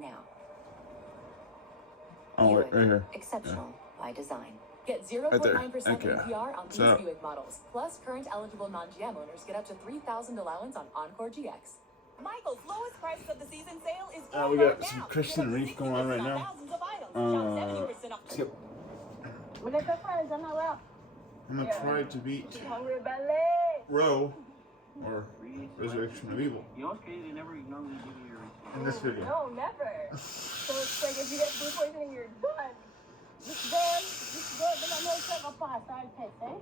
now. Oh, wait, right here. Exceptional by design. Get 0.9% APR on these Buick models. Plus, current eligible non-GM owners get up to $3,000 allowance on Encore GX. Michael's lowest price of the season sale is we got some Christian Reef going on right now. Yep. I'm gonna try to beat ROE, or Resurrection of Evil, in this video. No, never. So it's like if you get food poisoning, you're done. This girl, but I know it's like a pass, I'll take it.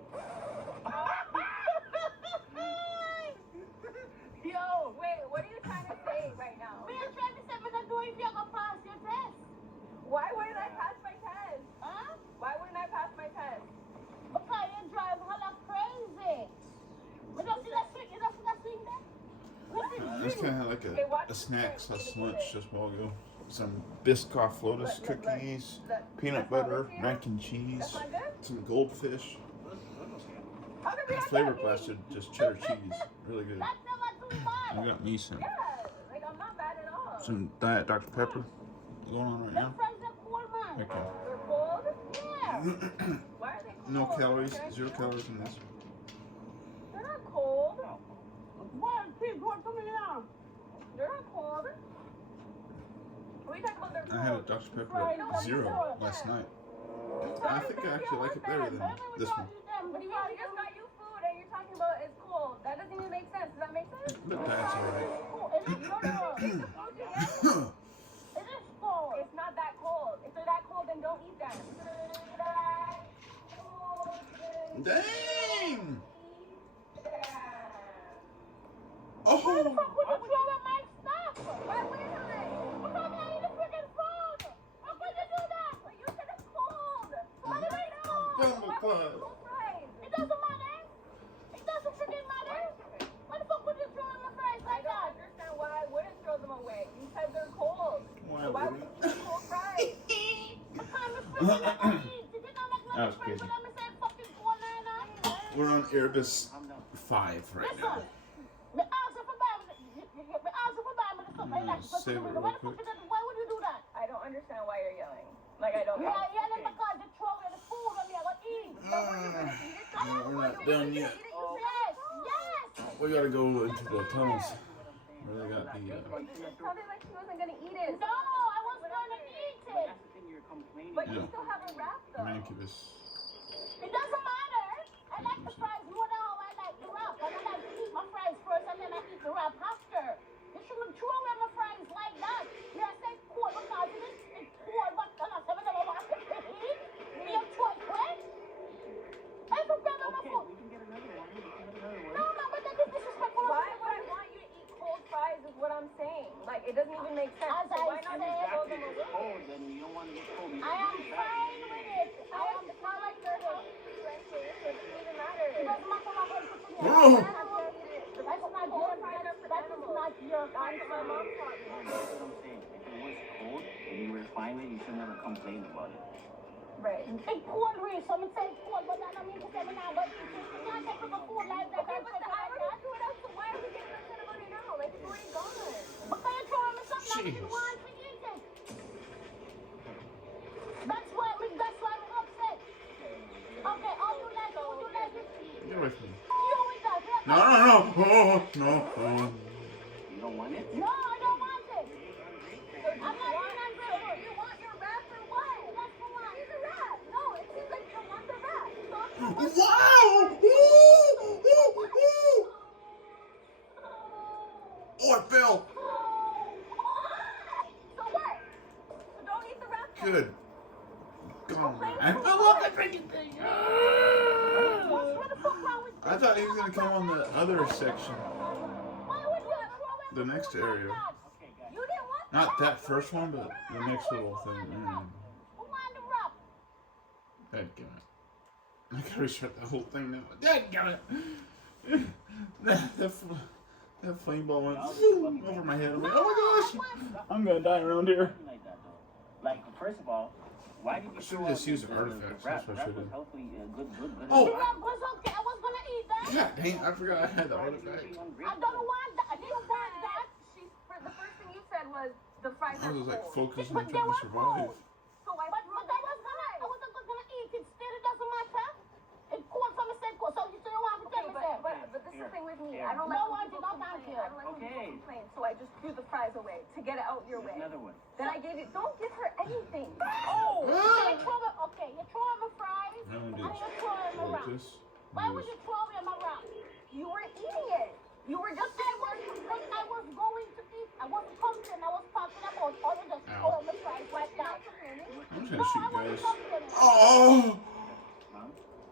Yo, wait, what are you trying to say right now? Me, I'm trying to say, but I'm doing if you're gonna pass your test. Why wouldn't I pass my test? Huh? Why wouldn't I pass my test? Because you drive hella crazy. But don't see that swing, you don't see that swing there? It's kind of like a snack / lunch just while ago. Some Biscoff Lotus cookies, peanut butter, mac and cheese, some goldfish, flavor blasted, just cheddar cheese, really good. I got me some Diet Dr. Pepper going on right now. Okay. No calories, 0 calories in this. They're not cold. What? People are coming out. They're not cold. I had a Dr. Pepper at 0 last night. I think I actually like it better than this one. But you just got you food and you're talking about it's cold. That doesn't even make sense. Does that make sense? But that's alright. It is cold. It's not that cold. If they're that cold, then don't eat them. Dang! Oh! Why the fuck would you throw at my stuff? Why wouldn't I? Because I eat the freaking food. How could you do that? But you said it's cold. What do I know? It doesn't matter. It doesn't freaking matter. Why the fuck would you throw in my fries like that? I don't understand why I wouldn't throw them away. You said they're cold. Why would you throw cold fries? That was crazy. We're on Airbus 5 right now. Save it real quick. Why would you do that? I don't understand why you're yelling. Like, I don't know. You're yelling because you're throwing the food on me. I want to eat. We're not done yet. Yes. We gotta go into the tunnels. Where they got the. It sounded like she wasn't gonna eat it. No, I was gonna eat it. But you still haven't wrapped them. Mancubus. It doesn't matter. I like the fries more than how I like the wrap. And I like to eat my fries first and then I eat the wrap after. You shouldn't throw away my fries like that. Yeah, I said cold because it's cold, but I'm not saying I want to eat. You try quick. I don't grab my food. We can get another one. No, but that is disrespectful. Why would I want you to eat cold fries is what I'm saying. Like, it doesn't even make sense. As so why not just throw them away? Cold, then you don't want to get cold. I am fine with it. I am not like your health. So it doesn't even matter. It doesn't matter what I'm going to put in your mouth. That's not your answer. My mom taught me. That's what I'm saying. If it was cold and you were fine with it, you should never complain about it. Right. It's cold, Reese. So I'm saying cold, but that don't mean to say me now. But you can't take the food like that. Okay, but I already threw it out, so why are we getting upset about it now? Like, it's already gone. But you're throwing me something I didn't want to eat it. That's why I'm upset. Okay, all you like is eat. Get away from me. You with that. No. Oh, no. You don't want it? No, I don't want it. I'm not eating that. You want your wrap or what? That's for what? It's a wrap. No, it seems like you don't want the wrap. Wow! Oh, I fell. So what? So don't eat the wrap. Good. God, I fell off the freaking thing. What the fuck wrong with I thought he was gonna come on the other section, Why would you throw the next area. You didn't want Not that first one, but the next little thing. Who wanted the wrap? Dadgummit. I gotta restart the whole thing now. Dadgummit! That flame ball went over my head. I'm like, oh my gosh! I'm gonna die around here. Like that, though. Like, first of all, why did you I should have just used artifacts. That's what I should have. Good. Oh! The wrap was okay. I was gonna eat that. Yeah, dang, I forgot I had the artifact. I don't want that. I didn't want that. The first thing you said was the fries I are was like cold. focusing But on they trying to were survive. cold. So I wasn't gonna eat it still. It doesn't matter. It's cold, so I said cold. So you want to tell me that? But this is the thing with me. I don't like when people complain. I don't like when people complain. So I just threw the fries away to get it out your way. Another one. Then I gave you. Don't give her anything. Oh, so you throw it. Okay, you throw the fries. No one And did. you throw it in the wrap. This. Why would you throw it in my wrap? You were eating it. You were just I was going to eat. I wasn't complaining. I was talking about all you just throw the fries like that. I'm trying to shoot you guys. Oh!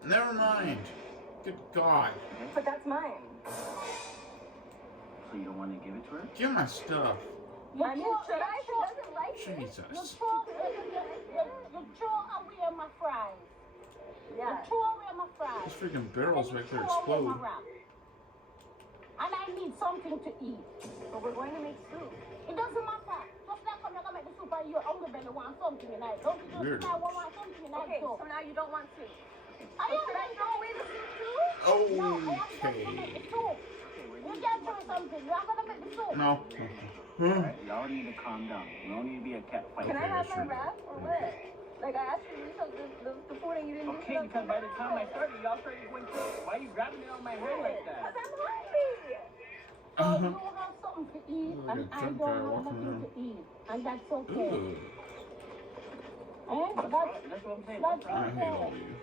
Never mind. Good God. But that's mine. So you don't want to give it to her? Give my stuff. I mean, should I? She doesn't like it. Jesus. You throw away my fries. Yeah. You throw away my fries. These freaking barrels And then right you there throw away explode. my wrap. And I need something to eat. So we're going to make soup. It doesn't matter. Just like when you're going to make the soup and your hungry belly want something tonight. Don't you just Weird. say I want something tonight? Okay, so now you don't want soup. I am going to throw away the soup too? No, I am just going to make the soup. You can't throw something. You are going to make the soup. No. Alright, y'all need to calm down. You don't need to be a cat fighter. Can I have my wrap or what? Like I asked you to refill the food and you didn't Okay, because by the time I started, y'all started going crazy. Why are you grabbing it on my hand like that? Because I'm hungry. So you have something to eat Like and a I drunk don't guy have walking nothing around. to eat. And that's okay. Ugh. That's what I'm saying. That's I hate all of okay. you.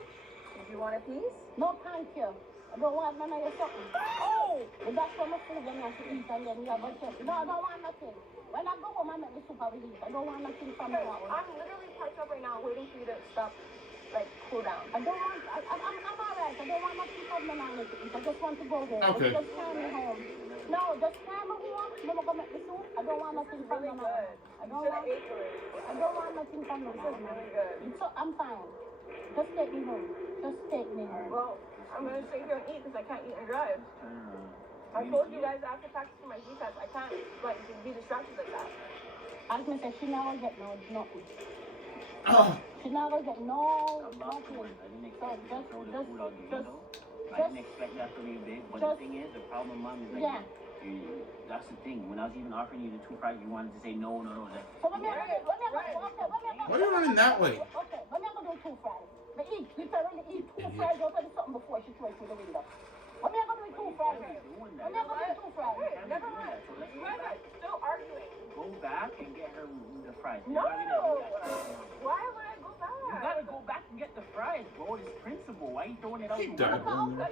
If you want a piece? No, thank you. I don't want none of your something. Oh! But that's for my food and I have to eat and then you have a check. No, I don't want nothing. When I go home, I make the soup I will eat. I don't want nothing from you. I'm literally parked up right now waiting for you to stop, like, cool down. I don't want, I'm alright. I don't want nothing from the man to eat. I just want to go home. Okay. Just carry me home. No, just carry me home. Then I'm going to make the soup. I don't want nothing from the man. I don't want nothing from the man. This is really good. So, I'm fine. Just take me home. Just take me home. Well, I'm going to stay here and eat because I can't eat and drive. I told you guys after practice for my G-Test, I can't, like, be distracted like that. As I said, she never get nothing. She never get nothing. I didn't expect you to throw the food out the window. I didn't expect that from you, babe. But the thing is, the problem, Mom, is like, that's the thing. When I was even offering you the 2 fries, you wanted to say no. Like, So let me go. Why are you running that way? Okay, let me go do 2 fries. But you literally eat 2 fries out of something before she throws it through the window. Let me go do 2 fries. Let me go do 2 fries. Never mind. You guys are still arguing. Go back and get her the fries. No! Why would I go back? You gotta go back and get the fries, bro. It's principle. Why are you throwing it out? Keep that on there.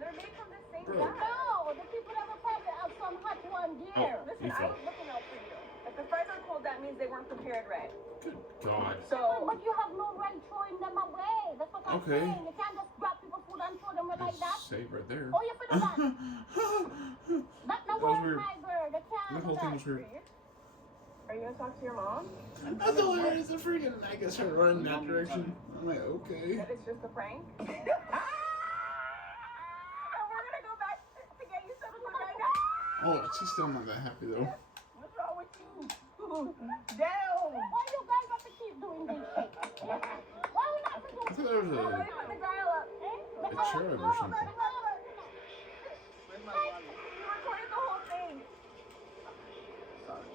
They're made from the same Bro. guy. No, the people that will probably have some hot one there. Oh, Listen, he I fell. was looking out for you. If the fries are cold, that means they weren't prepared right. Good God. So, but you have no right throwing them away. That's what I'm Okay. saying. You can't just grab people's food and throw them away like that. Save right there. Oh, you finna that. That's the was word, weird. my bird. I can't The do whole thing that. was weird. Are you gonna talk to your mom? That's hilarious. The freaking I guess her running that direction. I'm like, okay. That it's just a prank? And we're gonna go back to get you some food right now. Oh, she's still not that happy though. What's wrong with you? Down! Why you guys have to keep doing this shit? Why we not to do I thought there was Put the dial up. a cherub or something. Where's my wallet? You recorded the whole thing. Sorry.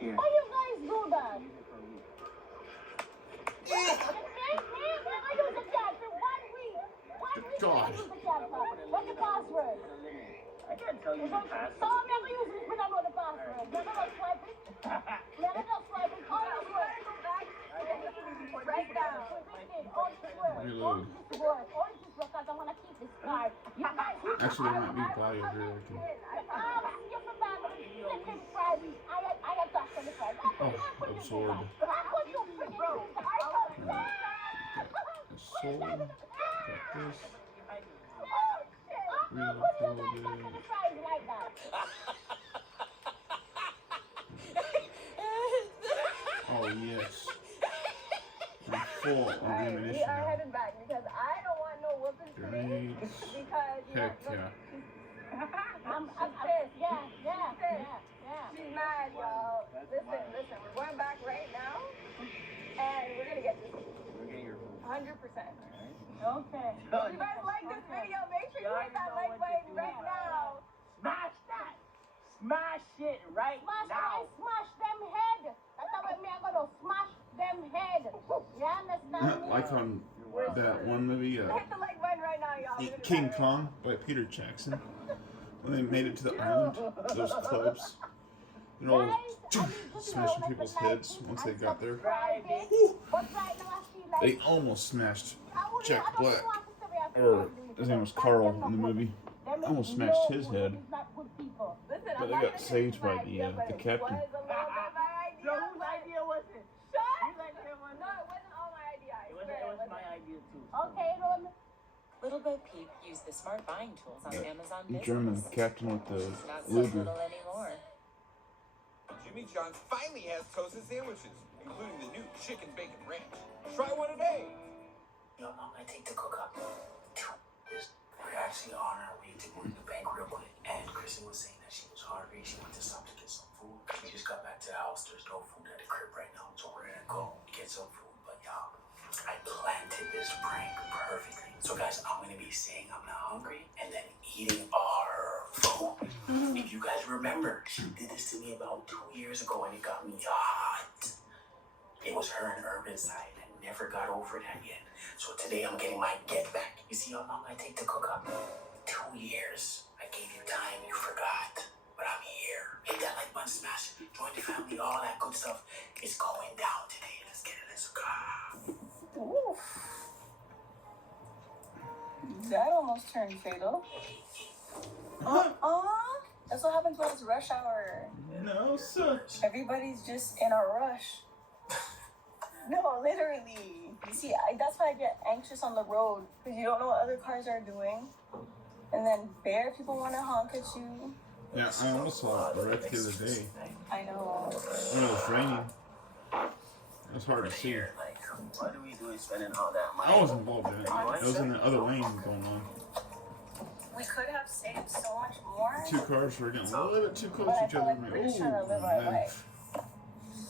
Here. Why you guys do that? Use it for a week. I use the cat for 1 week. 1 week God. I use the cat for. What's the password? I can't tell you the So password. I'm never using it when I know the password. Never just swipe it. Never just swipe it. All this work. Right down. All this work. All this work. All this work because I want to keep this card. You guys. Actually, there might be Blyer here. You're from that. Second Friday. I attacked on the Friday. Oh, absorbed. How could you freaking do that? A soul. Got this. How could you guys attack on the Friday like that? Oh yes. I'm full of We ammunition are now. headed back because I don't want no whoopings today. Grenades. Because you Heck know, yeah. I'm pissed. Yeah. She's mad, y'all. Listen. We're going back right now, and we're gonna get this We'll get your food. 100%. Alright? Okay. If you guys like this video, make sure you hit that like button right now. Smash that! smash it right Smash, now. I smash them head. That's how me I'm gonna smash them head. You understand me? Like on that one movie, Hit the like button right now, y'all. King Kong by Peter Jackson. When they made it to the island, those clubs, you know, smashing people's heads once they got there. They almost smashed Jack Black, or his name was Carl in the movie. Almost smashed his head, but they got saved by the captain. So whose idea was it? Whose idea was it? No, it wasn't all my idea. It was my idea too. Okay, Ron. Little Bo Peep used the smart buying tools on Amazon Business. German captain with the He's not so Luger. little anymore. Jimmy John's finally has toasted sandwiches, including the new chicken bacon ranch. Try one today. Yo, I'm gonna take the cook up. We're actually on our way to going to the bank real quick. And Kristen was saying that she was hungry. She went to stop to get some food. We just got back to the house. There's no food at the crib right now. So we're gonna go get some food. But y'all, I planted this prank perfectly. So guys, I'm gonna be saying I'm not hungry and then eating our food. If you guys remember, she did this to me about 2 years ago and it got me hot. It was her and Urban side. I never got over that yet. So today I'm getting my get back. You see how long I take to cook up? 2 years. I gave you time, you forgot. But I'm here. Hit that like button, smash it. Join the family, all that good stuff is going down today. Let's get it, let's go. Oof. That almost turned fatal. That's what happens when it's rush hour. No, sir. Everybody's just in a rush. No, literally. You see, that's why I get anxious on the road because you don't know what other cars are doing. And then bare people want to honk at you. Yeah, I almost saw a wreck the other day. I know. When it was raining. It was hard to see. Like, what are we doing spending all that money? I was involved in it. It was in the other lane going on. We could have saved so much more. 2 cars were getting a little bit too close But to I each felt other. like we were just trying to live our life.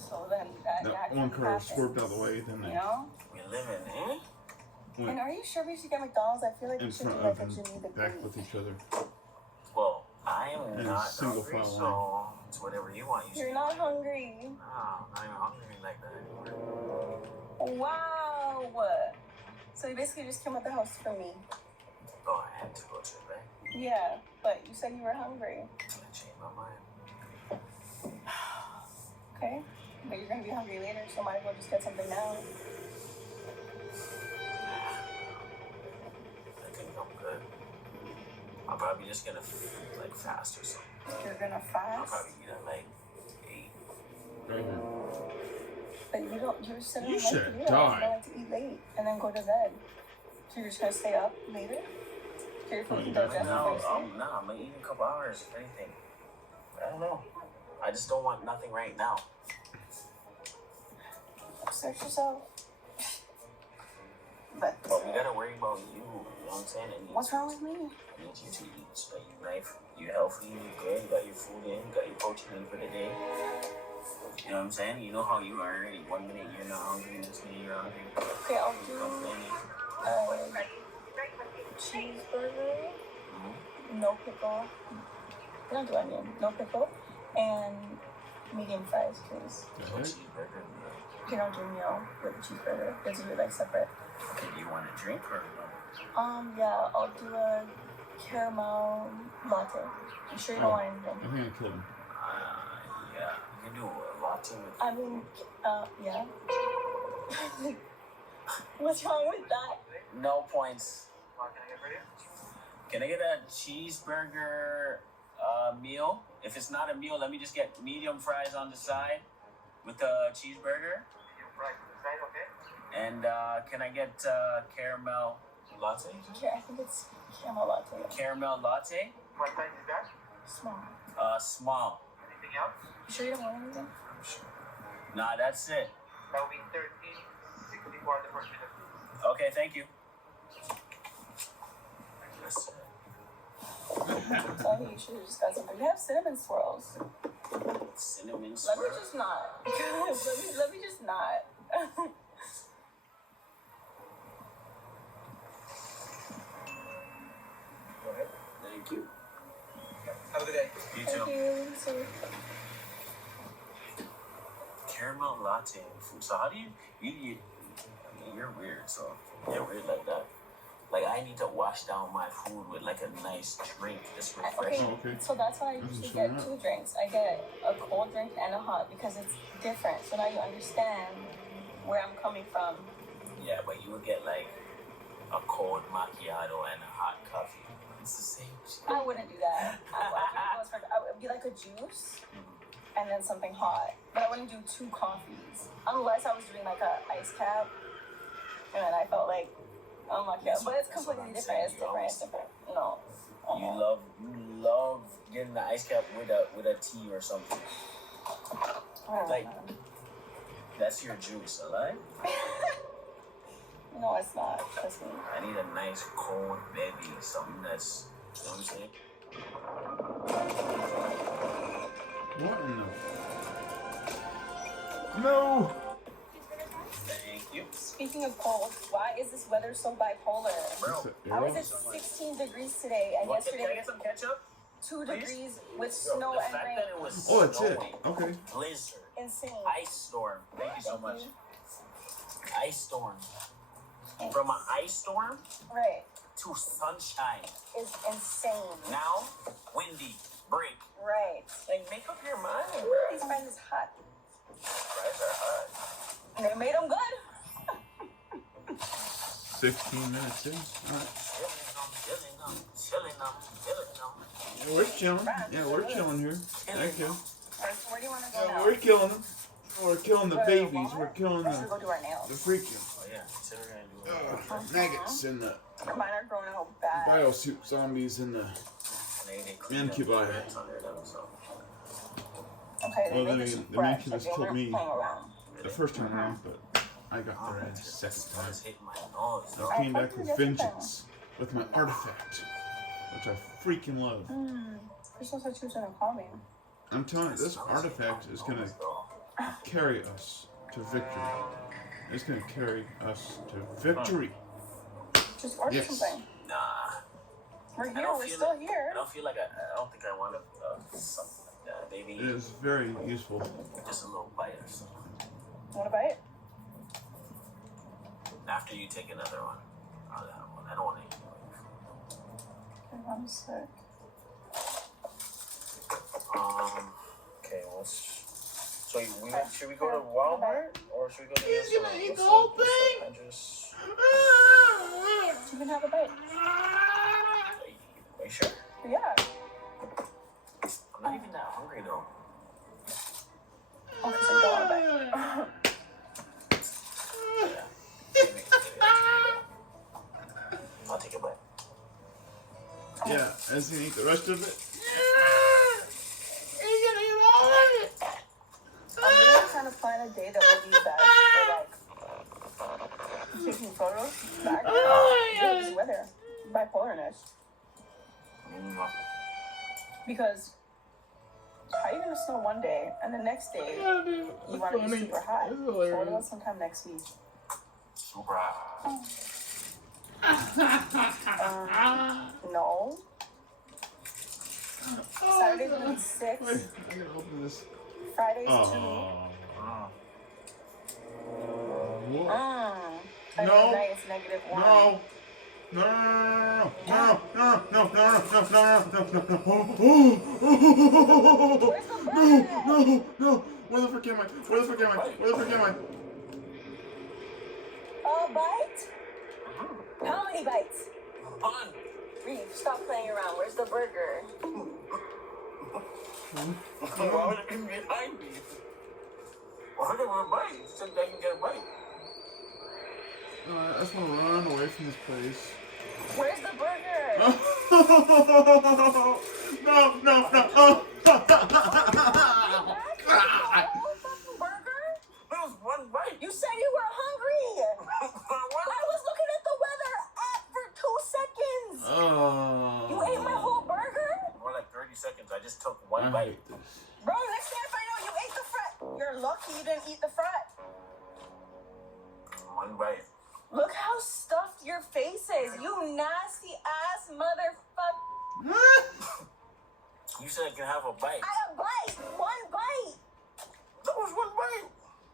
So then that That actually one car happened, swerved out of the way, then You it know? We're living, eh? And went are you sure we should get McDonald's? I feel like in we should front do of like a and Jimmy the back Greek. with each other. Well, I am And not single hungry, file so it's whatever you want. You You're see. not hungry. No, I'm not even hungry like that anymore. Wow. So you basically just came out the house for me. Oh, I had to go to the bank. Yeah, but you said you were hungry. I changed my mind. Okay. But you're gonna be hungry later, so might as well just get something now. I think I'm good. I'm probably just gonna like fast or something. You're gonna I'll fast. probably eat at like 8. Right here. But you said You like should you. I was die. going to eat late and then go to bed. So you're just gonna stay up later? So your food can you digest don't No, first. I'm gonna eat in a couple hours, if anything. I don't know. I just don't want nothing right now. Search yourself. But But we gotta worry about you. You know what I'm saying? I need, what's wrong with me? I need you to eat so that you're nice, you're healthy, you're good, you got your food in, you got your protein in for the day. You know what I'm saying? You know how you are already. 1 minute you're not hungry, next minute you're hungry. Okay, I'll You're do complaining. cheeseburger, Mm-hmm. no pickle. I don't do onion. No pickle, and medium fries, please. The So heck? cheeseburger. You don't do meal with a cheeseburger. Those are like separate. Okay, do you want a drink or no? Yeah, I'll do a caramel latte. You sure you don't Oh. want I anything? think I killed him. Yeah. You can do a latte with. I mean, yeah. What's wrong with that? No points. Can I get a cheeseburger meal? If it's not a meal, let me just get medium fries on the side with a cheeseburger. And can I get caramel latte? I think it's caramel latte. Caramel latte? What size is that? Small. Small. Anything else? You sure you don't want anything? Nah, that's it. That will be 13.64 the first minute. Okay, thank you. That's it. I'm telling you, you should have just got something. We have cinnamon swirls. Cinnamon Let me swirl. just not. let me just not. Thank you. Have a for the day. You Thank too. you. So, Caramel latte food. So how do you you're weird, so you're weird like that. Like I need to wash down my food with like a nice drink that's okay, refreshing. Oh, okay. so that's why I usually get 2 drinks. I get a cold drink and a hot because it's different. So now you understand where I'm coming from. Yeah, but you would get like a cold macchiato and a hot coffee. It's the same shit. I wouldn't do that. I would be like a juice and then something hot. But I wouldn't do 2 coffees unless I was doing like a ice cap and then I felt like macchiato. But it's completely different. It's different. It's different. No. You love getting the ice cap with a tea or something. Like that's your juice, alright? No, it's not. Trust me. I need a nice cold baby, something that's, you know what I'm saying? What in the... No! Thank you. Speaking of cold, why is this weather so bipolar? Bro, How is it 16 degrees today and can I yesterday get some ketchup? 2 degrees with Bro, snow the and fact rain? that it was Oh, that's it. snowing, Okay. blizzard, Insane. ice storm. Thank you so much. Ice storm. Thanks. From an ice storm Right. to sunshine. Is insane. Now, windy, break. Right. Like, make up your mind, Ooh, bro. these fries is hot. Fries are hot. And they made them good. 16 minutes in. Alright. Chilling them. Yeah, we're chilling. Yeah, we're chilling here. Thank you. Alright, so where do you want to go Yeah, now? we're killing them. We're killing the Go to babies. Walmart? We're killing Or should we go the do our nails? freaking Oh, yeah. So we're going to do it. maggots and the Mine are growing out bad. biosuit zombies and the... They clean up Incubi. the rents under them, so. Okay, they Well, made the this the fresh. incubus Like, they killed weren't me playing around. the first time around, but I got their ass second time. It's hitting my nose. I came back with vengeance with my artifact, which I freaking love. Crystal said she was gonna call me. I'm telling you, this artifact is gonna carry us to victory. It's gonna carry us to victory. Just order Yes. something. Nah. We're I here. don't We're feel still it. here. I don't feel like I don't think I want something like that. Maybe It is very useful. just a little bite or something. Want to buy it? After you take another one. I'll have one. I don't want to eat Okay, I'm sick. Okay, so should we go to Walmart or should we go to He's the gonna eat the whole thing. You can have a bite. Are you sure? Yeah. I'm not even that hungry though. Oh, because I don't want a bite. I'll take a bite. Yeah, as he eat the rest of it. I'm really trying to find a day that will be best for like taking photos. Back this weather, bipolarness. Because how are you gonna snow one day and the next day you want to be super hot? So what about sometime next week? Super hot. No. Saturday's gonna be 6. Wait, I gotta open this. Friday's 2. Oh. And No. night it's -1. No. No. Where's the bird? No. Where the frick am I? A bite? How many bites? Fun. Reeve, stop playing around. Where's the burger? Why would it be behind me? Why would it want a bite? You said I can get a bite. I just want to run away from this place. Where's the burger? No. Burger? That was one bite. You said you were hungry. I was looking at the weather for 2 seconds. You ate my whole burger? More like 30 seconds. I just took one I bite. hate this. Bro, next thing I find out, you ate the frat. You're lucky you didn't eat the frat. One bite. Look how stuffed your face is. You nasty ass motherfucker. You You said I can have a bite. A bite! One bite! That was one bite.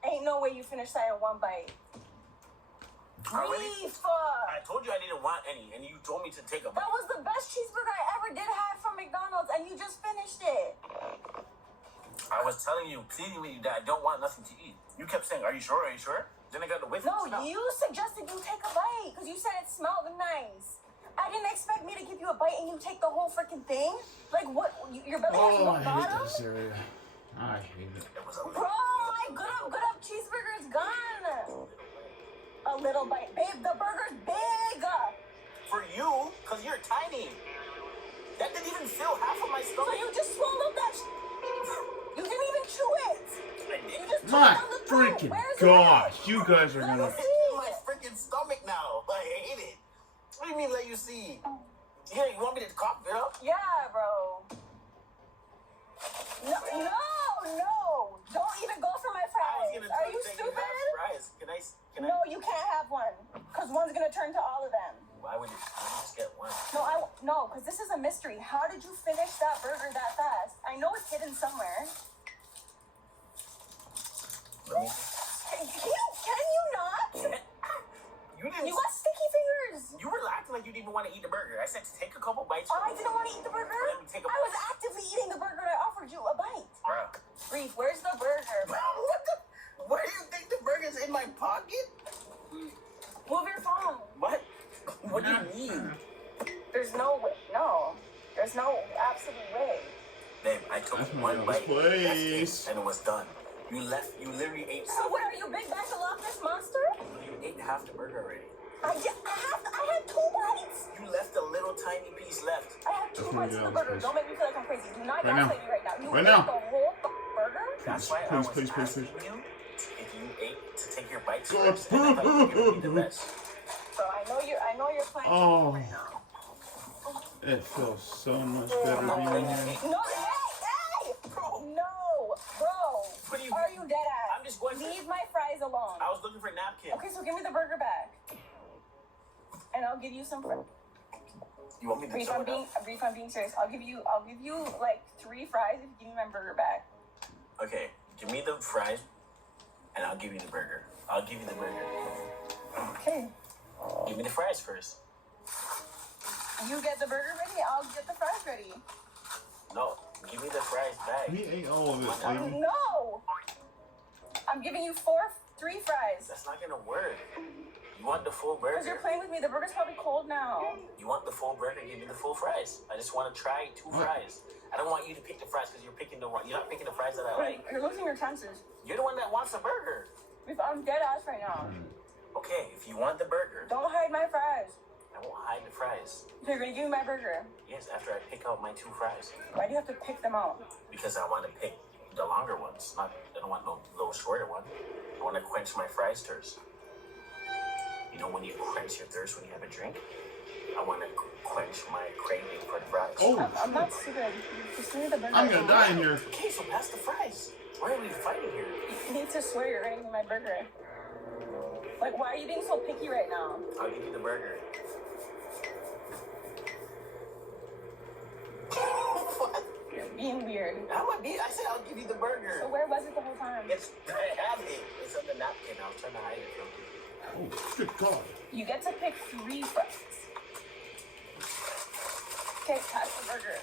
Ain't no way you finished that in one bite. Already? Beef! I told you I didn't want any, and you told me to take a bite. That was the best cheeseburger I ever did have from McDonald's, and you just finished it. I was telling you, pleading with you that I don't want nothing to eat. You kept saying, "Are you sure? Are you sure?" Then I got the whiff. No, you suggested you take a bite because you said it smelled nice. I didn't expect me to give you a bite and you take the whole freaking thing. Like what? Your belly has no I hate bottom. this area. I hate it. It was a Bro, my good up cheeseburger is gone. A little bite, babe. The burger's big. for you, cause you're tiny. That didn't even fill half of my So stomach. you just swallowed that. You didn't even chew it. You just took My it down the throat. freaking Where's gosh, it? you guys are Let gonna. me see. My freaking stomach now. I hate it. What do you mean let you see? Yeah, you want me to cough it up? Yeah, bro. No. Don't even go for my I was fries. gonna Are tell you that you have stupid? fries. Can I? No, you can't have one. Because one's going to turn to all of them. Why would you just get one? No, because this is a mystery. How did you finish that burger that fast? I know it's hidden somewhere. Let me. Can you not? You didn't. You got sticky fingers. You were acting like you didn't even want to eat the burger. I said to take a couple bites. I didn't want to eat the burger. Let me take a I was actively eating the burger and I offered you a bite. Bruh. Reef, where's the burger? What the? Where do you think the burger's in my pocket? Move your phone. What? What do you mean? There's no way. No. There's no absolute way. Babe, I took That's my one bite place. and it was done. You left. You literally ate. So what are you, big bag of Loch Ness Monster? You ate half the burger already. I had 2 bites. You left a little tiny piece left. I have 2 That's bites of gonna the be burger. honest, Don't make me feel like I'm crazy. Do not Right now. gaslight me right now. You Right ate now. the whole burger? That's why I Please, was please, please, asking please. you if you ate to take your bites God. first, and I thought you were gonna be the best. So I know you're playing Oh. right now. It feels so much better being here. No, hey! No, bro. What do you? Are you dead ass? I'm just going. Leave my fries alone. I was looking for a napkin. Okay, so give me the burger back. And I'll give you some fries. You want me to? Reef, throw I'm it being out? serious. I'll give you like 3 fries if you give me my burger back. Okay, give me the fries, and I'll give you the burger. I'll give you the burger. Okay. Give me the fries first. You get the burger ready, I'll get the fries ready. No, give me the fries back. He ate all of it, baby. No! I'm giving you 3 fries. That's not gonna work. You want the full Because you're burger? playing with me. The burger's probably cold now. You want the full burger? Give me the full fries. I just want to try 2 What? fries. I don't want you to pick the fries because you're picking the wrong. You're not picking the fries that I like. You're losing your chances. You're the one that wants the burger. If I'm dead ass right now. Okay, if you want the burger, Don't hide my fries. I won't hide the fries. So you're gonna give me my burger. Yes, after I pick out my 2 fries. Why do you have to pick them out? Because I want to pick the longer ones. I don't want no little shorter one. I want to quench my fries thirst. You know when you quench your thirst when you have a drink? I want to quench my craving for the fries. Oh, I'm not stupid. Just give me the burger. I'm gonna die in here. Okay, so pass the fries. Why are we fighting here? You need to swear you're gonna give me my burger. Like, why are you being so picky right now? I'll give you the burger. What? You're being weird. How am I being? I said I'll give you the burger. So where was it the whole time? I have it. It's on the napkin. I was trying to hide it from you. Oh, good God. You get to pick 3 fries. Okay, pass the burger.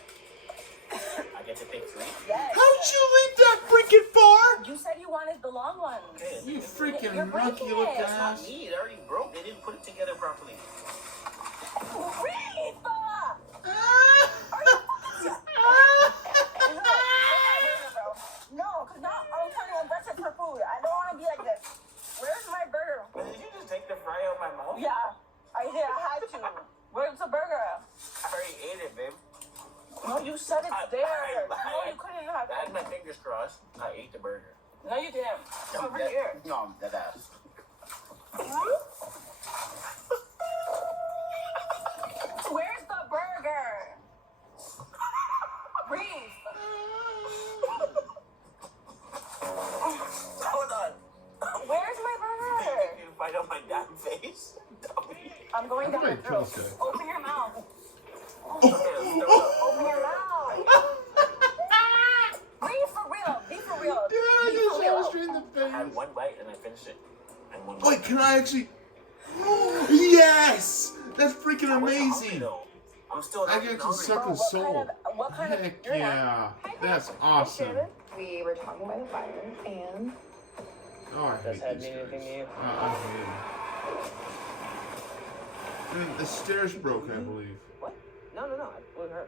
I get to pick 3. Yes. How'd you leave that freaking far? You said you wanted the long ones. Okay. You You're freaking breaking monkey it. looking That's not ass. me. It already broke. They didn't put it together properly. Reef! No, because now I'm turning aggressive for food. I don't want to be like this. Where's my burger? Did you just take the fry out of my mouth? Yeah, I did. I had to. Where's the burger? I already ate it, babe. No, you said it's I there. lied. No, you couldn't have. I had my fingers crossed. I ate the burger. No, you didn't. It's over here. No, that ass. Where's the burger? Reef. Hold on. Where's my burger? You can find out my damn face. Dummy. I'm going down the kill throat. this guy. Open your mouth. Okay, let's throw it up. Open your mouth. had one bite and I finished it. And one Wait, can I actually? Yes! That's freaking I wasn't hungry, amazing! though. I'm still I not get even to hungry. suck his soul. What kind of? Heck You're not- yeah! That's awesome. We were talking by the fire, and Oh, I hate had these anything to guys. you? I hate them. And the stairs broke, I believe. What? No, it wasn't her.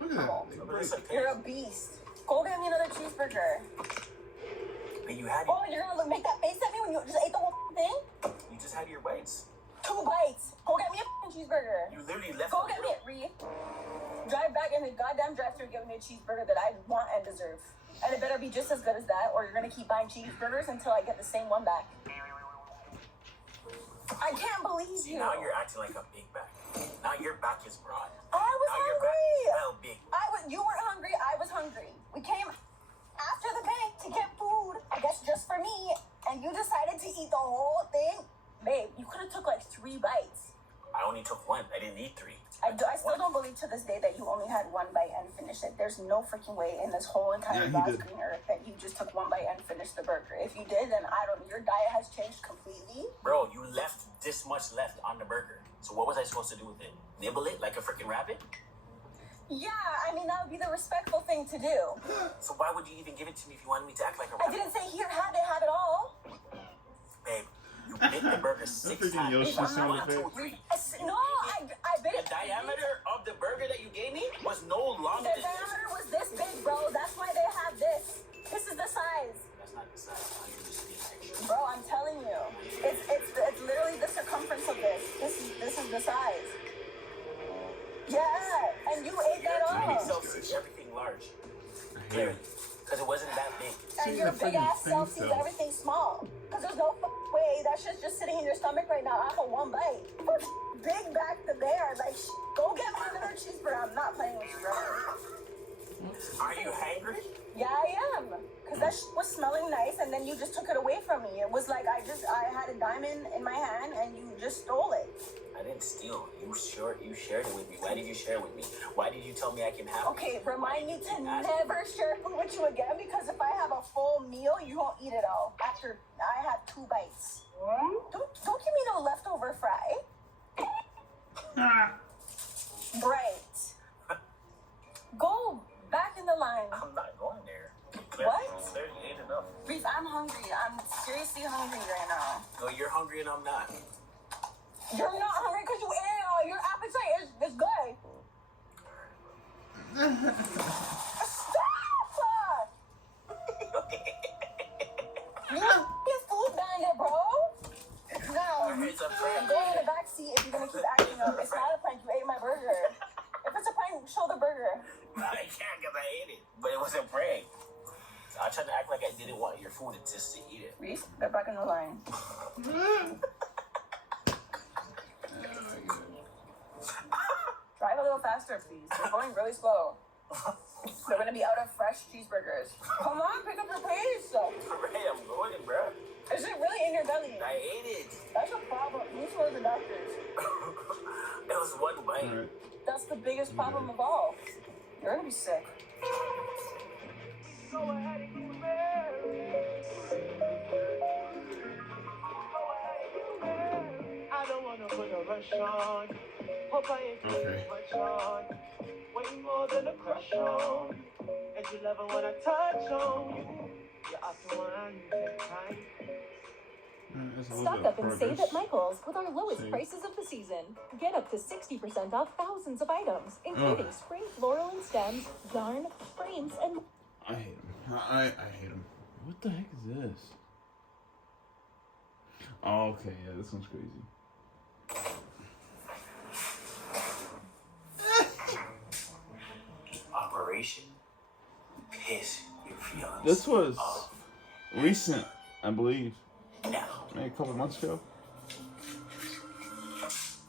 Look at that. They But break. it's like, You're a beast. Go get me another cheeseburger. but you had Oh, you're gonna make that face at me when you just ate the whole thing? you just had your bites. 2 bites. Go get me a cheeseburger. You literally left. Go the get me it, Ree. Drive back in the goddamn drive-thru and give me a cheeseburger that I want and deserve. And it better be just as good as that, or you're gonna keep buying cheeseburgers until I get the same one back. I can't believe See, you. now you're acting like a big back. Now your back is broad. I was Now your back hungry. is well big. You weren't hungry. I was hungry. We came after the bank to get food, I guess just for me, and you decided to eat the whole thing. Babe, you could have took like 3 bites. I only took one. I didn't eat 3. I still don't believe to this day that you only had 1 bite and finished it. There's no freaking way in this whole entire Yeah, he God's did. green earth that you just took 1 bite and finished the burger. If you did, then I don't. Your diet has changed completely. Bro, you left this much left on the burger. So what was I supposed to do with it? Nibble it like a freaking rabbit? Yeah, I mean that would be the respectful thing to do. So why would you even give it to me if you wanted me to act like a I rabbit? didn't say here, have it all. Babe, you bit the burger 6 freaking times. Yoshi sound 1, 2, effect. 3. No, I bit The it. diameter of the burger that you gave me was no longer The than this. diameter was this big, bro. That's why they have this. This is the size. That's not the size. Now you're just being extra. Bro, I'm telling you. It's literally the circumference of this. This is the size. Yeah, and you ate that You made all. yourself see everything large. I hate Clearly. it. Because it wasn't that big. And See, your the big freaking ass thing self sees fell. everything small. Because there's no way that shit's just sitting in your stomach right now after 1 bite. Put big back the bear. Like, go get me another cheeseburger. I'm not playing with you, bro. Are you hungry? Yeah, I am. Because that shit was smelling nice, and then you just took it away from me. It was like I had a diamond in my hand, and you just stole it. I didn't steal. You shared it with me. Why did you share it with me? Why did you tell me I can have it? Okay, remind me to never share food with you again, because if I have a full meal, you won't eat it all after I have 2 bites. Don't give me no leftover fry. Right. Go back in the line. I'm not going there. What? Clearly ain't enough. Reese, I'm hungry. I'm seriously hungry right now. No, you're hungry and I'm not. You're not hungry because you ate it all. Your appetite is good. Stop! You're a f***ing food bandit, bro. Now, It's a prank. go in the back seat if you're gonna keep acting up. It's not a prank. You ate my burger. If it's a prank, show the burger. I can't because I ate it. But it was a prank. So I tried to act like I didn't want your food just to eat it. Reese, get back in the line. Drive a little faster, please. You're going really slow. They're gonna be out of fresh cheeseburgers. Come on, pick up your pace. Ray, I'm going, bro. Is it really in your belly? I ate it. That's a problem. You need to go to the doctors. It was one bite. Alright. That's the biggest problem of all. You're gonna be sick. I don't wanna put a rush on. Hope I ain't putting Okay. much on. Way more than a crush on. And you love it when I touch on you. You're often one you take time. That's a little stock bit up of and save progress. at Michael's with our lowest Save. prices of the season. Get up to 60% off thousands of items, including spring floral and stems, yarn, frames, and I hate him. I hate him. What the heck is this? Oh, okay, yeah, this one's crazy. Operation Piss Your Feelings. This was off. recent, I believe. Now, Maybe a couple months ago.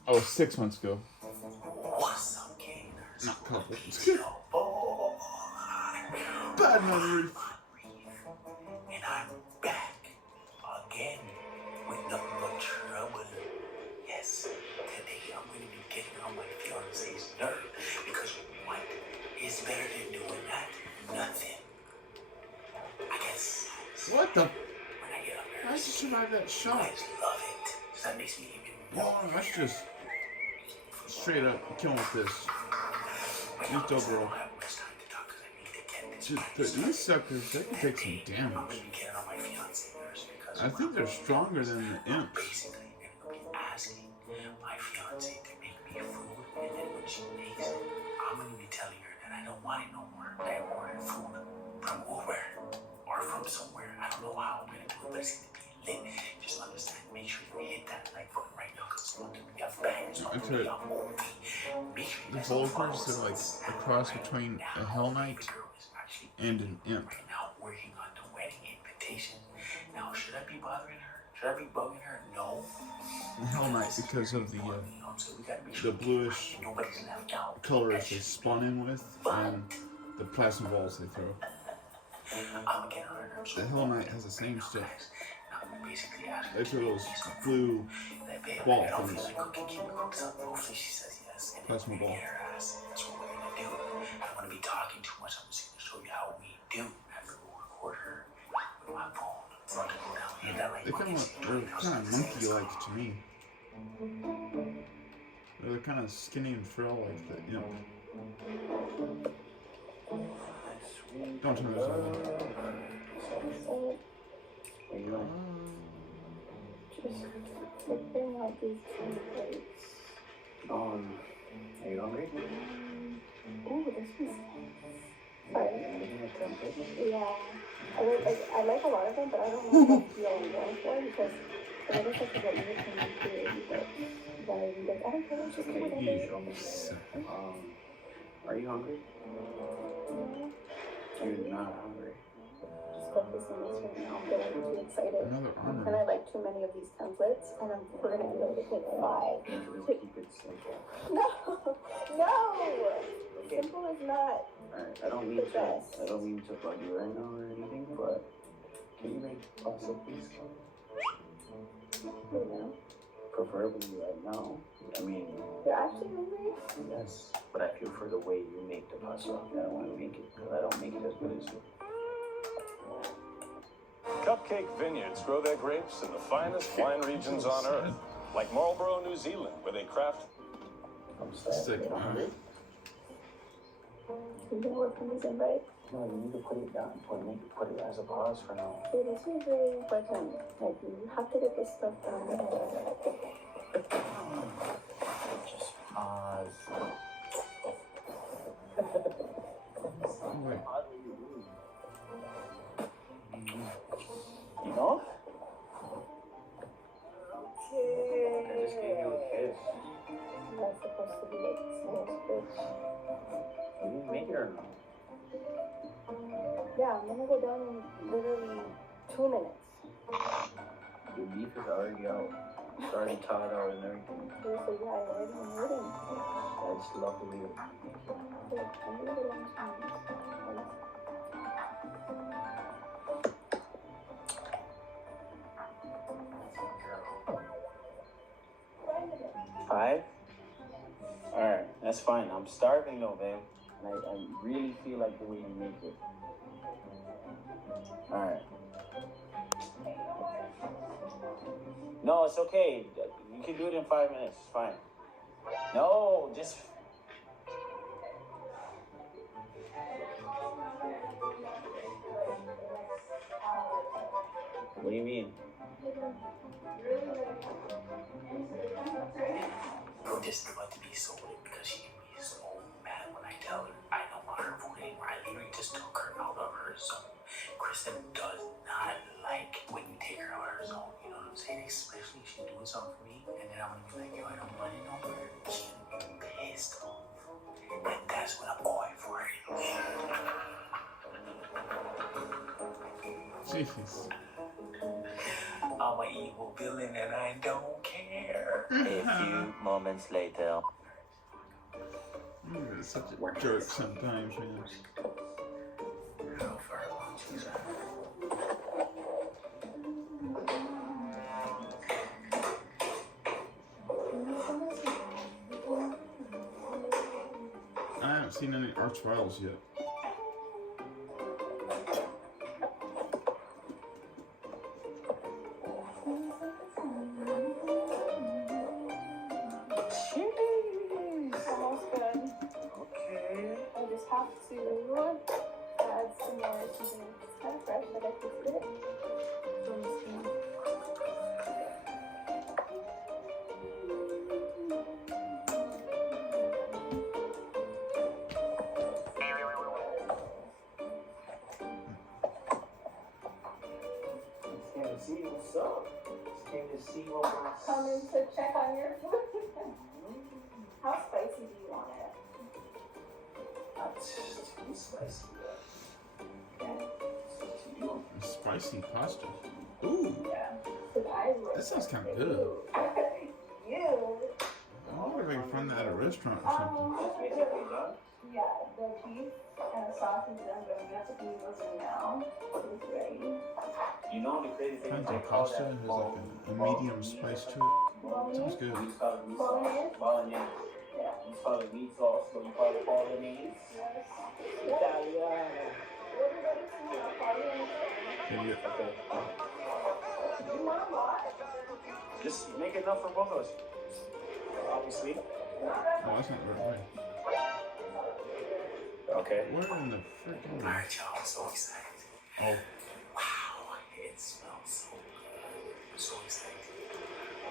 Oh, 6 months ago. what's up, gamers? Not a couple. It's your boy, Bad memory. and I'm back again with nothing but trouble. Yes, today I'm going to be getting on my fiance's nerve because what is better than doing that? Nothing. I guess What the? When I get up there, How did you survive that I shot? just love it. So that makes me even No, more. let's just straight up kill him with this. Just I overall. don't have much time to talk because I need to get this. Dude, these suckers, they can take some I'm damage. gonna be getting on my fiance nurse because I think they're stronger than the imps. basically gonna be asking my fiance to make me food, and then when she makes it, I'm gonna be telling her that I don't want it no more. I ordered food from Uber or from somewhere. I don't know how I'm gonna do it, but it's gonna be lit. Just understand. Make sure you hit that like button right now because it's going to be a bang. It's going to be a movie. Make sure you The guys Vulpers are like a cross between a Hell Knight and an imp. right now working on the wedding invitation. Now, should I be bothering her? Should I be bugging her? No. The Hell Knight because of the bluish Nobody's left out. colors they spawn in with and the plasma balls they throw. I'm gonna get on her nerves. The Hell Knight has the same stuff. I'm basically asking They throw those blue ball things. Hopefully she says yes. And Plasma ball. get her ass. That's what we're gonna do. I don't wanna be talking too much. I'm just gonna show you how we do. I'm gonna record her with my phone. So I can go down and hit that like They're kind of monkey-like to me. They're kind of skinny and frail like the imp. Don't turn this on. Just flipping out these templates. Are you hungry? Ooh, this one's sorry. Yeah. I like a lot of them, but I don't know what deal I'm going for because I guess I could get more from my food, but I don't care, just do whatever. Are you hungry? No, You're not hungry. just got this in this right now, but I'm too excited. Another And armor. I like too many of these templates, and we're gonna end up with like 5. Keep it simple. No! Simple is not. Alright, I don't mean to bug you right now or anything, but can you make pasta please? You know. Preferably right now. I mean, You're actually hungry? yes, but I feel for the way you make the pasta. I don't want to make it because I don't make it as good as you. Cupcake vineyards grow their grapes in the finest wine regions on earth, like Marlborough, New Zealand, where they craft. I'm It's sorry. like, You can work on this invite. No, you need to put it down. Put it as a pause for now. Dude, this is very important. Like, you have to get this stuff done. Just pause. oh wait. You know? Okay. I just gave you a kiss. That's supposed to be like science, bitch. You didn't make it or not? Yeah, I'm gonna go down in literally 2 minutes. Your beef is already out. It's already thawed out and everything. Okay, so yeah, I already am waiting. I just love to leave it. Okay, I'm gonna go down 2 minutes. 5? Alright, that's fine. I'm starving though, babe. And I really feel like the way you make it. Alright. No, it's okay. You can do it in 5 minutes. It's fine. No, just... What do you mean? Bro, this is about to be so lit because she can be so mad when I tell her I don't want her food anymore. I literally just took her out of her zone. Kristen does not like when you take her out of her zone. You know what I'm saying? Especially if she's doing something for me. And then I'm gonna be like, yo, I don't want it no more. She's gonna be pissed off. And that's what I'm going for. Jeez. I'm an evil villain and I don't care. A few moments later. You're such a jerk sometimes, man. How far along she's at? I haven't seen any arch rivals yet. It's kind of fresh, but I tasted it. So I'm just gonna... Just came to see what's up. Just came to see what was. Coming to check on your food. How spicy do you want it? Not too spicy, but Spicy pasta. Ooh, Yeah. that sounds kind of good. You. I wonder if I can find that at a restaurant or something. that's basically done. Yeah, the beef and the sausage is done, but we have to do those now. It's ready. You know the crazy thing Kinds they of call pasta that has like a medium spice to it. Sounds good. We call it meat sauce. Bolognese? Bolognese. Yeah. You call it meat sauce, but you call it bolognese. Yes. Italiano. Everybody's in here. Party in the Idiot. Okay. You want a lot? Just make enough for both of us. Obviously. Oh, that's not the right way. Okay. Where in the freaking? Alright, y'all, I'm so excited. Oh, Wow, it smells so good. I'm so excited.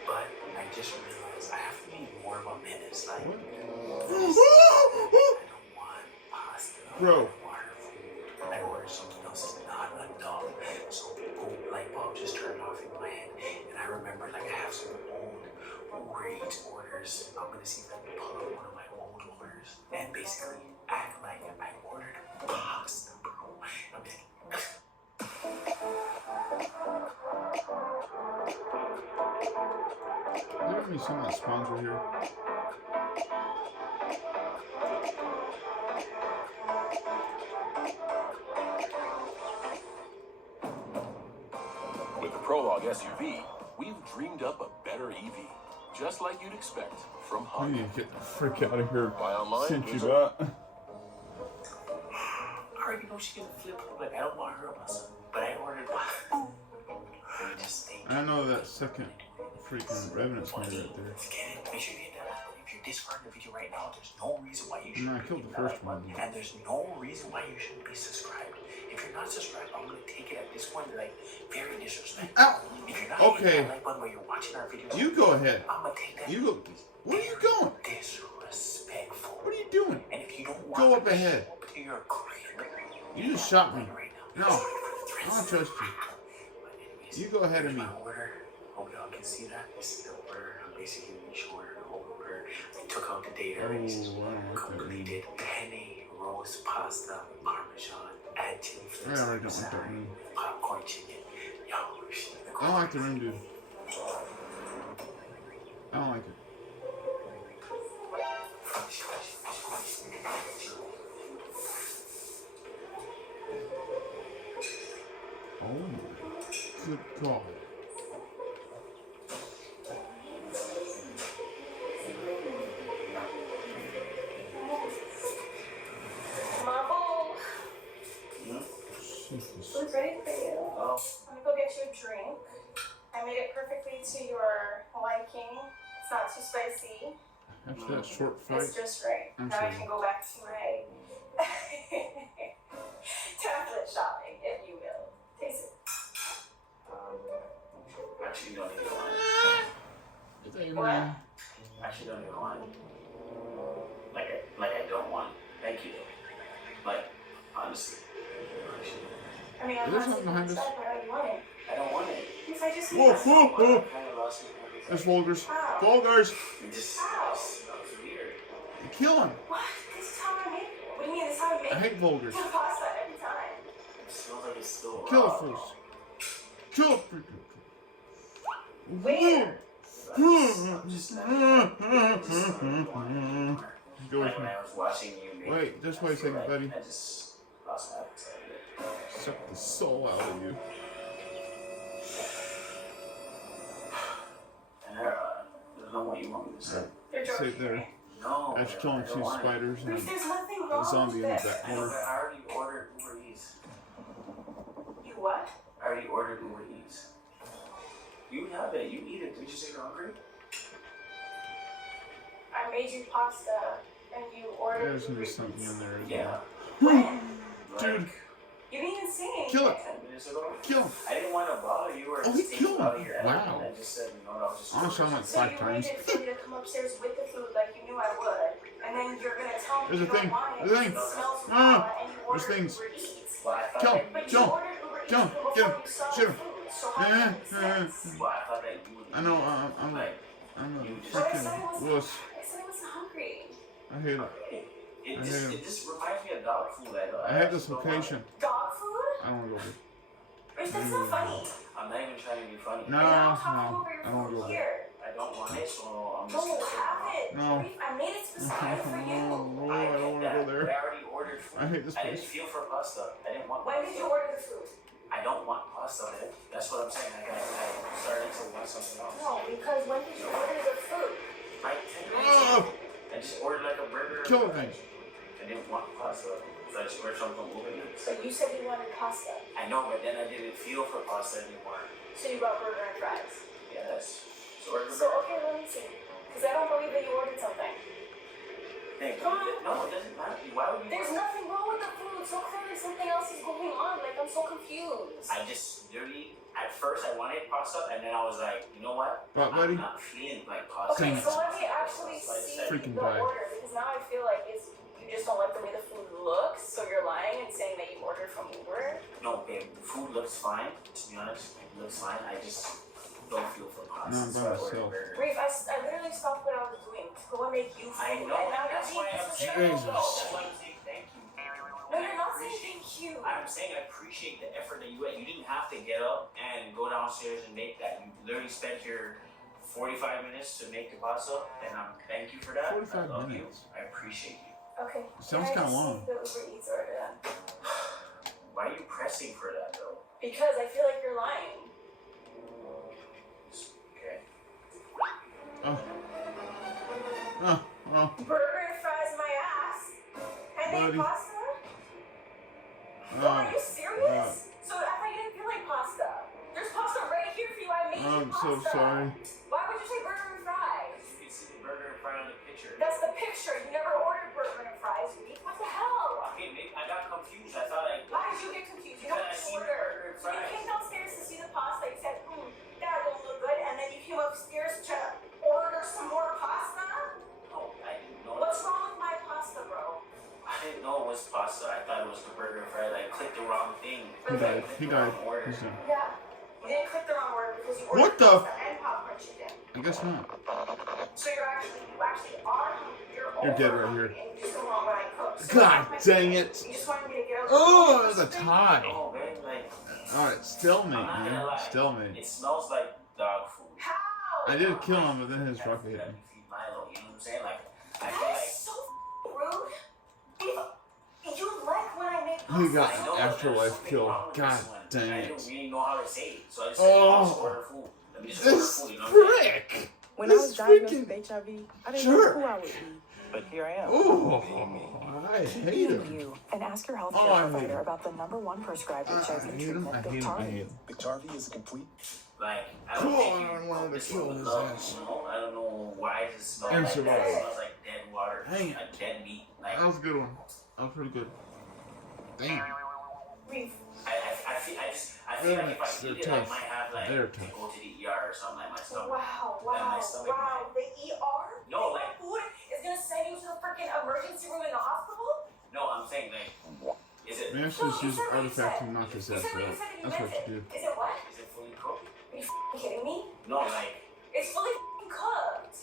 But I just realized I have to be more of a menace. Like, what? I don't want pasta. Bro. Water food. I ordered something else. It's not enough. So, boom, light bulb just turned off in my head. And I remember, like, I have some old Uber Eats orders. I'm gonna see if I can pull up one of my old orders and basically act like I ordered pasta, bro. I'm like, There ever be some that spawns right here? With the Prologue SUV, we've dreamed up a better EV, just like you'd expect from I Honda. need to get the frick out of here. Buy online, Since you Diesel. got. I already know she's gonna flip. Like, I don't want her on my son, but I ordered one. Just think. I know that second freaking Revenant's made right there. If you get it, make sure you hit that like button. If you're discarding the video right now, there's no reason why you No, I shouldn't killed be the first one. And there's no reason why you shouldn't be subscribed. If you're not subscribed, I'm gonna take it at this point like very disrespectful. Ow! If you're not Okay. hitting that like button while you're watching our videos, You go ahead. I'm gonna take that. You go. Where are you going? Disrespectful. What are you doing? And if you don't Go want up ahead. to show up to your crib, You just shot me. right No, now, I don't trust you. You go ahead of me. my order. Hope y'all can see that. This is the order. I'm basically shorter the whole order. I took out the data. Oh, I don't like that. Completed penne roast pasta with parmesan and chili I flakes. already don't like that room. Popcorn chicken. Yo, I don't like the room, dude. I don't like it. Oh my good God. Marble. Jesus. Food's ready for you. Oh. Let me go get you a drink. I made it perfectly to your liking. It's not too spicy. After that short fight, It's just right. I'm Now I sorry. can go back to my tablet shopping, if you will. Taste it. Actually, don't even want it. What? Actually, don't even want it. Like I don't want it. Thank you. Like, honestly. I mean, I'm Is there not something behind taking us? stuff, but I want it. I don't want it. If I just Whoa, made whoa, whoa. I kind of lost it. That's Vulgars. How? Vulgars. It just How? that was weird. Kill him. What? This is how I make it. What do you mean this is how I make I hate Vulgars. the pasta every time? It smells like it's still Kill the raw. fools. Kill the freaking. Where? Just Go with like me. when I was watching you make Wait, just wait a second, buddy. I just lost my appetite. Suck the soul out of you. And I don't know what you want me to say. You're joking. Sit there. No. I was killing I don't two want it. spiders and Bruce, there's nothing a wrong zombie in the with this. back I know, corner. but I already ordered Uber Eats. You what? I already ordered Uber Eats. You have it. You eat it. Did you say you're hungry? I made you pasta and you ordered. There's gonna be something in there. Isn't Yeah. When? Dude. Like You didn't even say anything. Kill it. 10 minutes ago. Kill him. I didn't want to bother you or Oh, just he take you killed out him. of your element. Wow. I just said, you know what, I'll just. I shot him like So 5 you times. waited for me to come upstairs with the food like you knew I would, and then you're gonna tell me There's you a don't thing. want it There's a because thing. it smells Ah, raw and you there's ordered things. Uber Eats. Well, I thought Kill that, him. But you Kill him. ordered Uber Eats Kill him. before Get him. you saw Shoot the him. food, so how does that make sense? well, I thought that you would. I know. I'm a But I said I freaking wasn't. wuss. I said I wasn't hungry. I hate it. It just reminds me of dog food. I hate this location. Dog food? I don't want to go there. Bruce, that's not funny. I'm not even trying to be funny. No, And no. I'm talking over your I don't want to food go there. here. I don't want it, so I'm No, just gonna have it. No. Bruce, I made it specifically for you. No, I don't want to go But there. I already ordered food. I hate this I didn't place. feel for pasta. I didn't want When pasta. did you order the food? I don't want pasta, man. That's what I'm saying. I started to want something else. No, because when did you order the food? Like 10 minutes Oh! ago. I just ordered like a burger. Kill the thing. I didn't want pasta. So I just ordered something from Uber Eats. But you said you wanted pasta. I know, but then I didn't feel for pasta anymore. So you got burger and fries. Yes. So ordered So, okay, let me see. Because I don't believe that you ordered something. Hey, Come on. no, it doesn't matter. Why would you? There's nothing wrong with the food. So clearly something else is going on. Like, I'm so confused. I just literally, at first I wanted pasta, and then I was like, you know what? But, buddy. I'm not feeling like pasta. Okay, Dang so it. let me actually So I see decided- Freaking the die. order. Because now I feel like it's you just don't like the way the food looks. So you're lying and saying that you ordered from Uber. No, babe, the food looks fine. To be honest, it looks fine. I just don't feel for pasta. No, I'm so by I ordered myself. burger. Rafe, I literally stopped what I was doing to go and make you food. I know, And now and that's you're why being I'm saying, disrespectful. Jesus. that's why I'm saying thank you. No, you're not saying thank you. I'm saying I appreciate the effort that you had. You didn't have to get up and go downstairs and make that. You literally spent your 45 minutes to make the pasta, and thank you for that. 45 I love minutes. you. I appreciate you. Okay. Sounds can I kinda just long. see the Uber Eats order then? Why are you pressing for that though? Because I feel like you're lying. Okay. Oh. Oh. Oh. Burger and fries, my ass. And then Buddy. pasta? Oh, are Oh. you serious? So I thought you didn't feel like pasta. There's pasta right here for you. I made you I'm pasta. so sorry. Why would you say burger and fries? You can see the burger in front of the picture. That's the picture. You never ordered burger and fries. What the hell? Okay, maybe I got confused. I thought I. Why did you get confused? You know Because I what seen you ordered. burger and So you fries. came downstairs to see the pasta. You said, that don't look good. And then you came upstairs to order some more pasta? No, I didn't know. What's wrong with my pasta, bro? I didn't know it was pasta. I thought it was the burger and fries. I clicked the wrong thing. He died. He died. Order. He's done. Yeah. You didn't click the wrong word because you What ordered the- pasta and popcorn chicken. I guess not. So you actually are hungry. You're dead right here. And you just don't want what I cooked. So God that's my dang favorite. it. You just wanted me to get out. Oh, it's a tie. No, man, like. Alright, stalemate, I'm not gonna man. lie. Stalemate. It smells like dog food. How? I did kill him, but then his That's rocket hit let me. me feed Milo, you know what I'm saying? Like, I That feel is like. so rude. If you like when I make pasta. He got I an know that there's afterlife something kill. wrong with God this one. dang I it. didn't really know how to say it, so I just Oh. said, let me just order food. Let me just order This food, you know what I'm saying? prick! When I This was diagnosed freaking with HIV, I didn't jerk. know who I would be. But here I am. Oh, I Keep hate being him. you and ask your healthcare Oh, I hate provider him. about the #1 prescribed I HIV hate him. treatment, I hate him. I Biktarvy. hate him. Biktarvy is a complete. Like, I don't Cool, think I you wanted cook to this kill one with his love, ass. you know? I don't know why it just smells And like that. survive. It smells like dead water. Dang it. Like dead meat. Like, That was a good one. That was pretty good. Damn. I feel like if I They're eat it, tough. I might have like They're to tough. go to the ER or something like my stomach. Wow, And my wow, stomach wow. The ER? No, My like- food is gonna send you to the freaking emergency room in the hospital? No, I'm saying like, is it Maybe I should just use artifact and knock his ass out. That's what you do. Is it what? is it fully cooked? Are you f***ing kidding me? No, like It's fully f***ing cooked.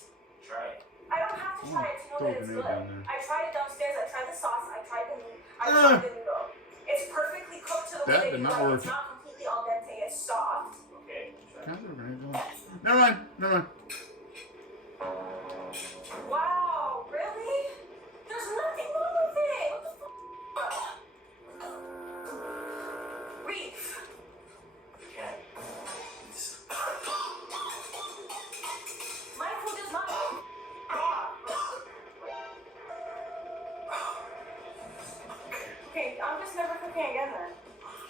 try it. I don't have to try it to know Throw a that it's grenade good. down there. I tried it downstairs. I tried the sauce. I tried the meat. I Ah. tried the noodle. It's perfectly cooked to the That way did you not like. work. It's not completely al dente. It's soft. Okay, try Can I it. throw a grenade down? Never mind. Never mind. Wow, really? There's nothing wrong with it. What the f***? Reef. Can't. It's- My food is not. Okay, I'm just never cooking again then.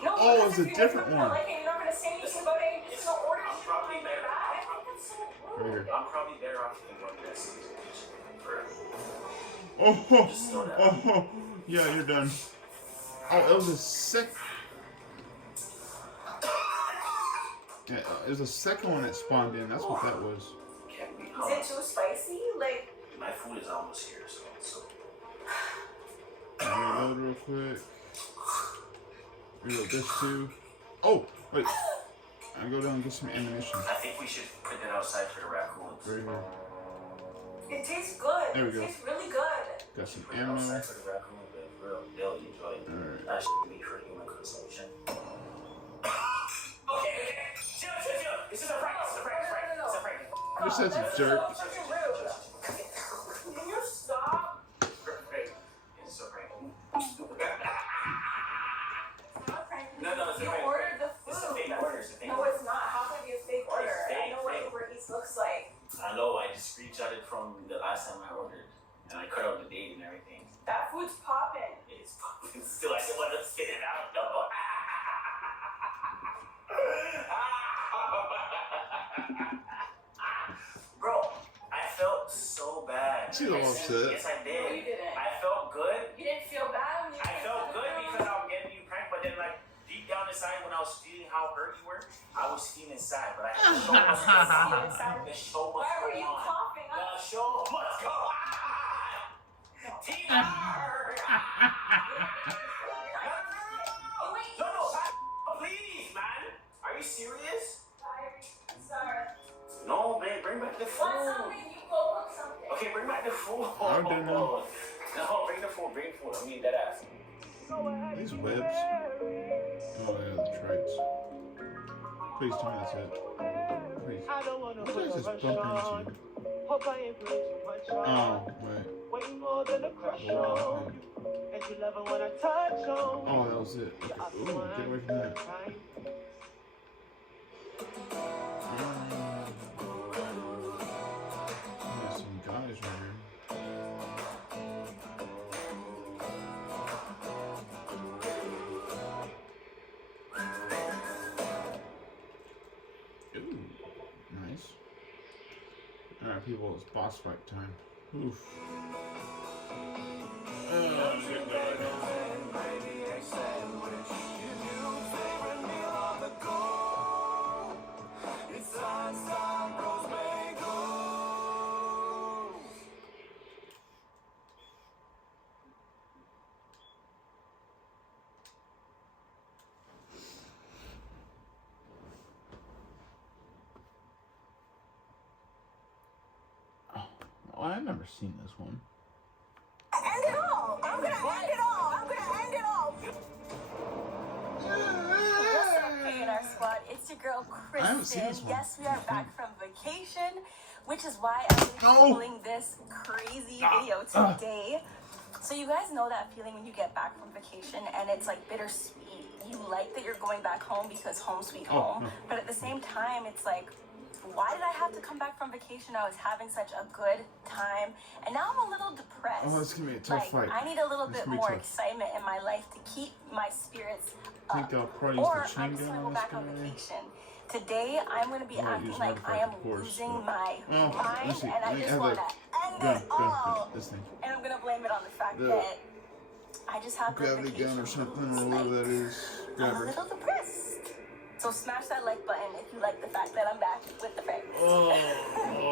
No, Oh, because it's if a you different never one. Like it, you're not gonna say anything about it. You're just gonna order it. I'm probably like better. that. I think that's so Right rude. here. I'm probably better off than one this for Oh, oh, oh, yeah, you're done. Oh, it was a sick. There's a second one that spawned in. That's what that was. Can't be Is hard. it too spicy? Like, My food is almost here, so. Reload real quick. Reload this too. Oh, wait. I go down and get some ammunition. I think we should put that outside for the raccoons. Right here. it tastes good. There we go. It tastes really good. Got some Put it ammo. outside for the raccoons, but for real, they'll enjoy it. Alright. That should be for human consumption. Okay. Chill. This is a prank. This is a prank. It's a prank. You're such a That's jerk. so fucking rude. Can you stop? It's a prank. Stop pranking me. No, it's a You fake ordered the It's a food. fake order. It's a fake No, order. it's not. How could it be a fake order? I fake, know what fake. Uber Eats looks like. I know. I just screenshotted from the last time I ordered, and I cut out the date and everything. That food's popping. It's fucking still. I still want to spit it out. No. Bro, I felt so bad. She's all upset. Yes, I No, did. you didn't. I felt good. You didn't feel bad when you I felt good because I was getting you pranked, but then like deep down inside when I was feeling how hurt you were, I was feeling sad. But I had so much going on. The show must Why go were you on. coughing The up? show must go on. TR. No, please, man. Are you serious? Sorry. No, babe, bring back the food. Want something? You go cook something. Okay, bring back the food. I don't know. No, bring the food. Bring food. I mean that ass. These webs. Oh yeah, the traits. Please tell me that's it. Please. I don't wanna What put is a this rush bumping on. into? Hope I ain't put too much on. Oh, wait. Waiting more than a crush Oh, on. And you love it when I touch on. oh, that was it. Okay. Ooh, get away from that. There's some guys right here. Ooh, nice. Alright, people, it's boss fight time. Oof. Oh, I've never seen this one. End it all. I'm gonna end it all. I'm gonna end it all. What's up, K&R Squad? It's your girl, I haven't seen Kristen. this one. Yes, we are back from vacation, which is why I'm No. pulling this crazy video today. So you guys know that feeling when you get back from vacation and it's like bittersweet. You like that you're going back home because home sweet Oh, home, no. but at the same time, it's like, why did I have to come back from vacation? I was having such a good time, and now I'm a little depressed. Oh, it's gonna be a tough fight. I need a little It's bit gonna be more tough. excitement in my life to keep my spirits I up. think I'll probably use Or the I'm chain just gun gonna go on this back on guy. vacation. Today, I'm gonna be I might acting use like I modified, am of course, losing but- my Oh, let me mind, see. and I Let me just have wanna the end gun, it all. this thing. And I'm gonna blame it on the fact The that I just have the Gravity vacation gun or something, blues. or Like, whatever that is. I'm Grab a her. little depressed. So smash that like button if you like the fact that I'm back with the friends. Oh,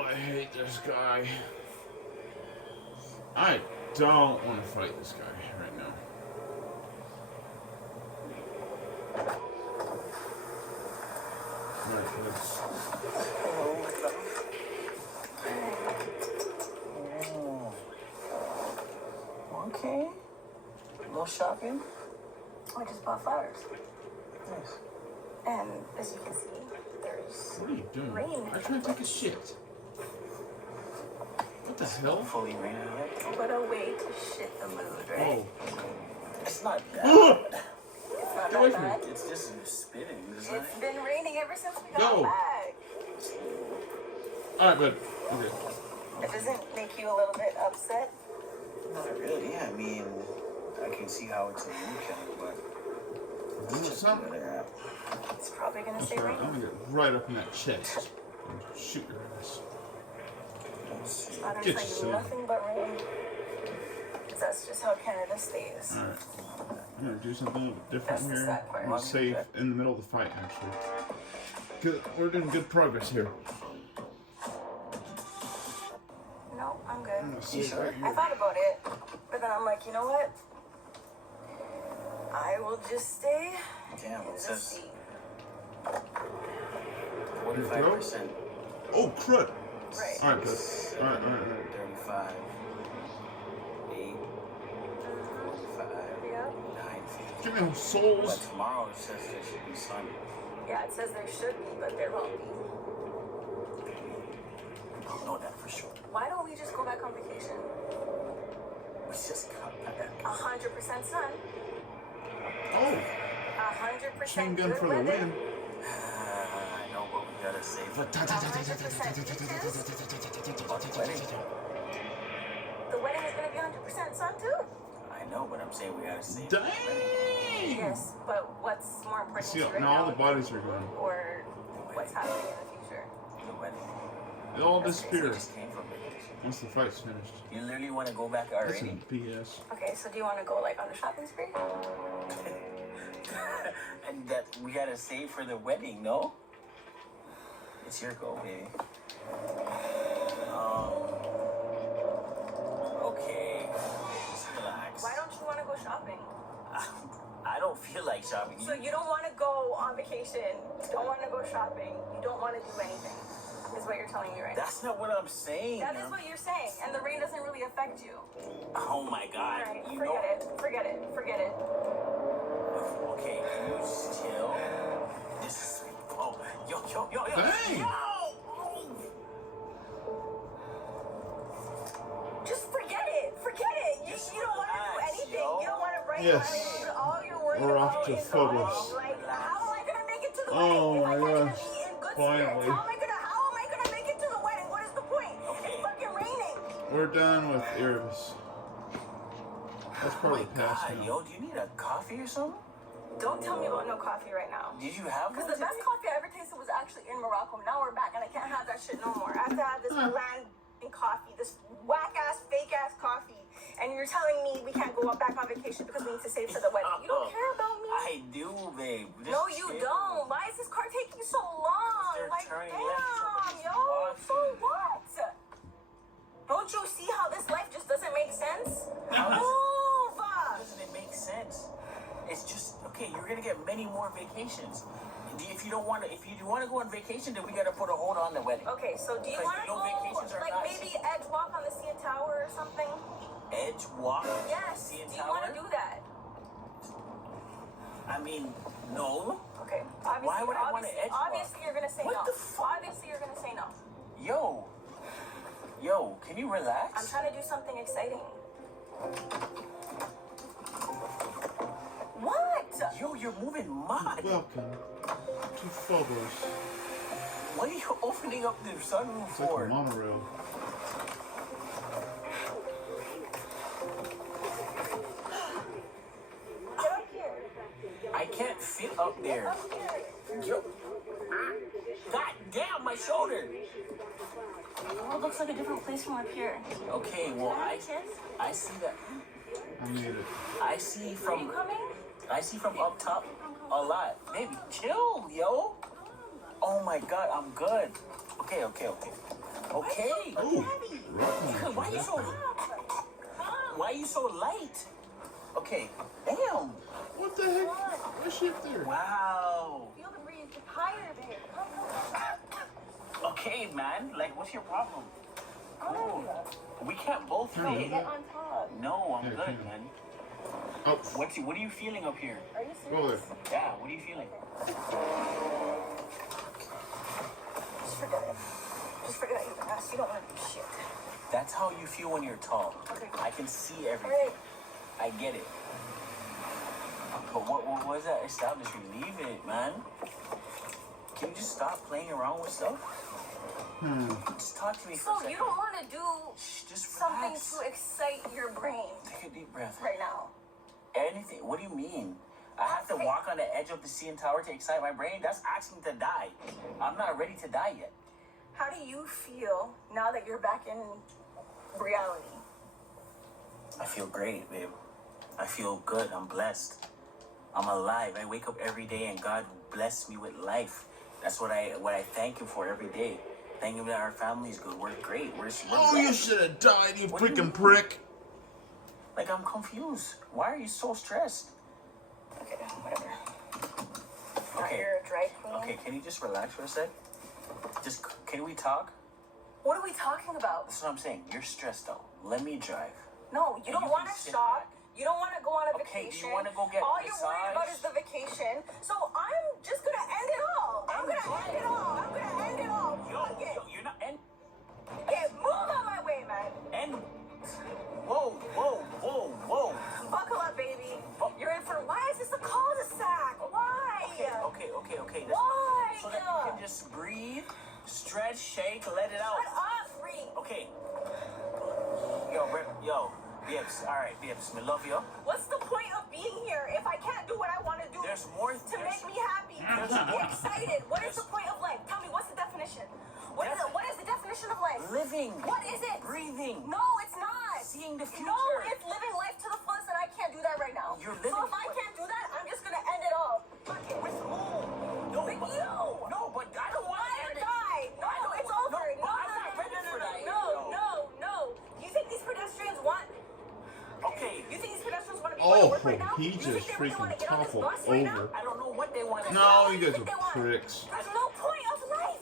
I hate this guy. I don't want to fight this guy right now. Alright, let's... Okay. A little shopping. I just bought flowers. Nice. And as you can see, there's What are you doing? rain. I'm trying to take a shit. What the hell? Fully raining yet? What a way to shit the mood, right? Oh. It's not bad. It's not Get away that from me. bad. It's just spitting, isn't It's it? been raining ever since we got Go. back. Alright, bud. Okay. It doesn't make you a little bit upset. Not really. I mean, I can see how it's a mood killer, but Doing something. better It's probably gonna That's stay right. I'm raining. gonna get right up in that chest and shoot your ass. Let's see. It's not Get gonna yourself. nothing but rain. 'Cause that's just how Canada stays. Alright. I'm gonna do something a little different That's the here. sad part. I'm gonna save in the middle of the fight, actually. good. We're doing good progress here. No, I'm good. I'm gonna sit sure? right I here. thought about it, but then I'm like, you know what? I will just stay Damn, in it the says seat. 45%. Oh, crud. Right. All right, good. All right. 35. 8. 45. Yeah. 9. Give me those But souls. tomorrow it says there should be sun. Yeah, it says there should be, but there won't be. I don't know that for sure. Why don't we just go back on vacation? We just got back. 100% sun. Oh, 100% chain gun good for the weather. win. I know what we gotta say for 100% beaches. The wedding is gonna be 100% sun too. I know, but I'm saying we gotta save. Dang. Yes, but what's more important See, to you right now all now? the bodies are gone. Or what's happening in the future? The wedding. They all We disappear just came from vacation. once the fight's finished. You literally want to go back That's already? some BS. Okay, so do you want to go like on a shopping spree? And that we gotta save for the wedding, no? It's your goal, baby. Okay. Just relax. Why don't you want to go shopping? I don't feel like shopping. So you don't want to go on vacation, you don't want to go shopping, you don't want to do anything, is what you're telling me right now. That's not what I'm saying. That is what you're saying, and the rain doesn't really affect you. Oh my God. Alright, You forget know. it, forget it, forget it. Okay, can you just chill? This is. Oh, yo. Dang. Yo! Just forget it, forget it. You don't want to do relax, anything. yo. You don't want to write Yes. down all you're worried We're about off to is Phobos. like, how am I gonna make it to the Oh wedding if my I can't even gosh. be in good Finally. spirits? How am I gonna make it to the wedding? What is the point? Okay. It's fucking raining. We're done with Erebus. That's part of the past God, now. yo, do you need a coffee or something? Don't tell me about no coffee right now. Did you have one Because the best today? coffee I ever tasted was actually in Morocco. Now we're back and I can't have that shit no more. I have to have this bland coffee, this whack ass, fake ass coffee. And you're telling me we can't go back on vacation because we need to save for the wedding. You don't care about me? I do, babe. Just No, you chill. don't. Why is this car taking so long? They're Like, turning left, damn, somebody's yo. So watching. what? Don't you see how this life just doesn't make sense? How Move! doesn't it make sense? It's just okay. You're gonna get many more vacations. If you don't want to, if you want to go on vacation, then we gotta put a hold on the wedding. Okay, so do you Because want to no vacations go, are like, nice. maybe edge walk on the CN Tower or something? Edge walk. Yes. CN Do you want to Tower? do that? I mean, no. Okay. Obviously, Why would I wanna edge walk? Obviously, you're gonna say What no. the fuck? Obviously, you're gonna say no. Yo, can you relax? I'm trying to do something exciting. What? Yo, you're moving mad. Welcome to Phobos. What are you opening up the sunroof It's like for? a monorail. Get up here. I can't fit up there. Up here. Yo. God damn, my shoulder. Oh, it looks like a different place from up here. Okay, well, Kids? I see that. I made it. I see Are you from coming? up top a lot. Baby, chill, yo. Oh my God, I'm good. Okay. Okay. Ooh, rock Why are you so light? Okay. Damn. What the heck? What's shit there? Wow. Feel the breeze. Get higher, babe. Come. Okay, man. Like, what's your problem? Oh. We can't both No, fit. Get on top. No, I'm Yeah, good, come. man. Oh, What are you feeling up here? Are you go serious? there. Yeah, what are you feeling? Just forget it. Just forget it. You're ass. You don't want to do shit. That's how you feel when you're tall. Okay. I can see everything. Alright. I get it. But what was that establishment? Leave it, man. Can you just stop playing around with stuff? Just talk to me for a So second. you don't want to do Shh, just something relax. to excite your brain Take a deep breath. right now. Anything. What do you mean? I have to Okay. walk on the edge of the CN Tower to excite my brain? That's asking to die. I'm not ready to die yet. How do you feel now that you're back in reality? I feel great, babe. I feel good. I'm blessed. I'm alive. I wake up every day and God bless me with life. That's what I thank him for every day. Thank him that our family's good. We're great. We're Oh, you blessed. should have died, you What do you freaking mean? prick. Like, I'm confused. Why are you so stressed? Okay, whatever. Okay. You're a dry cleaner. Okay, can you just relax for a sec? Can we talk? What are we talking about? That's what I'm saying. You're stressed out. Let me drive. No, you And don't you want can to sit shop. back. You don't want to go on a Okay, do vacation. you wanna go get all you're worried about massage? is the vacation. So I'm just gonna end it all. I'm gonna end it all. I'm gonna end it all. Fuck it. You're not. And Okay, move out my way, man. whoa. Buckle up, baby. You're in for. Why is this a cul-de-sac? Why? Okay. Why? So that you can just breathe, stretch, shake, let it out. Shut up, freak. Okay. Yo, Bibbs. All right, Bibbs. I love you. What's the point of being here if I can't do what I want to do There's more. to make me happy, to be excited? What is the point of life? Tell me, what's the definition? What is the definition of life? Living. What is it? Breathing. No, it's not. Seeing the future. No, it's living life to the fullest, and I can't do that right now. You're So living if I can't do that, I'm just gonna end it all. Fuck it. With who? No, With but you. No, but I don't want Ride to or end it. die. No, I don't it's want- over. No, I'm not ready for that. No. You think these pedestrians want? Okay. You think these pedestrians want to be going to Oh, work right now? he You think just they really wanna freaking get on this toppled bus right now? over. I don't know what they want. No, you guys are pricks. There's no point of life.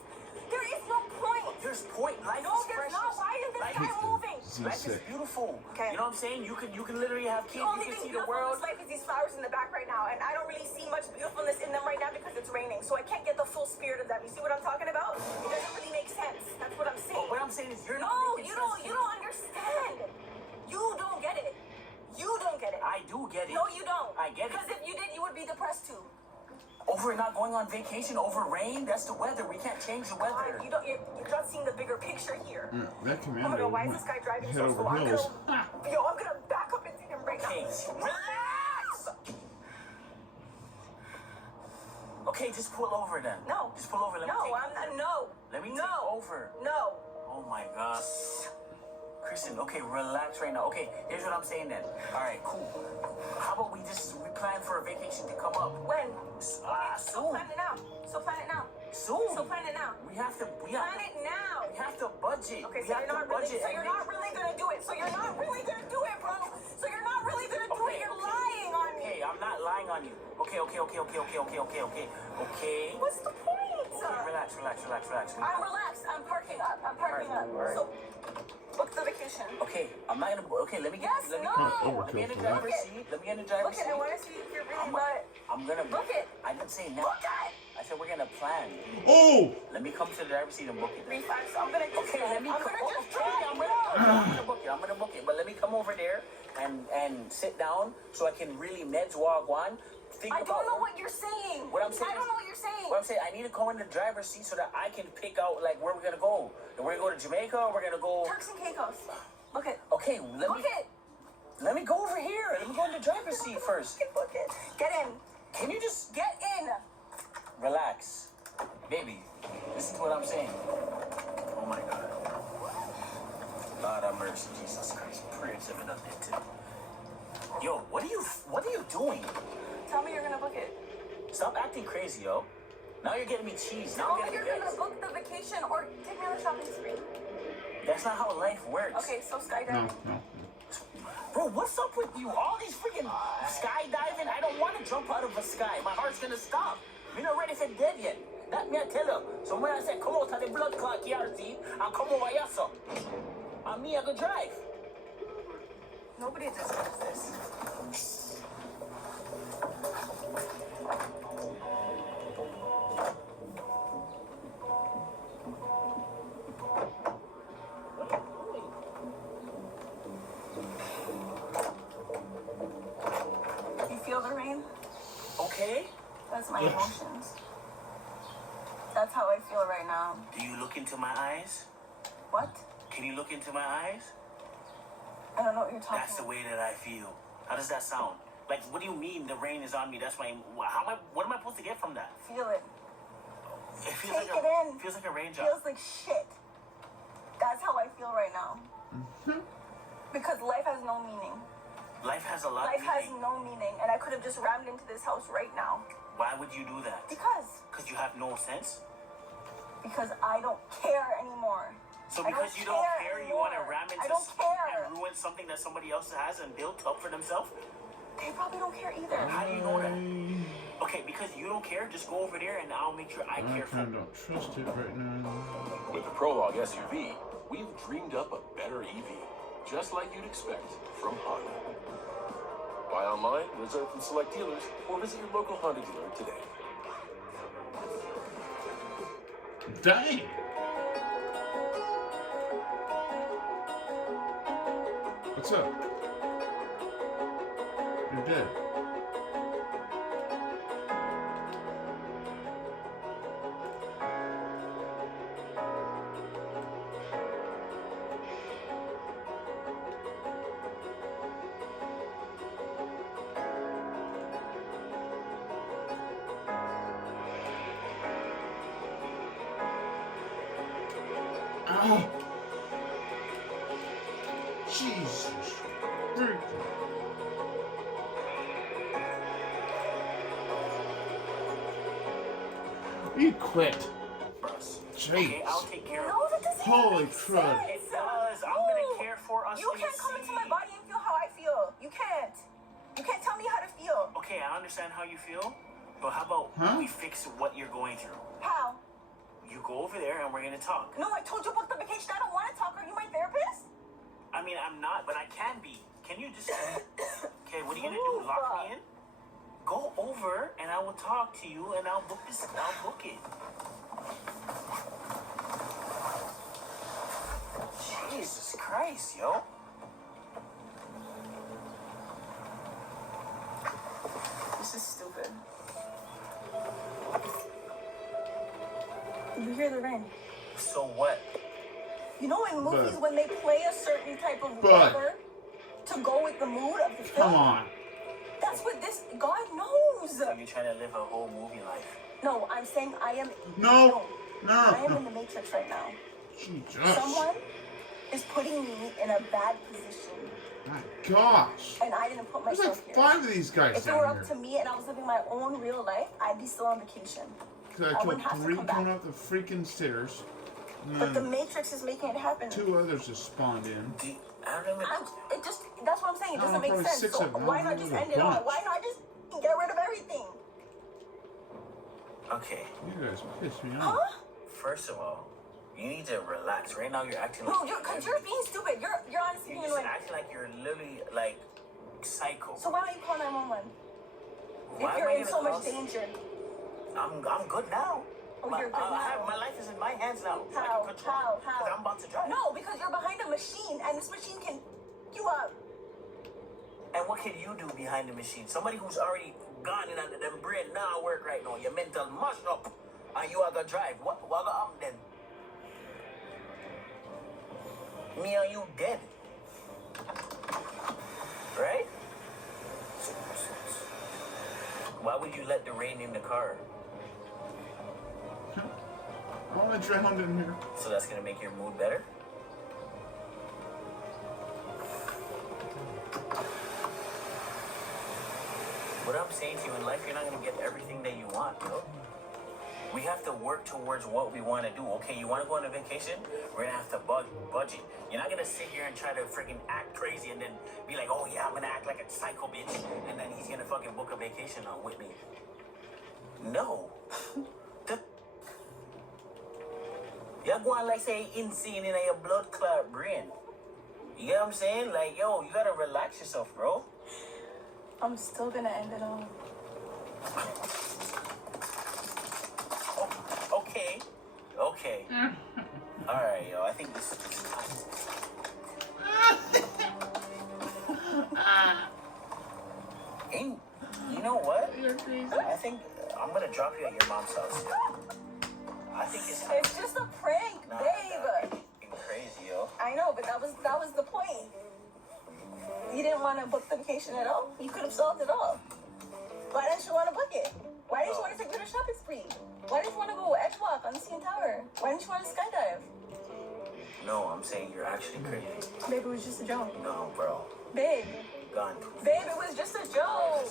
There is no point. There's point. Life No, is there's precious. not. Why is this Life guy is- moving? Life is Z6. beautiful. Okay. You know what I'm saying? You can literally have The kids. only You can thing see the beautiful in world. this life is these flowers in the back right now, and I don't really see much beautifulness in them right now because it's raining, so I can't get the full spirit of them. You see what I'm talking about? It doesn't really make sense. That's what I'm saying. But what I'm saying is you're not No, making you don't. sense You to don't understand. You don't get it. You don't get it. me. I do get it. No, you don't. I get it. Because if you did, you would be depressed too. Over not going on vacation over rain, that's the weather. We can't change the weather. You don't. You're not seeing the bigger picture here. Yeah, that Oh my commando God, why is went this guy driving head so over slow? I'm heels. gonna back up into him right Okay, now. relax. Okay, just pull over then. No. Just pull over. Let me No, take I'm not. No. Let me No. take over. No. Oh my God. Kristen, okay, relax right now. Okay, here's what I'm saying then. All right, cool. How about we plan for a vacation to come up? When? So Soon. plan it now. So plan it now. Soon. So plan it now. We have to Plan it now. we have to budget. Okay, we so have you're to not really. budget So and you're make- not really gonna do it. So you're not really gonna do it, bro. So you're not really gonna do it. You're lying on me. Okay, I'm not lying on you. Okay. Okay. What's the point? Relax. I'm relaxed. I'm parking up. Alright. So book the vacation. Okay, I'm not gonna. Okay, let me get. Yes, let me, no. Let me in the Overkill for that. driver's seat. Let me in the driver's Look at seat. it. I want to see if you're really I'm, not. I'm gonna Book it. I didn't say now. Book it. I said we're gonna plan. Oh! Let me come to the driver's seat and book it. Reflex. I'm gonna just. Okay, let me. I'm gonna just okay, drive. I'm gonna book it. I'm gonna book it. But let me come over there and sit down so I can really meds walk one. Think I about don't know what you're saying. What I'm saying I don't is- know what you're saying. What I'm saying, I need to go in the driver's seat so that I can pick out like where we're gonna go. And we're gonna go to Jamaica. Or we're gonna go. Turks and Caicos. Look it. Okay, Look it. let me go over here. Let me go in the driver's seat first. Look it. Get in. Can you just Get in. relax, baby? Listen to what I'm saying. Oh my God. God have mercy, Jesus Christ. Prayers have been uplifted. Yo, what are you doing? Tell me you're gonna book it. Stop acting crazy, yo. Now you're getting me cheese. Now Tell I'm me getting you're gonna book the vacation or take me on a shopping spree. That's not how life works. Okay, so skydiving. No. Bro, what's up with you? All these freaking skydiving. I don't want to jump out of a sky. My heart's gonna stop. We're not ready for dead yet. That me I tell her. So when I said come out of the blood clot KRT and come over here, so. And me I go drive. Nobody deserves this. You feel the rain? Okay? That's my emotions. That's how I feel right now. Do you look into my eyes? What? Can you look into my eyes? I don't know what you're talking That's the about. way that I feel. How does that sound? Like, what do you mean the rain is on me? That's my. What am I supposed to get from that? Feel it. It feels Take like it in. Feels like a raindrop. Feels like shit. That's how I feel right now. Because life has no meaning. Life has a lot Life of has meaning. no meaning, and I could have just rammed into this house right now. Why would you do that? Because Because you have no sense? Because I don't care anymore. So I don't because you don't care, you want to anymore. ram into I don't care. and ruin something that somebody else has and built up for themselves? They probably don't care either. How do you know that? Okay, because you don't care, just go over there and I'll make sure I care for I you. don't trust it right now. With the Prologue SUV, we've dreamed up a better EV, just like you'd expect from Honda. Buy online, reserve from select dealers, or visit your local Honda dealer today. Dang! What's up? You're dead. Oh. Jesus. You quit. Okay, I'll take care of No, that doesn't Holy make crud. sense. it. Does. I'm gonna care for us. You can't come into my body and feel how I feel. You can't. You can't tell me how to feel. Okay, I understand how you feel, but how about we fix what you're going through? How? You go over there and we're gonna talk. No, I told you book the vacation. I don't want to talk. Are you my therapist? I mean, I'm not, but I can be. Can you just... Okay, what are you gonna do? Lock me in? Go over and I will talk to you and I'll book this. I'll book it. Jesus Christ, yo. This is stupid. You hear the rain. So what? You know in movies when they play a certain type of But- weather to go with the mood of the film? Come on. That's what this... God knows. So you're trying to live a whole movie life. No, I'm saying I am... No. I am No. in the Matrix right now. Jesus. Someone is putting me in a bad position. My gosh. And I didn't put There's myself like here. 5 of these guys If it were down up here. to me and I was living my own real life, I'd be still on vacation. I I killed wouldn't have to 3 come back. coming up the freaking stairs. And But the then Matrix is making it happen. 2 others just spawned in. I don't even... It just, that's what I'm saying. It doesn't make probably sense. 6 So of them. why not just There's a end it all? bunch. Why not just get rid of everything? Okay, You guys piss me off. Huh? first of all, you need to relax. Right now you're acting No, like... because you're being stupid. You're honestly You're being just like... acting like you're literally, like, psycho. So why don't you call 911? Why If am you're I in gonna so much call- danger. I'm good now. Oh, you're good now. My life is in my hands now. I How? can control How? it, 'cause I'm about to drive. No, because you're behind a machine, and this machine can you up. And what can you do behind the machine? Somebody who's already gone in under them brain now work right now. Your mental mashed up. And you are gonna drive. What gonna happen then? Me and you dead. Right? Why would you let the rain in the car? I want to drown in here. So that's gonna make your mood better? What I'm saying to you in life, you're not gonna get everything that you want, yo. We have to work towards what we want to do. Okay, you want to go on a vacation? We're gonna have to budget. You're not gonna sit here and try to freaking act crazy and then be like, oh yeah, I'm gonna act like a psycho bitch, and then he's gonna fucking book a vacation on with me. No. You're going like say insane in your blood clot brain. You get what I'm saying? Like, yo, you gotta relax yourself, bro. I'm still gonna end it all. Okay. Okay. Alright, yo, I think this is And you know what? You're crazy. I think I'm gonna drop you at your mom's house. I think it's time. It's just a prank, Nah, babe. you're crazy, yo. I know, but that was the point. You didn't want to book the vacation at all. You could have solved it all. Why didn't you want to book it? Why didn't you want to take me to a shopping spree? Why didn't you want to go edge walk on the CN Tower? Why didn't you want to skydive? No, I'm saying you're actually crazy. Babe, it was just a joke. No, bro. Babe, gone. Babe, it was just a joke.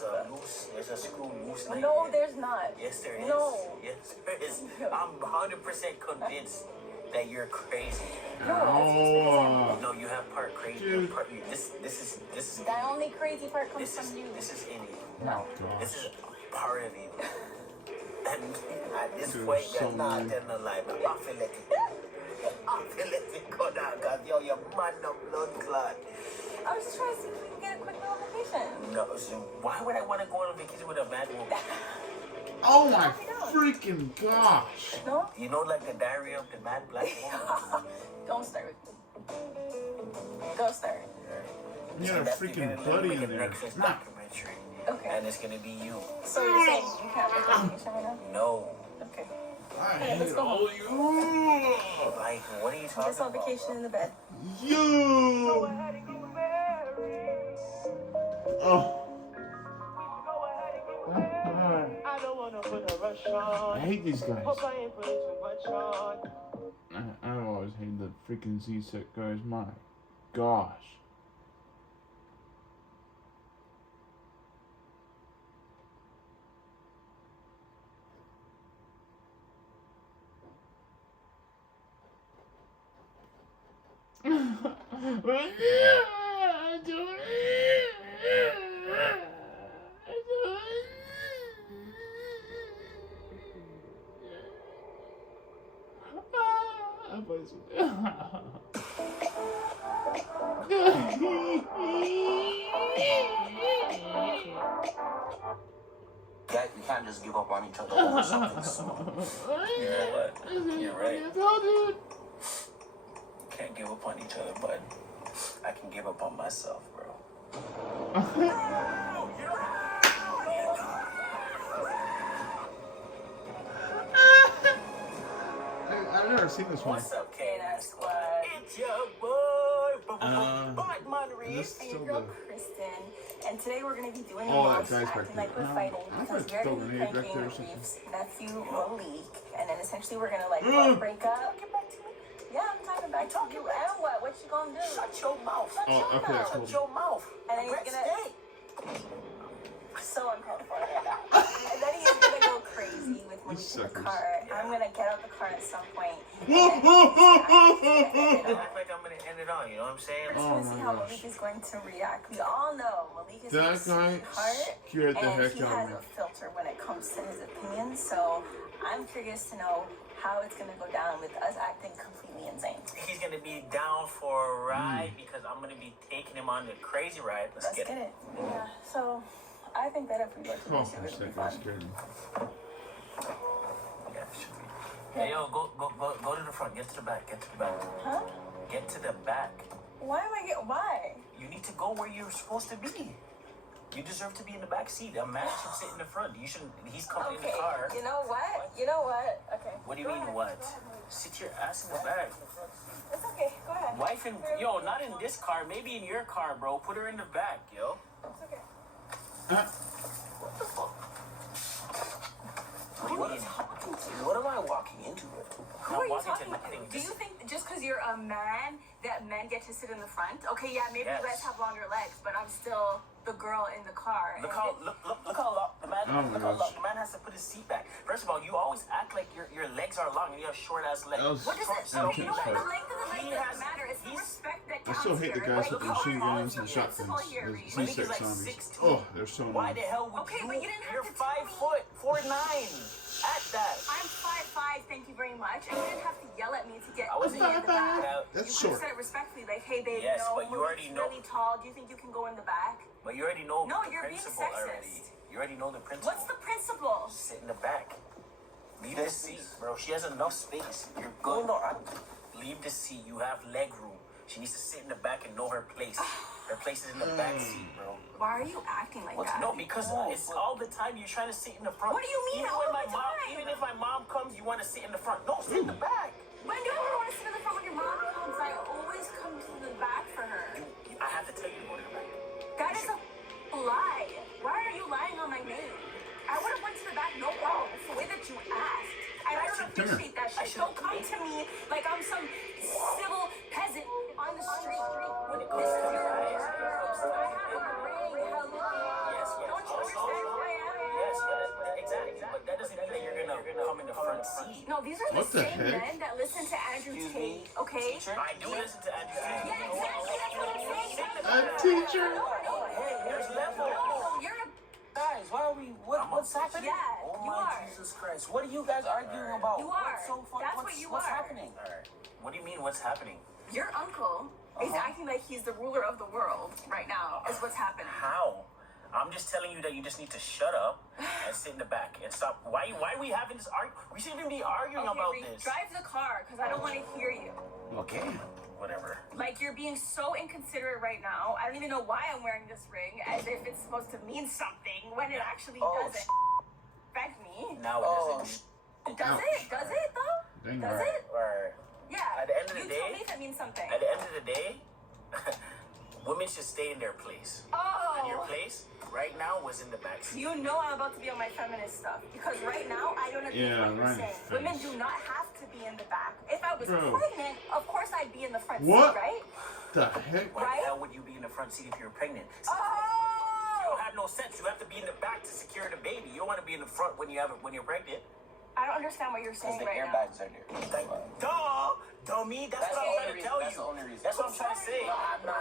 There's a screw loose. No, there's not. Yes, there is. No. Yes, there is. I'm 100% convinced that you're crazy. Oh. No, you have part crazy. Dude. Part, this is The only crazy part comes from you. This is in you. No. This is part of you. And at this Dude, point, so you're not mean. telling a lie, but I feel let it. I feel let it go down, cause you're man of blood clot. I was just trying to see if we can get a quick little vacation. No, so why would I want to go on a vacation with a mad woman? Oh my freaking gosh. No? You know, like the diary of the mad black woman? Don't start with me. Don't start. You got a freaking buddy in there. Netflix Nah. documentary. Okay. And it's gonna be you. So you're saying you can't make a vacation right now? No. Okay. I let's hate go all you. Like, what are you talking Just on about? vacation in the bed. You. Oh. I don't wanna put a rush on. I hate these guys. Hope I ain't putting too much on. I always hate the freaking Z-Set guys. My gosh. Yeah, you can't just give up on each other over something. So, You know what? You're right. Dude. Can't give up on each other, but I can give up on myself, bro. I've never seen this one. What's up, K9 Squad? It's your boy, Batman Is Reese. this And your still girl the... Kristen, and today we're gonna be doing the Oh, that vlogs guy's back acting there. like we're No, fighting I because thought we're throw gonna a be grenade back pranking there or something. Reef's nephew Malik, and then essentially we're gonna like break up. Get back to me. Yeah, I'm talking back to you. And what? What you gonna do? Shut your mouth. Oh, okay, that's cool. Shut your mouth. And then he's Brett gonna- Stay. So uncalled for right now. And then he's gonna go crazy with Malik in the suckers. car. I'm gonna get out the car at some point. And Don't then act like I'm gonna end it on, you know what I'm saying? we're just gonna see how Malik is going to react. We all know Malik is That a guy sweetheart, scared the and heck he out has of me. a filter when it comes to his opinions. So I'm curious to know how it's gonna go down with us acting completely insane. He's gonna be down for a ride because I'm gonna be taking him on the crazy ride. Let's get it. Yeah. So I think that if we go to Oh, this, it gosh, would be that guy fun. scared me. Yeah, it should be. Hey, yo, go to the front. Get to the back. Get to the back. Huh? Get to the back. Why am I get? Why? You need to go where you're supposed to be. You deserve to be in the back seat. A man should sit in the front. You shouldn't. He's coming in Okay. the car. You know what? You know what? Okay. What do you Go mean ahead. what? Go ahead. Sit your ass in the back. It's okay. Go ahead. Wife and yo, not in this car. Maybe in your car, bro. Put her in the back, yo. It's okay. What the fuck? What are you talking to? What am I walking into? Who are you talking to? Do you think just because you're a man that men get to sit in the front? Okay, yeah, maybe Yes. you guys have longer legs, but I'm still the girl in the car. Look and how the man Oh my look how gosh. the man has to put his seat back. First of all, you always act like your legs are long and you have short ass legs. That was What does it? so Okay, you know what? The intense. length of the leg He doesn't has- matter. It's the he's- respect that I counts still hate the here. guys Like, with the look how machine tall guns and he is. shotguns. Here, The Reese. Malik is Z6 like zombies. 6'2". Oh, they're so Why annoying. the hell would Okay, you? but you didn't have You're to tell 5 me. foot 4'9". At that. I'm 5'5", thank you very much. And you didn't have to yell at me to get I wasn't me in the back. Yeah, That's You short. could have said it respectfully, like, hey babe, Yes, no, but you already Malik's know- really tall. Do you think you can go in the back? But you already know No, the you're being principle sexist. already. You already know the principle. What's the principle? Sit in the back. Leave the seat, bro. She has enough space. You're No, good. no, I, Leave the seat. You have leg room. She needs to sit in the back and know her place. Her place is in the back seat, bro. Why are you acting like that? No, because it's all the time you're trying to sit in the front. What do you mean Even all when my the mom, time? even if my mom comes, you want to sit in the front. No, sit in the back. When do you ever want to sit in the front when your mom comes? I always come to the back for her. I have to tell you to go to the back. That is a lie. Why are you lying on my name? I would have went to the back, no problem. It's the way that you asked. And I don't appreciate that shit. Don't come to me like I'm some civil peasant on the street. When it comes to the eyes, Exactly. But that doesn't mean that you're gonna come in the front seat. No, these are the What the same heck? men that listen to Andrew Excuse Tate, me? okay? I do listen to Andrew Tate. Yeah, exactly. That's what I'm saying. A teacher. Hey, there's level. No, you're a Guys, why are we? What's happening? Yeah, oh you my are. Jesus Christ! What are you guys arguing about? You are. What's so fun? That's what's, what you what's are. happening? All right. What do you mean? What's happening? Your uncle is acting like he's the ruler of the world right now, is what's happening. How? I'm just telling you that you just need to shut up and sit in the back and stop. Why are we having this argument? We shouldn't even be arguing about Reed, this. drive the car, because I don't want to hear you. Okay, whatever. Like, you're being so inconsiderate right now. I don't even know why I'm wearing this ring, as if it's supposed to mean something, when it actually doesn't affect me. Now it doesn't. Does it? Does it, though? Dang Does right. it? Or Yeah. At the end of the you day- tell me if it means something. at the end of the day, women should stay in their place. And your Oh. place right now was in the back seat. You know I'm about to be on my feminist stuff, because right now I don't agree Yeah, with what you're right. saying. Women do not have to be in the back. If I was Bro. pregnant, of course I'd be in the front What? seat, right? The heck? Why Right? the hell would you be in the front seat if you were pregnant? You Oh! don't have no sense. You have to be in the back to secure the baby. You don't want to be in the front when you're pregnant. I don't understand what you're saying right now. are there. Like, duh, dummy. That's what I'm trying to tell you. That's the only reason. That's what I'm trying to say. I'm not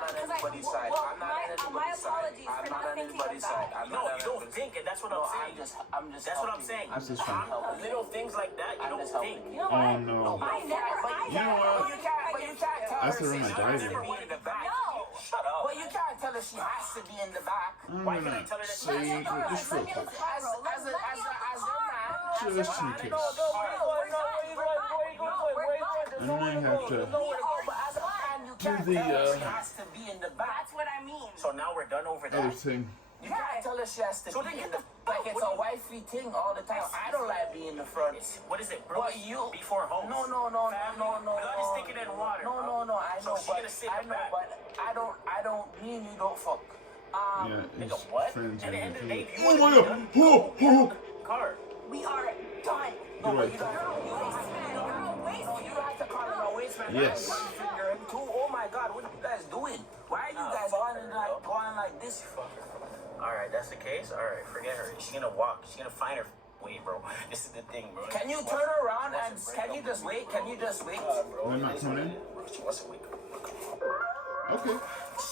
on anybody's side. I'm not on anybody's side. I'm not on anybody's side. I'm No, not on you don't anybody's think it. That's what No, I'm saying. I'm just. That's what I'm helping. saying. I'm just fine. helping. Little things like that, you I'm don't just helping. think. You know Oh what? no. I You know what? But you can't tell I her. have to run my she diary. has to be in the back. No. Shut up. But you can't tell her she has to be in the back. I'm Why can't I gonna tell her that- say just real quick. As a man. Just in case. I might have to do the She has to be in the back. That's what I mean. So now we're done over other that. thing. You can't tell her she has to So be then in get the the like it's a wifey thing all the time. I don't like being in the front. What is it, bro? But you Before homes. No. Blood is thicker than water. No. I So know, she but gonna sit in I the know, back. but I don't. Me and you don't fuck. Yeah, his Nigga, what? friends At the end of the day, if you Oh wanna my be god! done, Oh, oh. car. We are done. Get away. You don't have to call him a waste man. Yes. One finger and two. Oh my God, what are you guys doing? Why are you guys going like this? Alright, that's the case? Alright, forget her. She's gonna walk. She's gonna find her way, bro. This is the thing, bro. Can you turn around and can you just wait? Can you just wait? They're not coming in? She wants to wake up. Okay.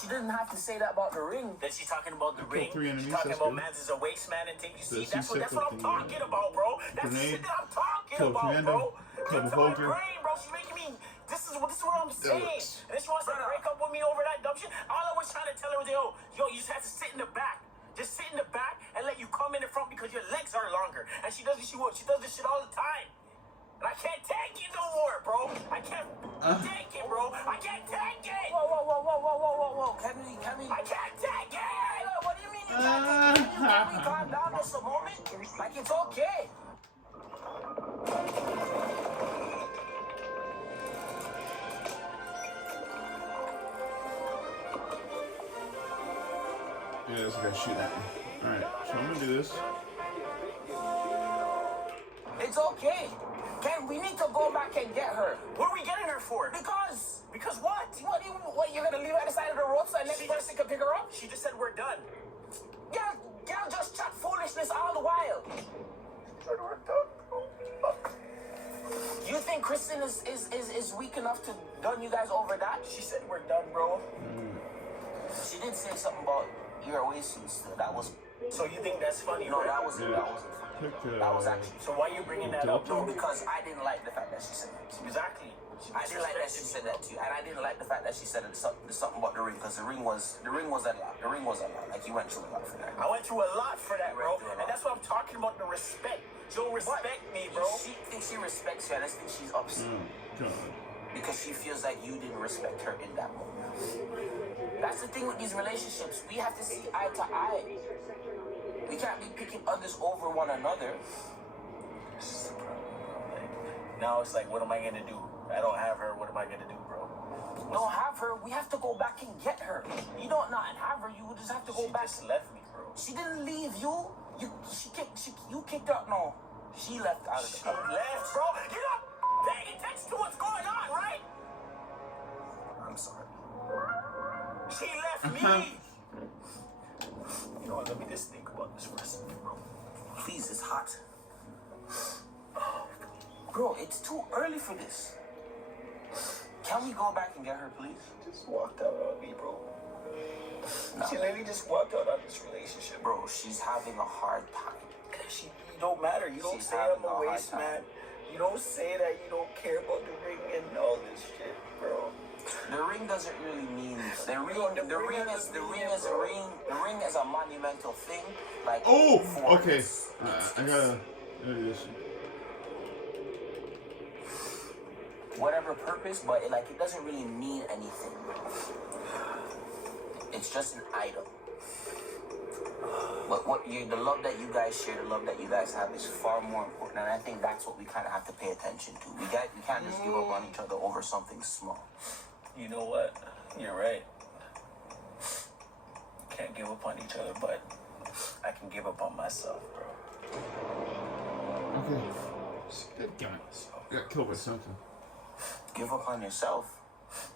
She didn't have to say that about the ring. Then she's talking about the ring. three enemies, She's talking that's about good. man's is a waste man and things. You So see, she that's what set I'm the, talking about, bro. That's the grenade, shit that I'm talking kill about, commander, bro. kill That's the my Vulture. brain, bro. She's making me. This is what I'm saying. looks- And then she wants to break up with me over that dumb shit. All I was trying to tell her was, yo, you just have to sit in the back. Just sit in the back and let you come in the front because your legs are longer. And she does this shit all the time. And I can't take it no more, bro. I can't take it, bro. I can't take it. Whoa. Can we? I can't take it. What do you mean you can't take it? Can we calm down just a moment? Like it's okay. Yeah, this guy shooting at me. Alright, so I'm gonna do this. It's okay. We need to go back and get her. What are we getting her for? Because what? What you're gonna leave her at the side of the road so the next person can pick her up? She just said we're done. Girl just chat foolishness all the while. You think Kristen is weak enough to done you guys over that? She said we're done, bro. She did say something about your waist still. That was So you think that's funny? no, right? that wasn't. Pick, That was actually So why you bringing that up? no, because I didn't like the fact that she said that. Exactly. I didn't like that she said that to you, and I didn't like the fact that she said something about the ring because the ring was a lot. The ring was a lot. Like you went through a lot for that. I went through a lot for that, bro. And that's what I'm talking about, the respect. You don't respect me, bro. She thinks she respects you, and I just think she's upset Oh, God. because she feels like you didn't respect her in that moment. That's the thing with these relationships. We have to see eye to eye. We can't be picking others over one another. Now it's like, what am I gonna do? I don't have her. What am I gonna do, bro? Don't have her. We have to go back and get her. You don't not have her. You would just have to go She back. just left me, bro. She didn't leave you. You kicked her. No, she left out of the She car. left, bro. You're not paying attention to what's going on, right? I'm sorry. She left me. You know what? Let me just think about this for a second, bro. Please, it's hot. Bro, it's too early for this. Can we go back and get her, please? Just walked out on me, bro. No. She literally just walked out on this relationship. Bro, she's having a hard time. You don't matter. You don't She's say having I'm a a hard waste time. man. You don't say that you don't care about the ring and all this shit, bro. The ring doesn't really mean the ring is a monumental thing. Like Oh, for okay. it's- I gotta do this. whatever purpose, but it doesn't really mean anything. It's just an item. But the love that you guys share, the love that you guys have is far more important, and I think that's what we kind of have to pay attention to. We can't just give up on each other over something small. You know what? You're right. Can't give up on each other, but I can give up on myself, bro. Okay. Damn it. I got killed by something. Give up on yourself.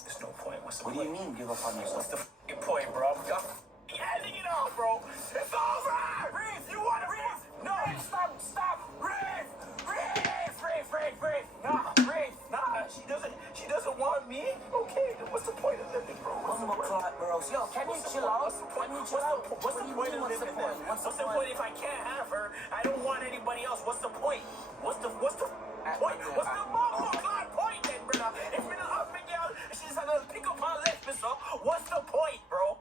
There's no point. What's the What do point? you mean, give up on What's yourself? the fucking point, bro? I'm ending it off, bro. It's over! Reef, you want to Reef? No, stop! Reef! Nah, Reef, nah, she doesn't want me? Okay, then what's the point of living, bro? What's the point? Bro, yo, can you chill out? What's the point? Can you chill out? What's the point of What's the living point? then? What's the What's the point? point if I can't have her? I don't want anybody else. What's the point? What's the point? What's the point then, brother? If me not have me girl, she's gonna pick up her left, mister. What's the point, bro?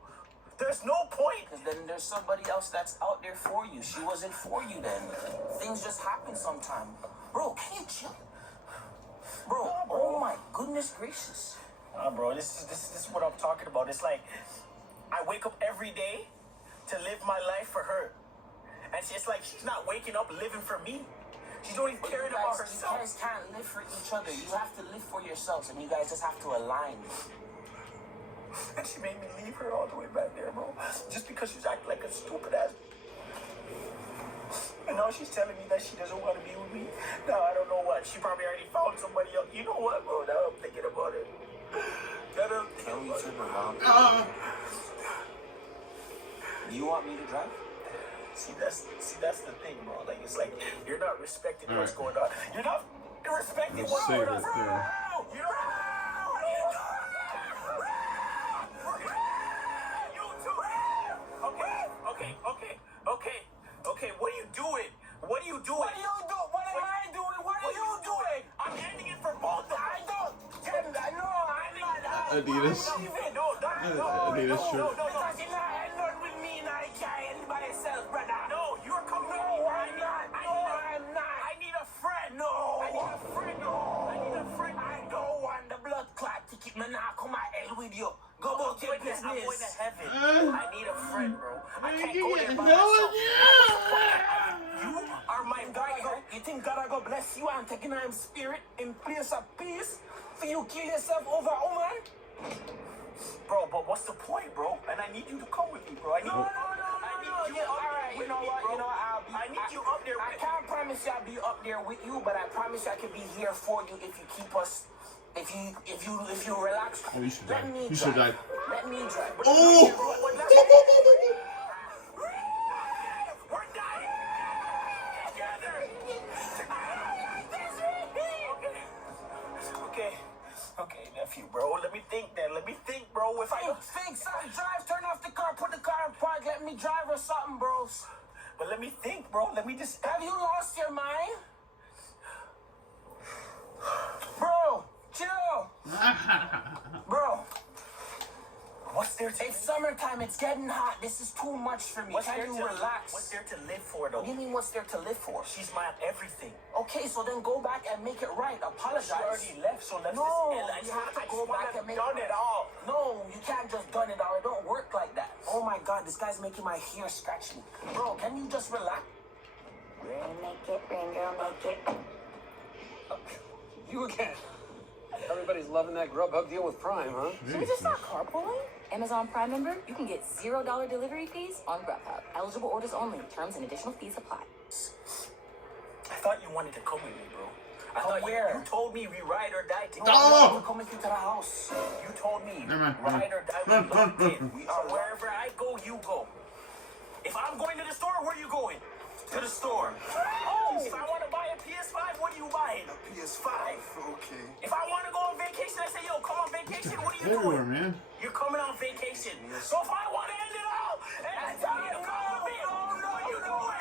There's no point. Because then there's somebody else that's out there for you. She wasn't for you then. Things just happen sometime. Bro, can you chill? Bro, oh my goodness gracious. Bro, this is what I'm talking about. It's like I wake up every day to live my life for her, and it's like she's not waking up living for me. She's only caring about herself. You guys can't live for each other. You have to live for yourselves, and you guys just have to align. And she made me leave her all the way back there, bro. Just because she's acting like a stupid ass. And now she's telling me that she doesn't want to be with me. Now I don't know what. She probably already found somebody else. You know what, bro? Now I'm thinking about it. Can we turn around? You want me to drive? See, that's the thing, bro. Like, it's like you're not respecting what's going on. You're not respecting what's going on. You know. Okay, what are you doing? What are you doing? What am I doing? What are you doing? I'm ending it for both of us. I don't. Adidas. Adidas shirt. Because you're not ending with me and I can't end by yourself, brother. No, you're coming with me. I'm not. I need a friend. I need a friend. I don't want the blood clot to keep me now come and hell with you. Go about your business. I'm going to heaven. I need a friend, bro. I can't go there by myself. You are my guy. You think God I go bless you and taking him spirit in place of peace for you kill yourself over a woman? Bro, but what's the point, bro? And I need you to come with me, bro. I need you up there with me, bro. I need you up there with me. I can't promise you I'll be up there with you, but I promise you I can be here for you if you keep us. If you relax. Oh, you should Let die. me You should die. Let me drive. Oh! We're dying together. Okay, nephew, bro. Let me think, bro. If I don't Think, son, drive, turn off the car, put the car in park, let me drive or something, bros. but let me think, bro. Let me just. Have you lost your mind? Bro, chill. Bro, What's there to? it's summertime, it's getting hot. This is too much for me. Can you relax? What's there to live for, though? What do you mean what's there to live for? She's my everything. Okay, so then go back and make it right. Apologize. She already left, so let's No, just. you have to go back and make done it it all. No, you can't just done it all. It don't work like that. Oh my God, this guy's making my hair scratch me. Bro, can you just relax? You again. Everybody's loving that Grubhub deal with Prime, huh? Should we just start carpooling? Amazon Prime member, you can get $0 delivery fees on Grubhub. Eligible orders only. Terms and additional fees apply. I thought you wanted to come with me, bro. I thought you told me we ride or die together. Oh! We're coming into the house. You told me Never mind. ride or die. We locked in. We are wherever I go, you go. If I'm going to the store, where are you going? To the store. Oh! If I want to buy a PS5, what are you buying? A PS5. Okay. If I want to go on vacation, I say, yo, come on vacation. What are you Everywhere, doing? man. You're coming on vacation. So if I want to end it all, anytime you call me, oh no, you know what?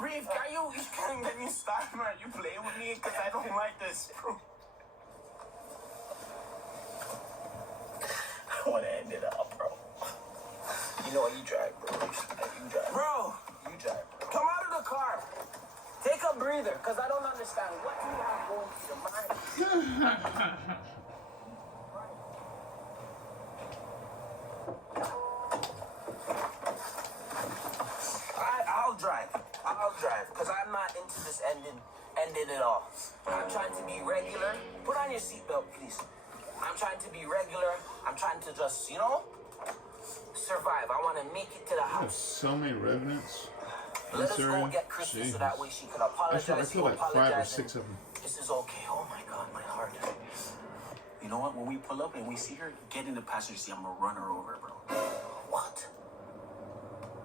Reef, can you can't let me stop, man? You play with me because I don't like this, bro. I want to end it up, bro. You know what? You drive, bro. You drive. Bro, you drive. Come out of the car. Take a breather, because I don't understand what you have going through your mind. I'll drive, because I'm not into this ending it all. I'm trying to be regular. Put on your seatbelt, please. I'm trying to be regular. I'm trying to just, survive. I want to make it to the I have house. so many revenants. Let us go get Kristen so that way she can apologize. I feel like 5 or 6 of them. This is okay. Oh my God, my heart. You know what? When we pull up and we see her, get in the passenger seat. I'm gonna run her over, bro. What?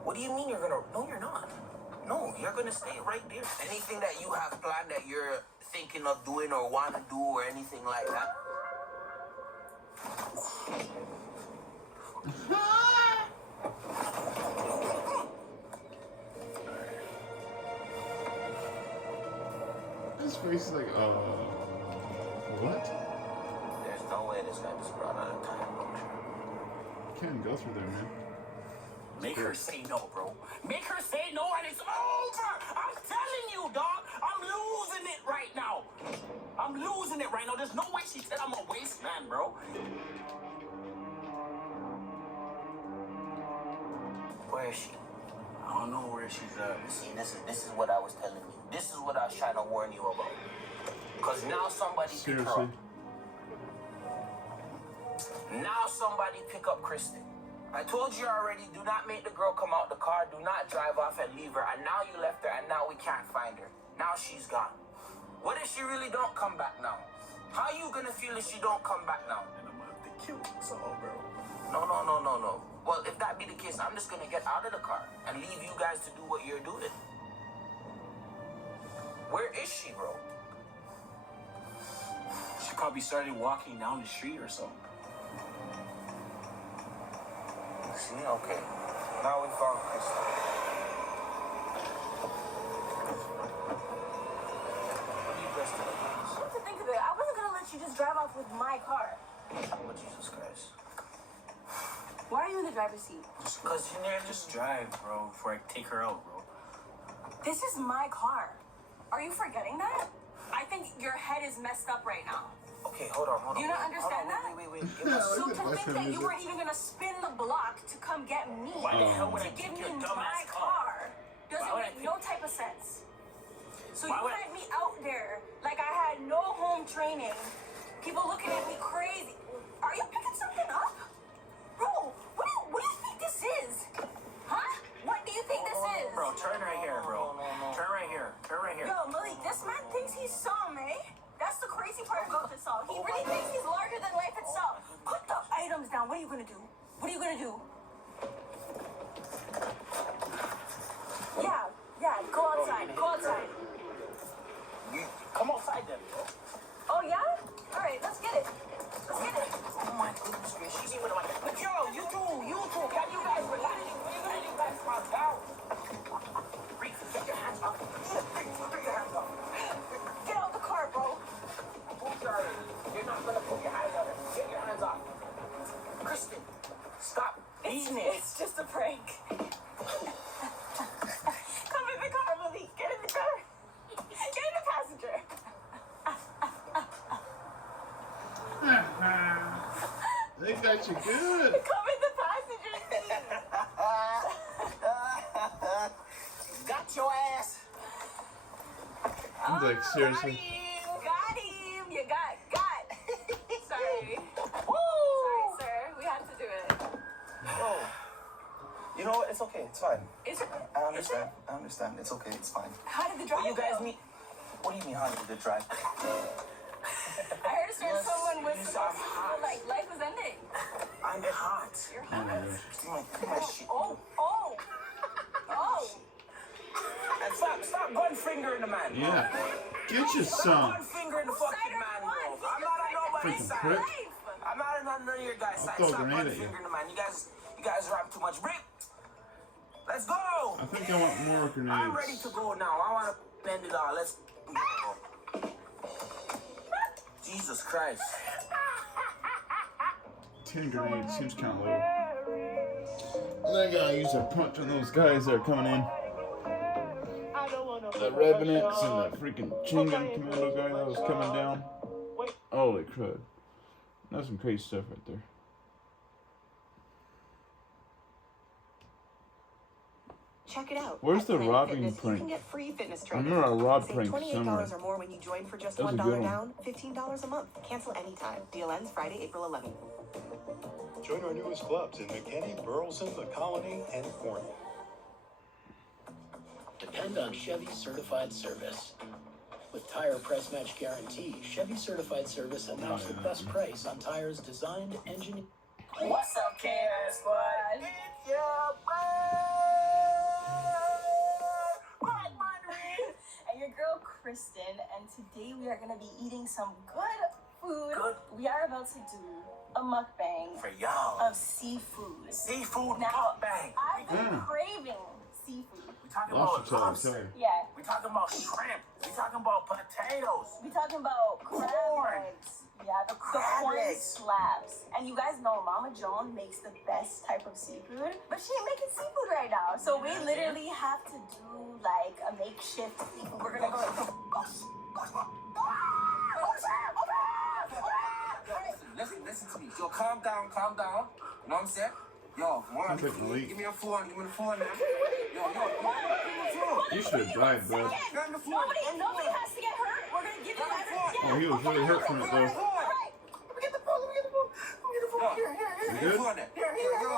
What do you mean you're gonna? No, you're not. No, you're gonna stay right there. Anything that you have planned that you're thinking of doing or want to do or anything like that? His face is like, what? There's no way this guy just brought out a time puncture. Can't go through there, man. Make her say no, bro. Make her say no and it's over. I'm telling you, dog. I'm losing it right now. I'm losing it right now. There's no way she said I'm a waste man, bro. Where is she? I don't know where she's at. See, this is what I was telling you. This is what I was trying to warn you about. Because now somebody pick her Seriously. up. Now somebody pick up Kristen. I told you already, do not make the girl come out the car. Do not drive off and leave her. And now you left her and now we can't find her. Now she's gone. What if she really don't come back now? How you gonna feel if she don't come back now? And I'm gonna have to kill us all, bro. No. Well, if that be the case, I'm just gonna get out of the car and leave you guys to do what you're doing. Where is she, bro? She probably started walking down the street or something. See, okay. Now we found Kristen. What do you dressed up as? What to think of it? I wasn't gonna let you just drive off with my car. Oh, Jesus Christ. Why are you in the driver's seat? Because you never Just drive, bro, before I take her out, bro. This is my car. Are you forgetting that? I think your head is messed up right now. Okay, hold on. Do you not understand that? Wait. Give us So to think that you weren't even gonna spin the block to come get me, Why the hell would I to give take me your my dumbass car, Why doesn't would I make no type of sense. So Why you would I- had me out there like I had no home training. People looking at me crazy. Are you picking something up? Bro, what do you think this is? Huh? What do you think this is? Bro, turn right here, bro. No. Turn right here. Yo, Malik, this man thinks he's some, eh? That's the crazy part about this all. He really thinks he's larger than life itself. Put the items down. What are you gonna do? Yeah, go outside. Come outside then, bro. Oh, yeah? All right, let's get it. Oh my goodness gracious. Yo, you two. Can you guys relax? Can you guys calm down? Reef, get your hands up. Get your hands up. Get out the car, bro. I'm sorry. You're not gonna put your hands on her. Get your hands off. Kristen, stop beating it. It's just a prank. Come in the car, Malik. Get in the car. Get in the passenger. They got you good. Come in the passenger seat. Got your ass. I'm like, seriously. Got him. You got. Sorry. Woo! Sorry, sir. We had to do it. Oh. You know what? It's okay. It's fine. Is it? I understand. I understand. It's okay. It's fine. How did the drive You guys go? meet. What do you mean, how did it drive? I heard it's when Yes, someone was yes, supposed I'm to hot. feel like life was ending. I'm hot. You're Oh my hot. gosh. Give my shit. Oh. And stop gun fingering the man. Bro. Yeah. Get your Stop son. gun fingering the fucking man, bro. I'm not on nobody's Freaking side. prick. I'm not on none of your guys' side. throw a Stop grenade gun at you. fingering the man. You guys are having too much break. Let's go. I think I want more grenades. I'm ready to go now. I want to end it all. Let's go. Jesus Christ. 10 grenades seems kind of low. And then I gotta use a punch on those guys that are coming in. The Revenants and the freaking Chingan Commando guy that was coming down. Holy crud. That's some crazy stuff right there. Check it out. Where's At the Planet robbing Fitness, prank? You can get free fitness I training. remember I robbed Save prank $28 somewhere. or more when you join for just That was a $1 good one. down, $15 a month. Cancel anytime. Deal ends Friday, April 11th. Join our newest clubs in McKinney, Burleson, the Colony, and Cornwall. Depend on Chevy Certified Service. With Tire Press Match Guarantee, Chevy Certified Service unlocks the best price on tires designed, engineered. What's up, KNR Squad? It's your And your girl Kristen, and today we are going to be eating some good food. We are about to do a mukbang For y'all. of seafood. Seafood Now, mukbang. I've been craving seafood. We talking Lobster about tail, lobster. Yeah, We talking about shrimp. We talking about potatoes. we talking about crab Corn. legs. Yeah, the Crab corn legs. slaps. And you guys know Mama Joan makes the best type of seafood, but she ain't making seafood right now. So we literally have to do like a makeshift seafood. We're gonna go like, Listen to me. Yo, calm down. You know what I'm saying? Yo, Sounds like Malik. give me a phone, man. Yo, give me the phone. You should have died, bro. Grab the phone. nobody has to get hurt. We're gonna give you everything. Oh, he was really hurt from it, though. Alright. Let me get the phone. Here. You good? Let's go.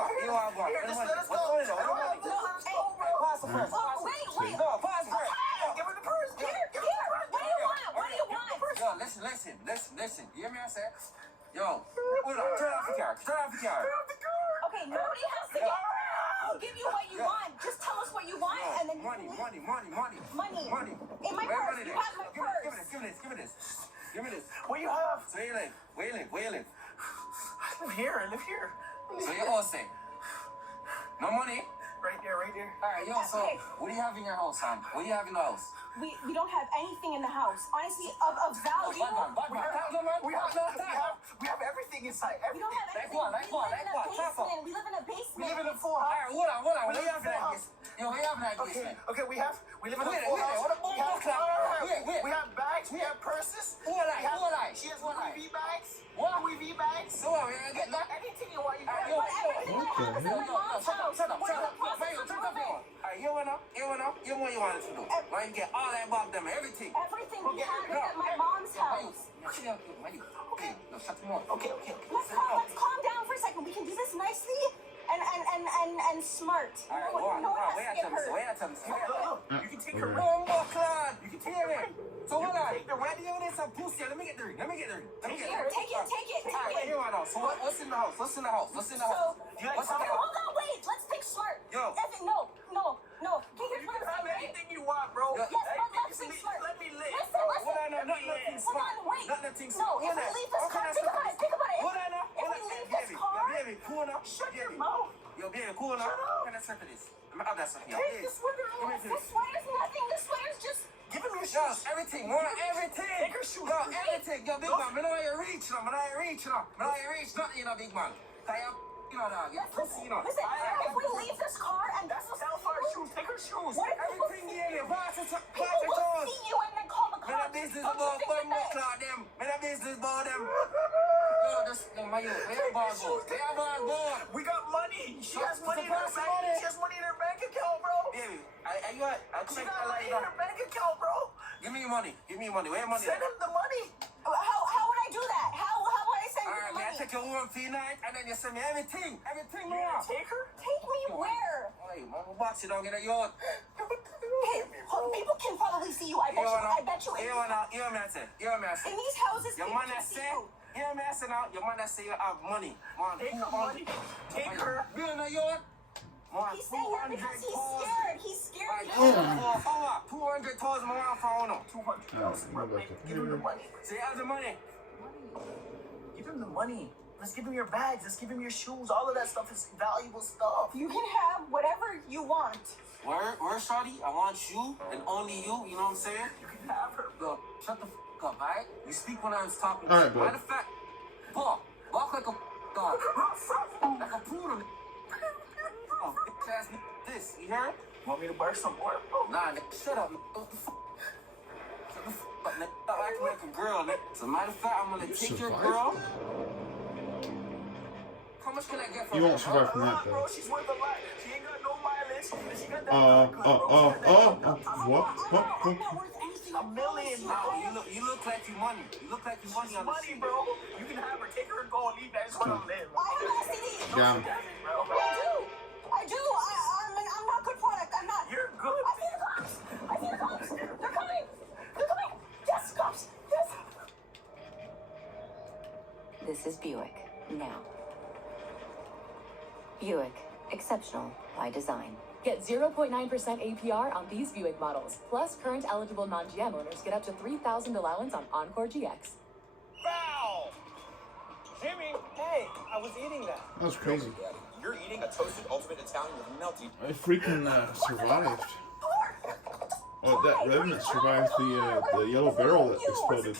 Pass the purse. Oh, wait. No, pass the purse. Give her the purse. Here. What do you want? Yo, listen. You hear me? I said, yo, hold on. Turn off the car. Okay, nobody has to get We'll give you what you want. Just tell us what you want, and then Money. in my Where purse. money You there? have my purse. Give me this. What you have? So you live? Where you live? I live here. So you all say, no money? Right there. Alright, yo, so what do you have in your house, Sam? What do you have in the house? We don't have anything in the house. Honestly, of value. We have everything inside. We don't have anything. Like what? We live in a basement. We live in a full house. Alright, hold on. What do you have in that basement? Yo, what do you have in that basement? Okay, we live in a Wait, full house. what a wait. We have bags, we have purses. Who are they? She has Louis V bags. What? Louis V bags. So what, we're gonna get that? Anything you want, you Alright, can. yo, Everything I have is in my mom's house. Shut up. What are the process of moving? Alright, you wanna? You know what you wanted to do. Why you get all that about them, everything. Everything we have is at my mom's house. Okay, no, shut them up. Okay. Let's calm down for a second. We can do this nicely and smart. Alright, No one has to get hurt. wait a minute. You can take her Rumbo clan. You can hear me. So hold on. Why do you need some pussy? Let me get the ring. Here, take it. Alright, here I know. So what's in the house? So, okay, hold on, wait. Let's think smart. Yo. No. Here's what I'm have saying. anything you want, bro. Yes, but let's think smart. Let me live. Listen. Hold on, nothing Hold smart. on, wait. Nothing No, smart. if we leave this car, think about it. Hold on, If we leave this car, baby, cool now. Shut your mouth. Yo, baby, cool now. Can I circle this? Let me have that stuff here. Take the sweater off. this sweater's nothing. This sweater's just. Give him your Yo, shoes. everything, everything. Take her shoes. Yo, everything. Yo, big man, me know how you reach now. Me know how you reach nothing, you know, big man. You know, dog. You pussy, you know. Listen, if we leave this car and That's sell for her shoes. Take her shoes. what if people Everything here, you pass it people will see you and then call the Me no cops? business Don't you about think bumbo that? clock them. Me no business about them. Yo, my youth, where your ball go? Where your ball go? We got money. She has money in her What's the bank. money? She has money in her bank account, bro. Baby, I She check got that money light in up. her bank account, bro. Give me your money. Where your money? Send him the money. How would I do that? How would I send you Alright, the man, money? take your room fee night and then you send me everything. Everything You more. gonna take her? Take me where? box, you don't get a yacht. Hey, people can probably see you. I bet you. You In these houses, your people man can that see say, you. your man that say you have money. Man, take her money. Take her. Be on a yacht. Man, He's saying that because he's scared. He's scared. Like, 200,000 more for owner. 200,000. Give him the money. Say, have the money. Give him the money. Let's give him your bags. Let's give him your shoes. All of that stuff is valuable stuff. You can have whatever you want. Where, shawty? I want you and only you. You know what I'm saying? You can have her. Yo, shut the up, alright? You speak when I was talking. All right, bud. Matter of fact, bark like a dog, like a poodle. Oh, bitch ass this. You heard? Want me to bark some more? Nah, shut up. What the fuck? Shut the fuck up, nigga. Stop acting like a girl, nigga. As a matter of fact, I'm gonna take your girl. How much can I get for You her? won't survive from that, Bro, though. she's worth a lot. She ain't got no mileage. She got that What? I'm not worth anything. $1 million. No, you look like you money. You look like you money She's on the money, street. bro. You can have her. Take her and go and leave. I just want to live. I have STD. Got him. I do. I'm not good product. I'm not. You're good. I see the cops. They're coming. Yes, cops. Yes. This is Buick. Now. Buick. Exceptional by design. Get 0.9% APR on these Buick models. Plus, current eligible non-GM owners get up to $3,000 allowance on Encore GX. Foul! Jimmy, hey, I was eating that. That was crazy. You're eating a toasted ultimate Italian with melty. I freaking survived. Oh, that revenant survived the yellow barrel that exploded.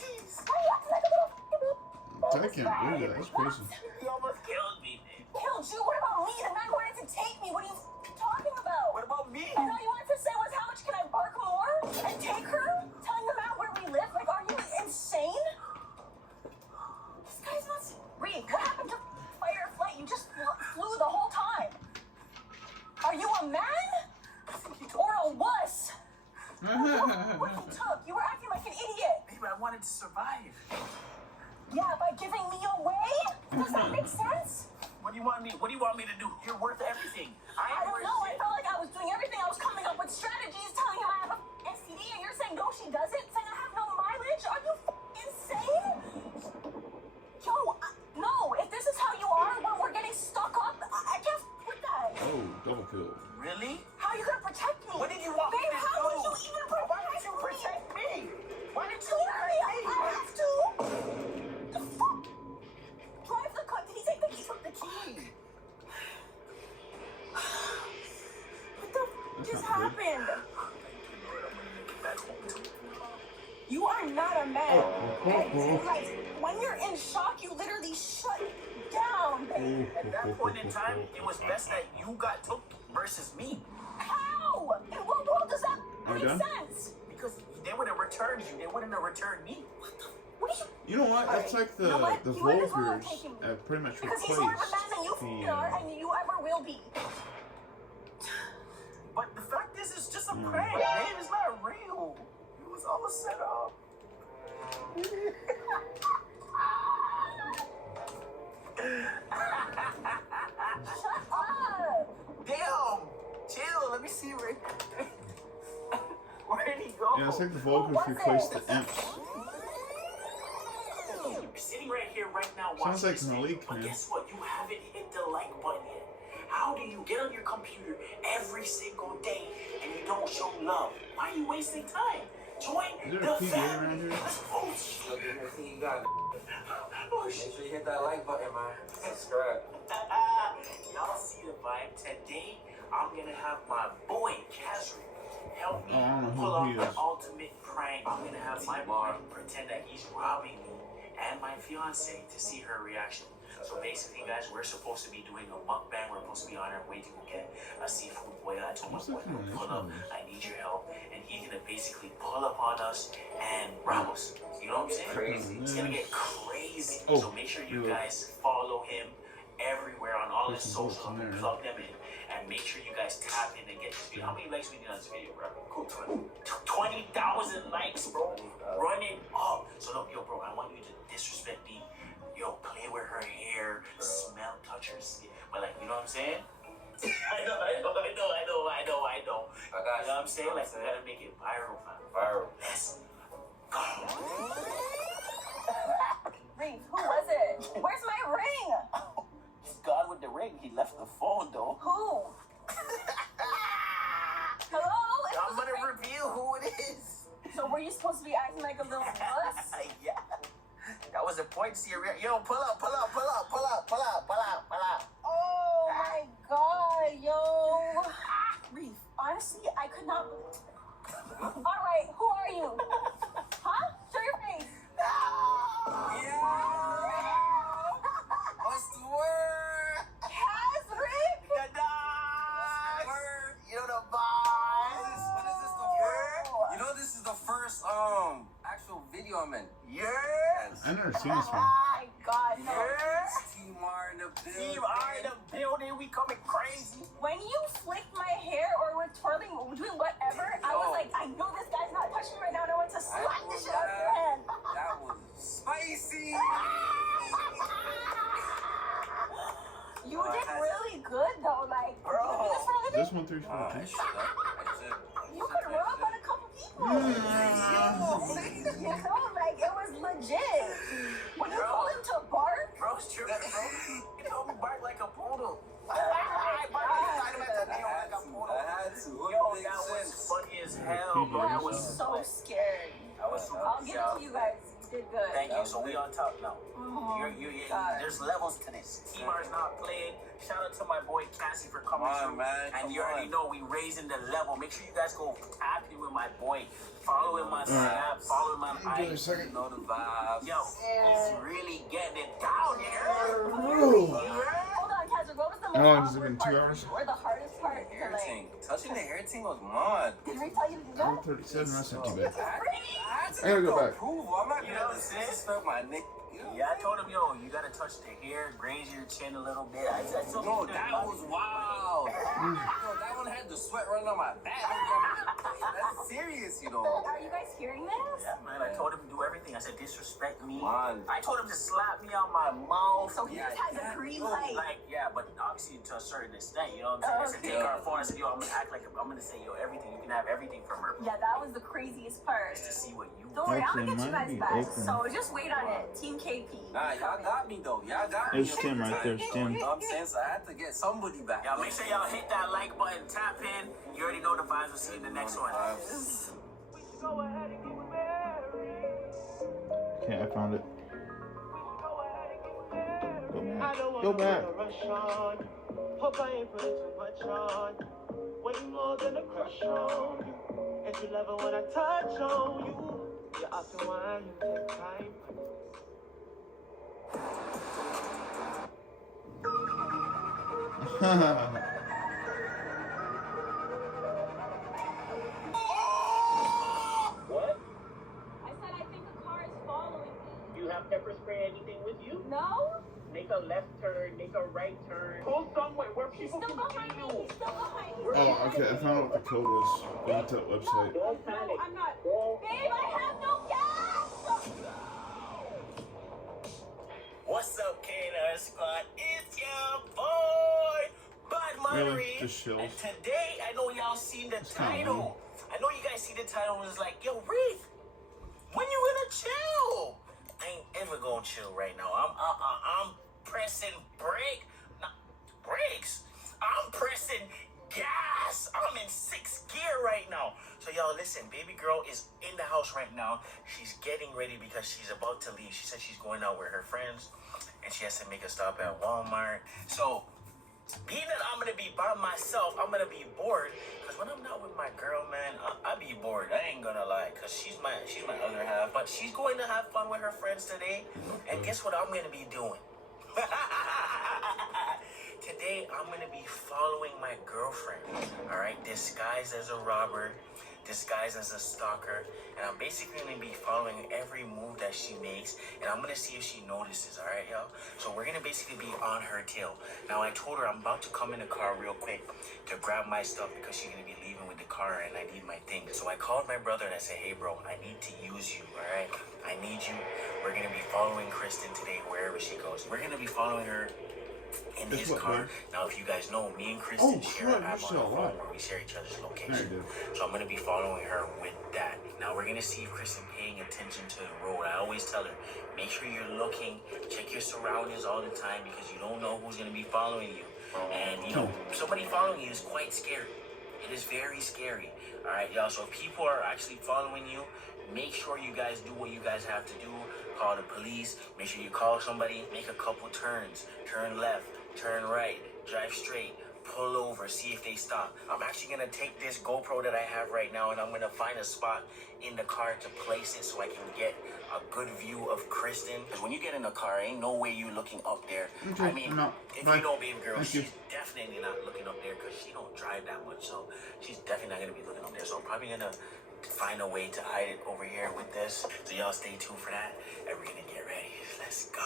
I can't believe that. That's crazy. You almost killed me, man. Killed you? What about me? The man wanted to take me. What are you talking about? What about me? And all you wanted to say was, how much can I bark more and take her? Telling the man where we live? Like, are you insane? This guy's nuts. Reed, what happened to fight or flight? You just flew the whole time. Are you a man? Or a wuss? What he took? You were acting like an idiot. Baby, I wanted to survive. Yeah, by giving me away? Does that make sense? What do you want me to do? You're worth everything. I don't know. I felt like I was doing everything. I was coming up with strategies, telling him I have a STD, and you're saying no, she doesn't. Saying I have no mileage. Are you insane? Yo, no. If this is how you are when we're getting stuck up, I can't with that. Oh, double kill. Really? How are you gonna protect me? What did you want me Babe, to how do? would you even protect Why would you protect me? Why did you Sorry, I have to. The fuck? Drive the car. Did he take the key? the key? What the just happened? You are not a man. Like, when you're in shock, you literally shut down. At that point in time, it was best that you got took versus me. How? In what world does that Are we make done? sense? Because they would have returned you. They wouldn't have returned me. What are You know what? That's like You know what? the You might as well Vulgars take him. pretty much Because he's replaced more of a man than you f***ing are, and you ever will be. But the fact is, it's just a prank, man. It's not real. It was all a setup. Shut up! Damn! Chill, let me see where where'd he go? Yeah, it's like the Vulgars replaced the Imps. You're sitting right here right now Sounds watching like this, Malik, but man. guess what? You haven't hit the like button yet. How do you get on your computer every single day and you don't show love? Why are you wasting time? Join Is there the a PDA family. around here? Let's go. Look at everything you got. Oh, Make shit. sure you hit that like button, man. Subscribe. Y'all see the vibe. Today, I'm gonna have my boy Kazri help me Oh, I don't know who pull off he the is. ultimate prank. I'm gonna have my boy pretend that he's robbing me and my fiance to see her reaction. So basically, guys, we're supposed to be doing a mukbang. We're supposed to be on our way to go get a seafood boil. I told my What's the boy, pull up. combination? I need your help, and he's gonna basically pull up on us and rob us. You know what I'm saying? Crazy. It's gonna get crazy. Oh, So make sure you yeah. guys follow him everywhere on all his There's some socials. bullets in there. Plug them in, and make sure you guys tap in and get this video. How many likes we need on this video, bro? Cool, 20,000 likes, bro. Run it up. So look, yo, bro, I want you to disrespect me. Yo, play with her hair, smell, touch her skin. But like, you know what I'm saying? I know. what I'm saying? Like, we gotta make it viral, man. Viral. Yes. Reef, who was it? Where's my ring? He's gone with the ring. He left the phone, though. Who? Hello? I'm gonna reveal who it is. So were you supposed to be acting like a little wuss? Yeah. That was the point to your yo, pull up. Oh my god, yo. Reef, honestly, I could not. Alright, who are you? Huh? Show your face. What's the word? Rick? The dog. Word. You know the boss. What is this, the first? You know this is the first actual video I'm in. Yes. I've never seen this one. Oh my god, no. Yes. Team R in the building. Team R in the building. We coming crazy. When you flicked my hair or were twirling, doing whatever, I was like, I know this guy's not touching me right now, and I want to slap the shit out of your hand. That was spicy. You did really good though, like, Bro. you do this for a living? This one 342. You could rub on a couple people. You know, like, it was legit. When you told him to bark, Bro's tripping, bro. You told me bark like a poodle. I had to. Yo, that was funny as hell, bro. I That was was so scared. That was super. I'll give it to you guys. You did good. Thank you. So we on top now. Oh, God. There's levels to this. Team R's not playing. Shout out to my boy Cassie for coming through. Man, and you already know we raising the level. Make sure you guys go tap in with my boy. Follow him on Snap. Follow him on IG. You know the vibes. Yo, he's really getting it down here. Hold on, Kazra. What was the most How long has it awkward been, 2 part hours? or the hardest part to Hair like? ting. Touching the hair ting was mud. Did we tell you to do that? Hour 37, that's not too bad. I had to I gotta go get back. approval. I'm not You know gonna what I'm saying? disrespect my nick. Yeah, I told him, yo, you gotta touch the hair, graze your chin a little bit. I told No, him that was wild. Yo, that one had the sweat running on my back. That's serious, you know. Are you guys hearing this? Yeah, man, I told him to do everything. I said, disrespect me. Man. I told him to slap me on my mouth. So he just has a green light. Like, yeah, but obviously to a certain extent, you know what I'm saying? I said, take our phone. I said, yo, I'm gonna act like, I'm gonna say, yo, everything. You can have everything from her. Yeah, that was the craziest part. Just to see what you Don't worry, I'm gonna get you Actually, guys might be back. open. So just wait on it. Team KP. Nah, y'all got me though. Y'all got me. There's Tim right there, Tim. You know what I'm saying? So I had to get somebody back. Y'all make sure y'all hit that like button, tap in. You already know the vibes. We'll see you in the next one. Go ahead and get married. Okay, I found it. Go ahead and get married. Go I don't back. Go wanna back. rush on. Hope I ain't putting too much on. Way more than a crush on you. And you love it when I touch on you. You often whine, you take time. What? I said I think a car is following me. You have pepper spray anything with you? No? Make a left turn, make a right turn. Go somewhere where He's people still can behind see me. you. He's still behind me. Oh, okay, I found out what the code was. Go to that website. Don't No, panic. I'm not. Go. Babe, I have no gas. What's up, K&R Squad? It's your boy, Bud Really? Murray. Just chills. And today, I know y'all seen the It's kinda title. I know you guys see the title and it's like, yo, Reef, when you gonna chill? I ain't ever gonna chill right now. I'm pressing brakes. I'm pressing gas. I'm in 6th gear right now. So y'all listen, baby girl is in the house right now. She's getting ready because she's about to leave. She said she's going out with her friends and she has to make a stop at Walmart. So being that I'm gonna be by myself, I'm gonna be bored. Cause when I'm not with my girl, man, I be bored. I ain't gonna lie, cause she's my other half. But she's going to have fun with her friends today. And guess what I'm gonna be doing? Today I'm gonna be following my girlfriend. All right, disguised as a robber, disguised as a stalker, and I'm basically gonna be following every move that she makes, and I'm gonna see if she notices. All right, y'all. So we're gonna basically be on her tail. Now I told her I'm about to come in the car real quick to grab my stuff because she's gonna be leaving with the car, and I need my things. So I called my brother and I said, hey, bro, I need to use you. All right, I need you. We're gonna be following Kristen today wherever she goes. We're gonna be following her in Guess his what, car. man? Now, if you guys know, me and Kristen Oh, share crap, an you app on saw our a lot. phone where we share each other's Yeah, location. you do. So I'm gonna be following her with that. Now we're gonna see if Kristen paying attention to the road. I always tell her, make sure you're looking, check your surroundings all the time because you don't know who's gonna be following you. And you know, somebody following you is quite scary. It is very scary. All right, y'all. So if people are actually following you, make sure you guys do what you guys have to do. Call the police. Make sure you call somebody. Make a couple turns. Turn left. Turn right. Drive straight. Pull over. See if they stop. I'm actually gonna take this GoPro that I have right now, and I'm gonna find a spot in the car to place it so I can get a good view of Kristen. Because when you get in the car, ain't no way you looking up there. Okay, I mean, no, if bye. you know baby girl, Thank you. she's definitely not looking up there because she don't drive that much. So she's definitely not gonna be looking up there. So I'm probably gonna find a way to hide it over here with this. So y'all stay tuned for that. And we're gonna get ready. Let's go.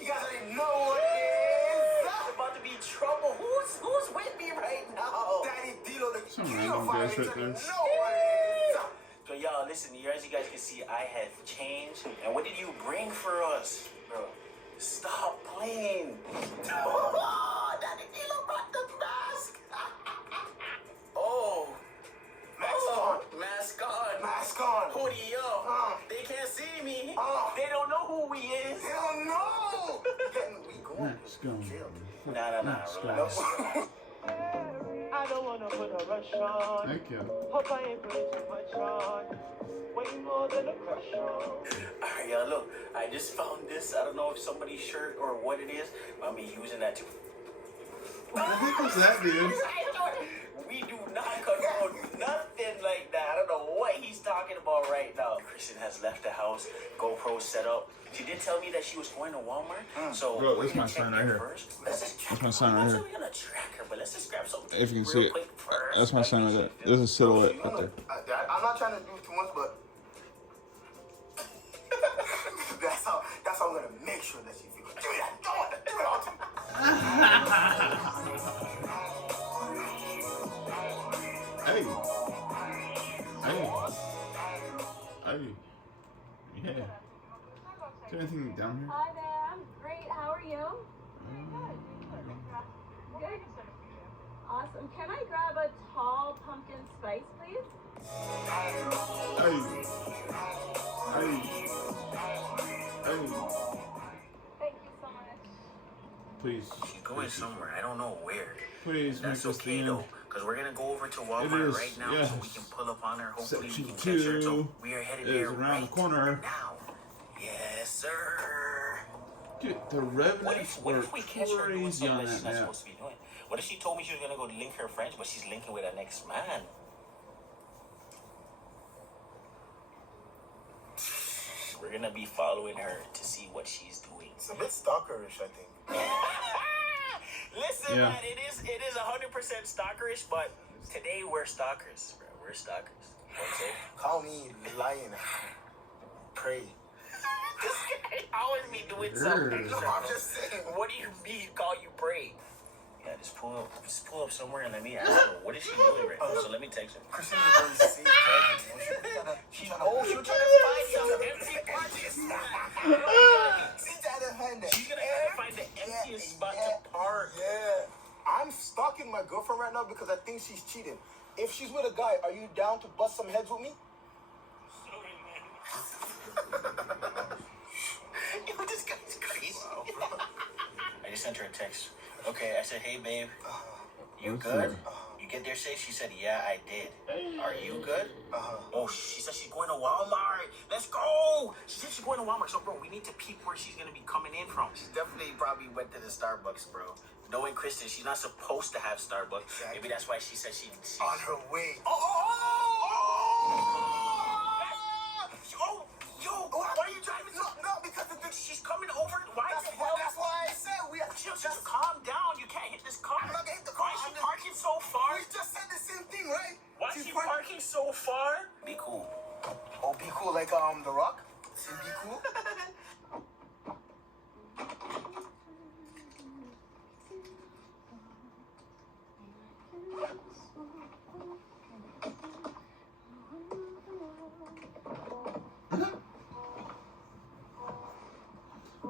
You guys already know what it is. It's about to be trouble. Who's with me right now? Daddy Dilo, the Some king random of guys violence. right there. You know what it is. So y'all, listen, as you guys can see, I have changed. And what did you bring for us? Bro, stop playing. Daddy Dilo brought the mask. Oh. Mask on. Mask on. Mask on. Hoodie up. They can't see me. Uh. They don't know who we is. They don't know. We going. Let's go. Nah. Let's go. Relax. I don't wanna put a rush on. Thank you. Hope I ain't putting too much on. Way more than a crush on. Alright, y'all, look. I just found this. I don't know if somebody's shirt or what it is. I'll be using that too. What the heck was that, dude? We do not control nothing like that. I don't know what he's talking about right now. Kristen has left the house. GoPro set up. She did tell me that she was going to Walmart. So Bro, we're this is gonna my check sign there right here. first. Let's just check. That's my sign right I'm here. not sure we're gonna track her, but let's just grab something. If you can real see it, quick first. that's my sign right there. There's a silhouette right there. I'm not trying to do too much, but that's how I'm gonna make sure that she feels. Give me that. Give it all to me. Hey. Yeah. Is there anything down here? Hi there, I'm great. How are you? Good. Awesome. Can I grab a tall pumpkin spice, please? Hey. Thank you so much. Please. She's going somewhere. I don't know where. Please make That's this okay the though, end. because we're gonna go over to It Walmart is, right now, so we yes. can pull up on her. Hopefully, we Section can catch her. 2 So we are headed is there around right the corner. now. Yes, sir. Dude, the What revenants if were we catch her doing crazy something on that she's that not map. supposed to be doing? What if she told me she was gonna go link her friends, but she's linking with an ex-man? We're gonna be following her to see what she's doing. It's a bit stalkerish, I think. Listen, Yeah. man, it is 100% stalkerish, but today we're stalkers, bro. We're stalkers. You know what I'm saying? Call me lying. Pray. This guy always be doing something. No, I'm just saying. What do you mean, call you pray? Yeah, just pull up somewhere and let me ask her, what is she doing right now? So let me text her. Kristen is very safe driving. She's trying to find some empty pockets. She's trying to find that. She's gonna find the emptiest spot to park. Yeah. I'm stalking my girlfriend right now because I think she's cheating. If she's with a guy, are you down to bust some heads with me? Yo, this guy's crazy. I just sent her a text. Okay, I said, hey babe, you good? You get there safe? She said, yeah, I did. Are you good? Oh, she said she's going to Walmart. Let's go. She said she's going to Walmart. So, bro, we need to peep where she's going to be coming in from. She definitely probably went to the Starbucks, bro. knowing Kristen, she's not supposed to have Starbucks. Exactly. Maybe that's why she said she's on her way. Why are you driving? No, because she's coming over. Why? That's why I said we have to just calm down. You can't hit this car. I'm not gonna hit the car. Why is she parking so far? We just said the same thing, right? Why is she parking so far? Be cool. Oh, be cool like The Rock? Say be cool?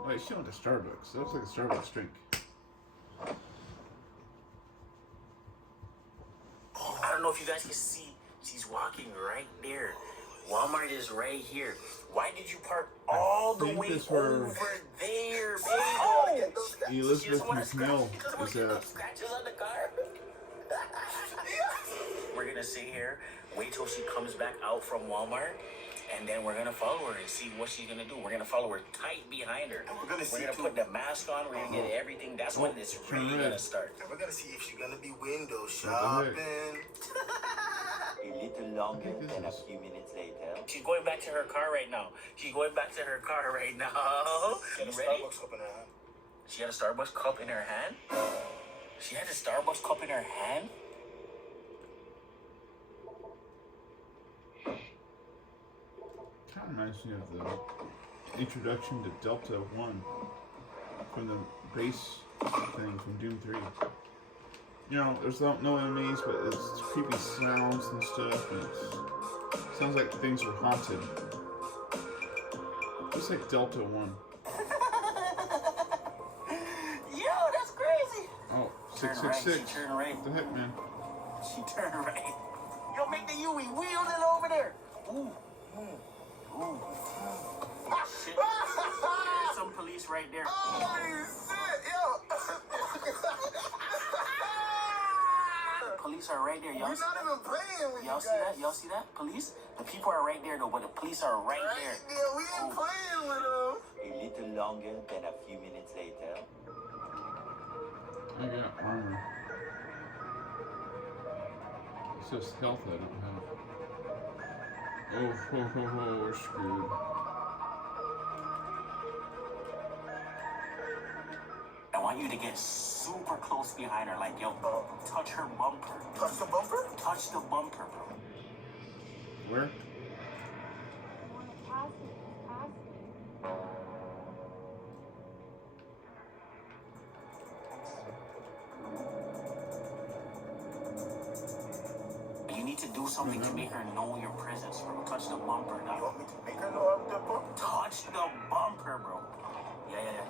Wait, she went to Starbucks. That looks like a Starbucks drink. I don't know if you guys can see. She's walking right there. Walmart is right here. Why did you park all the way over there, baby? Oh! Elizabeth McNeil is that. Scratches on the car. We're gonna sit here, wait till she comes back out from Walmart, and then we're gonna follow her and see what she's gonna do. We're gonna follow her tight behind her. We're gonna put the mask on. We're gonna get everything. That's when it's really gonna start. And we're gonna see if she's gonna be window shopping. A little longer than a few minutes later. She's going back to her car right now. You ready? She had a Starbucks cup in her hand. She had a Starbucks cup in her hand? She had a Starbucks cup in her hand? Kind of reminds me of the introduction to Delta 1 from the base thing from Doom 3. You know, there's no enemies, but it's creepy sounds and stuff, and it sounds like things are haunted. Just like Delta 1. Yo, that's crazy! Oh, 666. Turn right. What the heck, man? She turned right. Yo, make the U. We wheeled it over there. Ooh. Shit. There's some police right there. Holy shit, yo! Police are right there, y'all. We're not even playing with y'all. See that? Y'all see that? Police? The people are right there, though, but the police are right there. Yeah, we ain't playing with them. A little longer than a few minutes later. I got armor. It's just health I don't have. Oh, we're screwed. I want you to get super close behind her, like, yo, touch her bumper. Touch the bumper? Touch the bumper, bro. Where? You need to do something to make her know your presence, bro. Touch the bumper, now. You want me to make her know I'm the bumper? Touch the bumper, bro. Yeah.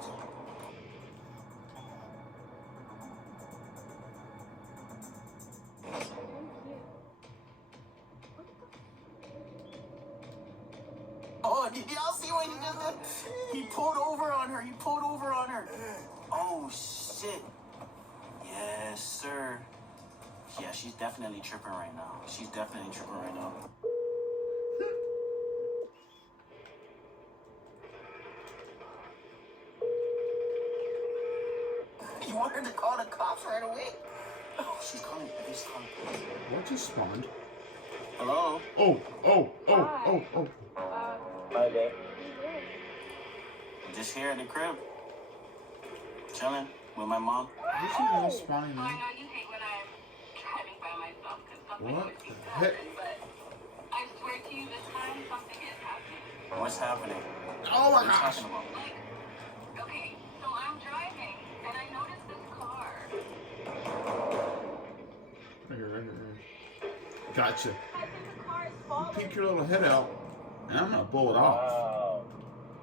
Oh, did y'all see what he just did? He pulled over on her. Oh, shit. Yes, sir. Yeah, she's definitely tripping right now. You want her to call the cops right away? Oh, she's calling. She's calling. What just spawned? Hello? Oh. Hi there. Just here in the crib. Chilling with my mom. What's your little spawning I name? know you hate when I'm driving by myself because something What would the be heck? happen, but I swear to you this time something is happening. What's happening? Oh my What are you gosh! talking about? Like, okay, so I'm driving and I noticed this car. Right here. Gotcha. I think the car is You falling. peek your little head out, and I'm gonna blow it off. Wow.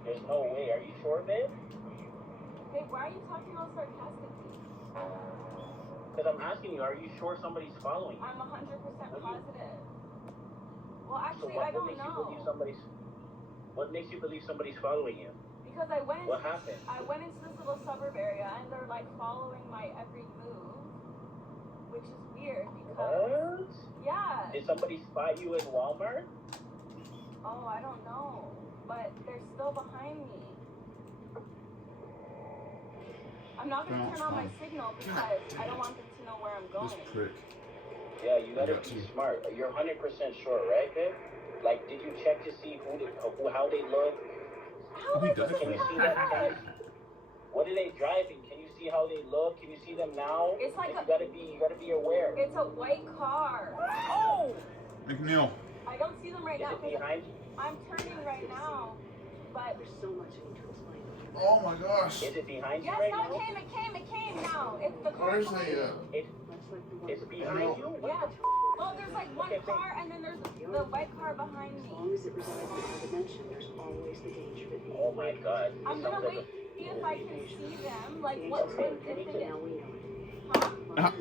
There's no way. Are you sure, babe? Hey, why are you talking all sarcastically? Because I'm asking you, are you sure somebody's following you? I'm 100% positive. Well, So actually, I don't know. What makes you believe somebody's following you? Because I went What happened? I went into this little suburb area and they're like following my every move, which is weird because What? yeah. Did somebody spy you in Walmart? Oh, I don't know, but they're still behind me. I'm not gonna Don't turn on my respond. signal because I don't want them to know where I'm This going. prick. Yeah, you gotta got be you. smart. You're 100% sure, right, babe? Like, did you check to see how they look? How He am I does supposed to Can you that. see know that? that? What are they driving? Can you see how they look? Can you see them now? It's like you gotta be aware. It's a white car. Oh! McNeil. I don't see them right Is now. it behind you? I'm turning right now. But There's so much I need to explain. Oh my gosh. Is it behind you yes, right no, now? it came now. It's the car. Where's behind the me. It's behind you? Yeah. Oh, there's like one car and then there's the white car behind As me. long as it resides in our dimension, there's always the danger that Oh my god. I'm gonna wait see if I can see them. Like what Okay, if they but get now we know it. huh? Uh-huh.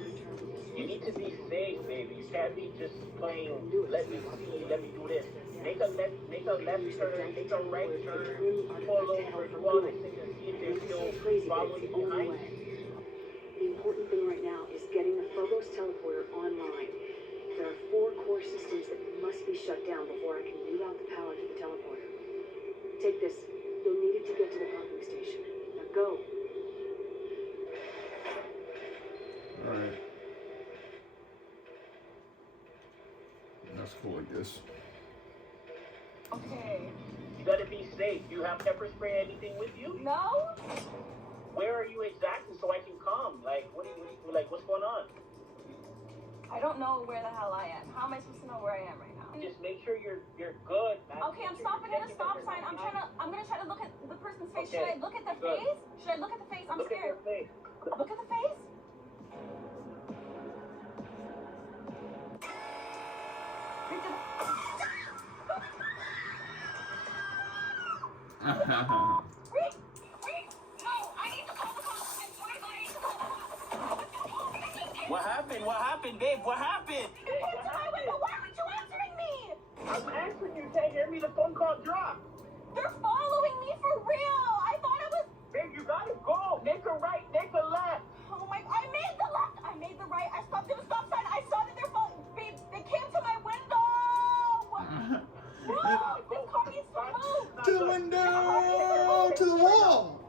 You need to be safe, baby. You can't be just playing, let me see, let me do this. Make a left turn, make a right turn, pull over, do all this thing and see if they're still following behind you. The important thing right now is getting the Phobos teleporter online. There are 4 core systems that must be shut down before I can reroute the power to the teleporter. Take this. You'll need it to get to the pumping station. Now go. Alright. That's cool, I guess. Okay. You gotta be safe. Do you have pepper spray, anything with you? No? Where are you exactly so I can come? Like, what do you like, what's going on? I don't know where the hell I am. How am I supposed to know where I am right now? Just make sure you're good, man. Okay, I'm stopping at a stop sign. I'm gonna try to look at the person's face. Okay, Should I look at the good. face? Should I look at the face? I'm Look at scared. your face. Look at the face? Look at Wait, no, I need to call the cops. I swear to God, I need to call the cops. What happened? What happened, babe? What happened? You came to my window. Why aren't you answering me? I'm answering you. You can't hear me. The phone call dropped. They're following me for real. I thought it was. Babe, you gotta go. Make a right, make a left. Oh my! I made the left. I made the right. I stopped at the stop sign. I saw that they're following. Babe, they came to my window. No, this car needs to move. To the window! To the wall!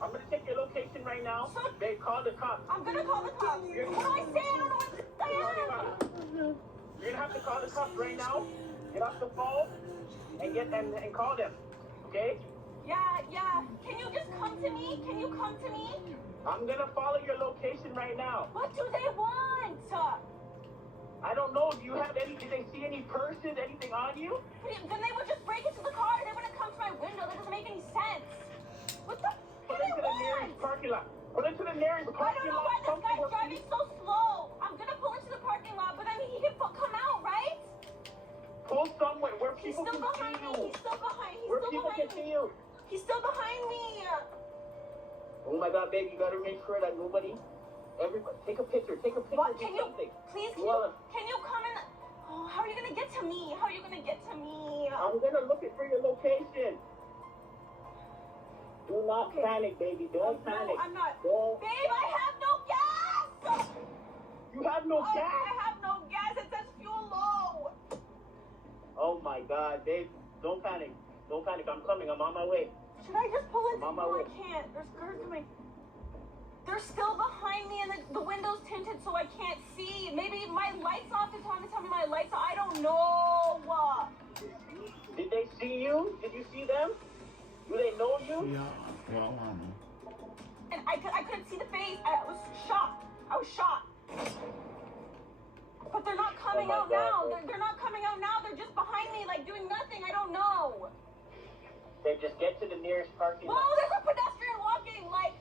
I'm gonna take your location right now. Babe, call the cops. I'm gonna call the cops. What do I say? I don't know what to say. You're gonna have to call the cops right now. Get off the phone and get them and call them. Okay? Yeah. Can you just come to me? Can you come to me? I'm gonna follow your location right now. What do they want? I don't know. Do you have any? Did they see any purses? Anything on you? Then they would just break into the car. They wouldn't come to my window. That doesn't make any sense. What the? Pull into the nearest parking lot. Pull into the nearest I don't parking know lot. why this guy's driving so slow. I'm gonna pull into the parking lot, but then he can come out, right? Pull somewhere where He's people still can see behind me. you. He's still behind. He's Where still people can behind see me. you. He's still behind me. Oh my God, babe, you gotta make sure that nobody, everybody, take a picture. Take a picture. What? Do Can you something. please? Can you come and? Oh, how are you gonna get to me? How are you gonna get to me? I'm gonna look for your location. Do not panic, baby. Don't panic. No, I'm not. Don't. Babe, I have no gas. You have no gas. I have no gas. It says fuel low. Oh my God, babe. Don't panic. Don't panic. I'm coming. I'm on my way. Should I just pull into? I'm on my No, way. I can't. There's cars coming. They're still behind me, and the window's tinted, so I can't see. Maybe my light's off. They're trying to tell me my light's off. I don't know. Did they see you? Did you see them? Do they know you? Yeah. Well, I don't know. And I couldn't see the face. I was shocked. But they're not coming out now. They're not coming out now. They're just behind me, like doing nothing. I don't know. They just get to the nearest parking Whoa, lot. there's a pedestrian walking. Like,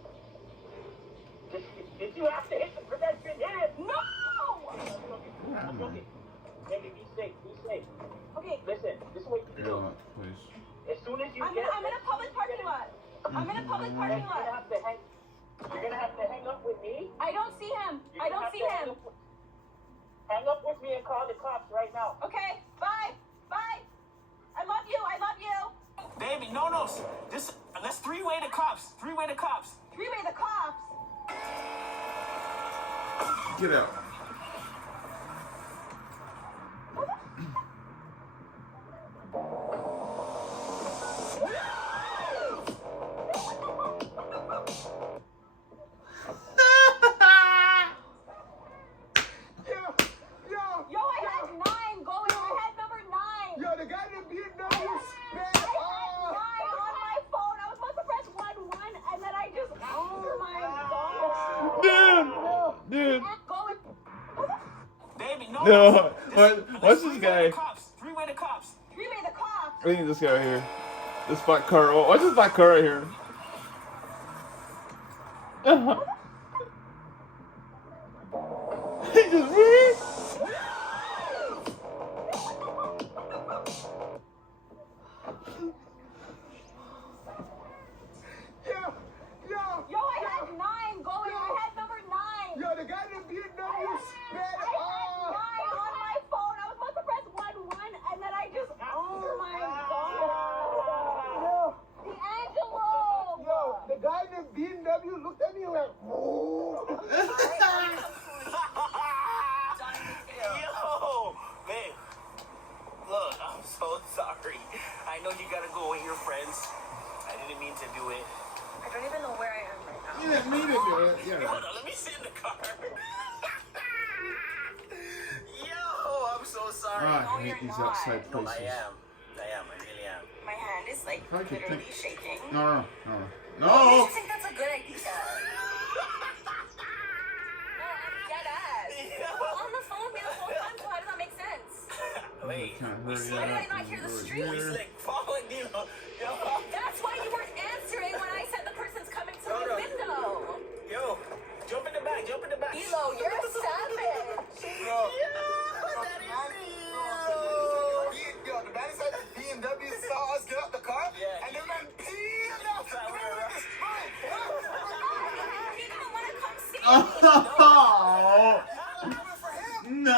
Did you have to hit the pedestrian? Hit it. no. I'm looking. Baby, be safe. Be safe. Okay. Listen, this is what you do. Yeah, please. As soon as you I'm get, in a public parking lot. I'm in a public parking you're gonna lot. have to hang. You're gonna have to hang up with me. I don't see him. You're I gonna don't have see to him. Hang up with me and call the cops right now. Okay. Bye. I love you. Baby, no. Let's three-way the cops. Three-way the cops. Three-way the cops. Get out. No, what's this guy? Three-way the cops. Three-way the cops. I think this guy right here. This black car. What's this black car right here? He just Yo, I had 9 going. I had number 9. Yo, the guy in the BMW sped I had 9 on my phone. I was about to press 1-1, and then I just, oh my god. D'Angelo. Yo, the guy in the BMW looked at me and went, whoa. Yo, babe. Look, I'm so sorry. I know you gotta go with your friends. I didn't mean to do it. I don't even know where I am right now. You didn't mean to do it. Yeah. Hold on, let me sit in the car. Yo, I'm so sorry. I hate these outside No, places. I really am. My hand is like I could literally think- shaking. No. I think that's a good idea. Dead ass. On the phone me the whole time, so how does that make sense? Wait. Hurry Why did I not hear the street? He's like following you. Yo, That's why you weren't answering when I said the person's coming to the window. yo, jump in the back. Elo, you're a savage. Yo, the man inside the BMW saw us get out the car, Yeah. and then man peeled out. He didn't want to come see me. Oh For him. no!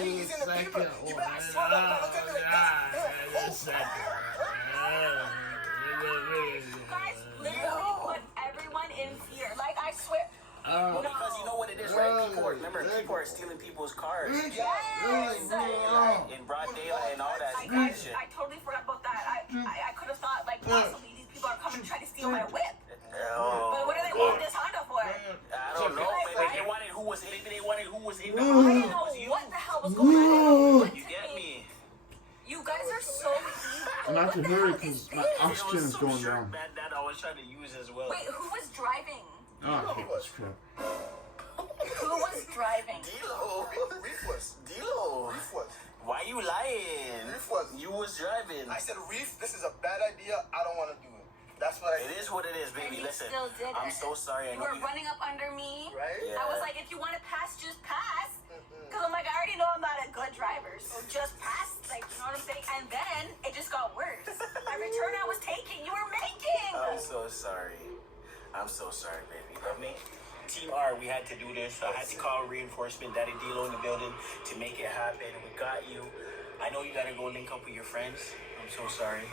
He's in the Second Beamer. You better slow down, man. Look at me like Guys literally put everyone in fear. Like, I swear. Well, because you know what it is, right? People are stealing people's cars. Yes. In broad daylight and all that shit. I totally forgot about that. I could have thought, like, possibly these people are coming to try to steal my whip. But what do they want this Honda for? I don't know. Maybe they wanted who was in the I didn't know what the hell was going on. You get me? You guys are so evil. Not to What the hurry hell because is my this? oxygen is going down. That I was trying to use as well. Wait, who was driving? Oh, I hate this crap. Who was driving? Dilo. Dilo. Reef was. Why you lying? Reef was. You was driving. I said, Reef, this is a bad idea. I don't want to do it. That's what I It is what it is, baby. And you Listen, still did I'm it. so sorry. You were running up under me. Right? Yeah. I was like, if you want to pass, just pass. Because I'm like, I already know I'm not a good driver. So just pass. Like, you know what I'm saying? And then it just got worse. Every turn I was taking, you were making. I'm so sorry. I'm so sorry, baby. You love me? Team R, we had to do this. I had to call reinforcement, Daddy Dilo in the building to make it happen. We got you. I know you gotta go link up with your friends. I'm so sorry.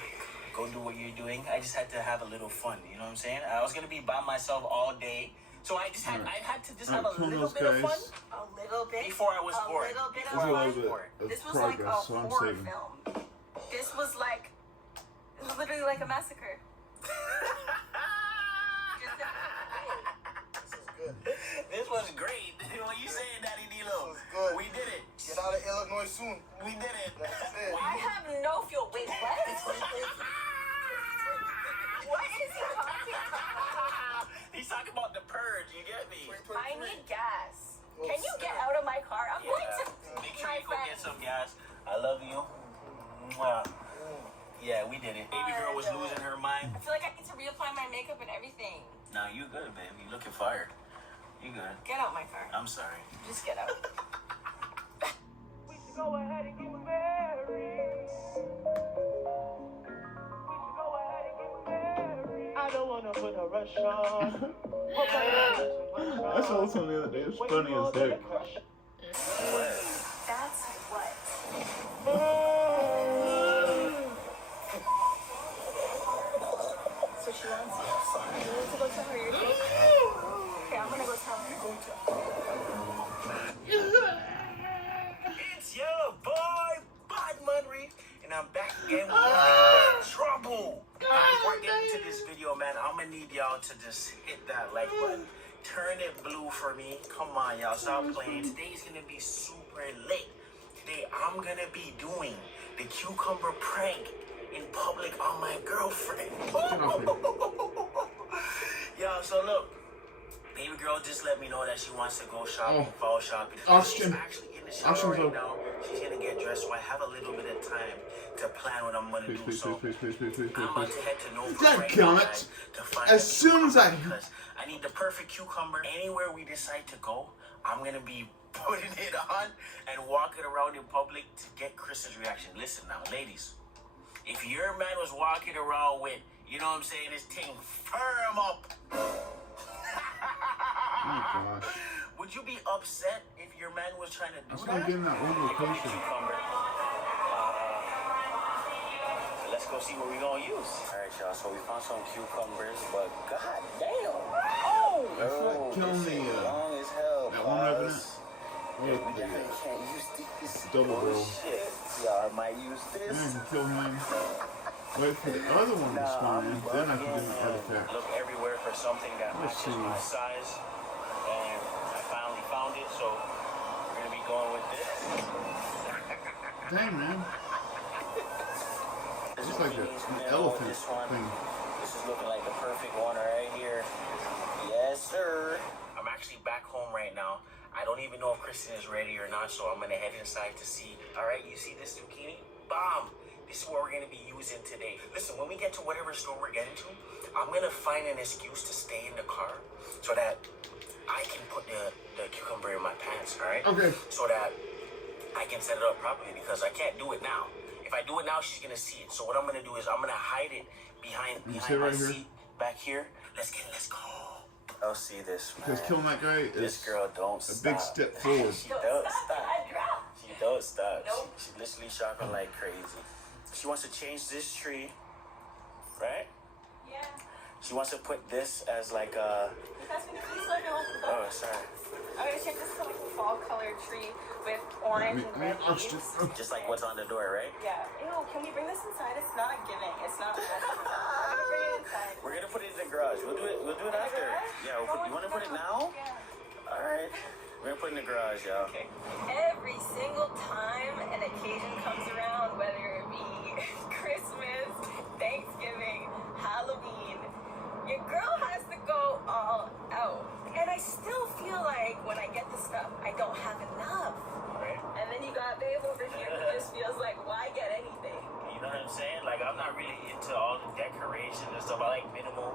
Go do what you're doing. I just had to have a little fun. You know what I'm saying? I was gonna be by myself all day, so I had to just have a little bit of fun. A little bit. Before I was bored. A little bit There's of a little fun. bit of This was like a progress, so I'm horror saving. film. This was like, it was literally like a massacre. This was great. What you saying, Daddy Dilo? This was good. We did it. Get out of Illinois soon. We did it. That's it. I have no fuel. Wait, what? What is he talking about? He's talking about the purge. You get me? I need gas. Can you get out of my car? I'm going to Make sure my you go get friends. some gas. I love you. Mwah. Yeah, we did it. Baby girl was losing her mind. I feel like I need to reapply my makeup and everything. Nah, you good, babe. You looking fired. You good. Get out my car. I'm sorry. Just get out. We should go ahead and get married. We should go ahead and get married. I don't want to put a rush on. I saw this one the other day. It's funny as heck. That's what. So she wants you. You need to go tell her you're dating. Okay, I'm gonna go tell her. It's your boy, Badman Reef, and I'm back again with trouble. Before I get into this video, man, I'm gonna need y'all to just hit that like button. Turn it blue for me. Come on, y'all. Stop playing. Today's gonna be super lit. Today, I'm gonna be doing the cucumber prank in public on my girlfriend. Yo, so look. Baby girl just let me know that she wants to go shopping, Oh. fall shopping. Oxygen. She's actually in the shower Oxygen's right low. now. She's gonna get dressed, so I have a little bit of time to plan what I'm gonna do. So I'm about to head to Nova right now, guys, to find As soon as I because I need the perfect cucumber. Anywhere we decide to go, I'm gonna be putting it on and walking around in public to get Kristen's reaction. Listen now, ladies, if your man was walking around with, you know what I'm saying, this thing firm up, Oh my gosh. would you be upset if your man was trying to do That's that? not getting that one location. Cucumber. So let's go see what we're gonna use. Alright, y'all, so we found some cucumbers, but god damn. Oh! I feel like killing the, long as hell, that one over boss. there. We definitely can't use these. Double roll. Shit. Y'all might use this. Then I can kill him. Wait for the other one to spawn in. Then I can do my artifact. Look everywhere for something that Let's matches see. my size, and I finally found it. So we're gonna be going with this. Dang, man. This It's is like Kiwi's an Middle. elephant This one. thing. This is looking like the perfect one right here. Yes, sir. I'm actually back home right now. I don't even know if Kristen is ready or not, so I'm gonna head inside to see. All right, you see this zucchini? Bomb. This is what we're gonna be using today. Listen, when we get to whatever store we're getting to, I'm gonna find an excuse to stay in the car so that I can put the cucumber in my pants, all right? Okay. So that I can set it up properly because I can't do it now. If I do it now, she's gonna see it. So what I'm gonna do is I'm gonna hide it behind sit my right here? seat back here. Let's go. I'll see this, man. Because killing that guy This is girl don't a stop. big step forward. She don't stop. I dropped. She don't stop. Nope. She's literally shopping like crazy. She wants to change this tree, right? Yeah. She wants to put this as like a. That's when you like Oh, sorry. I'm gonna change this to like a fall colored tree with orange and red leaves. Just like what's on the door, right? Yeah. Ew, can we bring this inside? It's not a giving. It's not. I'm gonna bring it inside. We're gonna put it in the garage. We'll do it. We'll do it after. Yeah. You want to put it now? Yeah. All right. We're gonna put it in the garage, y'all. Okay. Every single time an occasion comes around, whether it be Christmas, Thanksgiving, Halloween, your girl has to go all out. And I still feel like when I get the stuff, I don't have enough. Right. And then you got Babe over here who just feels like, why get anything? You know what I'm saying? Like, I'm not really into all the decoration and stuff. I like minimal,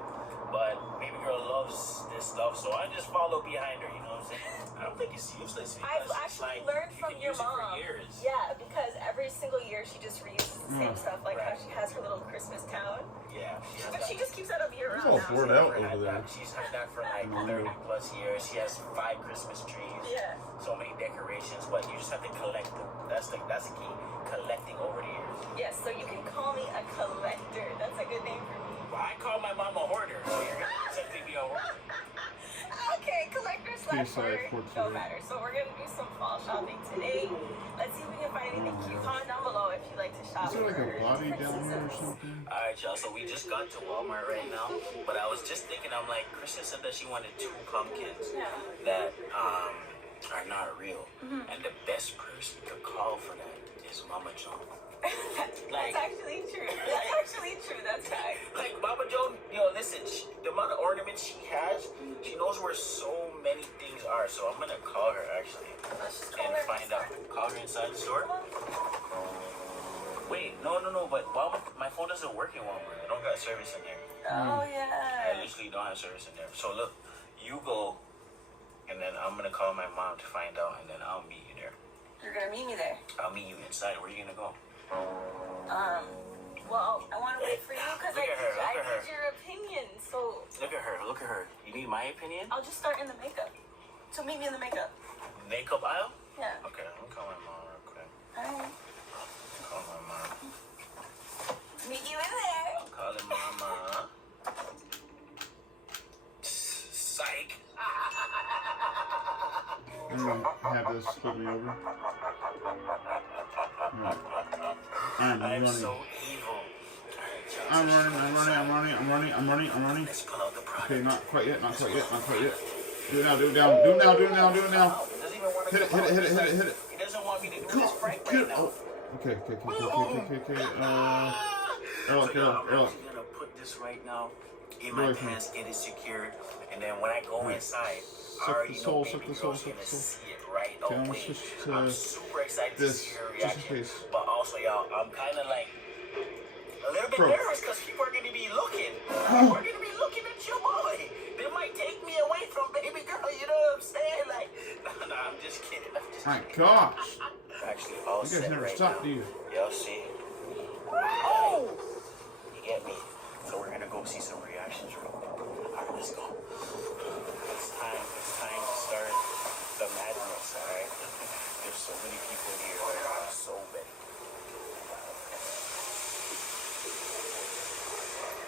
but baby girl loves this stuff, so I just follow behind her. You know what I'm saying? I don't think it's useless because I've it's actually like learned you from can your use it mom. for years. Yeah, because every single year she just reuses the same stuff, like how she has her little Christmas town. Yeah, she has But that. she just keeps that up year It's round all now. bored out over there. She's had that for like 30 plus years. She has 5 Christmas trees. Yeah. So many decorations, but you just have to collect them. That's the key. Collecting over the years. Yes, so you can call me a collector. That's a good name for me. Well, I call my mom a hoarder, so you're gonna simply be a hoarder. Okay, collector slash hoarder. No matter. So we're gonna do some fall shopping today. Let's see if we can find anything cute. Comment down below if you like to shop. Is there like a for body different down here or seasons. something? Alright, y'all, so we just got to Walmart right now, but I was just thinking, I'm like, Kristen said that she wanted 2 pumpkins that are not real. And the best person to call for that is Mama Joan. That's actually true. That's actually true. That's right. Like, Mama Joan, yo, listen, the amount of ornaments she has, she knows where so many things are, so I'm gonna call her, actually, and find out. Call her inside the store? Wait, no, but Walmart, my phone doesn't work in Walmart. I don't got service in there. Oh, I yeah. literally don't have service in there. So look, you go, and then I'm gonna call my mom to find out, and then I'll meet you there. You're gonna meet me there. I'll meet you inside. Where are you gonna go? Well, I want to wait for you because I Look at her, look at her. need your opinion. So Look at her. You need my opinion? I'll just start in the makeup. So meet me in the makeup. Makeup aisle? Yeah. Okay, I'm gonna call my mom real quick. Alright. Call my mom. Meet you in there. I'm calling mama. Psych. I'm gonna have this flip me over. Right. I'm I'm running. so evil. I'm running. Let's pull out the product. Okay, not quite yet. Do it now. Do it now. He doesn't even want to Hit it. He doesn't want me to do this prank right now. Okay. Erlich. I'm actually gonna put put this right now in my pants, get it secured, and then when I go inside, I already know baby girl's gonna see it right away. I'm super excited to see her reaction, but also, y'all, I'm kind of like a little bit nervous because people are gonna be looking. People are gonna be looking at your boy. They might take me away from baby girl. You know what I'm saying? Like, no, I'm just kidding. I'm just My kidding. gosh! Actually, all You guys set never right stop, now. do you? Y'all see? Oh! You get me? So we're gonna go see some reactions real quick. Alright, let's go. It's time to start the madness, alright? There's so many people here. There are so many.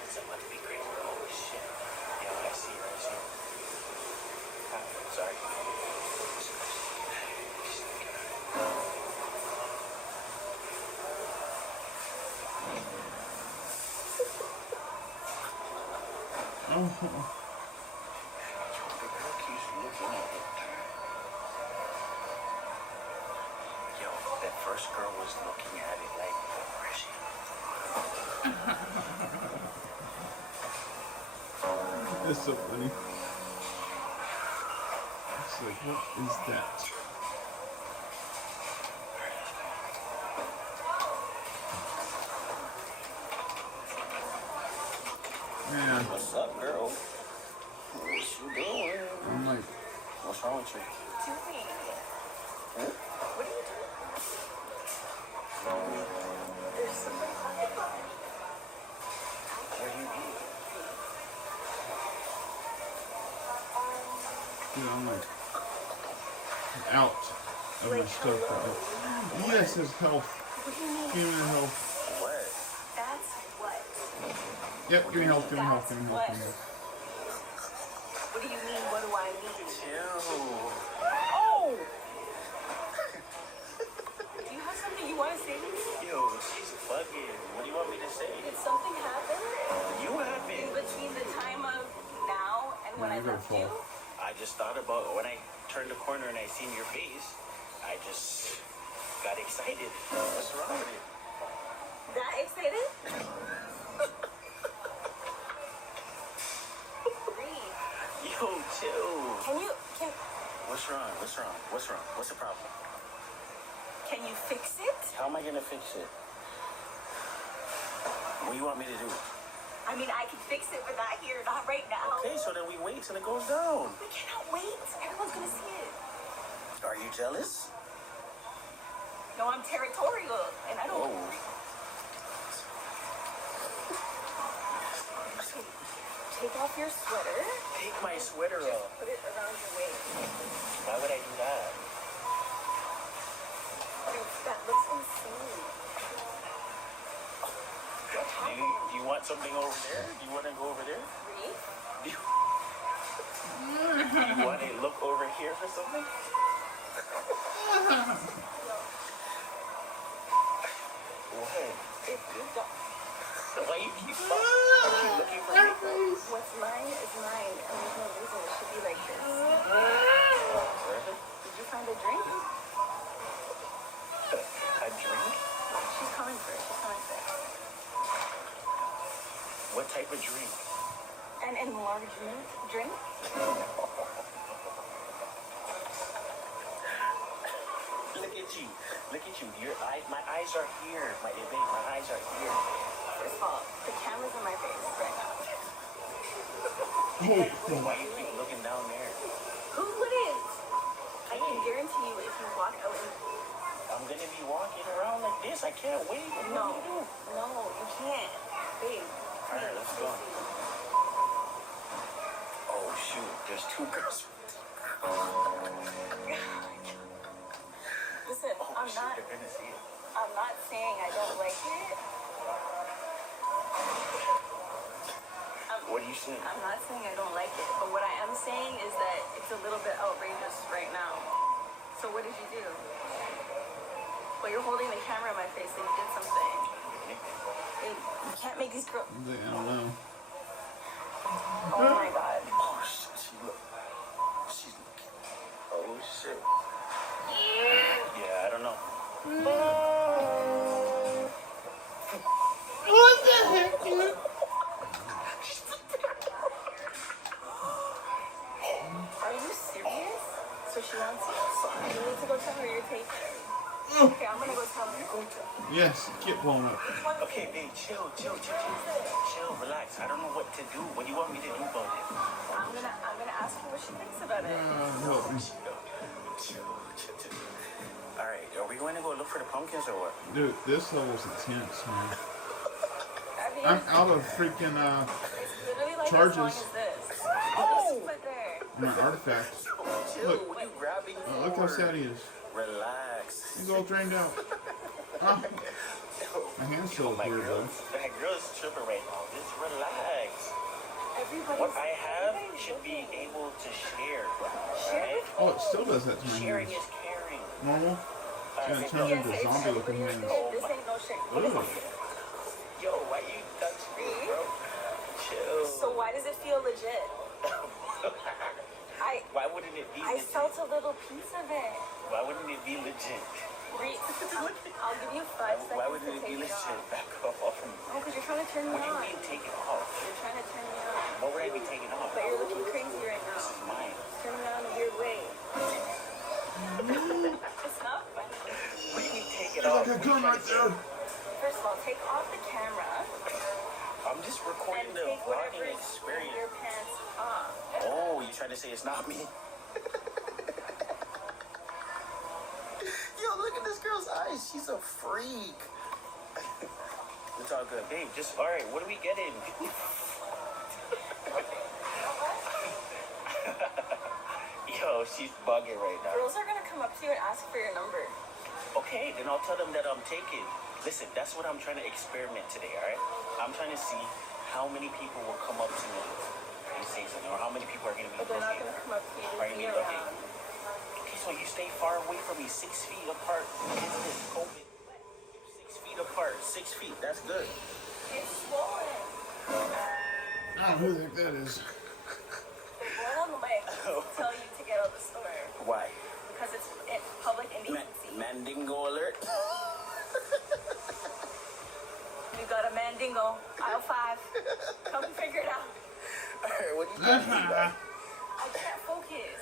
It's about to be crazy. Holy shit. Yo, I see her. Hi, sorry. Oh. The girl keeps looking at it. Yo, that first girl was looking at it like, where is she? That's so funny. It's like, what is that? Man. What's up, girl? What you doing? I'm like, what's wrong with you? Doing? Huh? What are you doing? There's somebody outside. Where do you eat? dude, I'm like out of my stuff right now. Yes, it's health. Human health. What? That's what. Yep, give me health, give me health, give me health, give me health. What do you mean? What do I mean? Chill. Oh! Do you have something you want to say to me? Yo, she's bugging. What do you want me to say? Did something happen? You haven't. In between the time of now and when I left you? I just thought about when I turned the corner and I seen your face. I just got excited. What's wrong with it? That excited? Breathe. Yo, chill. Can What's wrong? What's wrong? What's wrong? What's the problem? Can you fix it? How am I gonna fix it? What do you want me to do? I mean, I can fix it, but not here, not right now. Okay, so then we wait till it goes down. We cannot wait. Everyone's gonna see it. Are you jealous? No, I'm territorial, and I don't. Oh. Take off your sweater. Take my sweater off. Put it around your waist. Why would I do that? That looks insane. Do you want something over there? Do you want to go over there? Breathe. Do you want to look over here for something? What? If you don't. Why you keep looking for me? What's mine is mine, and there's no reason it should be like this. Did you find a drink? A drink? She's coming first. She's coming first. What type of drink? An enlargement drink? Look at you. Look at you. Your eyes, my eyes are here. My eyes are here. First of all, the camera's in my face right now. Why you keep looking down there? Who wouldn't? I can guarantee you if you walk out and... I'm gonna be walking around like this. I can't wait. What do you want me to do? No, you can't. Babe. Alright, let's go. Oh shoot, there's two girls. Listen, Oh, they're gonna see it. I'm not saying I don't like it. What are you saying? I'm not saying I don't like it, but what I am saying is that it's a little bit outrageous right now. So what did you do? Well, you're holding the camera in my face and you did something. Babe, you can't make these girls... I don't know. Oh my god. Oh shit, she's looking. Oh shit. Yeah, I don't know. What the heck, dude? Yes, get blown up. Okay, babe, chill, relax. I don't know what to do. What do you want me to do about it? I'm gonna ask her what she thinks about it. Help me. Chill. All right, are we going to go look for the pumpkins or what? Dude, this level's intense, man. I mean, I'm out of freaking it's literally like charges. as long as this. Oh! Put there. my artifact. Chill, Look, what are you grabbing for? look how sad he is. Relax. He's all drained out. Ah. My hand's still my weird, girl, though. my girl's tripping right now. Just relax. What I have should be able to share. Right? Oh, it still does that to my Sharing hands. is caring. Normal? And it turns into zombie looking hands. This ain't no shit. Ooh. Yo, why you touch me, bro? Chill. So why does it feel legit? Why wouldn't it be I legit? felt a little piece of it. Why wouldn't it be legit? I'll give you 5 seconds Why wouldn't to it be take it legit? off. Back off. Oh, because you're trying to turn me What do you on. mean take it off? You're trying to turn me on. What would I be taking off? But you're looking crazy right now. This is mine. Turn me on in a weird way. It's not funny. What do you mean take it There's off? like a gun right there. First of all, take off the camera I'm just recording and the take whatever vlogging is in experience. your pants off. Oh, you trying to say it's not me? Yo, look at this girl's eyes. She's a freak. It's all good, babe. Just all right. What are we getting? Yo, she's bugging right now. Girls are gonna come up to you and ask for your number. Okay, then I'll tell them that I'm taken. Listen, that's what I'm trying to experiment today, all right? I'm trying to see how many people will come up to me and say something, or how many people are going to be But they're not looking. gonna come up to you Are to you be mean looking? around. Okay, so you stay far away from me, 6 feet apart. It's this COVID. 6 feet apart, 6 feet. That's good. It's swollen. I don't know who the heck that is. The boy on the mic will tell you to get out of the store Why? because it's public indecency. Mandingo alert. You got a mandingo, aisle 5. Come figure it out. Alright, what are you talking about? I can't focus.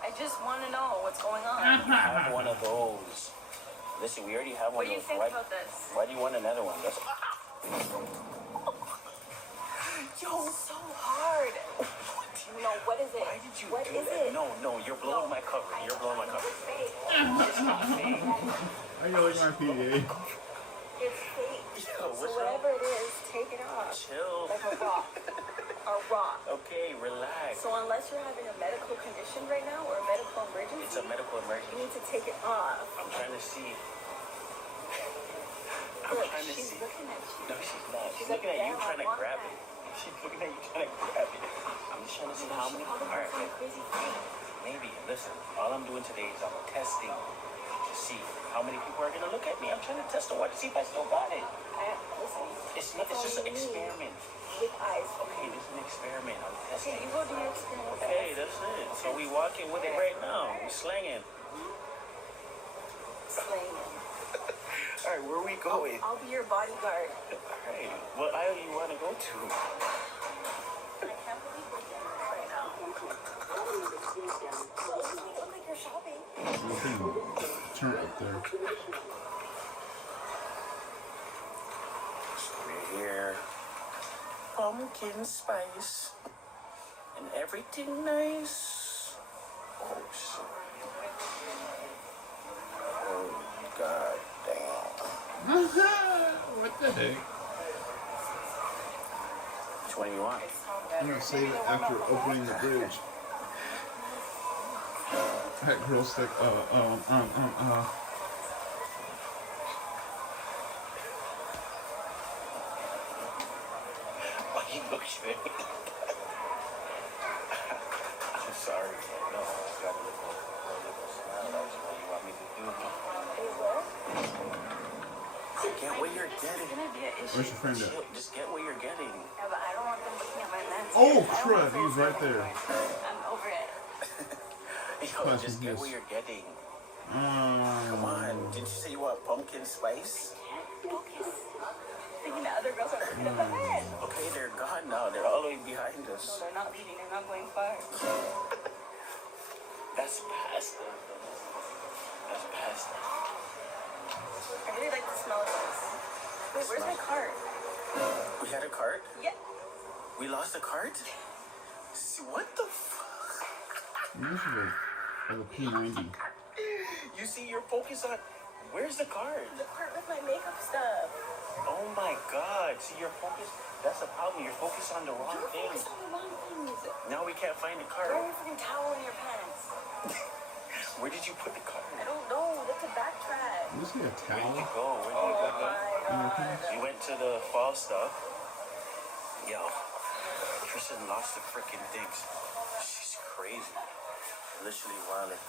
I just want to know what's going on. I have one of those. Listen, we already have one What do you of those. think Why, about this? why do you want another one? That's Yo, so hard. No, what is it? Why did you What do is that? it? No, you're blowing my cover. You're blowing my cover. It's fake. It's not fake. I got like my PDA. It's fake. Yo, So what's whatever it is, take it off. Chill. Like a rock. A rock. Okay, relax. So unless you're having a medical condition right now or a medical emergency, It's a medical you emergency. need to take it off. I'm trying to see. I'm Look, trying to she's see. looking at you. No, she's not. She's like, looking at you "Damn, I trying to want grab that." it. She's looking at you trying to grab it. I'm just trying to see how many. Probably Alright, some crazy thing. maybe. Listen, all I'm doing today is I'm testing to see how many people are gonna look at me. I'm trying to test the water to see if I still got it. Listen, It's not. It's just an experiment. with eyes. Okay, this is an experiment. I'm Okay, testing. you go do your experiment with Okay, eyes. that's it. So we walking with it right now. We slanging. Slanging. All right, where are we going? I'll be your bodyguard. All right, what aisle you want to go to? I can't believe we're doing this right now. You look like you're shopping. You can turn it up there. We're here. Pumpkin spice and everything nice. Oh shit. Oh god damn. What the heck? Which one do you want? I'm gonna save it after opening the bridge. That grill stick, Why you looking at me? I'm sorry. No, I got a little smile. That's what you want me to do. Get what you're getting. It's gonna be an issue. where's your friend at? Chill, just get what you're getting. Yeah, but I don't want them looking at my lens. Oh, I don't want crud, them he's right seeing there. I'm over it. Yo, Plus, just get yes. what you're getting. Come on. Didn't you say you want pumpkin spice? Can't focus. Thinking that other girls are looking at my head. Okay, they're gone now. They're all the way behind No, us. they're not leaving. They're not going far. That's past them. That's past them. I really like the smell of this. Wait, where's my cart? We had a cart? Yeah. We lost a cart? What the fuck? This is like a P90. You see, you're focused on... Where's the cart? The cart with my makeup stuff. Oh my god. See, you're focused... That's the problem. You're focused on the wrong You're thing. focused on the wrong things. Now we can't find the cart. Throw your freaking towel in your pants. Where did you put the cart? I don't know. Let's backtrack. Did you see a Where did towel? you go? Where did Oh you go? my god. You went to the fall stuff. Yo, Tristan lost the freaking things. She's crazy. Literally wilding.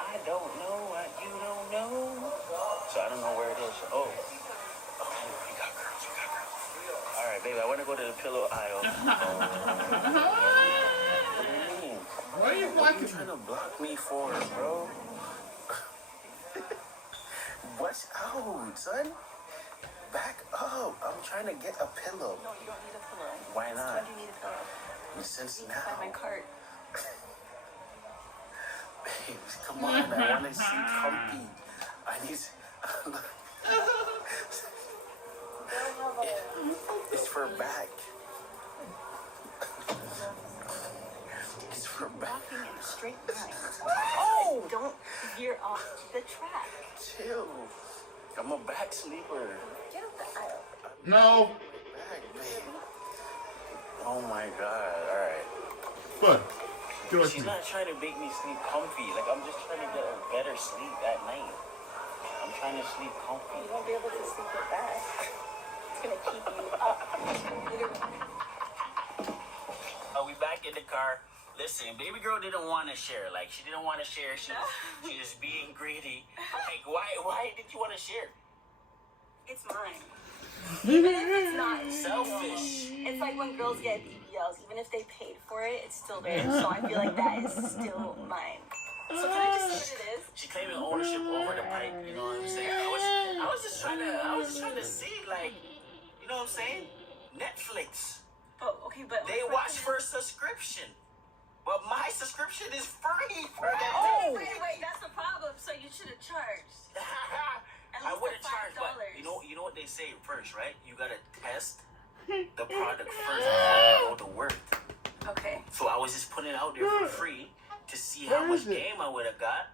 I don't know what you don't know. So I don't know where it is. Oh, we got girls. We got girls. All right, baby. I want to go to the pillow aisle. Why are you What are you blocking trying to block me for, bro? What's out, son? Back up. I'm trying to get a pillow. No, you don't need a pillow. Why not? Why do you need a pillow? Since You need to find my now. cart. Babes, come on. I want to see comfy. I need... It's for back. It's for back. Walking in a straight line. Oh! Don't veer off the track. Chill. I'm a back sleeper. Get up the aisle. No. Back, babe. Oh my god. Alright. But get away She's from me. not trying to make me sleep comfy. Like, I'm just trying to get a better sleep at night. I'm trying to sleep comfy. You won't be able to sleep with that. It's gonna keep you up. Literally. Are we back in the car? Listen, baby girl didn't want to share. Like, she didn't want to share. She was being greedy. Like, why did you want to share? It's mine. Even if it's not Selfish. It's like when girls get BBLs. Even if they paid for it, it's still theirs. So I feel like that is still mine. So can I just see what it is? She claiming ownership over the pipe. You know what I'm saying? I was just trying to see, like, you know what I'm saying? Netflix. Oh, okay, but They watch for subscription. But my subscription is free for them. Oh, wait, that's the problem. So you should have charged. I would have charged, but you know what they say first, right? You gotta test the product first before you go to work. Okay. So I was just putting it out there for free to see how much game I would have got,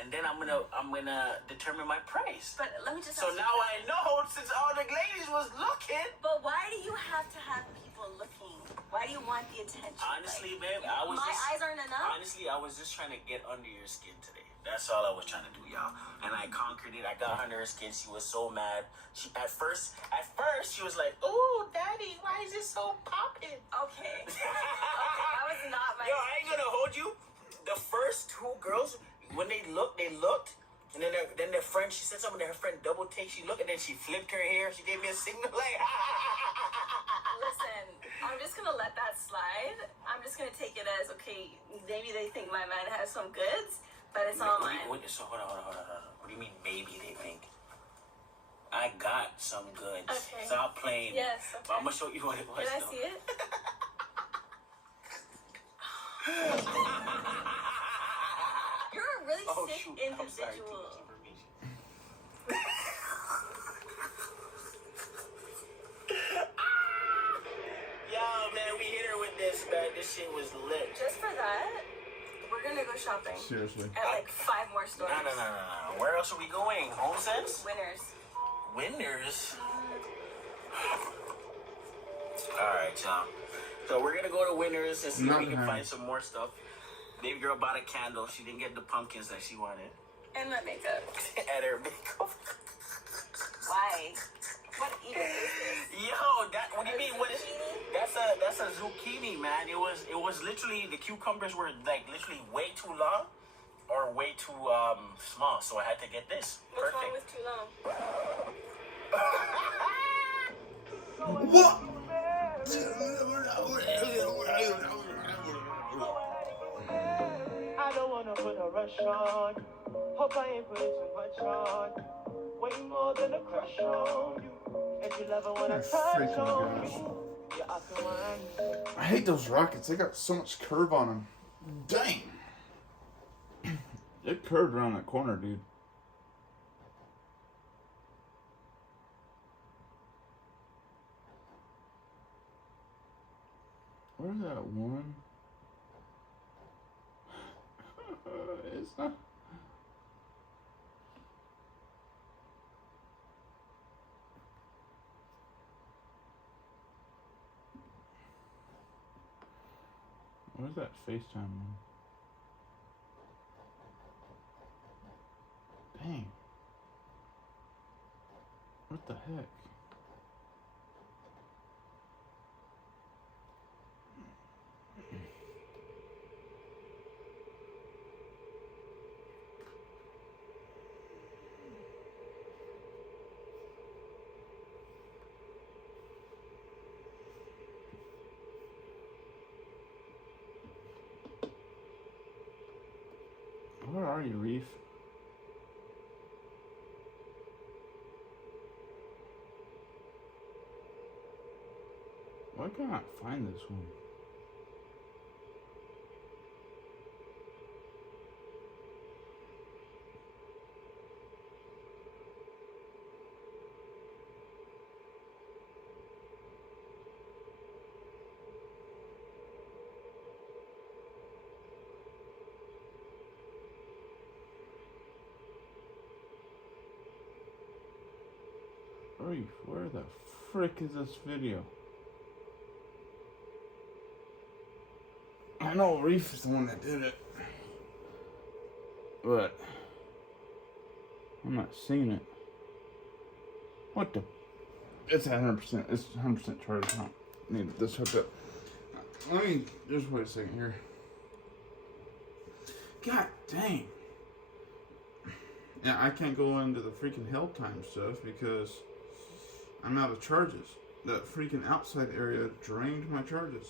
and then I'm gonna determine my price. But let me just. So now I know, since all the ladies was looking. But why do you have to have people looking? Why do you want the attention? Honestly, like, babe, I was my just, eyes aren't enough. Honestly, I was just trying to get under your skin today. That's all I was trying to do, y'all. And I conquered it. I got under her skin. She was so mad. She at first she was like, "Ooh, daddy, why is it so popping?" Okay. That was not my. Yo, I ain't gonna hold you. The first two girls, when they looked, and then their friend, she said something to her friend, double take. She looked, and then she flipped her hair. She gave me a signal like. Listen, I'm just gonna let that slide. I'm just gonna take it as okay. Maybe they think my man has some goods, but it's all mine. So hold on. What do you mean? Maybe they think I got some goods. Okay. Stop playing. Yes. Okay. I'm gonna show you what it was. Can I though. see it? You're a really sick shoot. individual. I'm sorry, too much information. Yo, man, we hit her with this, man. This shit was lit. Just for that, we're gonna go shopping. Seriously. At like 5 more stores. No. Where else are we going? Home Sense? Winners. Winners? Alright, y'all. So we're gonna go to Winners and see if we can find some more stuff. Baby girl bought a candle. She didn't get the pumpkins that she wanted. And my makeup. And her makeup. Why? What even is this? Yo, what do you mean? What is? That's a zucchini, man. It was literally, the cucumbers were like literally way too long or way too small. So I had to get this. What's Perfect. wrong with too long? What? I don't wanna put a rush on. Hope I ain't putting too much on. Way more than a crush on you. And you love it when I touch on you. You're up to wine. I hate those rockets. They got so much curve on them. Dang. It curved around that corner, dude. Where's that one? It's not. Where's that FaceTime one? Dang. What the heck? Where are you, Reef? Why can't I find this one? Reef, where the frick is this video? I know Reef is the one that did it, but I'm not seeing it. What the? It's 100%. It's 100% charged. I don't need this hooked up. Let me just wait a second here. God dang. Yeah, I can't go into the freaking hell time stuff because I'm out of charges. That freaking outside area drained my charges.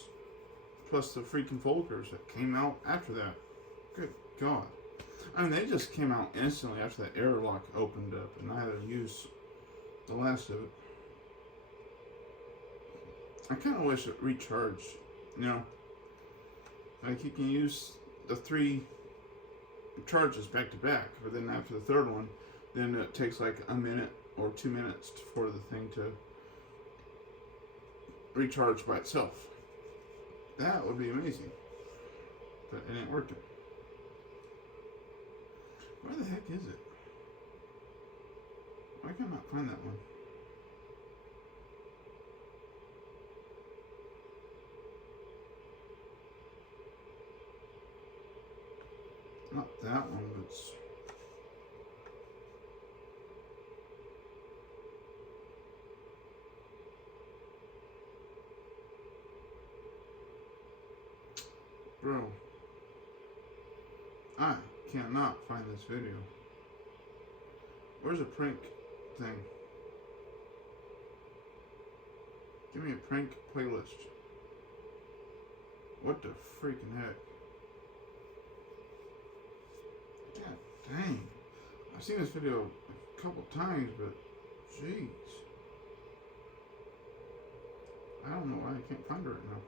Plus the freaking folders that came out after that. Good God. I mean, they just came out instantly after that airlock opened up, and I had to use the last of it. I kind of wish it recharged, you know? Like, you can use the 3 charges back to back, but then after the third one, then it takes like a minute or 2 minutes for the thing to recharge by itself. That would be amazing, but it ain't working. Where the heck is it? Why can I not find that one? Not that one, but it's... Bro, I cannot find this video. Where's a prank thing? Give me a prank playlist. What the freaking heck? God dang. I've seen this video a couple times, but jeez. I don't know why I can't find it right now.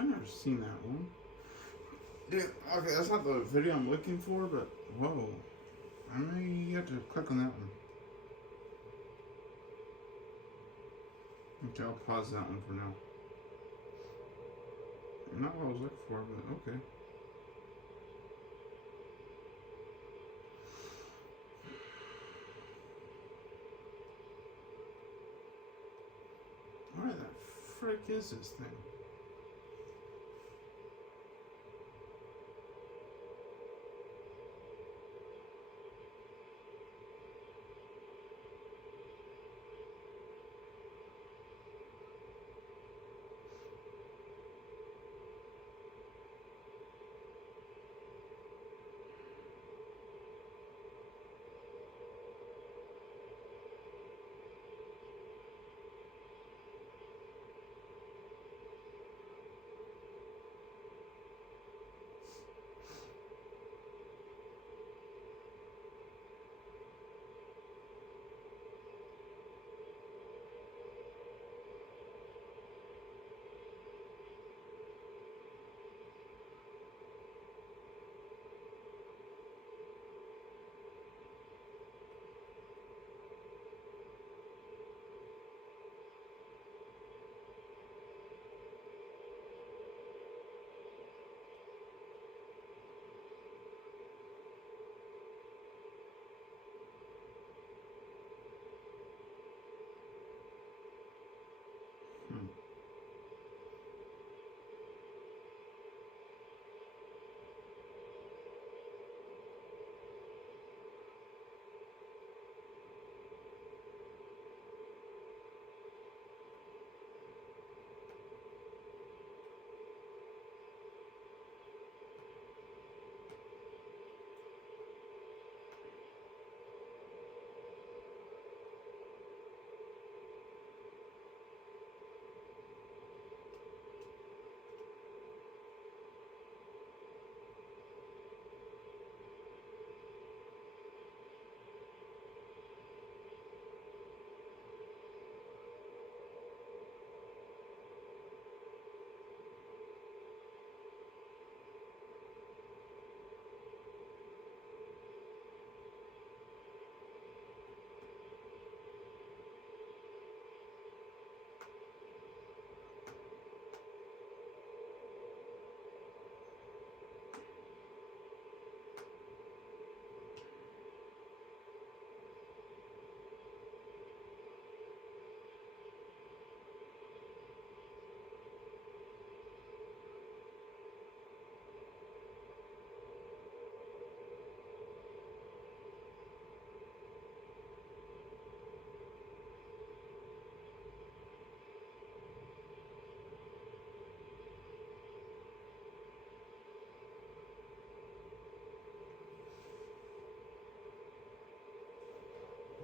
I've never seen that one. Dude, okay, that's not the video I'm looking for, but whoa. I may have to click on that one. Okay, I'll pause that one for now. Not what I was looking for, but okay. Where the frick is this thing?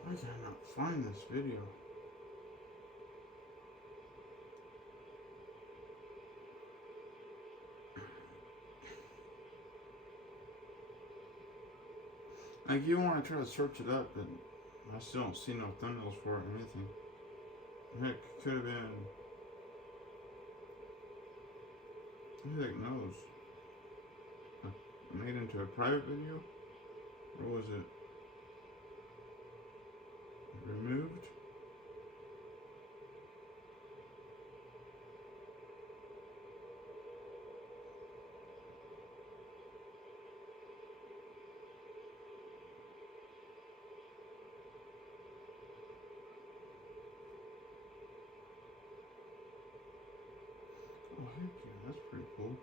Why can I not find this video? Like, you want to try to search it up, but I still don't see no thumbnails for it or anything. Heck, it could have been... Who the heck knows? Made into a private video? Or was it removed? Oh, heck yeah, that's pretty cool.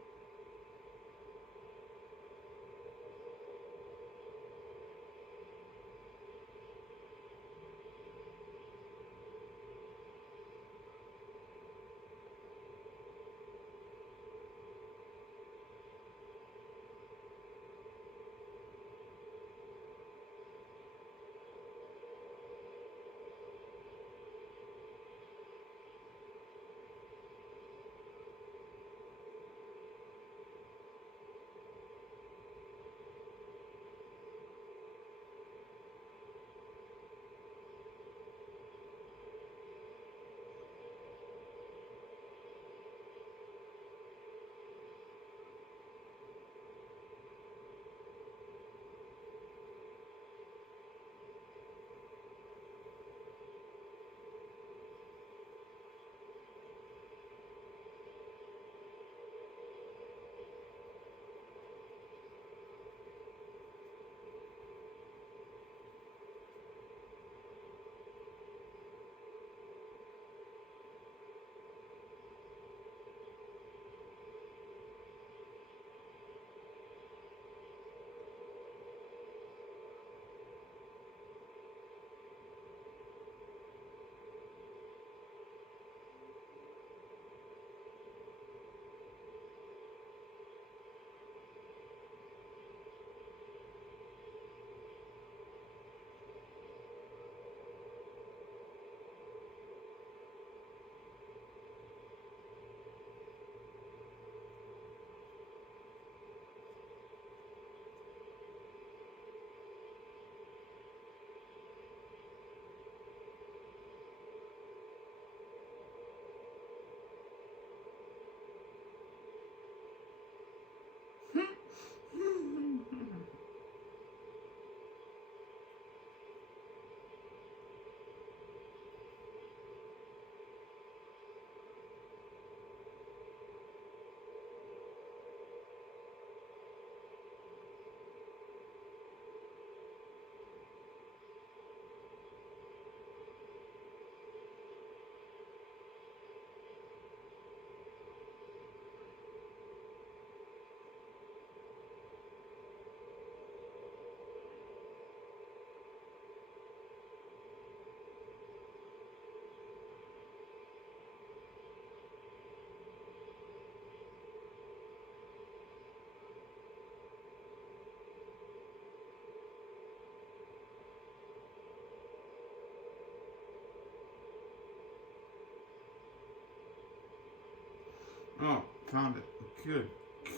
Oh, found it. Good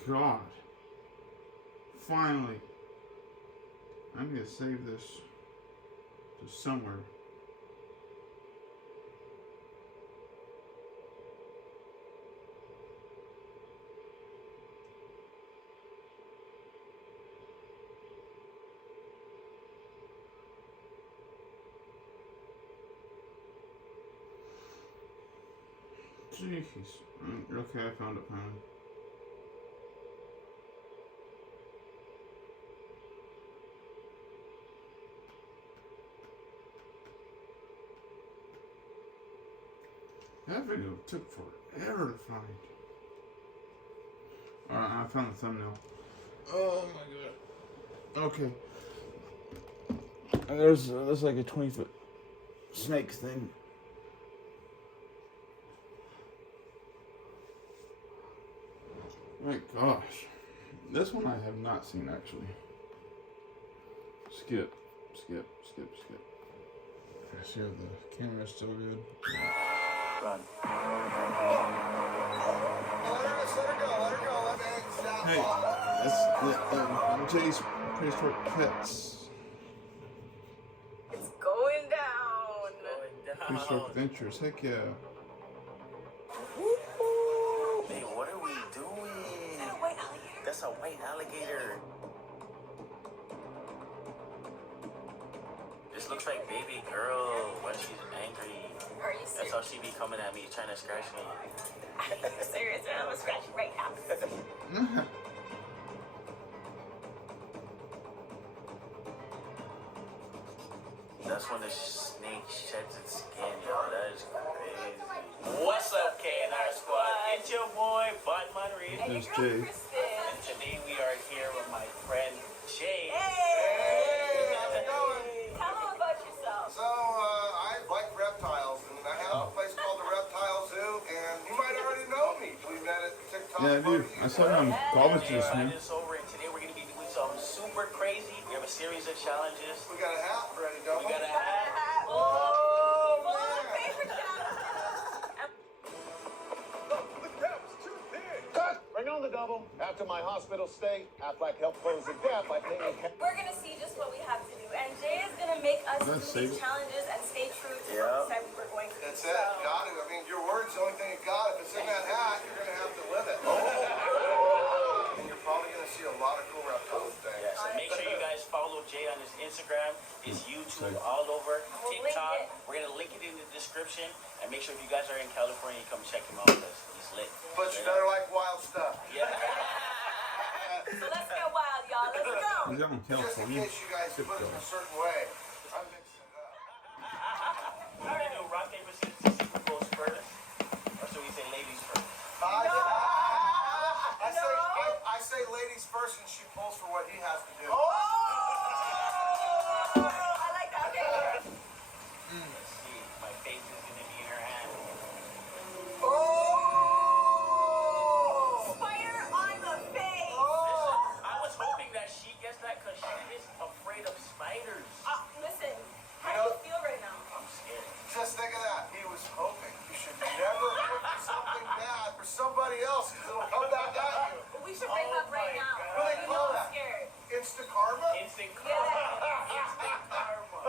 God. Finally. I need to save this to somewhere. Jeez. Okay, I found it finally. That video took forever to find. Alright, I found the thumbnail. Oh my god. Okay. And there's like a 20-foot snake thing. My gosh. This one I have not seen actually. Skip. I see if the camera's still good. Run. Hey, that's Jay's Prehistoric Pets. It's going down. Prehistoric Adventures. Heck yeah. Hey, what are we doing? That's a white alligator. This looks like baby girl when she's angry. Are you That's serious? how she be coming at me, trying to scratch me. Are you serious? I'm gonna scratch you right now. That's when the snake sheds its skin, y'all. That is crazy. What's up, KNR Squad? It's your boy, Bud Monreed. And your There's girl, Jay. Kristen. And today we are here with my friend, Jay. Hey! How's it going? Tell them about yourself. So, I like reptiles, and I have a place called the Reptile Zoo, and you might already know me. We met at TikTok. Yeah, I do. I saw you on Barbecue Today, this I man. just over, and today we're going to be doing something super crazy. We have a series of challenges. We got a hat ready, don't We we? got a hat. Oh, Full man. paper challenge. The gap's too big. Cut! Bring on the double. After my hospital stay, Aflac helped close the gap by paying We're gonna see just what we have to do, and Jay is gonna make us do Let's save these it. challenges and stay true to Yeah. what we said we were going to do. That's it. Got it. I mean, your word's the only thing you got. If it's in that hat, you're going to have to live it. And you're probably going to see a lot of cool reptile things. Yes, and make sure you guys follow Jay on his Instagram, his YouTube, Okay. all over, We'll link TikTok. it. We're going to link it in the description. And make sure if you guys are in California, you come check him out because he's lit. But you better like wild stuff. Yeah. So let's get wild, y'all. Let's go. He's out in Just in California. case you guys put it in a certain way. I'm mixing it up. We're going to do rock, paper, scissors to see who goes first. Or should we say ladies first? I say ladies first, and she pulls for what he has to do. I like that. Okay. Let's see. My face is going to be in her hand. Spider on the face. Listen, I was hoping that she gets that because she is afraid of spiders. Listen, how do you feel right now? I'm scared. Just think of that. He was hoping. You should never hope for something bad for somebody else, because it'll come back at you. We should break up right now. What do they You call know I'm that? scared. Instant karma? Instant karma. Instant karma.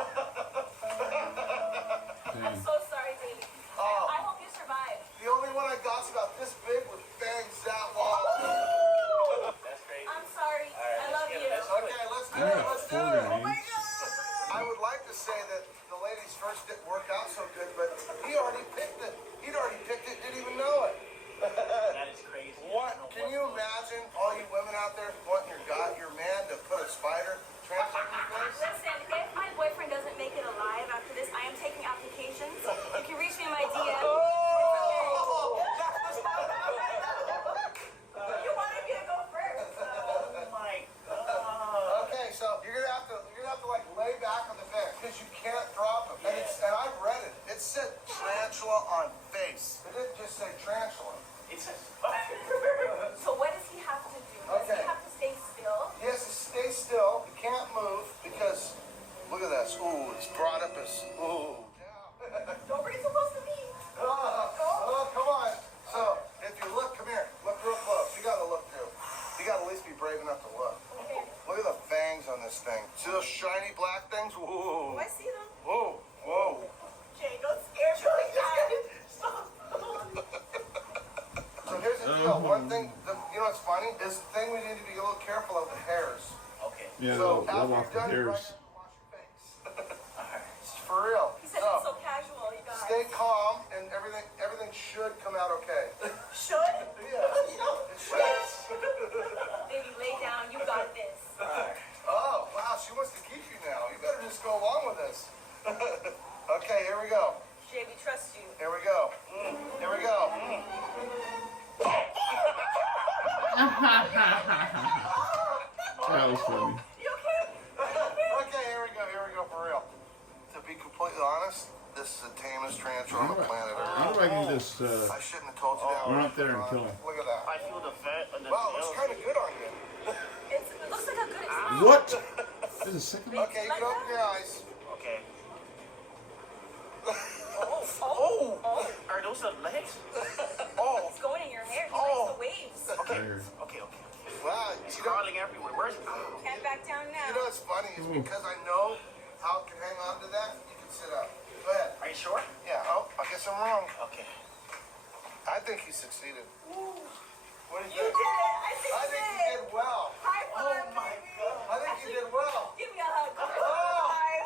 I'm so sorry, baby. Oh. I hope you survive. The only one I got's about this big with fangs that long. That's crazy. I'm sorry. All right, I love let's you. get it. Let's do it. Okay, let's do I it. got Let's do 4 it. grenades. I would like to say that the ladies first didn't work out so good, but he already picked it. He'd already picked it, didn't even know it. That is crazy. What? Can you imagine all you women out there wanting your man to put a spider transplant in your face? Listen, if this thing. See those shiny black things? Whoa. Oh, I see them. Whoa. Whoa. Jay, don't scare me like that. So here's the deal. One thing, you know what's funny? Is the thing we need to be a little careful of the hairs. Okay. Yeah, So they'll after off you're the done, you hairs. wash your face. It's for real. He said it's so casual, you guys. Stay calm, and everything should come out okay. Should? Yeah. It should. Baby, lay down. You got this. Oh, wow, she wants to keep you now. You better just go along with this. Okay, here we go. Jay, we trust you. Here we go. Here we go. That was funny. You okay? Okay, here we go, for real. To be completely honest, this is the tamest tarantula on the planet How Earth. do I can just I shouldn't have told you that. run up there and kill him? Look at that. I feel the fat and the Wow, it looks kind of good on you. It looks like a good experience. What? This is sick of me. Okay, you can open your eyes. Okay. Oh. Are those the legs? It's going in your hair. He likes the waves. Okay. Wow, It's crawling everywhere. Where's it? Can't back down now. you know what's funny is because I know how it can hang on to that, you can sit up. Go ahead. Are you sure? Yeah, oh, I guess I'm wrong. Okay. I think he succeeded. What do You you did think? it. I think I think he did well. High five, my baby. God. I think he did well. Give me a hug. Oh. High.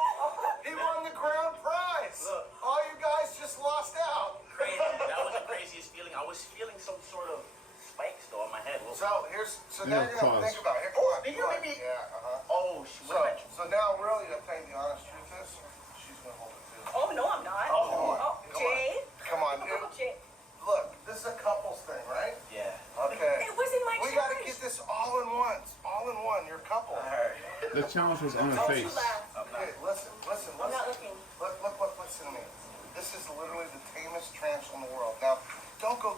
He won the grand prize. Look. All you guys just lost out. Crazy. That was the craziest feeling. I was feeling some sort of spikes though on my head. So now you're gonna pause. think about it. Here, come on. Did you come on. maybe- Yeah, Oh, she went So now really, I think the honest truth is, she's gonna hold it too. Oh, no, I'm not. Oh, Jay. Come on, dude. Jay. Look, this is a couples thing, right? Yeah. Okay. It wasn't my We choice. gotta get this all in once. All in one. You're a couple. Alright. The challenge was on her Don't face. you laugh. Okay, listen. I'm not looking. Listen to me. This is literally the tamest tarantula in the world. Now, don't go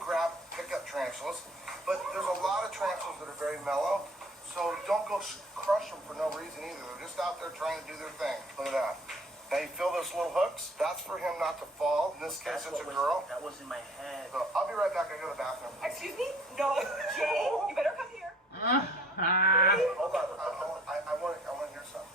pick up tarantulas, but there's a lot of tarantulas that are very mellow, so don't go crush them for no reason either. They're just out there trying to do their thing. Look at that. Now you feel those little hooks? That's for him not to fall. In this case, it's a girl. That was in my head. So I'll be right back. I go to the bathroom. Excuse me? No. Jay, you better come here. Hold on. I want to hear something.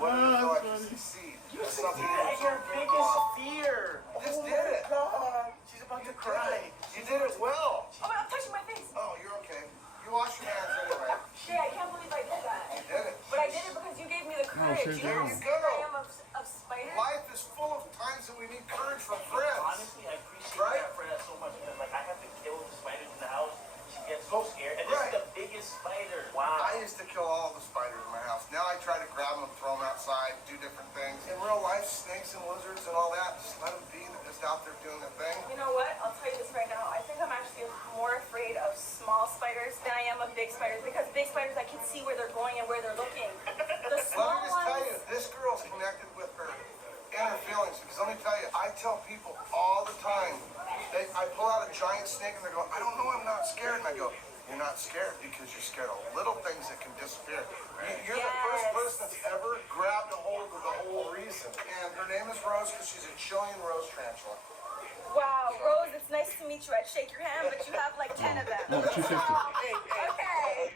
What do you feel like you succeed? You Something succeeded at your biggest fear. Just did it. God. She's about to cry. You did it well. Oh, I'm touching my face. Oh, you're okay. You wash your hands anyway. Jay, I can't believe I did that. You did it. But I did it because you gave me the courage. she's You know There how you scared go. I am of spiders? Life is full of times that we need courage from friends. Honestly, I appreciate Right? that for that so much because like I have to kill the spiders in the house. She gets so scared, and this Right. is the biggest spider. Wow. I used to kill all the spiders in my house. Now I try to grab them, throw them outside, do different things. In real life, snakes and lizards and all that, just let them be. They're just out there doing their thing. You know what? I'll tell you this right now. I think I'm actually more afraid of small spiders than I am of big spiders because big spiders, I can see where they're going and where they're looking. The Let small me just tell you, ones. this girl's connected with her inner feelings. Because let me tell you, I tell people all the time, I pull out a giant snake and they go, I don't know, I'm not scared. And I go, you're not scared because you're scared of little things that can disappear. You're the first person that's ever grabbed a hold of the whole reason. And her name is Rose because she's a Chilean rose tarantula. Wow, Rose, it's nice to meet you. I'd shake your hand, but you have like 10 of them. Oh, 250. Okay.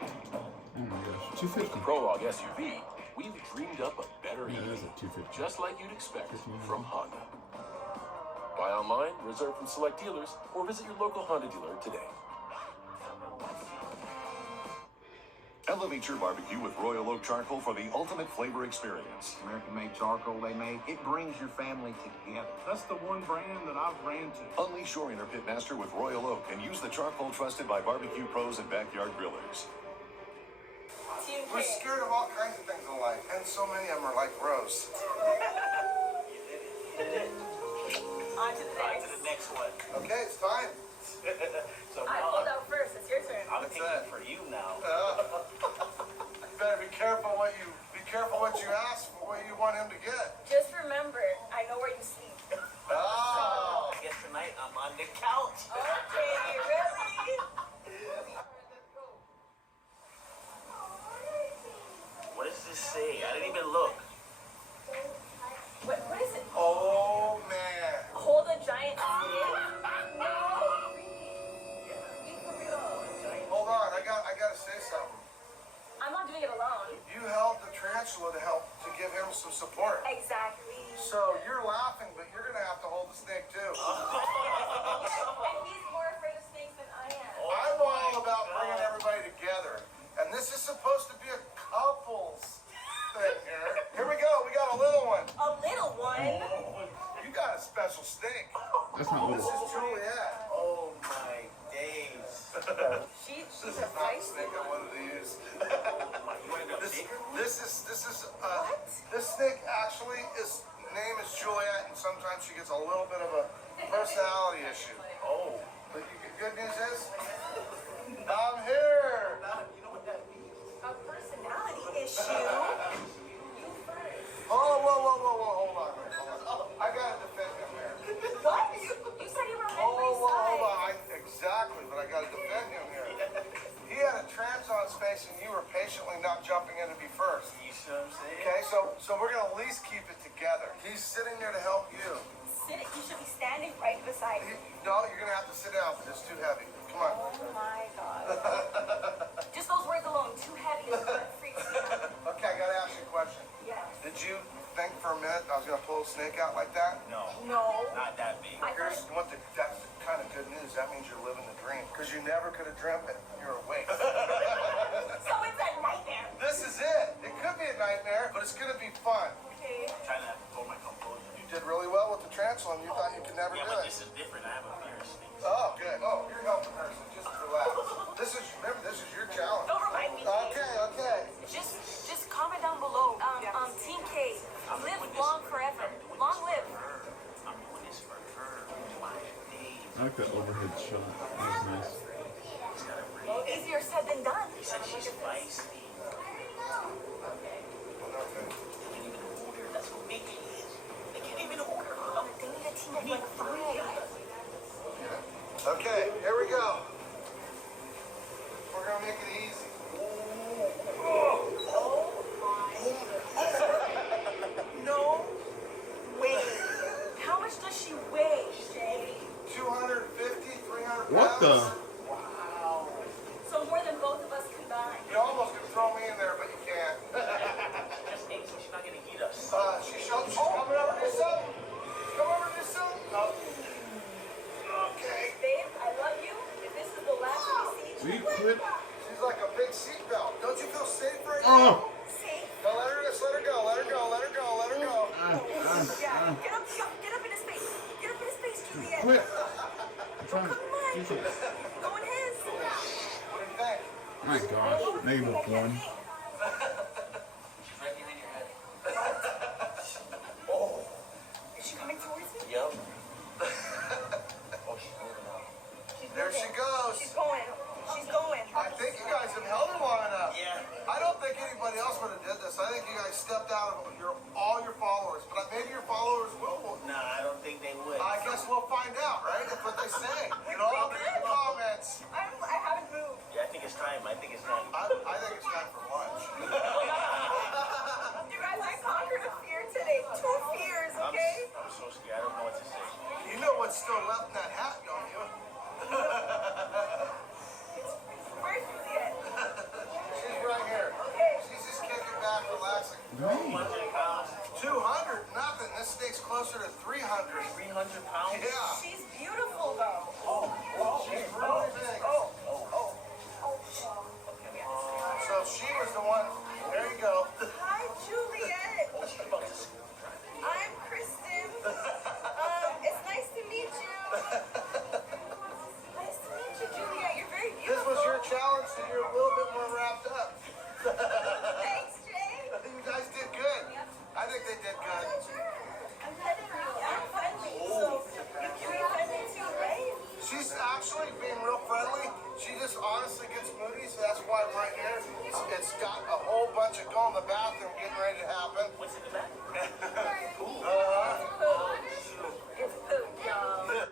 Oh my gosh, 250. Prologue SUV, we've dreamed up a better Yeah, EV, that's a 250. just like you'd expect from Honda. Buy online, reserve from select dealers, or visit your local Honda dealer today. Elevate your barbecue with Royal Oak Charcoal for the ultimate flavor experience. American-made charcoal they make, it brings your family together. That's the one brand that I've ran to. Unleash your inner pitmaster with Royal Oak and use the charcoal trusted by barbecue pros and backyard grillers. Team We're K. scared of all kinds of things in life, and so many of them are like Rose. On to the On next. to the next one. Okay, it's time. So I now pulled out first. It's your turn. I'm What's picking that? for you now. You better be careful what you ask for, what you want him to get. Just remember, I know where you sleep. Oh. I guess tonight I'm on the couch. Okay, really? What does this say? I didn't even look. What is it? Oh man. Hold a giant snake? No. Hold on, I gotta say something. I'm not doing it alone. You held him some support. Exactly. So you're laughing, but you're gonna have to hold the snake too. And he's more afraid of snakes than I am. I'm all about bringing everybody together, and this is supposed to be a couples thing here. Here we go. We got a little one. A little one? You got a special snake. That's not This little. is Juliet. Oh my days. She's a Not the feisty snake I one. wanted to use. You wanna go bigger? This snake actually name is Juliet, and sometimes she gets a little bit of a personality issue. Oh. But the good news is, I'm here. You know what that means? A personality issue? Oh, whoa, hold on. I gotta defend him here. What? You said you were on Hold every side. on. Exactly, but I gotta defend him here. He had a trance on his face, and you were patiently not jumping in to be first. You see what I'm saying? Okay, so we're gonna at least keep it together. He's sitting there to help you. You should be standing right beside me. No, you're gonna have to sit down because it's too heavy. Come on. Oh my god. Just those words alone, too heavy is what freaks me out. Okay, I gotta ask you a question. Yes. Did you think for a minute I was gonna pull a snake out like that? No. No. Not that big. Here's what that's the kind of good news. That means you're living the dream. Because you never could have dreamt it. You're awake. So it's a nightmare. This is it. It could be a nightmare, but it's gonna be fun. Okay. I'm trying to hold my composure. You did really well with the transom. You thought you could never Yeah, do but it. this is different. I have a fear of snakes. Oh, good. Oh, you're helping her, so just relax. This is your challenge. Don't remind me. Okay. Just comment down below. Team K, live long forever. Long live. I'm doing this for her. My days. I like that overhead shot. That's nice. It's gotta breathe. Easier said than done. He said she's feisty. Okay. They can't even hold her. That's how big she is. They can't even hold her. They need a team of like 3. Okay, here we go. We're gonna make it easy. No way. How much does she weigh, Shay? 250, 300 pounds. What the? Wow. So more than both of us combined. You almost could throw me in there, but you can't. She just ate, so she's not gonna eat us. She's coming over to do something. Come over to do something. Okay. Babe, I love you. If this is the last we see Will each you quit? She's like a big seatbelt. Don't you feel safe right Oh! safe. now? No, let her go. Let her go. Yeah. Get up in his face. Get up in his face, Juliet. Quit! I'm trying to do something. Go in his. What do you think? My gosh. -1. She's right behind your head. Is she coming towards me? Yep. Oh, she's moving out. There she goes. She's going. I think you guys have held her long enough. Yeah. I don't think anybody else would have did this. I think you guys stepped out of all your followers. But maybe your followers will. Nah, I don't think they would. I guess we'll find out, right? That's what they say. You know, in the comments. I haven't moved. Yeah, I think it's time. I think it's time for lunch. You guys, I conquered a fear today. 2 fears, okay? I'm so scared. I don't know what to say. You know what's still left in that hat, don't you? Where's Juliet? She's right here. Okay. She's just kicking back, relaxing. 200 pounds. 200, nothing. This snake's closer to 300. 300 pounds? Yeah. She's beautiful, though. She's really big. So she was the one. There you go. Hi, Juliet. I'm Kristen. It's nice to meet you. Nice to meet you, Juliet. You're very This beautiful. was your challenge, so you're a little bit more wrapped up. Thanks, Jay. You guys did good. I think they did good. I'm friendly, so you can be friendly too, right? She's actually being real friendly. She just honestly gets moody, so that's why right here it's got a whole bunch of go in the bathroom getting ready to happen. What's in the back? It's poop, y'all.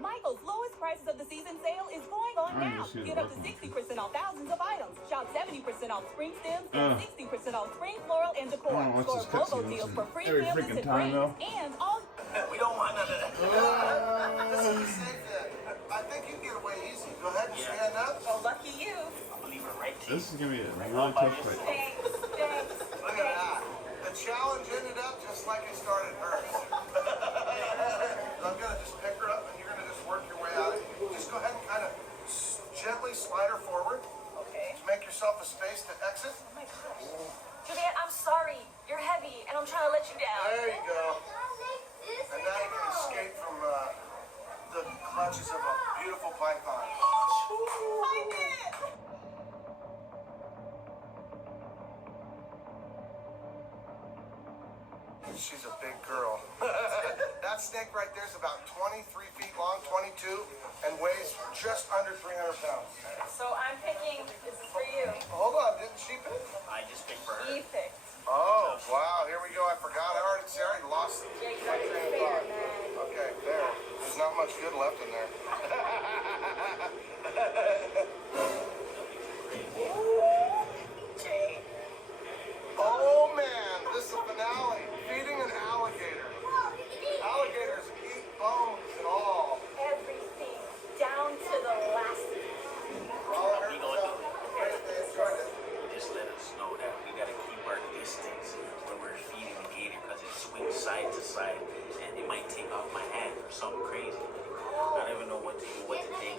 Michael's lowest prices of the season sale is going on I now. just see the Get up to reference. 60% off thousands of items. Shop 70% off spring stems and 60% off spring floral and decor. I don't know what's Score this BOGO cutscene deals listen for free every pamphlets freaking and time, frames though. and all. We don't want none of that. This is safe then. I think you can get away easy. Go ahead and stand up. Oh, lucky you. I'm gonna leave her right to This is gonna be a really tough fight. Thanks. Look at that. The challenge ended up just like it started hers. I'm gonna just pick her up and you're gonna just work your way out of it. Just go ahead and kind of gently slide her forward. Okay. To make yourself a space to exit. Oh my gosh. Juliet, I'm sorry. You're heavy, and I'm trying to let you down. There you go. And now you can escape from the clutches of a beautiful python. I did! She's a big girl. That snake right there is about 23 feet long, 22, and weighs just under 300 pounds. So I'm picking, this is for you. Hold on, didn't she pick? I just picked for her. He picked. Oh, wow, here we go. I forgot. I already lost it. Yeah, you gotta be fair, man. Okay, there. There's not much good left in there. Jay. Oh, man, this is the finale. Feeding an alligator. Alligators eat bones and all. Everything, down to the last. All hurt themselves. Great, they enjoyed it. Just let us know that we gotta keep our distance when we're feeding the gator because it swings side to side and it might take off my hand or something crazy. I don't even know what to do, what to think,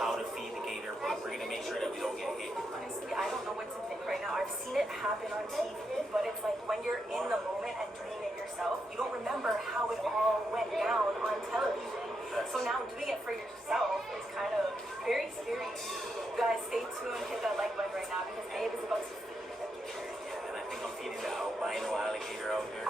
how to feed the gator, but we're gonna make sure that we don't get hit. Honestly, I don't know what to think right now. I've seen it happen on TV, but it's like when you're in the moment and doing it yourself, you don't remember how it all went down on television. So now doing it for yourself is kind of very scary. You guys, stay tuned, hit that like button right now because Abe is about to feed the gator. Yeah, and I think I'm feeding the albino alligator out there.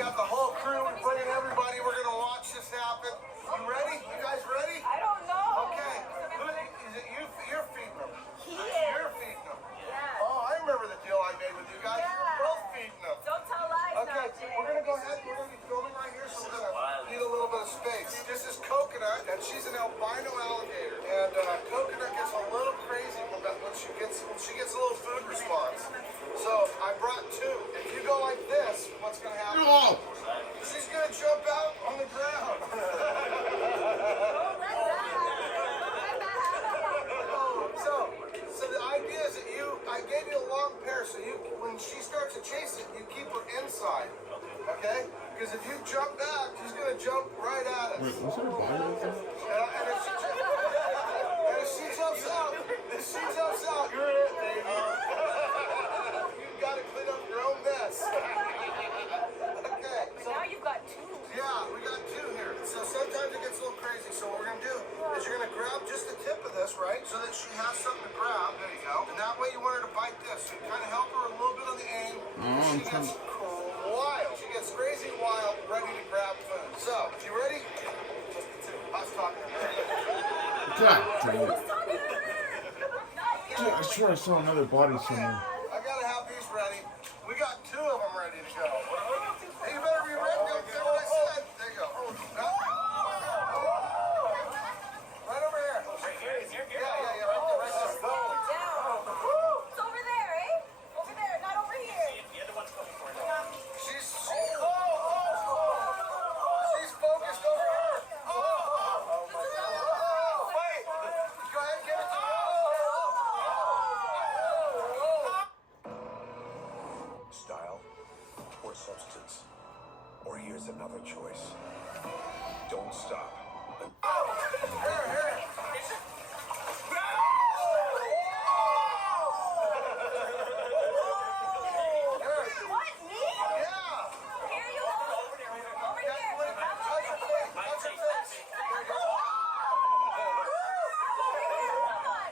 Got the whole crew. We're bringing everybody. We're gonna watch this happen. You ready? You guys ready? I don't know. Okay. Is it you? You're feeding them. He is. You're feeding them. Yeah. Oh, I remember the deal I made with you guys. Yeah. You're both feeding them. Don't tell lies Okay, now, Jay. we're gonna go ahead. We're gonna be filming right here, so we're gonna need a little bit of space. This is Coconut, and she's an albino alligator. And Coconut gets a little crazy when she gets a little food response. So I brought two. If you go like this, what's gonna happen? Oh. She's gonna jump out on the ground. So the idea is that I gave you a long pair, so when she starts to chase it, you keep her inside, okay? Because if you jump back, she's gonna jump right at us. Wait, was there a body right there? And if she jumps out, you're it, baby. You've got to clean up your own mess. Okay. But now you've got two. Yeah, we got two here. So sometimes it gets a little crazy. So what we're going to do is you're going to grab just the tip of this, right? So that she has something to grab. There you go. And that way you want her to bite this. So you kind of help her a little bit on the aim. She gets wild. She gets crazy wild, ready to grab food. So, you ready? I was talking to her. God dang it. Dude, I swear I saw another body somewhere. I gotta have these ready. We got two of them ready to go. Hey, you better be ready. Don't do what I said. There you go. Right over here. Right here. Yeah, right there. It's over there, eh? Over there, not over here. The other one's coming for her. She's focused over here. Wait. Go ahead and give it to her. Style or substance? Or here's another choice. Don't stop. What, me? Yeah. Here you go. Over here.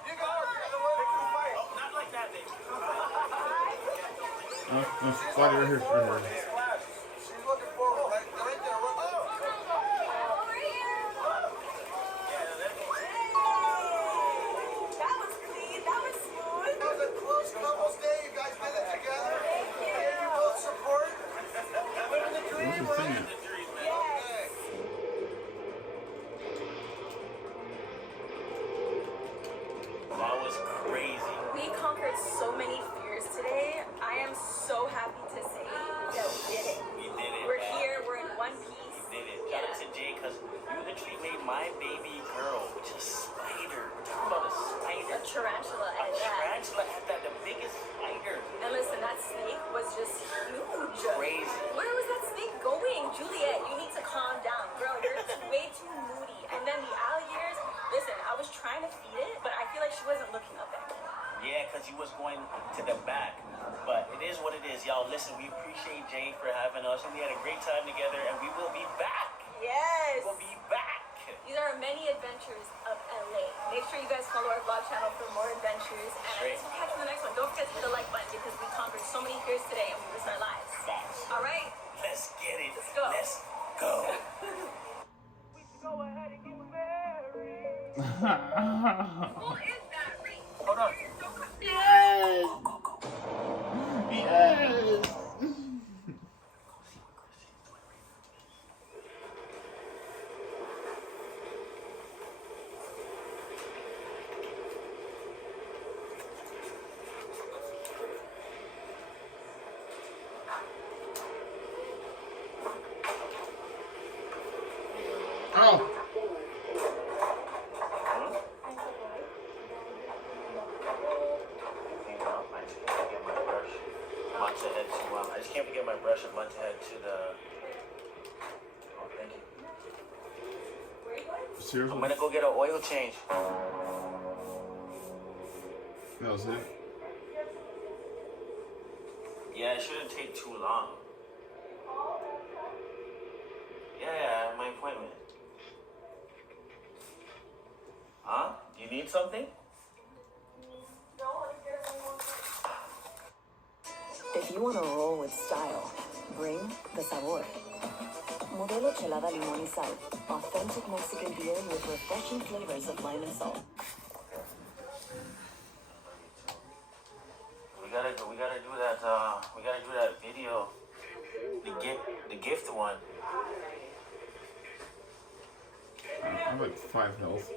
You go. Not like that, baby. No, body right here, right here. She's looking forward right there. That was clean. That was smooth. That was a close couples day. You guys did it together. Gave you both support. Living the dream, What's the thing? right? Okay. That was crazy. We conquered so many fears today. I am so happy to say that we did it. We did it. We're here. We're in one piece. We did it. Shout out to Jay because you tarantula A and that. tarantula had that, the biggest spider. And listen, that snake was just huge. Crazy. Where was that snake going? Juliet, you need to calm down. Girl, you're way too moody. And then the alligators, listen, I was trying to feed it, but I feel like she wasn't looking up at me. Yeah, because he was going to the back. But it is what it is. Y'all, listen, we appreciate Jay for having us, and we had a great time together, and we will be back. Yes. We'll be back. These are many adventures of LA. Make sure you guys follow our vlog channel for more adventures. And I guess we'll catch you in the next one. Don't forget to hit the like button because we conquered so many fears today and we risked our lives. Facts. All right? Let's get it. Let's go. Let's go. We should go ahead and get married. Who is that? Wait. Hold on. Yes! Go, go, go. Yes! Oh! I just can't forget my brush and bunch ahead to the. Oh, thank you. Seriously? I'm gonna go get an oil change. That was it? Yeah, it shouldn't take too long. Yeah, my appointment. Huh? You need something? If you want to roll with style, bring the sabor. Modelo Chelada Limón y Sal. Authentic Mexican beer with refreshing flavors of lime and salt. We gotta do that video. The gift one. I have like 5 health.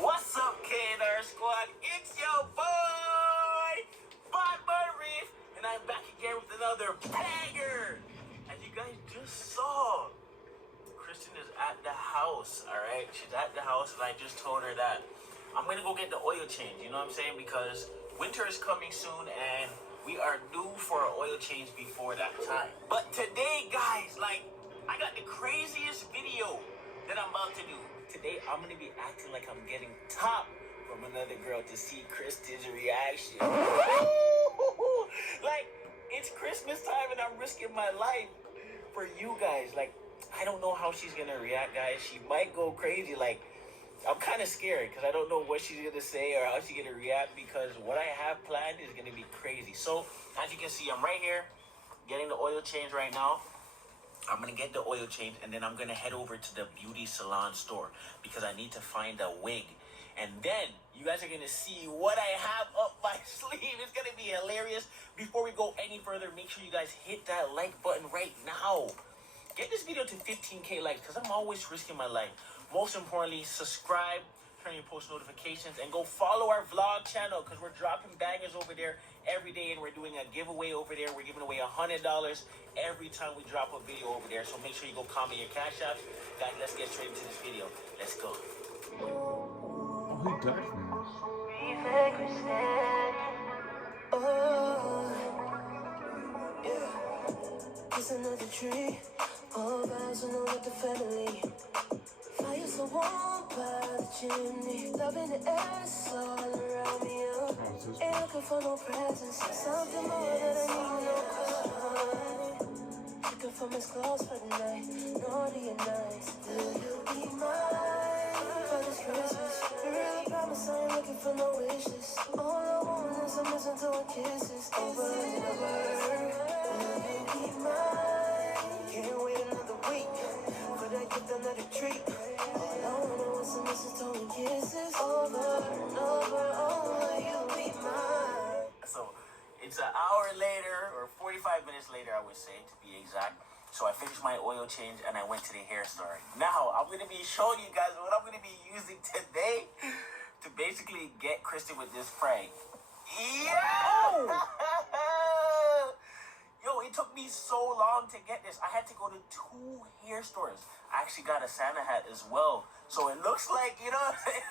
What's up, K&R Squad? It's your boy, Bob Murray, and I'm back again with another banger. As you guys just saw, Kristen is at the house, alright? She's at the house, and I just told her that I'm gonna go get the oil change, you know what I'm saying? Because winter is coming soon, and we are due for an oil change before that time. But today, guys, like, I got the craziest video that I'm about to do. Today, I'm gonna be acting like I'm getting top from another girl to see Kristen's reaction. Like, it's Christmas time and I'm risking my life for you guys. Like, I don't know how she's gonna react, guys. She might go crazy. Like, I'm kind of scared because I don't know what she's gonna say or how she's gonna react because what I have planned is gonna be crazy. So, as you can see, I'm right here getting the oil change right now. I'm gonna get the oil change and then I'm gonna head over to the beauty salon store because I need to find a wig. And then you guys are gonna see what I have up my sleeve. It's gonna be hilarious. Before we go any further, make sure you guys hit that like button right now. Get this video to 15K likes because I'm always risking my life. Most importantly, subscribe, turn your post notifications, and go follow our vlog channel because we're dropping bangers over there every day and we're doing a giveaway over there. We're giving away $100 every time we drop a video over there. So make sure you go comment your cash apps. Guys, let's get straight into this video. Let's go. Oh, he died from this. Oh, yeah. It's another tree. All vibes when I'm with the family. Fire so warm by the chimney. Love in the air, it's all around me. Ain't looking for no presents. Something more that I need, no kind. Looking for Miss Claus for the night. Naughty and nice. Will you be mine for this Christmas? I really promise I ain't looking for no wishes. All I want is some mistletoe and kisses. Over and over. Will you be mine? Can't wait another week for that gift, another treat. All I want is some mistletoe and kisses. Over and over. Oh, will you be mine? So it's an hour later, or 45 minutes later, I would say, to be exact. So I finished my oil change and I went to the hair store. Now I'm going to be showing you guys what I'm going to be using today to basically get Kristen with this prank. Yeah! Yo, it took me so long to get this. I had to go to 2 hair stores. I actually got a Santa hat as well. So it looks like, you know what I'm saying?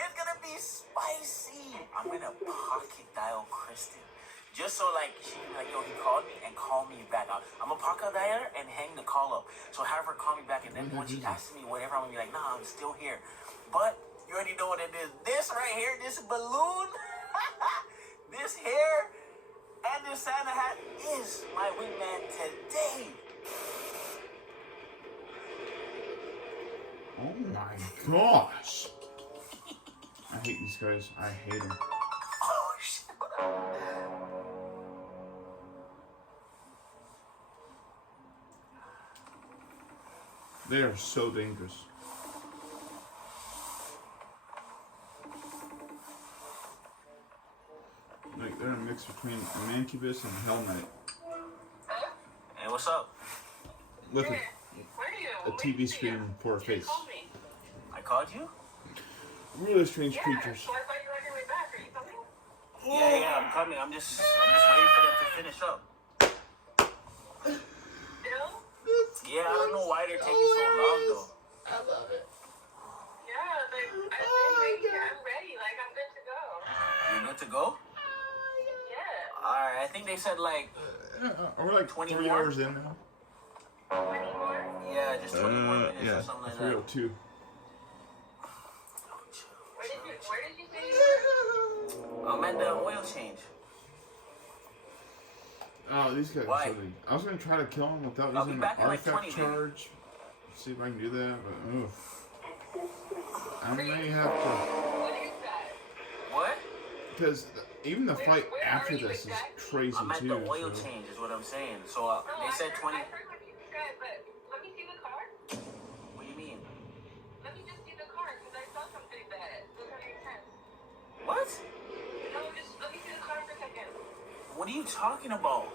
It's gonna be spicy. I'm gonna pocket dial Kristen. Just so like she can be like, yo, he called me and call me back. I'm a pocket dial her and hang the call up. So have her call me back, and then when she asks me whatever, I'm gonna be like, nah, I'm still here. But you already know what it is. This right here, this balloon, this hair, and this Santa hat is my wingman today. Oh my gosh. I hate these guys. I hate them. Oh shit. They are so dangerous. Like, they're a mix between a mancubus and a hell knight. Hey, what's up? With a TV screen for a face. I called you? Really strange creatures. Yeah, I'm coming. I'm just waiting for them to finish up. Yeah, I don't know why they're taking so long though. I love it. Yeah, but I'm ready. I'm ready. Like, I'm good to go. You're good to go? Yeah. Alright, I think they said like Are we like 20 3 more? hours in now? 20 more? Yeah, just 20 more minutes Yeah, or something like that. 302. Where did you say you were? I'm at the oil change. Oh, these guys Why? are so big. I was gonna try to kill him without I'll be using back an in like artifact 20 minutes. charge. See if I can do that, but oof. I may have to. What is that? What? Because even the fight where after are you this is exactly? crazy I'm at too. the oil so- change is what I'm saying. So No, they said 20. I heard what you said, but let me see the car. What do you mean? Let me just see the car, because I saw something that doesn't make sense. What? No, just let me see the car for a second. What are you talking about?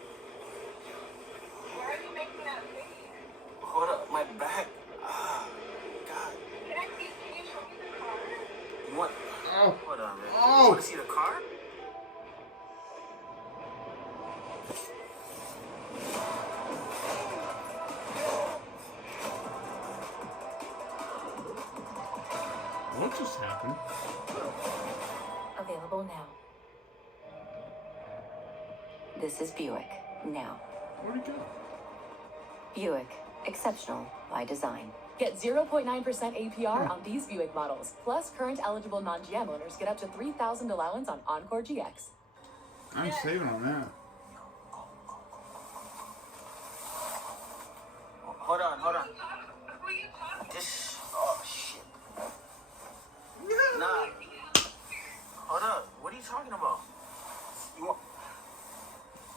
Why are you making that face? Hold up, my back. Ah, God. Can you show me the car? You want? Oh. Hold on, man. Oh. You want to see the car? What just happened? Available now. This is Buick. Now. Where'd it go? Buick. Exceptional by design. Get 0.9% APR on these Buick models. Plus, current eligible non-GM owners get up to $3,000 allowance on Encore GX. I'm saving on that. Hold on. Who are you talking This. Oh shit. Nah. Hold up. What are you talking about? You want?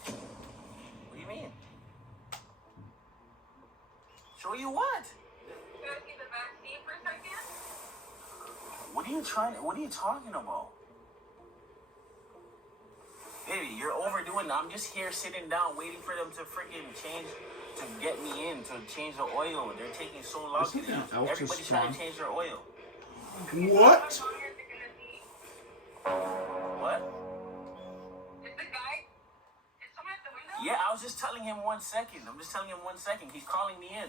What do you mean? Show you what? Can I see the back seat for a second? What are you talking about? Baby, you're overdoing it. I'm just here sitting down waiting for them to freaking change, to get me in, to change the oil. They're taking so long. Isn't that Elsa Everybody's trying to Strong? change their oil. What? How long is it gonna be? What? Is the guy? Is someone at the window? Yeah, I was just telling him 1 second. I'm just telling him 1 second. He's calling me in.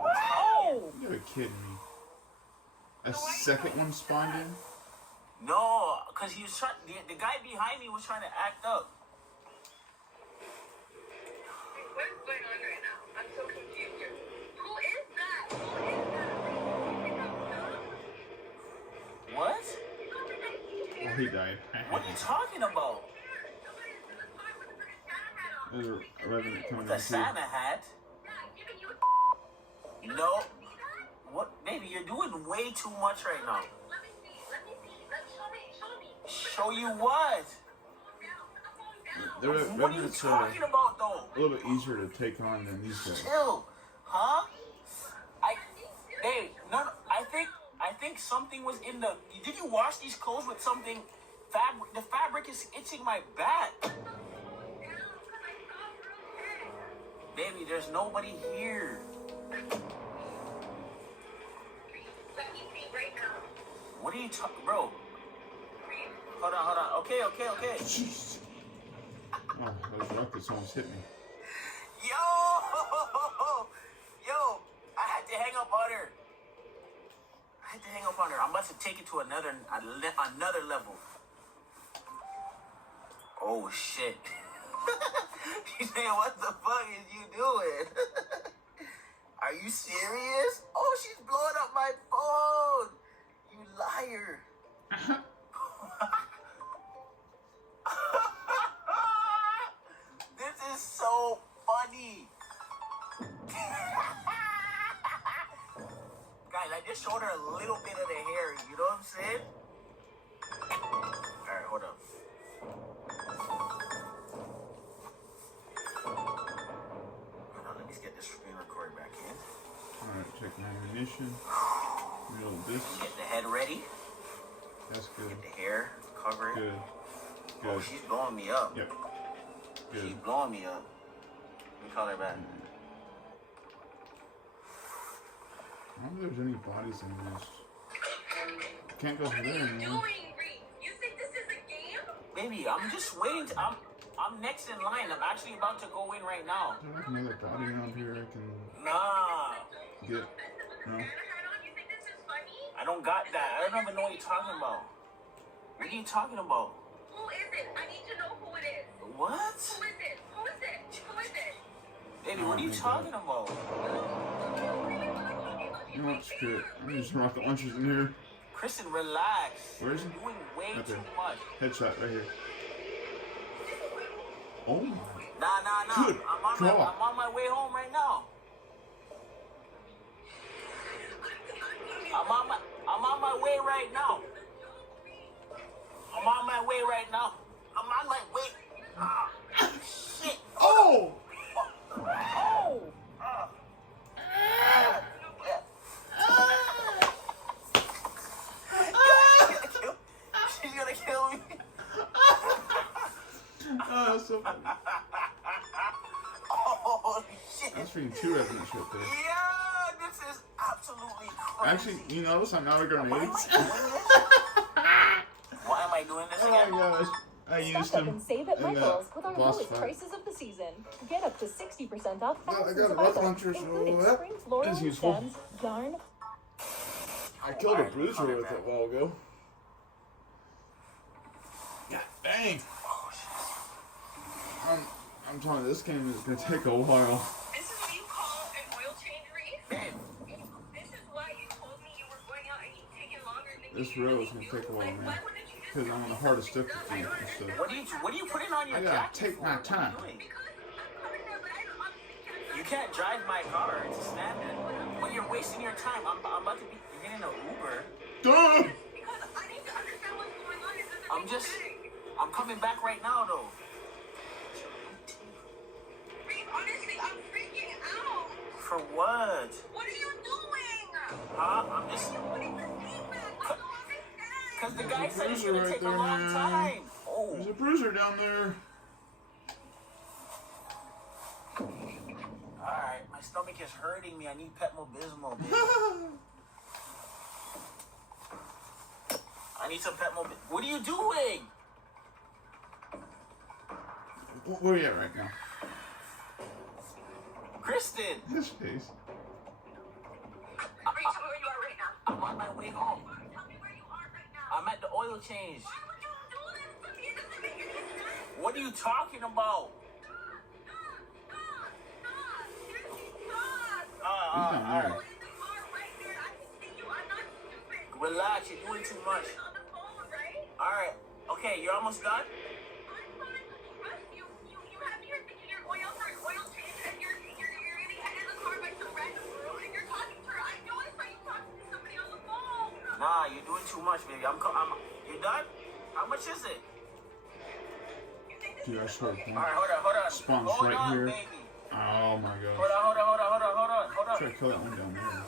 Oh! You gotta be kidding me. A second one spawned in? No, because he was trying. The guy behind me was trying to act up. What's going on right now? I'm so confused here. Who is that? What? Oh, he died. What are you talking about? There's a revenant coming The in too. Santa hat? No. What, baby? You're doing way too much right now. Let me see. Show me. Show you what? The What are you revenants are talking about, though? a little bit easier to take on than these guys. Chill, huh? Hey, no. I think something was in the. Did you wash these clothes with something? Fabric. The fabric is itching my back. Baby, there's nobody here. Let me see right now. What are you talking, bro? Hold on. Okay. Jeez. Oh, those rockets almost hit me. Yo, I had to hang up on her. I'm about to take it to another level. Oh shit. She's saying, what the fuck is you doing? Are you serious? Oh, she's blowing up my phone. You liar. This is so funny. Guys, I just showed her a little bit of the hair. You know what I'm saying? Alright, hold up. Hold on, let me get this screen recorder back in. Alright, check my ammunition. Middle of this. Get the head ready. That's good. Get the hair covered. Good. Oh, she's blowing me up. Yep. Good. She's blowing me up. Let me call her back. I don't think there's any bodies in this. Can't go through there anymore. You think this is a game? Baby, I'm just waiting. I'm next in line. I'm actually about to go in right now. Is there like another body around here I can Nah. get? No? I don't got that. I don't even know what you're talking about. What are you talking about? Who is it? I need to know who it is. What? Who is it? Who is it? Who is it? Baby, what are you talking about? You know what? Screw it. I'm just rocket launchers in here. Kristen, relax. Where is he? You're doing way Okay. too much. Headshot right here. Oh my. Nah. Good I'm on my way home right now. I'm on my way right now. I'm on my way right now. Ah, shit. Oh! Oh! She's gonna kill me. Oh, that's so funny. Oh, shit. That's freaking 2 revenants right there. Yeah, this is absolutely crazy. Actually, you notice I'm out of grenades? Why am I doing this Oh again? my gosh. I used Stock up them and save at in the Michael's with our boss lowest fight. prices of the season. Get up to 60% off I thousands got a of rocket items, launcher, so including that spring floral, is useful. stems, yarn. I killed a bruiser with it a while ago. God dang. I'm telling you, this game is gonna take a while. This is what you call an oil change reef? This is why you told me you were going out and you've taken longer than This row is gonna take a while, man. Because I'm on the hardest difficulty and stuff. What are you putting on your I gotta jacket take for? my What are time. you doing? You can't drive my car. It's a standard. When you're wasting your time, I'm about to be getting an Uber. Duh! I'm coming back right now, though. Honestly, I'm freaking out. For what? What are you doing? Huh? I'm just... Because the guy said it's gonna take a long time. Oh. There's a bruiser down there. Alright, my stomach is hurting me. I need Pepto-Bismol, baby. I need some Pepto-Bismol. What are you doing? Where are you at right now? Kristen! This face. Tell me where you are right now. I'm on my way home. Tell me where you are right now. I'm at the oil change. Why would you do this to me? It doesn't make any sense. What are you talking about? He's down there. Relax, you're doing too much. Alright, okay, you're almost done? Nah, you're doing too much, baby. You done? How much is it? Dude, I swear. Alright, hold on. Spawns Hold right on, here. baby. Oh my gosh. Hold on. Try to kill that one down there.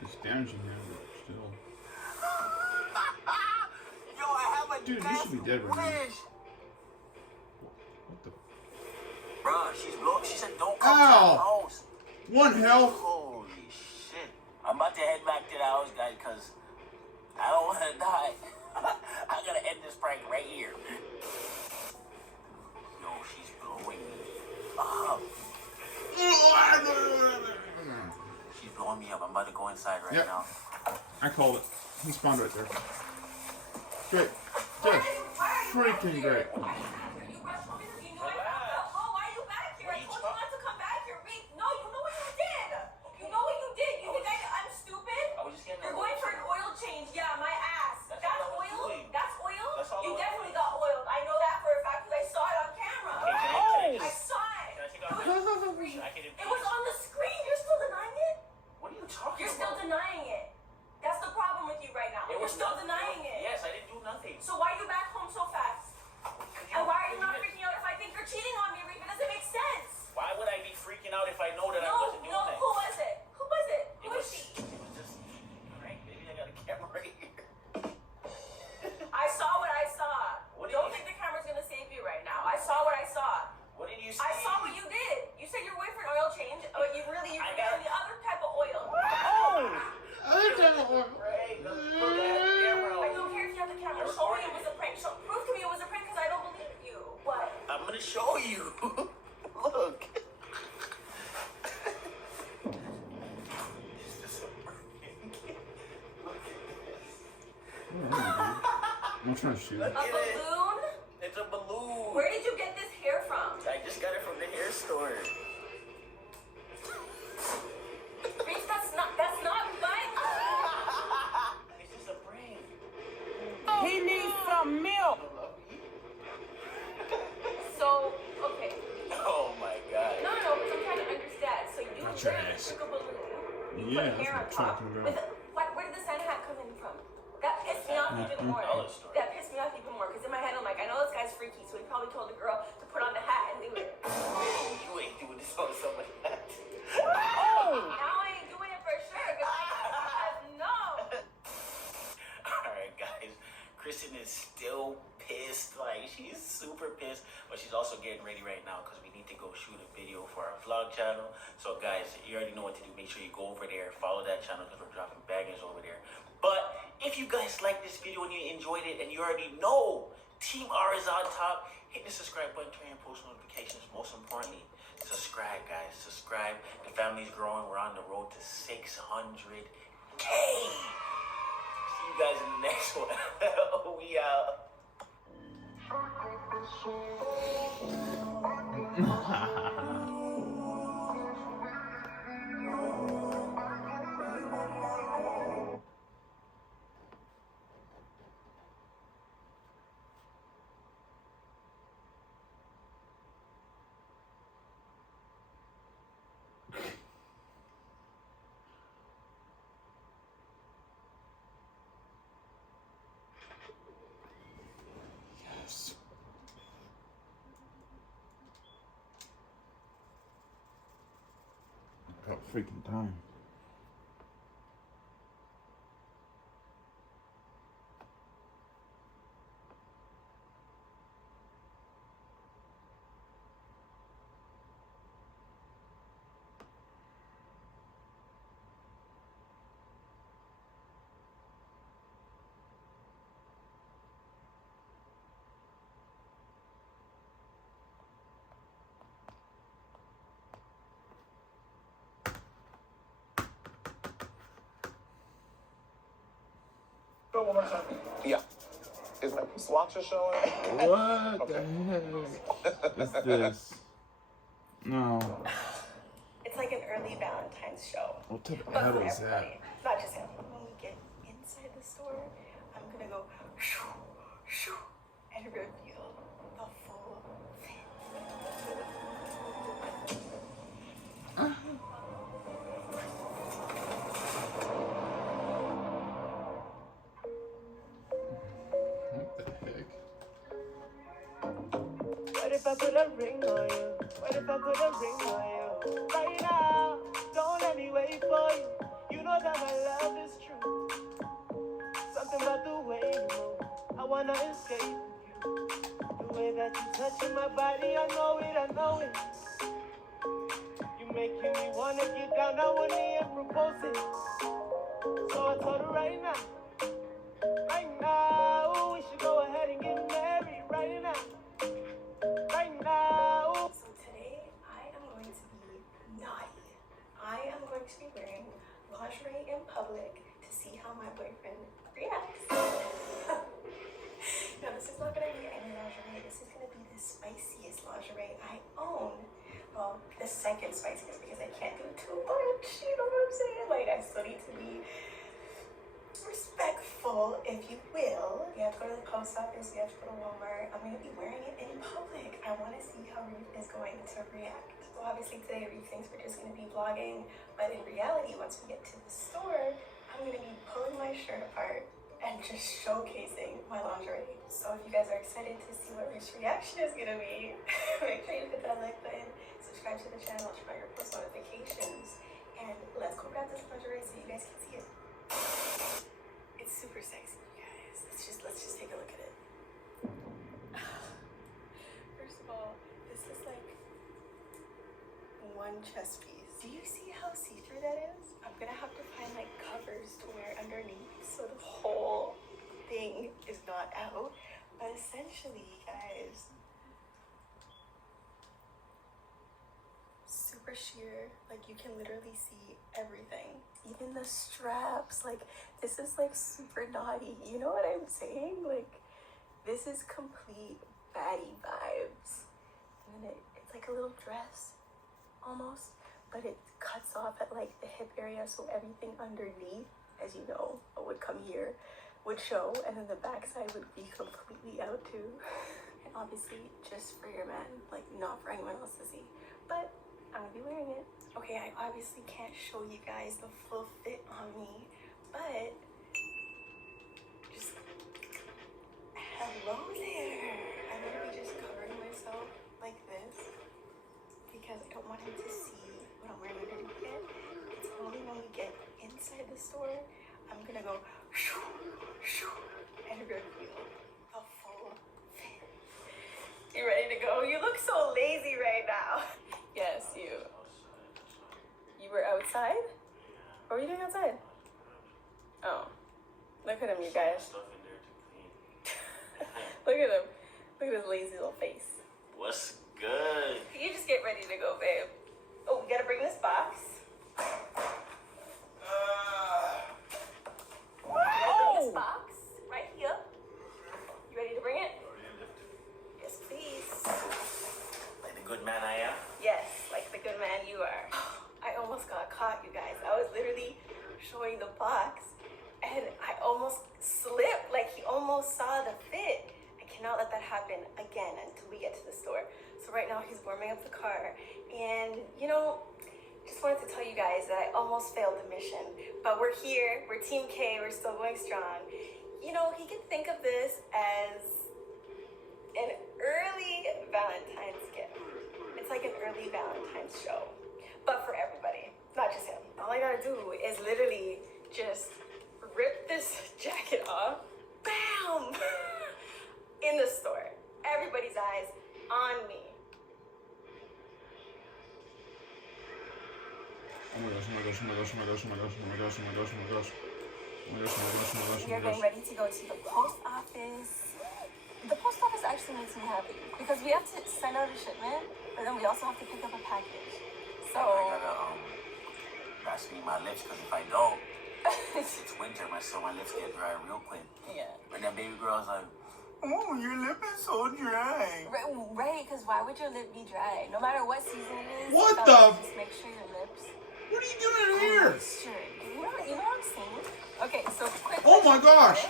It's damaging him, but still. Yo, I have a Dude, you should be dead right now. wish. What the? Bruh, she said don't come to Ow! the house. 1 health. Holy shit. I'm about to head back to the house, guys, because I don't want to die. I gotta end this prank right here. Yo, she's blowing me up. She's blowing me up. I'm about to go inside right now. I called it. He spawned right there. Great. Just freaking great. So why are you back home so fast? And why are you not freaking out if I think you're cheating on me, Reef? It doesn't make sense. Why would I be freaking out if I know that I wasn't doing that? Who was it? Who was it? Who was she? It was just Frank, baby. I got a camera right here. I saw what I saw. Don't think the camera's gonna save you right now. I saw what I saw. What did you see? I saw what you did. You said you're waiting for an oil change, but you got the other type of oil. Other type of oil. I don't care if you have the camera. Show me it was a prank. Prove to me it was a prank because I don't believe you. What? I'm gonna show you. Look. It's just a prank. Look at this. I'm trying to shoot. A balloon? It's a balloon. Where did you get this hair from? I just got it from the hair store. Reese, that's not fun. It's just a prank. He needs some milk. So, okay. Oh my god. No, because I'm trying to understand. So you literally took a balloon, you Yeah, put hair on that's top. what I'm talking Where did the Santa hat come in from? That pissed me off even more. That pissed me off even more because in my head I'm like, I know this guy's freaky, so he probably told the girl to put on the hat and do it. You ain't doing this on somebody else. Now I ain't doing it for sure because no. Alright guys, Kristen is still pissed. Like, she's super pissed, but she's also getting ready right now because we need to go shoot a video for our vlog channel. So guys, you already know what to do. Make sure you go over there, follow that channel because we're dropping bangers over there. But if you guys like this video and you enjoyed it and you already know Team R is on top, hit the subscribe button, turn on post notifications. Most importantly, subscribe guys, subscribe. The family's growing. We're on the road to 600K. See you guys in the next one. We out. Yes. About freaking time. One more time. Yeah. Is my swatcher showing? What the heck is this? No. It's like an early Valentine's show. What type of But hell for is that? everybody. Not just him. When we get inside the store, I'm gonna go shoo, shoo, and reveal the full thing. What if I put a ring on you? What if I put a ring on you? Right now, don't let me wait for you. You know that my love is true. Something about the way you move, I wanna escape with you. The way that you touching my body, I know it, I know it. You making me wanna get down on one knee and propose it. So I told her right now, the second spiciest because I can't do too much. You know what I'm saying? Like, I still need to be respectful, if you will. We have to go to the post office, we have to go to Walmart. I'm gonna be wearing it in public. I wanna see how Reef is going to react. So obviously today Reef thinks we're just gonna be vlogging, but in reality, once we get to the store, I'm gonna be pulling my shirt apart and just showcasing my lingerie. So if you guys are excited to see what Reef's reaction is gonna be, make sure you hit that like button, subscribe to the channel, turn on your post notifications, and let's go grab this lingerie so you guys can see it. It's super sexy, you guys. Let's just take a look at it. First of all, this is like one chest piece. Do you see how see-through that is? I'm gonna have to find like covers to wear underneath so the whole thing is not out. But essentially, guys, super sheer. Like, you can literally see everything. Even the straps. Like, this is like super naughty. You know what I'm saying? Like, this is complete baddie vibes. And then it's like a little dress almost, but it cuts off at like the hip area, so everything underneath, as you know, would come here, would show, and then the backside would be completely out too. And obviously just for your man, like not for anyone else to see. But I'm gonna be wearing it. Okay, I obviously can't show you guys the full fit on me, but just hello there. I'm gonna be just covering myself like this because I don't want him to see what I'm wearing underneath it. It's only when we get inside the store, I'm gonna go shoo, shoo, and reveal the full fit. You ready to go? You look so lazy right now. Yes, you. You were outside? What were you doing outside? Oh. Look at him, you guys. Look at him. Look at his lazy little face. What's good? You just get ready to go, babe. Oh, we gotta bring this box. This box right here. You ready to bring it? Yes, please. Like the good man I am? Yes, like the good man you are. I almost got caught, you guys. I was literally showing the box and I almost slipped. Like, he almost saw the fit. I cannot let that happen again until we get to the store. So right now he's warming up the car, and you know, just wanted to tell you guys that I almost failed the mission, but we're here, we're Team K, we're still going strong. You know, he can think of this as an early Valentine's gift. It's like an early Valentine's show, but for everybody, not just him. All I gotta do is literally just rip this jacket off, bam, in the store. Everybody's eyes on me. Oh my gosh, oh my gosh, oh my gosh, oh my gosh, oh my gosh, oh my gosh, oh my gosh, oh my gosh. Oh my gosh, oh my gosh, oh my gosh, oh We my are getting gosh. ready to go to the post office. The post office actually makes me happy because we have to send out a shipment, but then we also have to pick up a package. So I gotta vaseline my lips, because if I don't, it's winter, so my lips get dry real quick. Yeah. And then baby girl's like, oh, your lip is so dry. Right, because why would your lip be dry? No matter what season it is. What the? Just make sure your lips. What are you doing here? Sure. You know what I'm saying? Okay, so quick. Oh my gosh.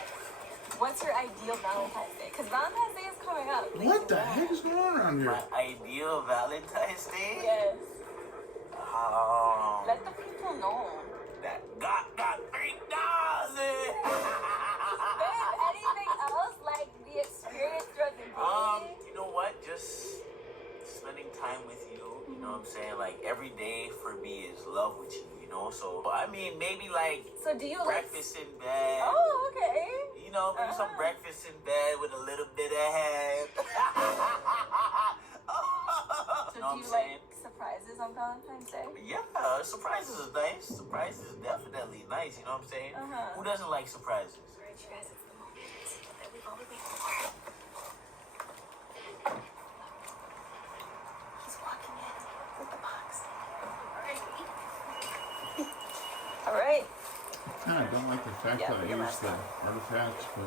What's your ideal Valentine's Day? Because Valentine's Day is coming up. What the heck is going on around here? My ideal Valentine's Day? Yes. Let the people know. That got $3,000. Babe, anything else? Like the experience throughout the day? You know what? Just spending time with you. You know what I'm saying? Like, every day for me is love with you, you know? So, I mean, maybe like So do you breakfast in bed. Oh, okay. You know, maybe some breakfast in bed with a little bit of ham. So do you like surprises on Valentine's Day? Yeah, surprises is nice. Surprises is definitely nice, you know what I'm saying? Who doesn't like surprises? Alright, you guys, it's the moment that we've all been waiting for. He's walking in with the box. Alright. I don't like the fact that I used the artifacts, but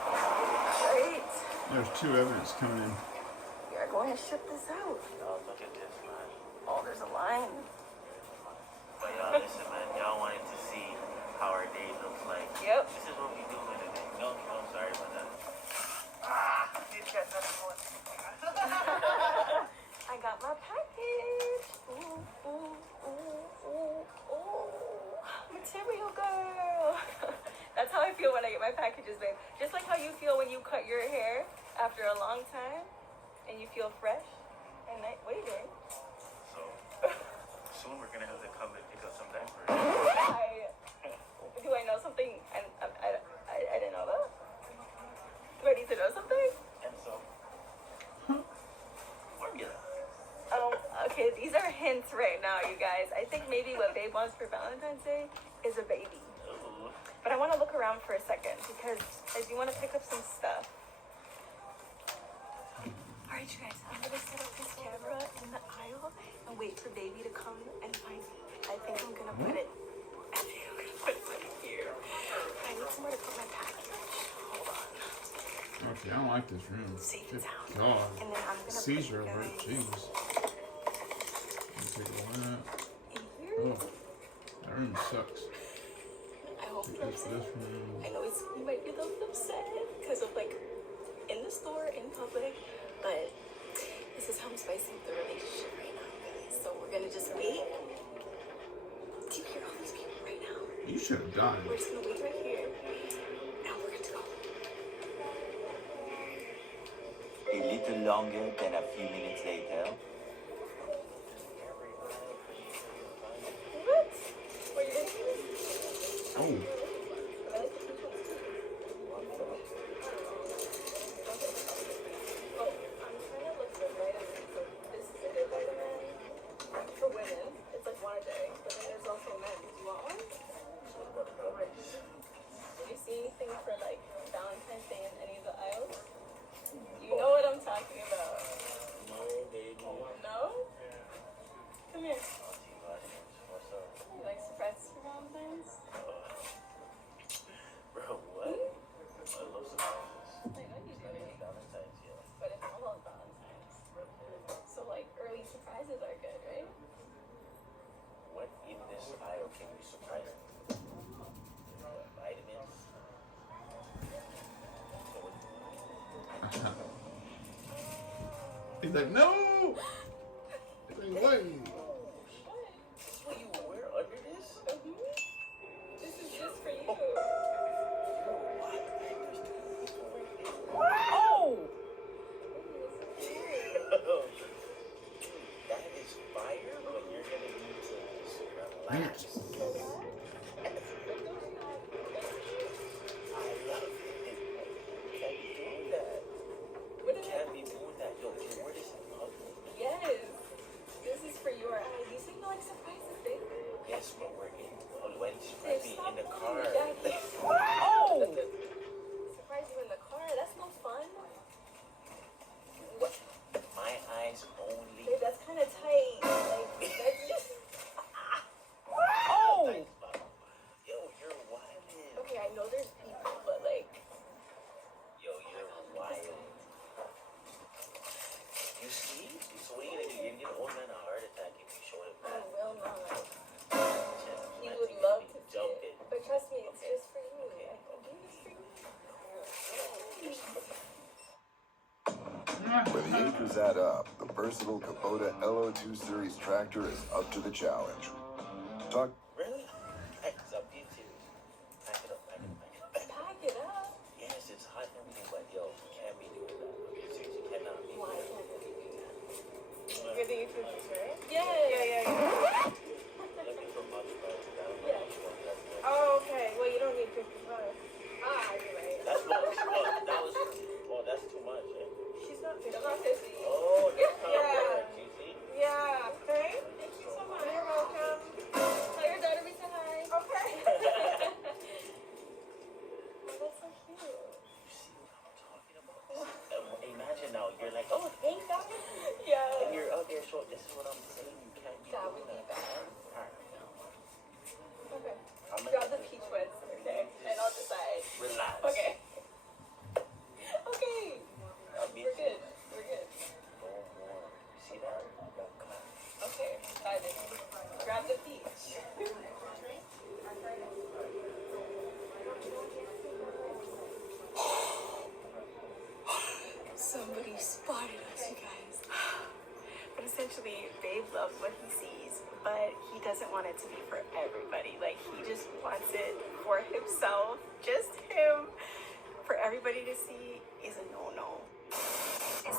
Alright. there's two evidence coming in. We are going to ship this out. Oh, look at this, man. Oh, there's feel when I get my packages, babe. Just like how you feel when you cut your hair after a long time, and you feel fresh. And what are you doing? So soon we're gonna have to come and pick up some diapers. Do I know something? I didn't know that. Do I need to know something? And so formula. Okay, these are hints right now, you guys. I think maybe what Babe wants for Valentine's Day is a baby. Ooh. But I want to look around for a second because I do want to pick up some stuff. Alright, you guys, I'm gonna set up this camera in the aisle and wait for Baby to come and find me. I think I'm gonna put it right here. I need somewhere to put my package. Hold on. Okay, I don't like this room. Good God. And then I'm gonna Caesar put over it. you guys Jeez. Take a look. in here. Oh, that room sucks. I hope Take you're this upset. room. I know you might be a little upset because of like in the store, in public, but this is how I'm spicing up the relationship right now, guys. So we're gonna just wait. Do you hear all these people right now? You should have died. We're just gonna wait right here, and we're good to go. A little longer than a few minutes later. What? Were you gonna Oh. He's like, no! He's like, what? That's what you wear under this? This is just for you. Oh! That is fire, but you're gonna need to relax. Yes, but we're in already surprise me in the car. Oh! Surprise you in the car? That's no fun. What? My eyes only. Babe, that's kind of tight. Like, that's just. Oh! Yo, you're wild. Okay, I know there's people, but like. Yo, you're wild. You see? So what are you gonna do? You're gonna give an old man a heart attack if you show it I back. will not. You would love to jump it. But trust me, it's just for you. Okay. I'm doing this for you. When the acres add up, the versatile Kubota LO2 Series tractor is up to the challenge. Talk. Really? It's up to you too. Pack it up, pack it up, pack it up. Pack it up. Yes, it's hot and everything, but yo, you can't be doing that. Okay, seriously, you cannot be. Why can't I be doing that? You're the YouTuber, right? Yeah. Looking for much better. Yeah. Oh, okay. Well, you don't need 50 bucks. Ah, you're right. That's what that's too much. Eh? She's not 50. That's not 50. Oh, that's not Yeah. bad, you see? Yeah. Okay. Thank you so much. You're welcome. Tell your daughter we said hi. Okay. Oh, that's so cute. You see what I'm talking about? Imagine now, you're like, oh, Thank God. Yeah. and you're out there, so this is what I'm saying. You can't be That doing would be that. bad. Alright. Okay. I'm Grab the peach ones, okay? And I'll decide. Relax. Okay. Okay. Me We're too. good. We're good. No more. You see that? Come on. Okay. Bye then. Grab the peach. Somebody spotted us, you guys. But essentially, Babe loves what he sees, but he doesn't want it to be for everybody. Like, he just wants it for himself, just him. For everybody to see is a no-no.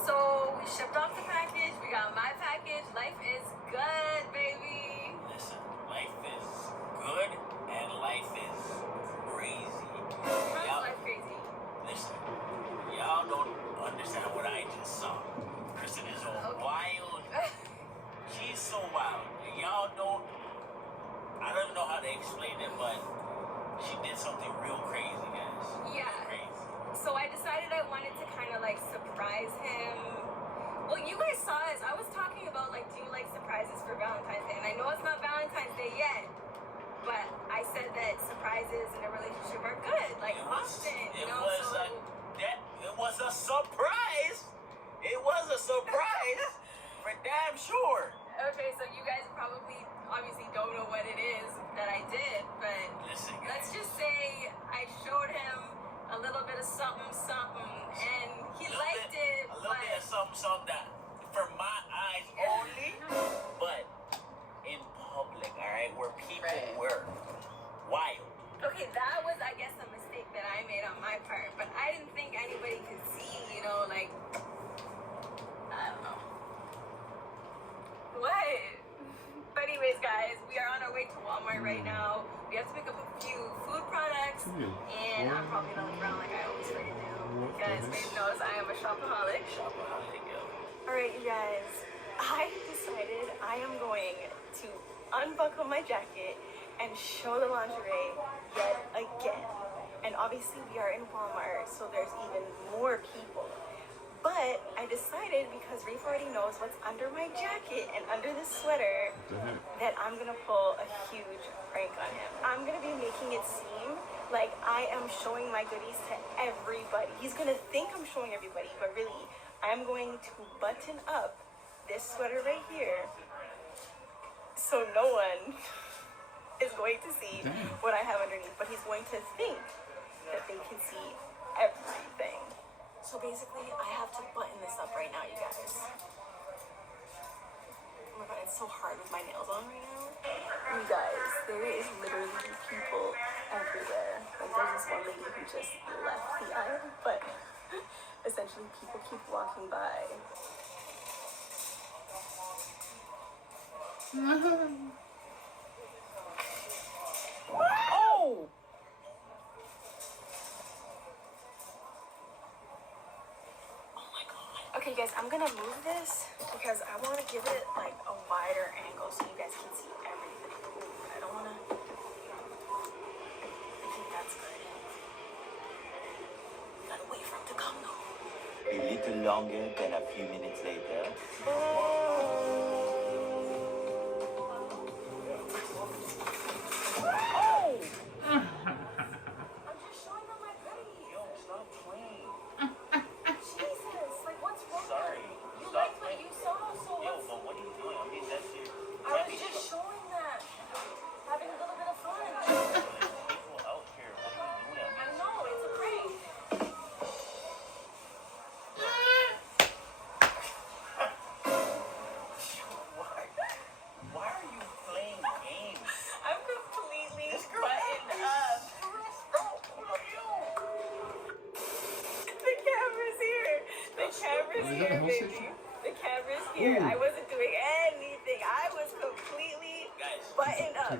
So, we shipped off the package, we got my package. Life is good, baby. Listen, life is good and life is crazy. How's life crazy? Listen, y'all don't understand what I just saw. Kristen is all wild. She's so wild. And y'all don't, I don't know how to explain it, but she did something real crazy, guys. Yeah. Crazy. So I decided I wanted to kind of like surprise him. Well, you guys saw this. I was talking about like, do you like surprises for Valentine's Day? And I know it's not Valentine's Day yet, but I said that surprises in a relationship are good, like often. It was a surprise. It was a surprise. For damn sure. Okay, so you guys probably obviously don't know what it is that I did, but listen, let's just say I showed him a little bit of something, and he liked it. A little bit of something that for my eyes only, but in public, all right, where people were wild. Okay, that was, I guess, a mistake that I made on my part, but I didn't think anybody could see, you know, like, I don't know. What? But anyways, guys, we are on our way to Walmart right now. We have to pick up a few food products, and I'm probably gonna look around like I always freaking do, because Babe knows I am a shopaholic. Alright, you guys, I decided I am going to unbuckle my jacket and show the lingerie yet again. And obviously we are in Walmart, so there's even more people. But I decided, because Rafe already knows what's under my jacket and under this sweater, that I'm gonna pull a huge prank on him. I'm gonna be making it seem like I am showing my goodies to everybody. He's gonna think I'm showing everybody, but really, I'm going to button up this sweater right here so no one is going to see what I have underneath, but he's going to think that they can see everything. So basically, I have to button this up right now, you guys. Oh my god, it's so hard with my nails on right now. You guys, there is literally people everywhere. Like, there's this one lady who just left the aisle, but essentially people keep walking by. Oh! Okay guys, I'm gonna move this because I want to give it like a wider angle so you guys can see everything. Ooh, I don't want to, I think that's good. Gotta wait for him to come though. A little longer than a few minutes later. The camera's here. I wasn't doing anything. I was completely buttoned up.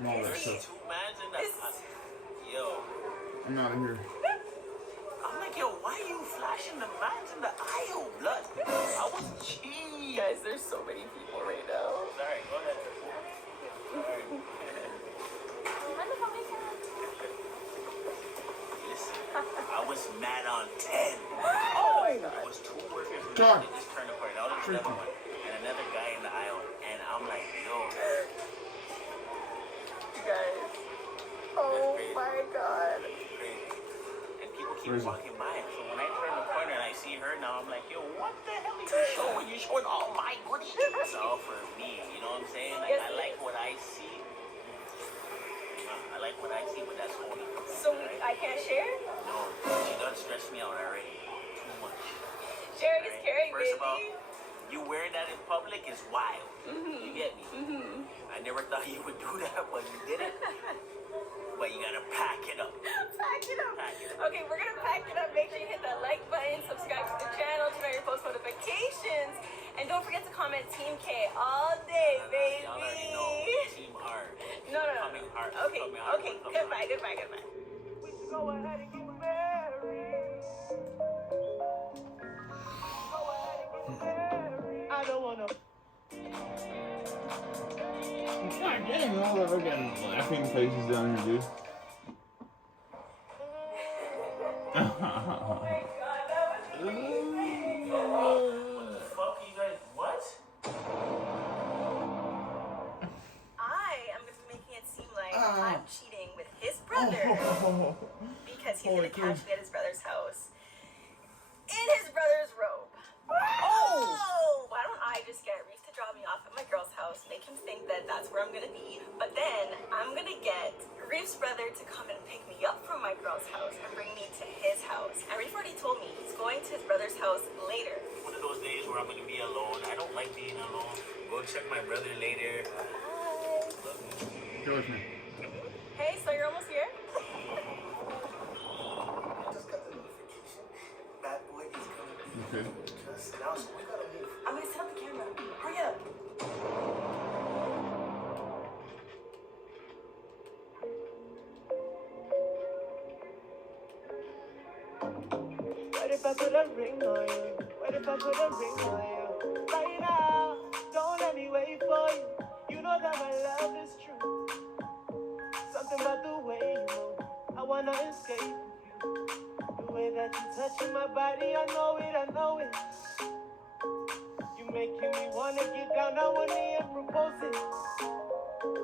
Yo. I'm out of here. I'm like, yo, why are you flashing the mans in the aisle, blood? I was cheese. Guys, there's so many people right now. Sorry, go ahead. Listen, I was mad on 10. Oh my god. It was two workers who God. just turned apart. Now there's another one. And another guy in the aisle. And I'm like, yo. You guys. Oh my god. And people keep walking by. So when I turn the corner and I see her now, I'm like, yo, what the hell are you showing? You're showing all my goodies. It's all for me. You know what I'm saying? Like, I like what I see. I like what I see, but that's only for me. So I can't share? No, she done stressed me out already. Too much. Sharing is caring, First baby. of all, You wearing that in public is wild. You get me? I never thought you would do that, but you did it. But you gotta pack it up. Pack it up. Pack it up. Okay, we're gonna pack it up. Make sure you hit that like button, subscribe to the channel, turn on your post notifications, and don't forget to comment Team K all day, baby. Y'all already know. Team R. No. Coming hard. Okay, Coming hard. okay. Coming Goodbye. We should go ahead and get married. Go ahead and get married. I don't wanna. God damn, all the fucking laughing faces down here, dude. What the fuck, you guys? What? I am gonna be making it seem like I'm cheating with his brother because he's gonna catch me at his brother's house in his brother's robe. Oh! Why don't I just get Reef to drop me off at my girl's house, make him think that that's where I'm gonna be, but then I'm gonna get Reef's brother to come and pick me up from my girl's house and bring me to his house. And Reef already told me he's going to his brother's house later. One of those days where I'm gonna be alone. I don't like being alone. Go check my brother later. Go with me. Hey, so you're almost here? Just got the notification. Bad boy is gonna be Okay. just now, so we gotta move. I'm gonna set up the camera. Hurry up. What if I put a ring on you? What if I put a ring on you? Right now, don't let me wait for you. You know that my love is true. Something about the way you move, I wanna escape with you. The way that you touching my body, I know it. You making me wanna get down on one knee and propose it.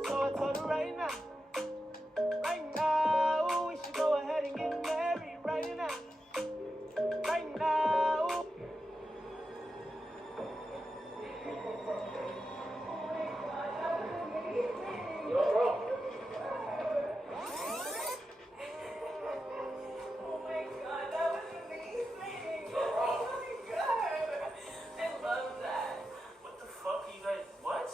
So I told her right now, we should go ahead and get married right now. Right now. Yo, bro. Oh my god, that was amazing. Oh my god. I love that. What the fuck, you guys? What?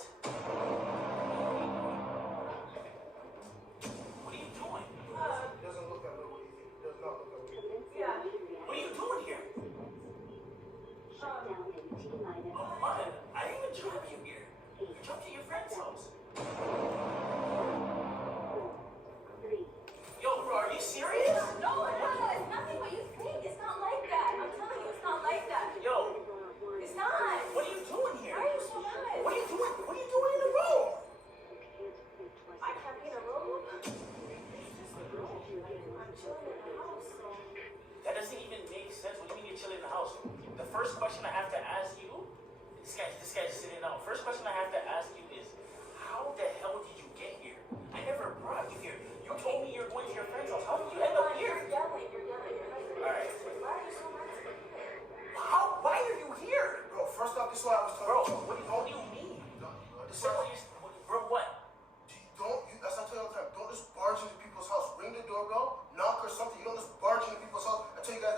What are you doing? It doesn't look that way. What do you think? It does not look that way. Yeah. What are you doing here? Oh, what? I didn't even drop you here. You jumped to your friend's house. Yo, bro, are you serious? No, it's nothing what you think. It's not like that. I'm telling you, it's not like that. Yo, It's not. what are you doing here? Why are you so mad? What are you doing? What are you doing in the room? I can't be in a room. It's just a room. I'm chilling in the house, so. That doesn't even make sense. What do you mean you're chilling in the house? The first question I have to ask you, this guy's sitting down. First question I have to ask you is, how the hell did you get here? I never brought you here. You told me you're going to your friend's house. How did you end up here? You're yelling. All right. Why are you so mad at me? Why are you here? Bro, first off, this is what I was telling Bro, you. what do you mean? This Bro, is what? that's what I tell you all the time. Don't just barge into people's house. Ring the doorbell, knock or something. You don't just barge into people's house. I tell you guys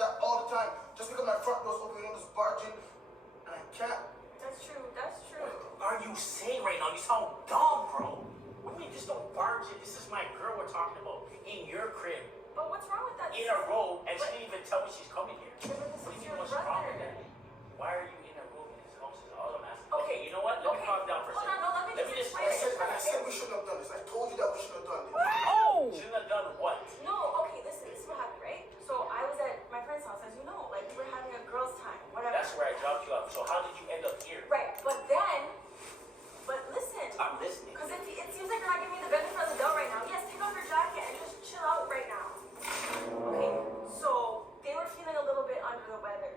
that all the time. Just because my front door's open, you don't just barge in. And I can't. That's true. Are you saying right now? You sound dumb, bro. What do you mean just don't barge in? This is my girl we're talking about. In your crib. But what's wrong with that? In a robe, and she didn't even tell me she's coming here. Yeah, but this What do is you your mean what's wrong with brother. that? Why are you in a robe in his house is all I'm asking. Okay, Okay, you know what? Let me calm down for a Hold second. on, no, let me just explain. I said we shouldn't have done this. I told you that we shouldn't have done this. Oh! Shouldn't have done what? No, okay, listen, this is what happened, right? So I was at my friend's house, as you know, like we were having a girls' time, whatever. That's where I dropped you off. So how did you end up here? Right, but listen. I'm listening. Because it seems like you're not giving me the benefit of the doubt right now. Yes, take off your jacket and just chill out right now. Okay, so they were feeling a little bit under the weather.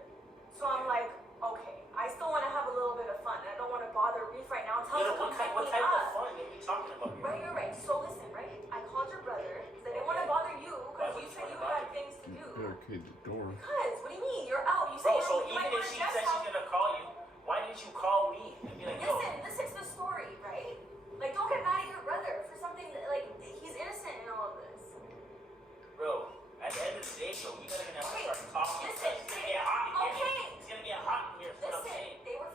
So I'm like, okay, I still want to have a little bit of fun. And I don't want to bother Reef right now. Tell him to come pick What me type of up. fun are we talking about here? Right, you're right. So listen, right? I called your brother because I didn't want to bother you because you said you had things to do. Barricade the door. Because, what do you mean? You're out. You Bro, said so you might even go if to she Jeff's said she's house. gonna call you, why didn't you call me and be like, yo? Listen, this is the story, right? Like, don't get mad at your brother for something that, like, he's innocent in all of this. Bro, at the end of the day, though, you gotta have to Okay, start talking. listen, It's gonna get hot in here. okay. It's gonna get hot in here. That's what I'm Listen, saying. they were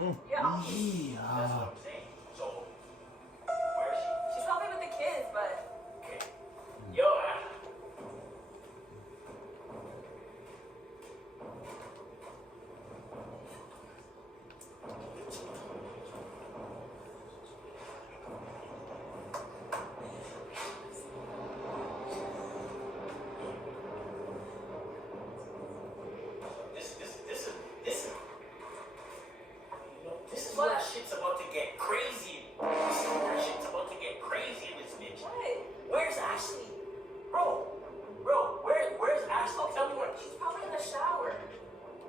Yeah. That's what I'm saying. So, where is she? She's probably with the kids, but. Okay. Yo, this is where shit's about to get crazy. This is where shit's about to get crazy in this bitch. What? Where's Ashley? Bro, where's Ashley? Tell me where. She's probably in the shower.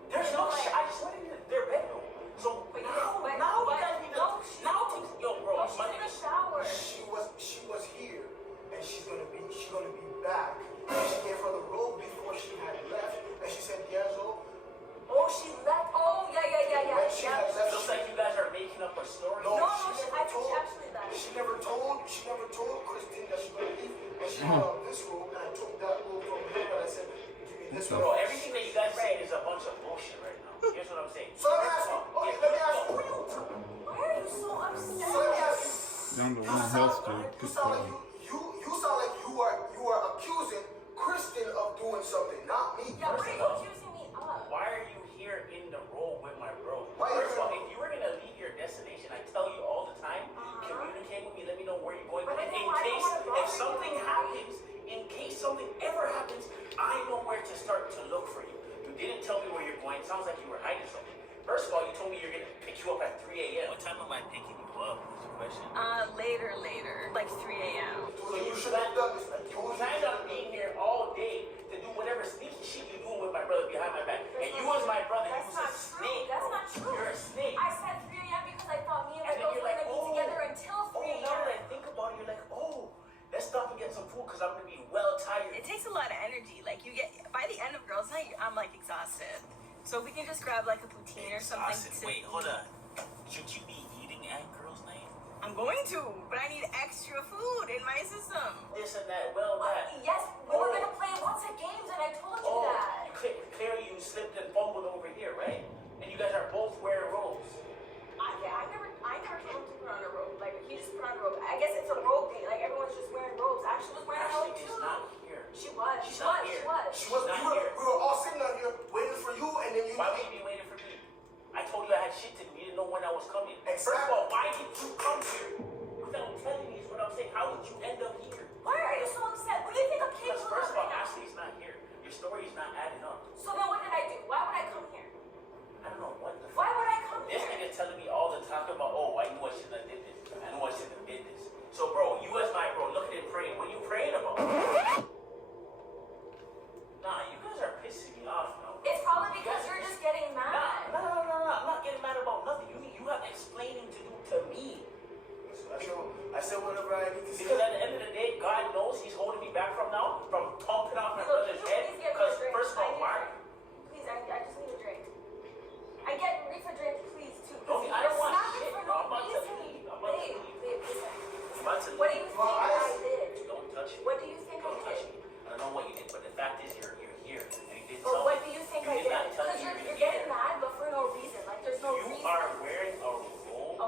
There's no shit. I just went into their bedroom. So now you guys need to. Now things. Yo, bro, No, she's in the shower. She was here, and she's gonna be back. And she gave her the robe before she had left, and she said, "Genzo." Oh, she left. Oh, yeah. When she had left, looks like you guys are making up a story. No, she I think she actually left. She never told Christine that she was gonna leave, and she had this robe, and I took that robe from her, and I said, "Give me this robe." Bro, everything that you guys say is a bunch of bullshit right now. Here's what I'm saying. So let me ask you. Okay, let me ask you. Why are you so upset? So let me ask you. Down to one health, dude. You Good sound call. like you sound like you are accusing Kristen of doing something, not me. Yeah, what are you accusing me of? Why are you here in the row with my bro? Why First of all, you- if you were gonna leave your destination, I tell you all the time, communicate with me, let me know where you're going. But I In don't wanna case, bother if something you. happens, in case something ever happens, I know where to start to look for you. You didn't tell me where you're going. It sounds like you were hiding something. First of all, you told me you're gonna pick you up at 3 a.m. What time am I picking you up? Is the question. Later, like 3 a.m. So you should have done this. Like, You planned on being here all day to do whatever sneaky shit you're doing with my brother behind my back. And you as my brother, you That's was a not true. snake. That's bro. not true. You're a snake. I said 3 a.m. because I thought me and my And then girls you're were like, gonna be together until 3 now that a.m. I think about it, you're like, let's stop and get some food because I'm gonna be well tired. It takes a lot of energy. Like you get by the end of girls' night, I'm like exhausted. So if we can just grab like a poutine or something. Wait, hold on. Should you be eating at girls' night? I'm going to, but I need extra food in my system. This and that, well, that. Yes, we were gonna play lots of games, and I told you that. Clearly you slipped and fumbled over here, right? And you guys are both wearing robes. I never told him to put on a robe. Like he just put on a robe. I guess it's a robe thing. Like everyone's just wearing robes. Ashley was wearing a robe She's too. not here. She was. She's She not was. here. She was. She was. We were all sitting out here waiting for you, and then you. Why would you be waiting for me? I told you I had shit to do. You didn't know when I was coming. Exactly. First of all, why did you come here? Without telling me is what I'm saying. How did you end up here? Why are you so upset? What do you think I'm Because capable first of of all, right now? Ashley's not here. Your story is not adding up. So then what did I do? Why would I come here? I don't know what the Why would I come This here? nigga's telling me all the time about, I knew I shouldn't have did this. I knew I shouldn't have did this. So, bro, you as my bro, look at him praying. What are you praying about? Nah, you guys are pissing me off now. It's probably because you're just getting mad. No. I'm not getting mad about nothing. You have explaining to do to me. I said whatever I need to say. Because at the end of the day, God knows he's holding me back from pumping off my brother's head. Please get me a Because drink. first of all, why? Please, I just need a drink. I get Reef a drink, please, too. Okay, I don't want shit, For bro. no I'm about to reason. leave. I'm about to Babe, leave. babe, listen. I'm about to What do leave. you think I did? Don't touch me. What do you think I Don't touch did? me. I don't know what you did, but the fact is you're here. And you didn't But tell what me. do you think You I did did? not tell Because me you're you were getting here. mad, but for no reason. Like, there's no You reason. are wearing a robe.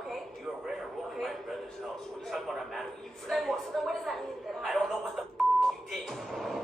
Okay. You are wearing a robe in my brother's house. What are you talking about? I'm mad at you for So then that. what does that mean? That I don't know what the you did.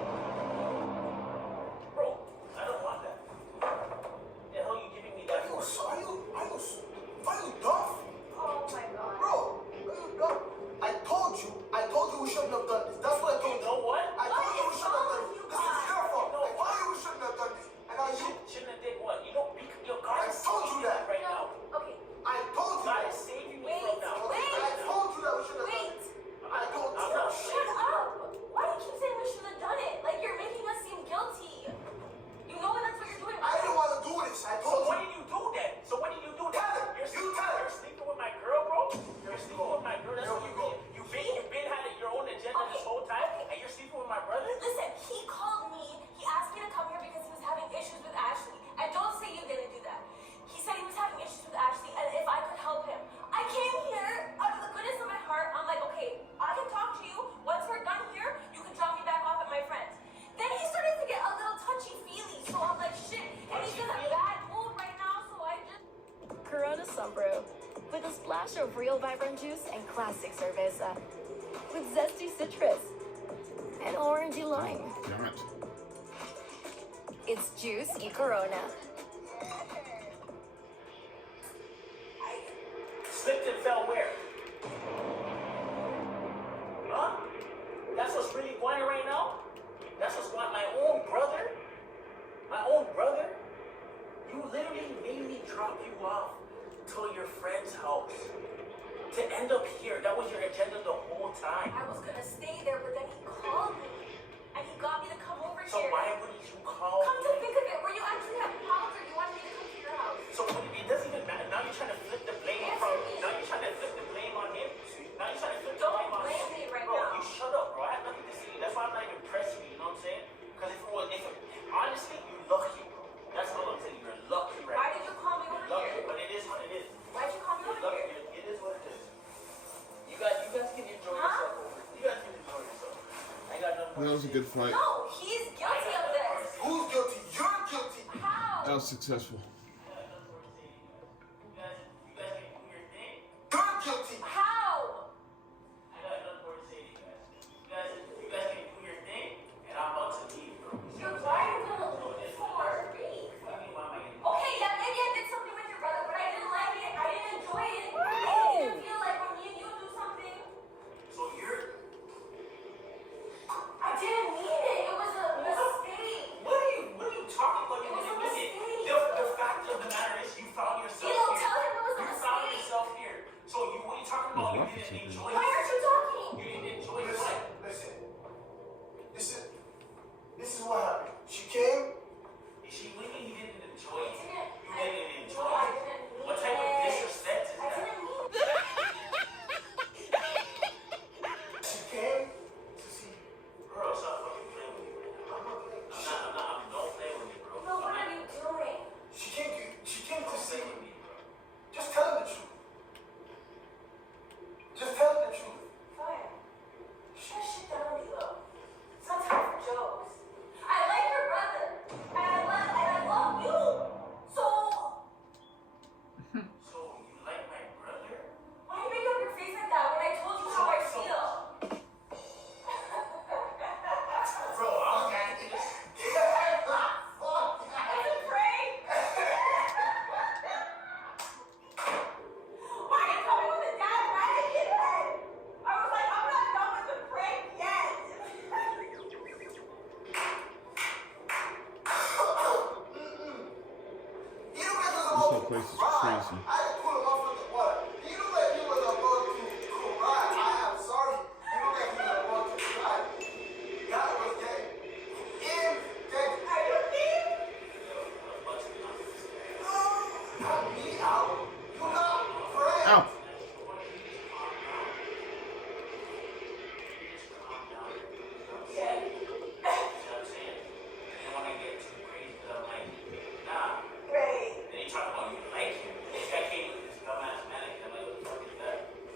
splash of real vibrant juice and classic cerveza with zesty citrus and orangey lime. Damn it. It's juice y Corona. Slipped and fell where? Huh? That's what's really going on right now? That's what's going on. My own brother? My own brother? You literally made me drop you off to your friend's house. To end up here. That was your agenda the whole time. I was gonna stay there, but then he called me. And he got me to come over So here. why wouldn't you call Come me? to think of it, were you actually having problems or you wanted me to come to your house? So it doesn't even matter. Now you're trying to flip the blame from. Now you're trying to flip the blame on him. Now you're trying to flip the blame on blame me right bro, now. you shut up, bro. I have nothing to say. That's why I'm not even pressing you. You know what I'm saying? Because honestly, you're lucky, bro. That's all I'm saying. You're lucky right Why now. did you call me over Lucky, here? but it is what it is. Why'd you call me You're over lucky. here? It is what it is. You guys can enjoy yourself. You guys can enjoy yourself. I got nothing. That was a good fight. No, he's guilty of this. Who's guilty? You're guilty. How? That was successful. You're guilty. How? I got nothing more to say to you guys. You guys can do your thing, and I'm about to leave, bro. Dude, why are you gonna leave for me? Okay, yeah, maybe I did something with your brother, but I didn't like it. I didn't enjoy it. I didn't feel like when me and you do something. So you're. I didn't mean it. It was a mistake. What are you talking about? It was a mistake. The fact of the matter is, you found yourself You don't here. tell him it was a You found mistake. yourself here. So what are you talking about? You didn't enjoy it. Why aren't you talking? You didn't enjoy it. Listen. This is what happened. She came. She really you didn't enjoy it. You I didn't didn't. enjoy No, I it. didn't mean What type of it. disrespect is I that? didn't mean She came to see. Bro, stop fucking playing with me. Don't play with me, bro. No, what are you doing? She came to see. Play with me, bro. Just tell him the truth. Just tell him the truth. Fine. Shut shit down, Lilo. It's not time for jokes. I like your brother. And I love you. So You like my brother? why you make up your face like that when I told you how I feel? Bro, I'm gonna get this. It's a prank. Why are you coming with a dad mannequin head? I was like, I'm not done with the prank yet. You know This what whole place is crazy. I had to pull him off with the water. You know that he was about to cry. I am sorry. You know that he was about to cry. God was dead. Him dead. Are you thief? Not me out. You not friends. Ow! Right.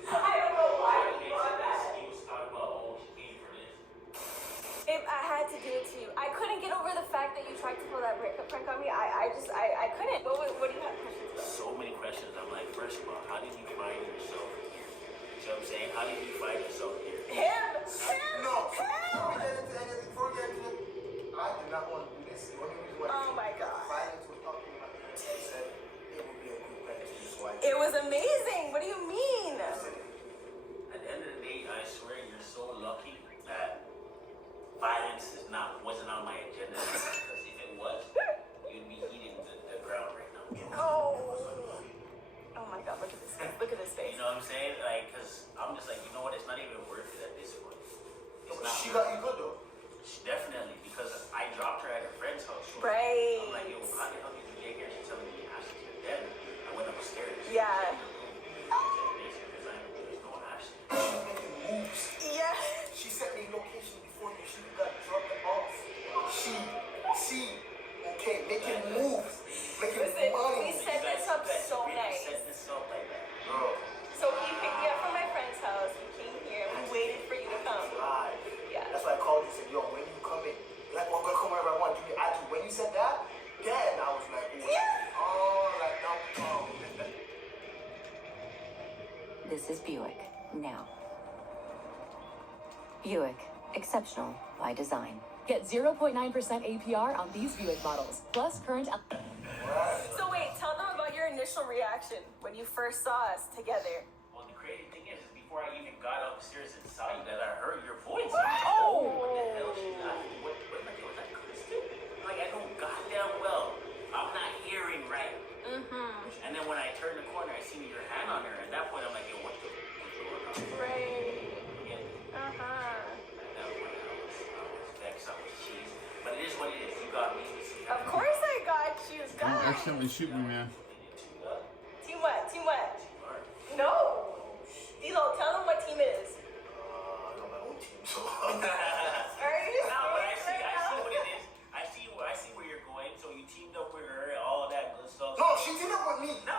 I don't know why you thought that. If I had to do it to you, I couldn't get over the fact that you tried to pull that breakup prank on me. I couldn't. What do you have questions about? So many questions. I'm like, first of all, how did you find yourself here? You know what I'm saying? How did you find yourself here? Him. No. Forget it. I did not want to do this. The only reason why Oh my God. violence was talking about it, he said it would be a good practice. This is why. It was amazing. What do you mean? At the end of the day, I swear you're so lucky that violence wasn't on my agenda. Because if it was, you'd be eating the ground right now. Oh. Oh my God. Look at this. Look at this face. You know what I'm saying? Like, because I'm just like, you know what? It's not even worth it at this point. It's not. She got you good though. Definitely, because I dropped her at her friend's house. So Right. I'm like, yo, how the hell did you get here? She's telling me Ashley's been dead. I went upstairs. Yeah. There's no Ashley. She's making moves. Yeah. She sent me location before you. She got dropped off. She, okay, making moves, making Listen, money. we set this up so nice. Set this up like that. Bro, So he picked me up from my friend's house. We came here. We waited for you to come. live. Yeah. That's why I called you and said, yo, when you come in, like, I'm gonna come wherever I want. Give me attitude. When you said that, then I was like, ooh, Yeah. oh, like, no, oh. This is Buick, now. Buick, exceptional by design. Get 0.9% APR on these Buick models, plus current. So wait, tell them about your initial reaction when you first saw us together. Well, the crazy thing is before I even got upstairs and saw you, that I heard your voice. Oh! What the hell? She laughed. What am I doing? Was that Kristen? Like, I know goddamn well I'm not hearing right. Mm-hmm. And then when I turned the corner, I seen your hand on her. At that point, I'm like, yo, what the what's going on? Right. Yeah. Uh-huh. At that point, I was vexed. I was cheesed. But it is what it is. You got me. Of course I got you, Don't guys. accidentally shoot me, man. Team what? Team what? No. Dilo, tell them what team it is. I got my own team, so. Are you No, but I serious see right now? what it is. I see where you're going. So you teamed up with her, all that good stuff. No, she teamed up with me. No.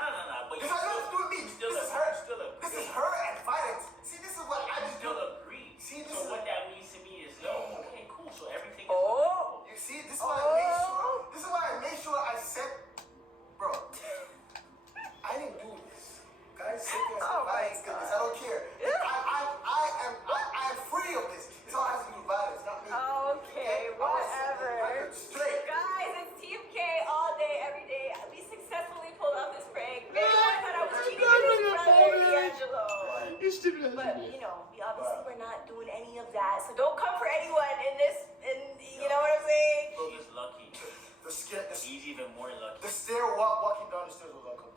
But This has nothing to do with me. Still This is her. Still agree. This is her and violence. See, this is what I just do. Still agree. See, this so is. what that means to me is, yo, okay, cool. So everything is Oh. You see, this is why I made sure. This is why I made sure I said, bro. I didn't do this. Guys, sit there and Oh my violence goodness. I don't care. I am free of this. This all has to do with violence, not me. Okay, whatever. I'm straight. Guys, it's Team K all day, every day. We successfully pulled off this prank. Maybe I thought I was cheating with his brother, D'Angelo. You stupid ass But, idiot. you know, we obviously were not doing any of that. So don't come for anyone in this, you know what I'm saying? Bro, just lucky. He's even more lucky. The stairwell, walking down the stairs was uncomfortable.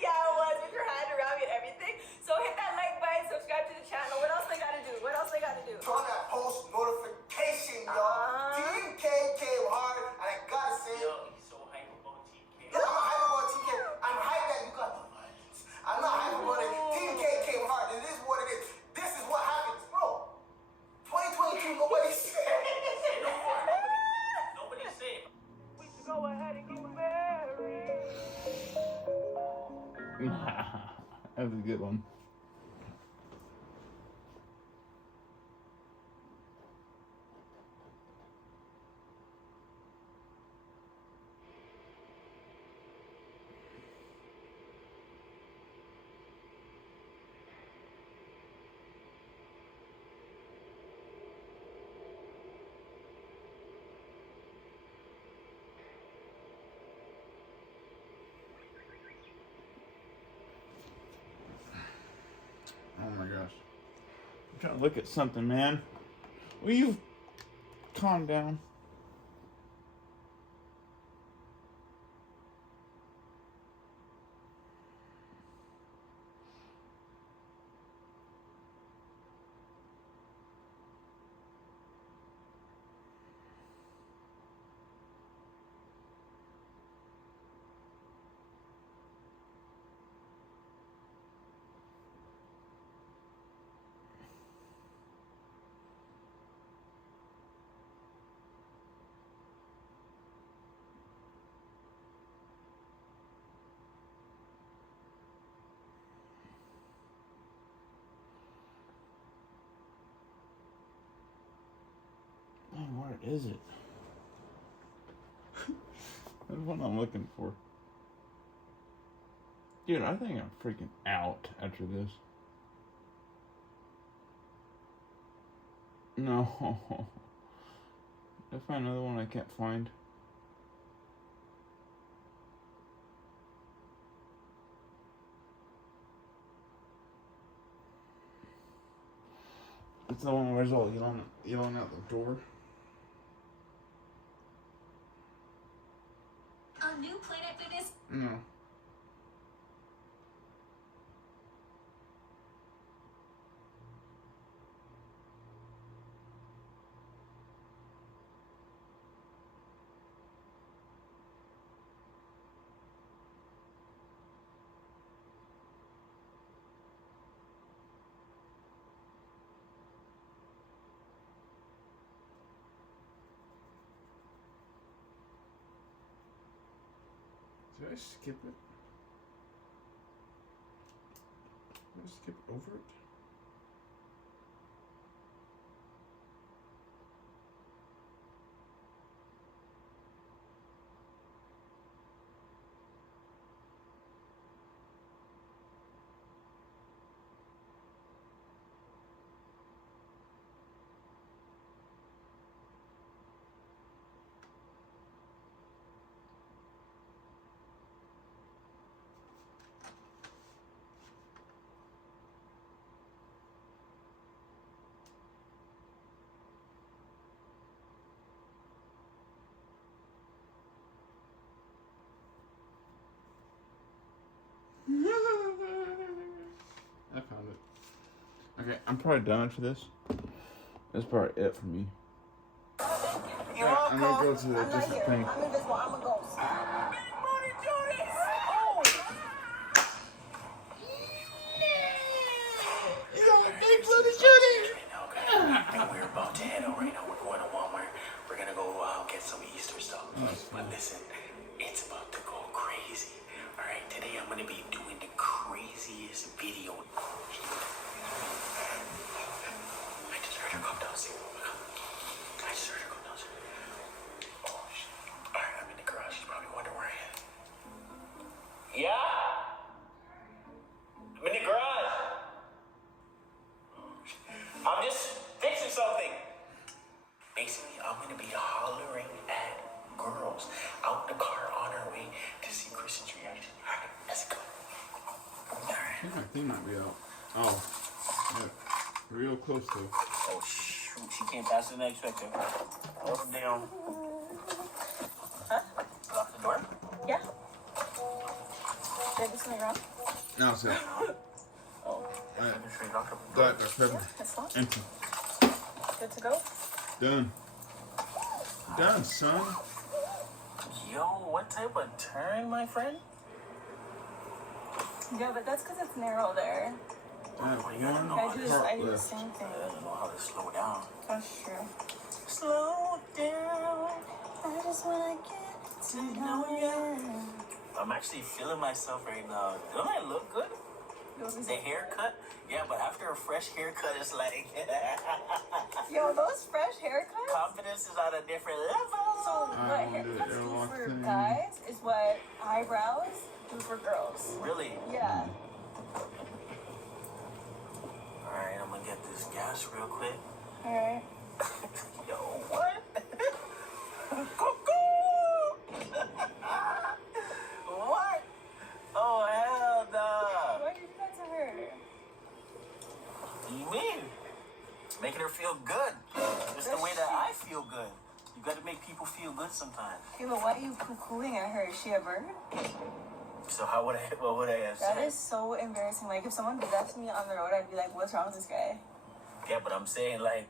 Yeah, it was, with your hand around me and everything. So hit that like button, subscribe to the channel. What else they gotta do? Turn on that post notification, y'all. Team K came hard, and I gotta say, Yo, he's so hype about Team K. yeah, I'm hype about Team K. I'm hype that you got the violence. I'm not hype about it. Team K came hard. It is what it is. This is what happens, bro. 2022, nobody's safe. Nobody's safe. We should go ahead and get married. That was a good one. Oh my gosh. I'm trying to look at something, man. Will you calm down? Man, where is it? That's what I'm looking for. Dude, I think I'm freaking out after this. No. Did I find another one I can't find? It's the one where there's all yelling out the door. On New Planet Fitness. No. Did I skip it? Did I skip over it? Okay, I'm probably done after this. That's probably it for me. You're Yeah, I'm gonna go welcome. to a I'm not different here. thing. I'm invisible. I'm a ghost. And we're about to head out right now. We're going to Walmart. We're gonna go get some Easter stuff. But listen, it's about to go crazy. All right, today I'm gonna be doing the craziest video. I just heard her come downstairs. I just heard her come downstairs. Oh shit! All right, I'm in the garage. She's probably wondering where I am. Yeah. I'm in the garage. I'm just fixing something. Basically, I'm gonna be hollering at girls out the car on our way to see Kristen's reaction. Alright, let's go. I think my thing might be out. Oh. Yeah. Real close though. Oh shoot, she came faster than I expected. Oh damn. Huh? Lock the door? Yeah. Did I do something wrong? No, it's it. Oh. Alright. That, It's locked. Empty. Good to go? Done. Done, son. Yo, what type of turn, my friend? Yeah, but that's because it's narrow there. I have one I do the part same left. thing. I don't know how to slow down. That's true. Slow down. I just wanna get to know you. I'm actually feeling myself right now. Don't I look good? The haircut? Yeah, but after a fresh haircut, it's like... Yo, those fresh haircuts? Confidence is at a different level. So what haircuts do for guys is what eyebrows do for girls. Really? Yeah. Alright, I'm gonna get this gas real quick. Alright. Yo, what? What? Oh, hell no. Why did you do that to her? What do you mean? Making her feel good. Just the way that I feel good. You gotta make people feel good sometimes. Okay, but why are you poo-pooing at her? Is she a bird? So what would I have said? That is so embarrassing. Like, if someone did that to me on the road, I'd be like, what's wrong with this guy? Yeah, but I'm saying like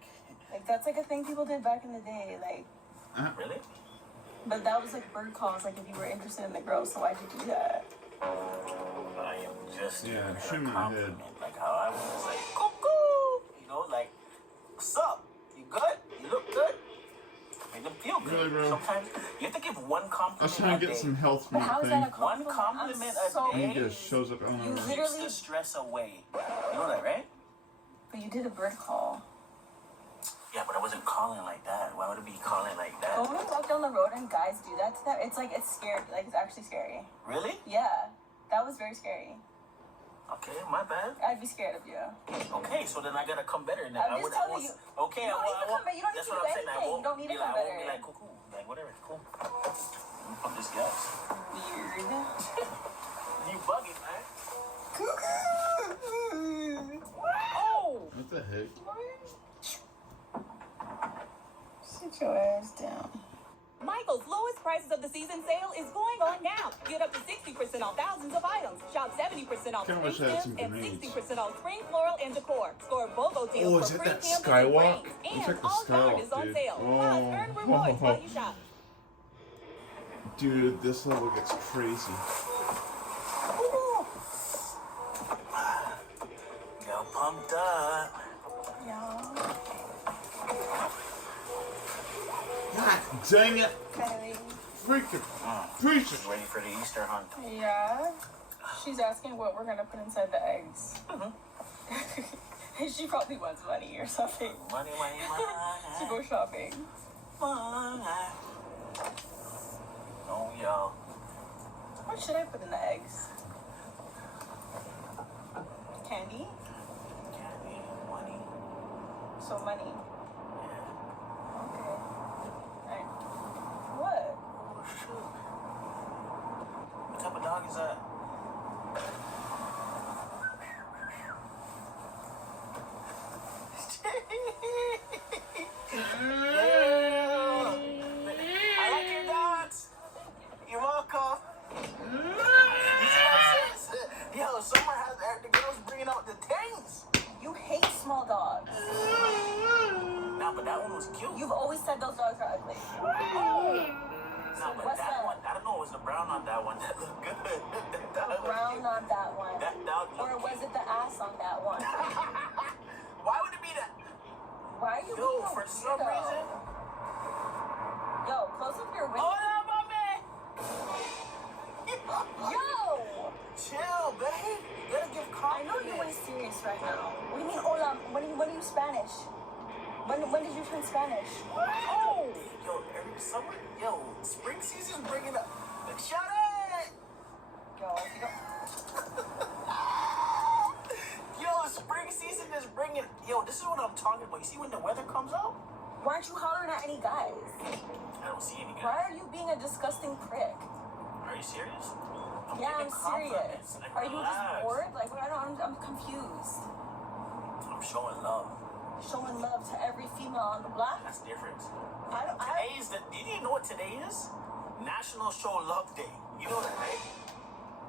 that's like a thing people did back in the day. Like, really? but that was like bird calls, like if you were interested in the girl, so why'd you do that? I am just Yeah, giving her shoot a me in the compliment. head. Like how I was like, cuckoo! You know, like, what's up? You good? You look good? Make them feel good. Really, bro? Sometimes you have to give one I was compliment trying a to get day. some health from But how that is thing. that a One compliment? compliment I'm so a day He just shows up. I don't know. keeps the stress away. You know that, right? But you did a bird call. Yeah, but I wasn't calling like that. Why would I be calling like that? But when we walk down the road and guys do that to them, it's like, it's scary. Like, it's actually scary. Really? Yeah. That was very scary. Okay, my bad. I'd be scared of you. Okay, so then I gotta come better now. I'm just telling you. Okay, You don't need to come back. You don't need that's to what do I'm saying. I anything. won't You don't need to be come like, I won't be better. like, cool, like whatever, cool. Let me pump this gas. Weird. You bugging, man. Oh! What the heck? Sit your ass down. Michael's lowest prices of the season sale is going on now. Get up to 60% off thousands of items. Shop 70% off Kinda spring wish I had some stems and grenades. 60% off spring floral and decor. Score BOGO deals Oh, for is it free that candles and skywalk? rings. It's And like the all yarn is skywalk, on dude. sale. Plus, earn rewards while you shop. Dude, this level gets crazy. Y'all pumped up. Yeah. God dang it! Kylie. Freaking preach it! Ready for the Easter hunt. Yeah. She's asking what we're gonna put inside the eggs. She probably wants money or something. Money. To go shopping. Oh, y'all. What should I put in the eggs? Candy? Candy, money. So money. Okay. Alright. What? Oh, shoot. What type of dog is that? I like your dogs. You're welcome. Yo, summer has the girls bringing out the things. You hate brown on that one. That looked good. That looked Brown cute. on that one. That looked Or was it the ass on that one? Why would it be that? Why are you Yo, being a for some weirdo? reason. Yo, close up your window. Hold on, my man. Yo! Chill, babe. You gotta give I confidence. know you ain't serious right now. What do you mean, hola? When are you Spanish? When did you turn Spanish? Oh! Yo, every summer, yo, spring season's bringing up. Shut it! Yo, if you don't... Yo, spring season is bringing. Yo, this is what I'm talking about. You see when the weather comes out? Why aren't you hollering at any guys? I don't see any guys. Why are you being a disgusting prick? Are you serious? Yeah, I'm giving compliments. serious. Like, Are you just relax. bored? Like, I'm confused. I'm showing love. Showing love to every female on the block? That's different. I Today is the. Did you know what today is? National Show Love Day. You know that, right?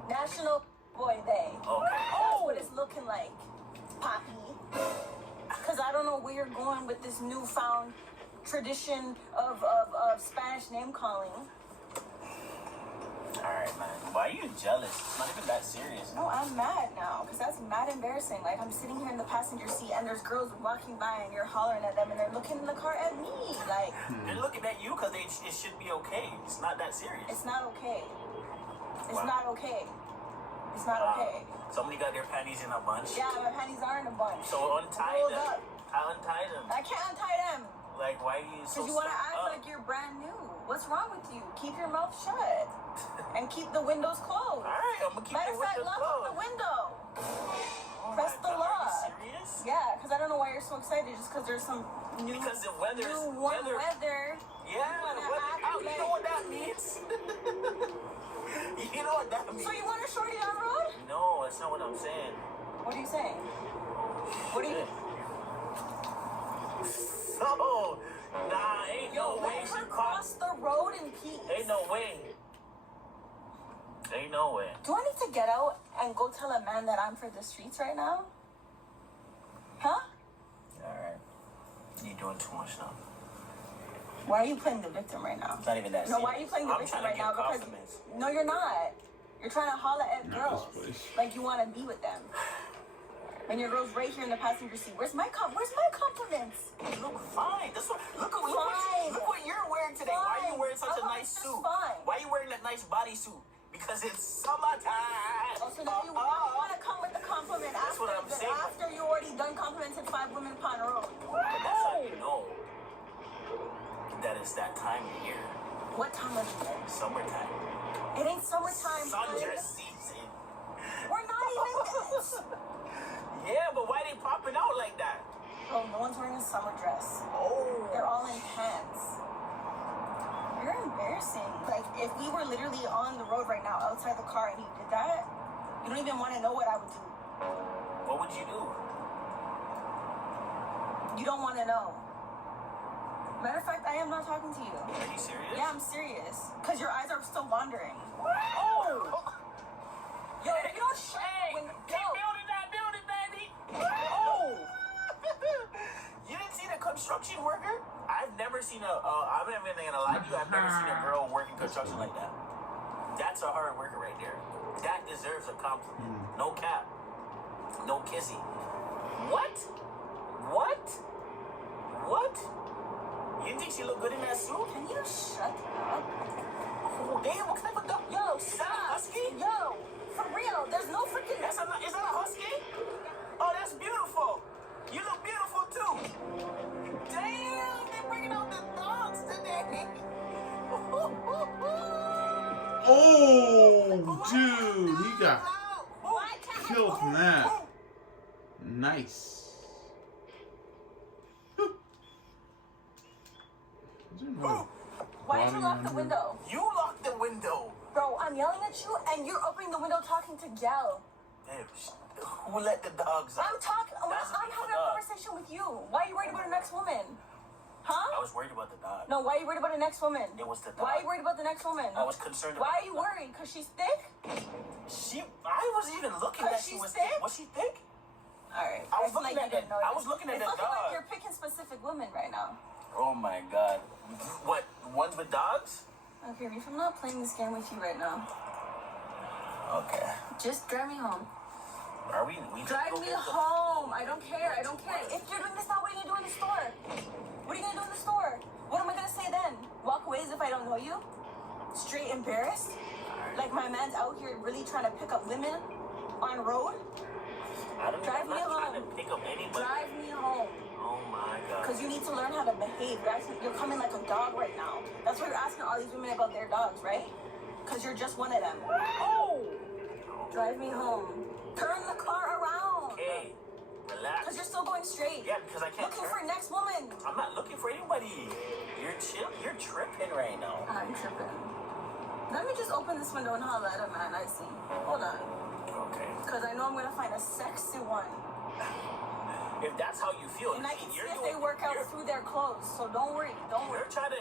National Boy Day. Okay. That's what it's looking like, Poppy. Because I don't know where you're going with this newfound tradition of Spanish name calling. Alright, man. Why are you jealous? It's not even that serious. No, I'm mad now because that's mad embarrassing. Like, I'm sitting here in the passenger seat and there's girls walking by and you're hollering at them and they're looking in the car at me. Like, They're looking at you because it should be okay. It's not that serious. it's not okay. It's Wow. not okay. It's not okay. Somebody got their panties in a bunch. Yeah, my panties are in a bunch. So untie Rolled them. up. Untie them. I can't untie them. Like, why are you so Because you want to stuck act up? like you're brand new. What's wrong with you? Keep your mouth shut. And keep the windows closed. Alright, I'm gonna keep Matter the of fact, windows lock up closed. the window. Oh Press my the God, lock. Are you serious? Yeah, because I don't know why you're so excited. Just because there's some new, Because the weather's new warm weather. Yeah, wanna the weather act out. You like- know what that means? You know what that means? So you want a shorty on road? No, that's not what I'm saying. What are you saying? What are you? No, nah, ain't no way Let she her cross the road in peace. Ain't no way. Ain't no way. Do I need to get out and go tell a man that I'm for the streets right now? Huh? Alright. You're doing too much now. Why are you playing the victim right now? It's not even that No, serious. why are you playing the I'm victim trying to right now? give Because compliments. no, you're not. You're trying to holler at Not girls this place. like you want to be with them. And your girl's right here in the passenger seat. Where's my compliments? You look fine. That's what. Look Fine. what you're wearing today. Why are you Fine. wearing such I a want nice this suit? fine. Why are you wearing that nice bodysuit? Because it's summertime. Oh, so now you want to come with the compliment That's after, what I'm saying. after you already done complimented 5 women upon a road. But that's how you know that it's that time of year. What time of the year? Summertime. It ain't summertime. Sundress hun. season. We're not even. Yeah, but why they popping out like that? Oh, no one's wearing a summer dress. Oh. They're all in pants. You're embarrassing. Like, if we were literally on the road right now, outside the car, and you did that, you don't even want to know what I would do. What would you do? You don't want to know. Matter of fact, I am not talking to you. Are you serious? Yeah, I'm serious. Because your eyes are still wandering. Oh! Yo, if you don't shut Keep building that building, baby. Oh! You didn't see the construction worker? I've never seen I'm not even gonna lie to you, I've never seen a girl working construction like that. That's a hard worker right there. That deserves a compliment. No cap. No kissy. What? What? What? You didn't think she looked good in that suit? Can you shut up? Oh, damn, what kind of a dog? Yo, Is that a stop. husky? Yo, for real, there's no freaking... Is that a husky? Oh, that's beautiful. You look beautiful too. Damn, they're bringing out the dogs today. Oh, dude, he got killed from that. Nice. Why'd you lock the window? You locked the window. Bro, I'm yelling at you and you're opening the window talking to Gal. Hey, who let the dogs out? I'm talking. I'm That's a having a dog. conversation with you. Why are you worried about the next woman? I Huh? was worried about the dog. No, why are you worried about the next woman? It was the dog. Why are you worried about the next woman? I was concerned Why about are you the dog. worried? Because she's thick? I wasn't even looking that she she's was thick? thick. Was she thick? Alright. I was feel looking like at you didn't the- know I this. was looking at it's the looking dog. like you're picking specific women right now. Oh my god. What? Ones with dogs? Okay, Reef, I'm not playing this game with you right now. Okay. Just drive me home. Are we Drive me home. I don't care. I don't care. If you're doing this now, what are you gonna do in the store? What are you gonna do in the store? What am I gonna say then? Walk away as if I don't know you? Straight embarrassed? Like my man's out here really trying to pick up women on road? Drive me home. Trying to pick up anybody. Drive me home. Oh my god. Because you need to learn how to behave. You're coming like a dog right now. That's why you're asking all these women about their dogs, right? Because you're just one of them. Oh! Drive me home. Turn the car around. Okay. Relax. Because you're still going straight. Yeah, because I can't. Looking for next woman. I'm not looking for anybody. You're chill. You're tripping right now. I'm tripping. Let me just open this window and holler at a man I see. Hold on. Okay. Because I know I'm going to find a sexy one. If that's how you feel, And I can see if they work out through their clothes. So don't worry. Don't worry. You're trying to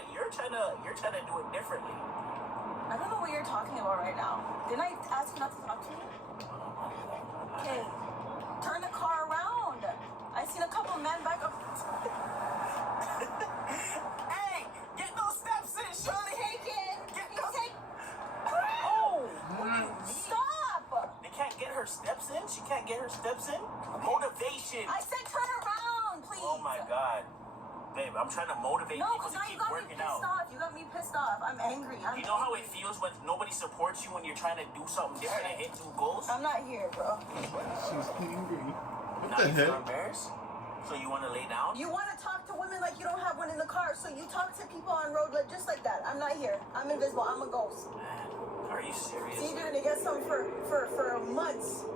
do it differently. I don't know what you're talking about right now. Didn't I ask you not to talk to me? Okay. Turn the car around. I seen a couple men back up. Hey, get those steps in, Shirley. Take it. Get You those. take. Oh. Stop. They can't get her steps in. She can't get her steps in. Motivation. I said turn around, please. Oh my god. Babe, I'm trying to motivate No, people because to now you keep got me working pissed out. off. You got me pissed off. I'm angry. You know how it feels when nobody supports you when you're trying to do something different and hit two goals? I'm not here, bro. She's angry. What Now the you feel heck? embarrassed? So you want to lay down? You want to talk to women like you don't have one in the car, so you talk to people on road like just like that. I'm not here. I'm invisible. I'm a ghost. Are you serious? So you're gonna get some for months.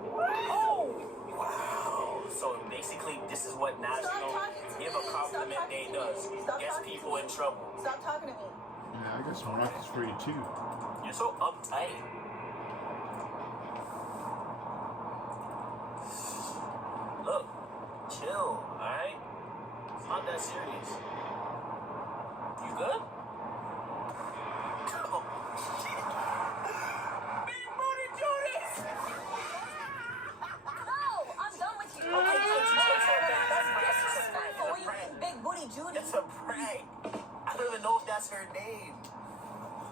Oh! Wow. So basically, this is what National talking to Give me. a Compliment Stop Day talking to does. me. Stop Gets talking to people me. in trouble. Stop talking to me. Yeah, I got some rockets for you too. You're so uptight. Look, chill, alright? It's not that serious. You good? Oh, shit. Big booty Judas! No, I'm done with you. Okay, That's disrespectful when you being Big Booty Judy. It's a prank. I don't even know if that's her name.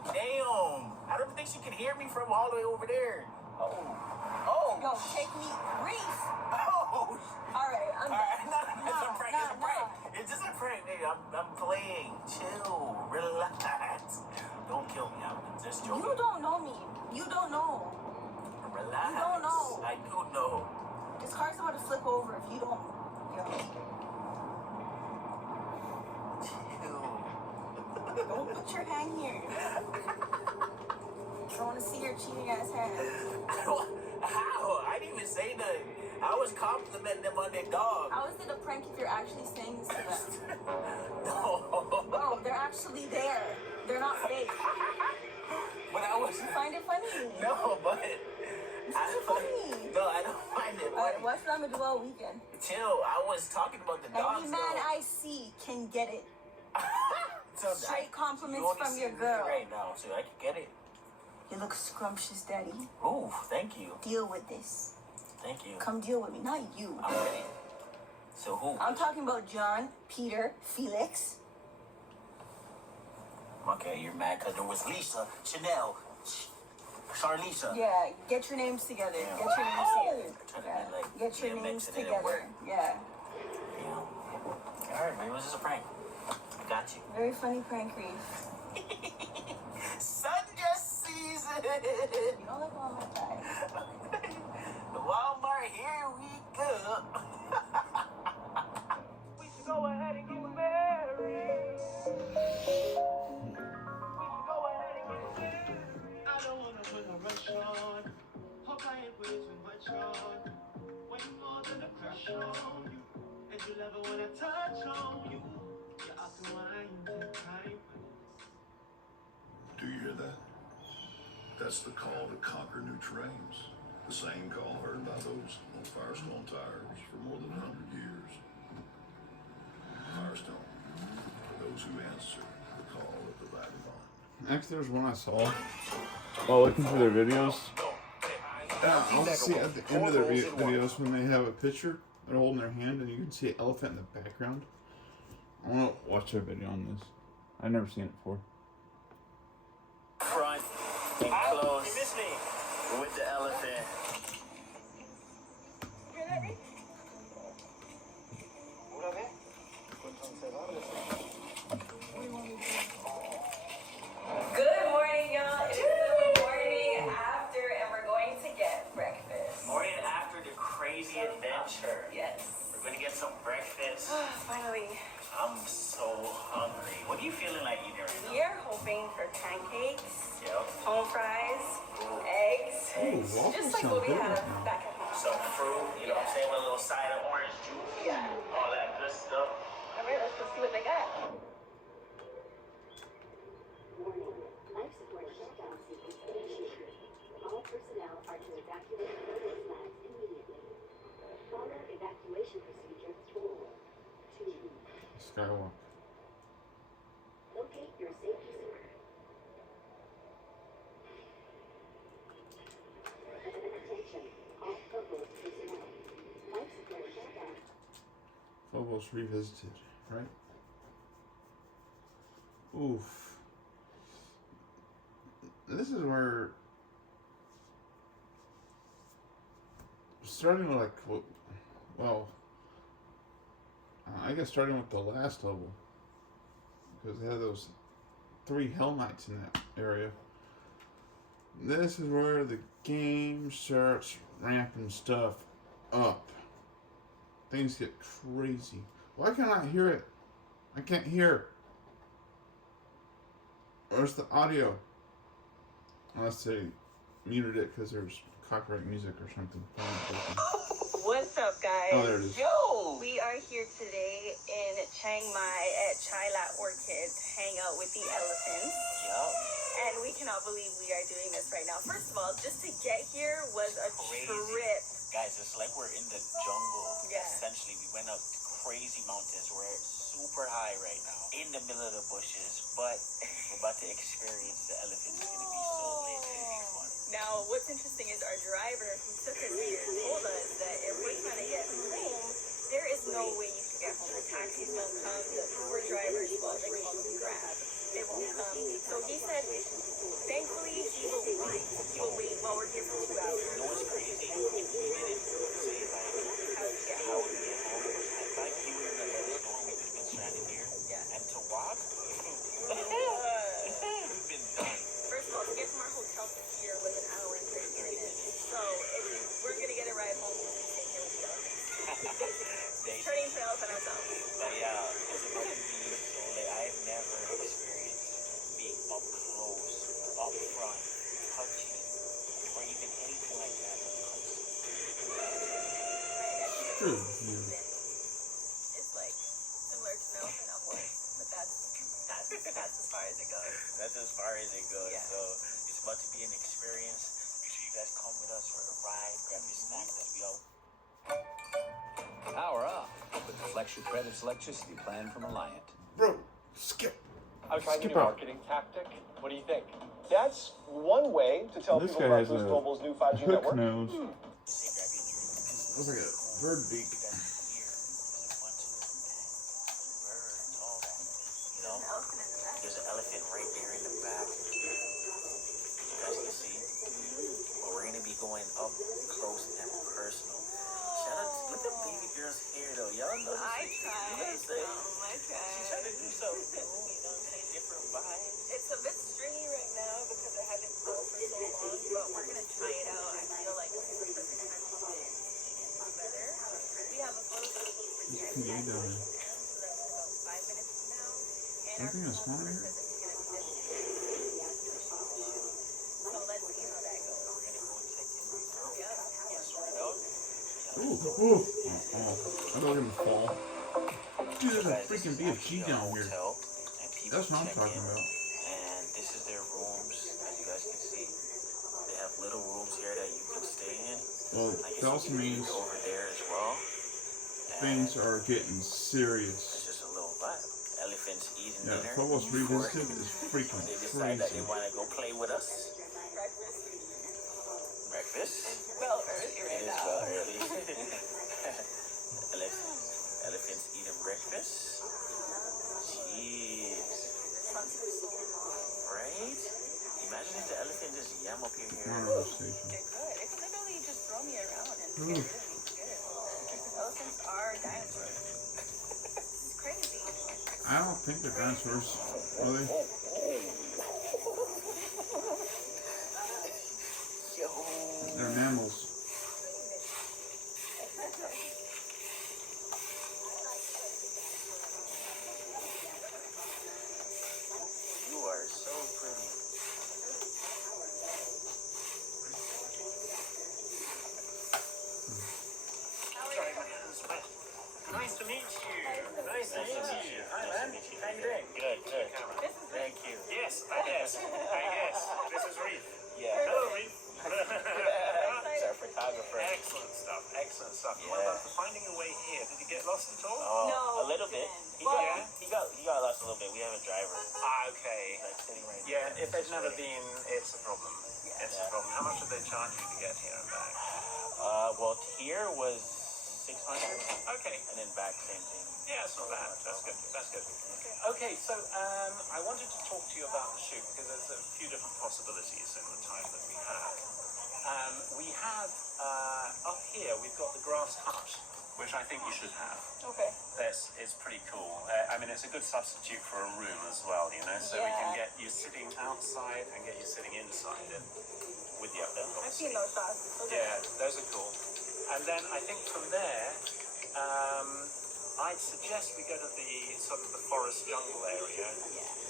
Damn. I don't think she can hear me from all the way over there. Oh. Yo, take me, Reef. Oh. Alright, I'm Alright, no, it's a prank. It's a no. prank. It's just a prank, baby. I'm playing. Chill. Relax. Don't kill me. I'm just joking. You don't know me. You don't know. Relax. You don't know. I do know. This car's about to flip over if you don't. Yo. Don't put your hand here. I want to see your cheating ass hand. How? I didn't even say nothing. I was complimenting them on their dog. How is it a prank if you're actually saying this to them? No. No, they're actually there. They're not fake. But I was. You find it funny? No, but. It's funny. No, I don't find it funny. Alright, what's I'm gonna do all weekend? Chill. I was talking about the dogs. Any man I see can get it. So Straight compliments you only from see your me girl. right now, so I can get it. You look scrumptious, daddy. Oh, thank you. Deal with this. Thank you. Come deal with me, not you. I'm ready. So who? I'm talking about John, Peter, Felix. Okay, you're mad because there was Lisa, Chanel, Charlisa. Yeah, get your names together. Yeah. Get your names together. Trying to Yeah. be like Get your DMX names and it didn't together. work. Yeah. All right, maybe it was just a prank. I got you. Very funny prank, Reef. Sundress season. You don't look on my side. Walmart, here we go. We should go ahead and get married. We should go ahead and get married. I don't wanna put a rush on. Hope I ain't put too much on. Way more than a crush on you. And you love it when I touch on you. You're up to wine, take time. Do you hear that? That's the call to conquer new terrains. The same call heard by those on Firestone tires for more than 100 years. Firestone, for those who answer the call of the vagabond. Actually, there's one I saw while looking through their videos. I'll see at the end of their videos when they have a picture, they're holding their hand and you can see an elephant in the background. I want to watch their video on this. I've never seen it before. Listen. Hear that, Nick? Good morning, y'all. It is the morning after, and we're going to get breakfast. Morning after the crazy adventure. Yes. We're gonna get some breakfast. Finally. I'm so hungry. What are you feeling like eating right now? We are hoping for pancakes, Yep. home fries, eggs, Ooh, just waffles like sound what we good have right now. back at home. Some fruit, you know what I'm saying? With a little side of orange juice. Yeah. All that good stuff. All right, let's go see what they got. Life support shutdown sequence initiated. All personnel are to evacuate those labs immediately. Follow evacuation procedure 4, 2. Skywalk. Locate your safety zone. Attention, all Phobos personnel. Life support shutdown. Phobos revisited, right? Oof. This is where, starting with I guess starting with the last level, because they had those 3 Hell Knights in that area. This is where the game starts ramping stuff up. Things get crazy. Why can't I hear it? I can't hear. Where's the audio? Unless they muted it because there's copyright music or something. What's up, guys? Oh, there it is. Yo! We are here today in Chiang Mai at Chai La Orchid to hang out with the elephants. Yup. And we cannot believe we are doing this right now. First of all, just to get here was a Crazy. trip. Guys, it's like we're in the jungle. Yeah. Essentially, we went up crazy mountains. We're super high right now, in the middle of the bushes, but we're about to experience the elephants. It's gonna be so lit. It's gonna be fun. Now, what's interesting is our driver who took us here told us that if we're trying to get home, there is no way you can get home. The taxis won't come. The Uber drivers, well, they call them Grab. They won't come. So he said, thankfully, he will wait. He will wait while we're here for 2 hours. You know what's crazy? We didn't say like how would we get home. Like he would have let us know and we could have been stranded here. Yeah. And to walk, we've been done. First of all, to get from our hotel to here was an hour and 30 minutes. So if we're going to get a ride home, we'll be staying here with the elephants. Turning to elephant ourselves. But yeah, it's about to be so lit. I've never experienced being up close, up front, touching, or even anything like that when it comes to True. It's like similar to an elephant, a horse, but that's as far as it goes. That's as far as it goes. Yeah. So it's about to be an experience. Make sure you guys come with us for the ride. Grab your snacks as we all. Power up with the Flex Your Credits electricity plan from Alliant. Bro, skip. I'm trying a Skip new out. marketing tactic. What do you think? That's one way to tell This people guy about has Boost a Global's new 5G hook network. nose. Looks like a bird beak. You know, there's an elephant right there in the back. You guys can see. But we're gonna be going up close and personal. Shout out to look at baby girl's hair though. Y'all know this. I You know tried. what I'm saying? I tried. She's trying to do something new, you know what I'm saying? Different vibes. It's a bit stringy right now because it hasn't grown for so long, but we're going to try it out. I feel like this is the perfect time to do it better. We have a photo shoot for here. What can you do down there? So that's in about 5 minutes from now. And Something our is small photographer here? says it's going to be this week. So let's see how that goes. Ooh, ooh. Oh, I thought it would fall. Dude, there's a freaking BFG down here. That's what I'm talking about. And this is their rooms, as you guys can see. They have little rooms here that you can stay in. Well, that also means Over there as well. things are getting serious. It's just a little vibe. Elephants eating Yeah, dinner. Phobos Revisited is freaking They decide that they crazy. want to go play with us. Breakfast. Well, early right It is now. well early. Elephants eating breakfast. Jeez. Right? Imagine if the elephant just yam up your hair. Monorail station. They could. They could literally throw me around and get rid of me. Good. Elephants are dinosaurs. It's crazy. I don't think they're dinosaurs. Are they? They're mammals. You are so pretty. Sorry, my hands wet. Nice to meet you. Nice to meet you. Hi, man. How you doing? Good, good. Thank you. Yes, I guess. This is Reef. Yeah. Hello, Reef. He's our photographer. Excellent stuff. Excellent stuff. What about the finding a way here? Did you get lost at all? Oh, a little bit. He got lost a little bit. We have a driver. Okay. Like sitting right Yeah, there. if they've never been, it's a problem. It's a problem. How much did they charge you to get here and back? Well, here was 600. Okay. And then back, same thing. Yeah, it's not bad. That's good. That's good. Okay, so I wanted to talk to you about the shoot because there's a few different possibilities in the time that we have. We have up here we've got the grass hut, which I think you should have. Okay. This is pretty cool. I mean, it's a good substitute for a room as well, you know. So we can get you sitting outside and get you sitting inside it with the other. I've seen those shots. Okay. Yeah, those are cool. And then I think from there, I'd suggest we go to the sort of the forest jungle area,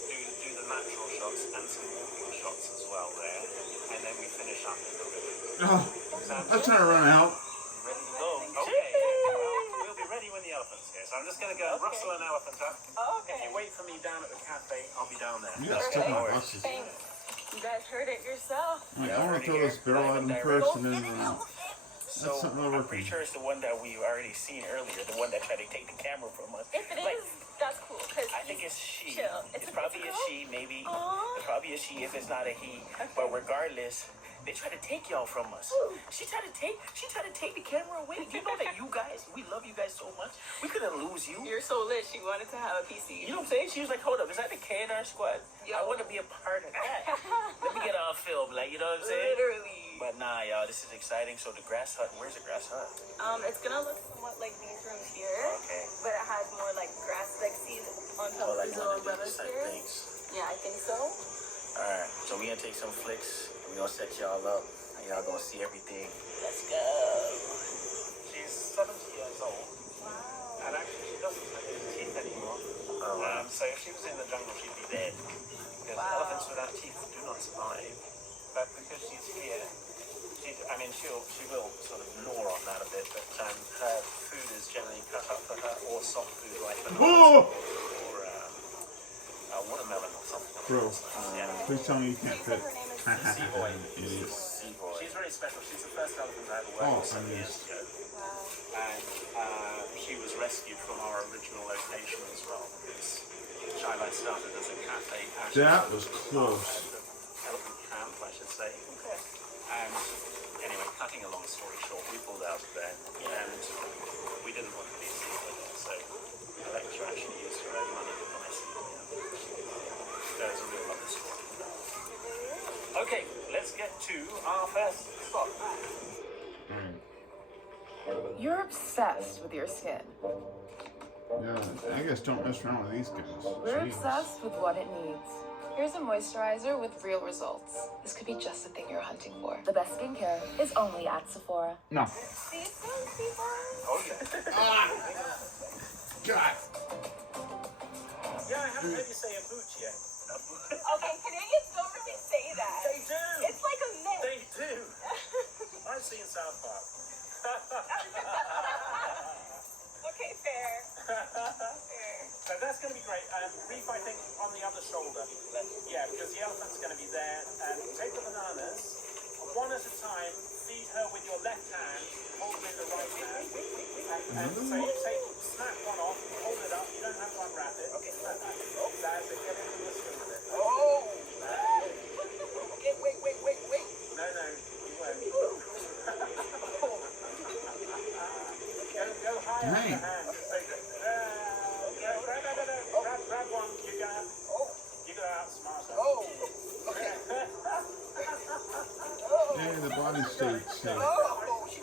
do the natural shots and some walking shots as well there, and then we finish up in the river. Oh, I'm trying to run out. Ready to go? Okay. We'll be ready when the elephant's here. So I'm just going to go and rustle an elephant up. Okay. If you wait for me down at the cafe, I'll be down there. You got stuck in the boxes. Thanks. You guys heard it yourself. Like, I want to throw this barrel at him first and then run out. So That's something I'm pretty sure it's the one that we've already seen earlier, the one that tried to take the camera from us. If it is, that's cool. Cause I think it's she. chill. It's probably a she, maybe. Aww. It's probably a she if it's not a he. But regardless, they try to take y'all from us. She tried to take the camera away. You know that you guys, we love you guys so much. We couldn't lose you. You're so lit. She wanted to have a PC. You know what I'm saying? She was like, hold up, is that the K in our squad? I want to be a part of that. Let me get on film, like, you know what I'm saying? Literally. But nah, y'all, this is exciting. So the grass hut, where's the grass hut? It's gonna look somewhat like these rooms here. Okay. But it has more like grass, like seeds on top of like these little one of umbrellas these type here. things. Yeah, I think so. Alright, so we gonna take some flicks. We gonna set y'all up. And y'all gonna see everything. Let's go. She's 70 years old. Wow. And actually, she doesn't have any teeth anymore. Oh, wow. So if she was in the jungle, she'd be dead. Because elephants without teeth do not survive. But because she's here, she will sort of gnaw on that a bit. But her food is generally cut up for her, or soft food like bananas or watermelon or something. Bro, Yeah. please tell me you can't fit. Seaboy. Idiot. She's very special. She's the first elephant I ever Oh, worked with some I years ago. And she was rescued from our original location as well, because Shylight started as a cafe. That was close. Elephant camp, I should say. And anyway, cutting a long story short, we pulled out of there, and we didn't want to be seen with it, so Electra actually used her own money to buy some. There's a real love story. Okay, let's get to our first spot. You're obsessed with your skin. Yeah, I guess don't mess around with these guys. We're Jeez. obsessed with what it needs. Here's a moisturizer with real results. This could be just the thing you're hunting for. The best skincare is only at Sephora. No. These things, people. Oh, yeah. God. Yeah, I haven't heard you say a boot yet. Okay, Canadians don't really say that. They do. It's like a myth. They do. I've seen South Park. Okay, fair. So that's going to be great. Reef, I think, on the other shoulder. Yeah, because the elephant's going to be there. And take the bananas, one at a time, feed her with your left hand, hold them in the right hand. And snap one off, hold it up, you don't have to unwrap it. Okay. That's it, get into the swim with it. Oh! Okay, wait. No, you won't. Go high on Dang. the hand. Grab one, you gotta outsmart her. Oh! Okay. Yeah, the body stays safe. Oh! She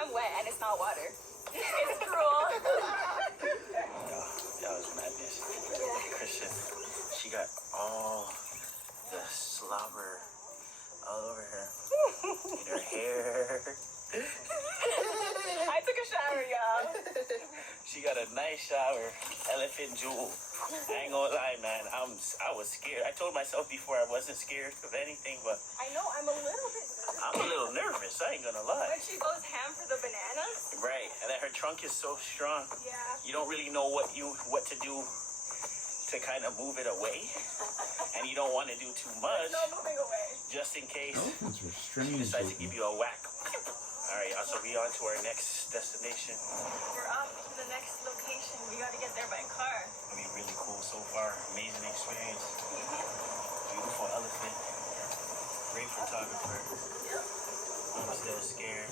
I'm wet and it's not water. It's drool. That was madness. Christian, she got all the slobber all over her. In her hair. I took a shower, y'all. She got a nice shower. Elephant jewel. I ain't gonna lie, man. I was scared. I told myself before I wasn't scared of anything, but I know, I'm a little bit nervous. I'm a little nervous. I ain't gonna lie. When she goes ham for the bananas. Right, and then her trunk is so strong. Yeah. You don't really know what to do to kind of move it away, and you don't want to do too much. No moving away. Just in case Elephants are she strange. decides to looking. give you a whack. All right, so we on to our next destination. We're off to the next location. We gotta get there by car. It'll be really cool so far. Amazing experience. Beautiful elephant. Great photographer. I'm still scared.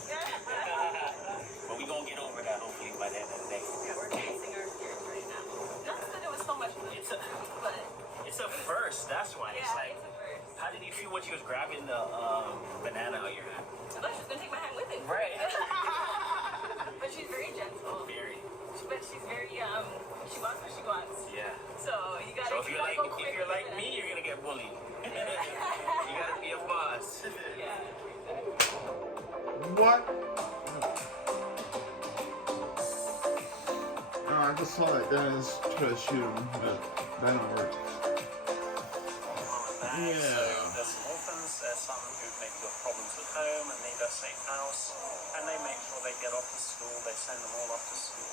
But we gonna get over that hopefully by the end of the day. Yeah, we're facing our fears right now. Not that it was so much fun, but It's a first, that's why. yeah, It's like, it's a first. how did you feel when she was grabbing the banana out your hand? I thought she was gonna take my hand with it. Right. But she's very gentle. Very. But she's very she wants what she wants. Yeah. So you gotta. So if you're like me, you're gonna get bullied. You gotta be a boss. Yeah. What? Oh, I just saw that guy just try to shoot him, but that don't work. Yeah. There's some orphans, there's some who maybe got problems at home and need a safe house, and they make sure they get off to school, they send them all off to school.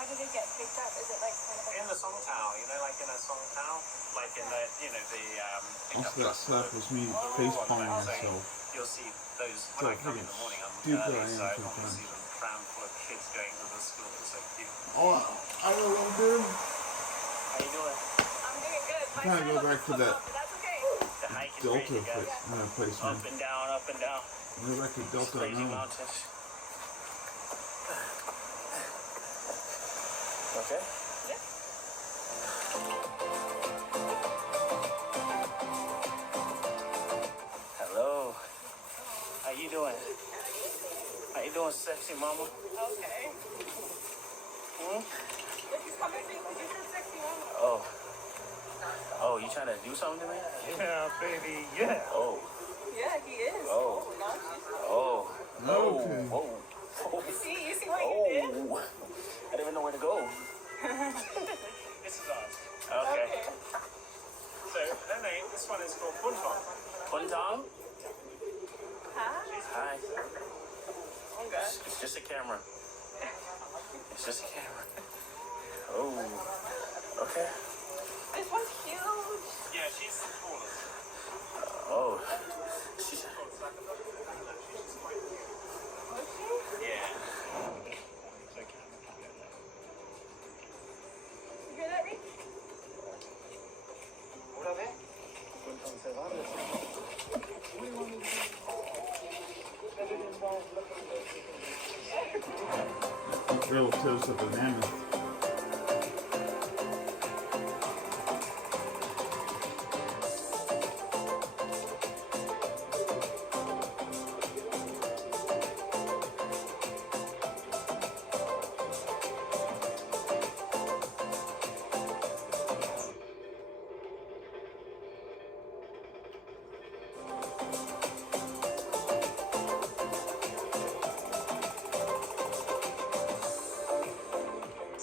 How do they get picked up? Is it like kind of In the song tower, you know, like in a song tower, like in the, you know, the Also, that slap was me face palming myself. You'll see those So when I come in freaking the morning. I'm stupid I early, am so I sometimes. see them crammed full of kids going to the school. It's so cute. Oh, I know what I'm doing. How you doing? I'm doing good. I'm trying to go back to that That's okay. The hike is Delta crazy, guys. place, man. Up and down, up and down. Go back to Delta Crazy now. mountains. Okay. Hello. How you doing? How you doing, sexy mama? Okay. Hmm? Look, he's coming to you because you said sexy mama. Oh. Oh, you trying to do something to me? Yeah, baby, yeah. Oh. Yeah, he is. Oh. Now she's Oh. Okay. Oh. Oh. You see what you did? Oh. I didn't even know where to go. This is ours. Okay. So, her name, this one is called Puntong. Puntong? Hi. Hi. Oh, God. It's just a camera. It's just a camera. Oh. Okay. This one's huge. Yeah, she's the coolest. Oh. She's... Yeah. You hear that, Rick? Relatives of the mammoth.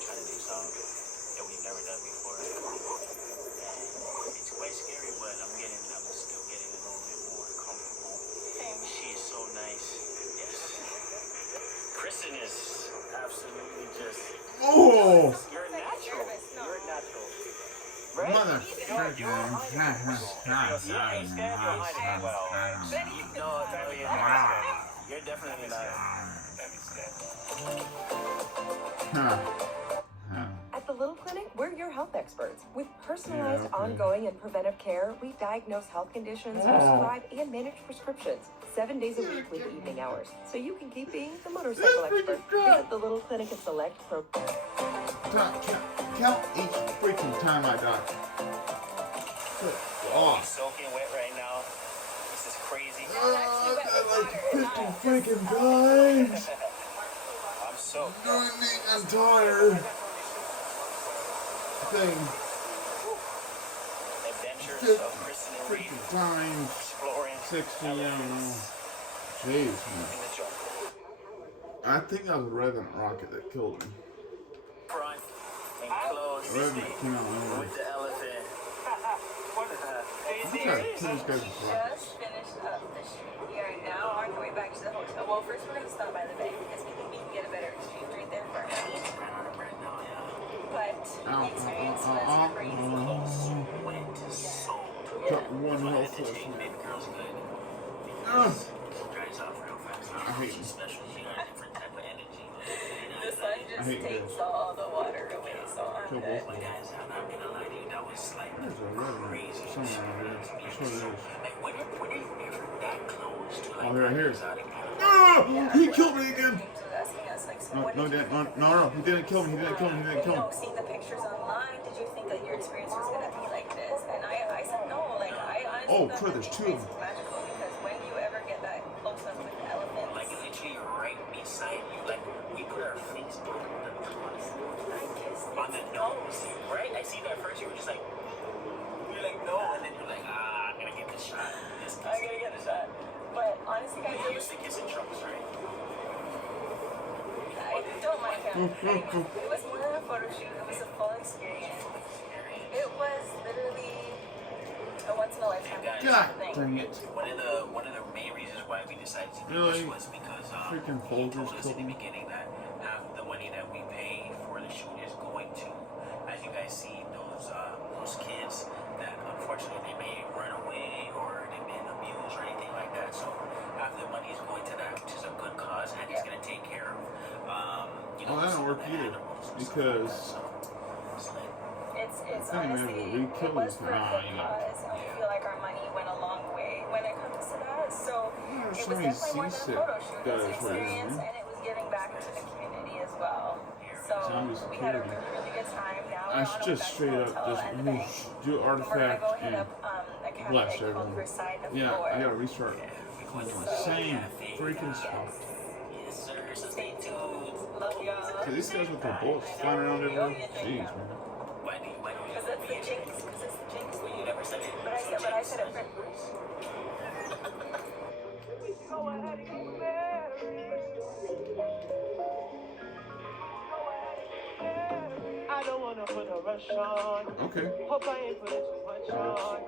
Trying to do something that we've never done before. It's quite scary, but I'm still getting a little bit more comfortable. She is so nice. Yes. Kristen is absolutely just... Oh! You're a natural. You're a natural. Mother Well, you know, you're definitely not. At the Little Clinic, we're your health experts. With personalized, Yeah, okay. ongoing, and preventive care, we diagnose health conditions, prescribe, and manage prescriptions 7 days a week with evening hours, so you can keep being the motorcycle expert. Visit the Little Clinic and select Count each freaking time I die. Good God. He's soaking wet right now. This is crazy. I like 50 freaking times. entire thing. Adventures of Kristen and Reed Times exploring 60, I don't know. Jeez, man. in the jungle. I think that was a Revenant rocket that killed him. Front and close Revenant came out with the elephant. I'm trying to kill this guy's rocket. Just finished up the shoot. We are now on our way back to the hotel. Well, first we're going to stop by the bank because we think we can get a better exchange right there for our money. But the experience was crazy. Got one health potion. I hate him. The sun just takes all the water away, so I'm Kill good. both of them. There's a Revenant somewhere over here. That's what it is. Oh, right here. Ah! He killed me again! No, he didn't kill me. Seeing the pictures online, did you think that your experience was going to be like this? And I said no. Like, I honestly Oh, thought crap, that there's the two of experience them. was magical because when you ever get that close up with the elephants, Like literally right beside you, like we put our face on the nose, right? I see that first, you were just like, you're like no, and then you're like, I'm gonna get the shot. I'm going to get a shot. But honestly, guys, You used to kiss in trunks, right? I don't mind him. It was more than a photo shoot. It was a full experience. It was literally a once in a lifetime thing. Dang it. One of the main reasons why we decided to do Really? this was because Freaking he told Folgers us killed in the me. beginning that half the money that we pay for the shoot is going to, as you guys see, those kids that unfortunately they may run away or they've been abused or anything like that. So half the money is going to that, which is a good cause, and he's going to take care of. Oh, that don't work either. Because It's I honestly, remember it was for a good you know. cause, and we feel like our money went a long way when it comes to that. So it was somebody definitely more than a seasick photo shoot. It was an guys right here, experience, man. and it was giving back to the community as well. So Zombie we had a security. really, really good time. Now I we're on should our way just back to straight the up hotel just and the bank. do We're gonna artifact go hit and up a cafe blast called everyone. Versailles the Yeah, Floor. I gotta restart. The same freaking spot. Yes, sir. So stay tuned. Love y'all. So these guys with the bullets flying around everywhere. Jeez, man. Because that's the jinx. Because it's the jinx. Well, you never said it. But I said it first. I don't wanna put a rush on. Okay. Hope I ain't putting too much on.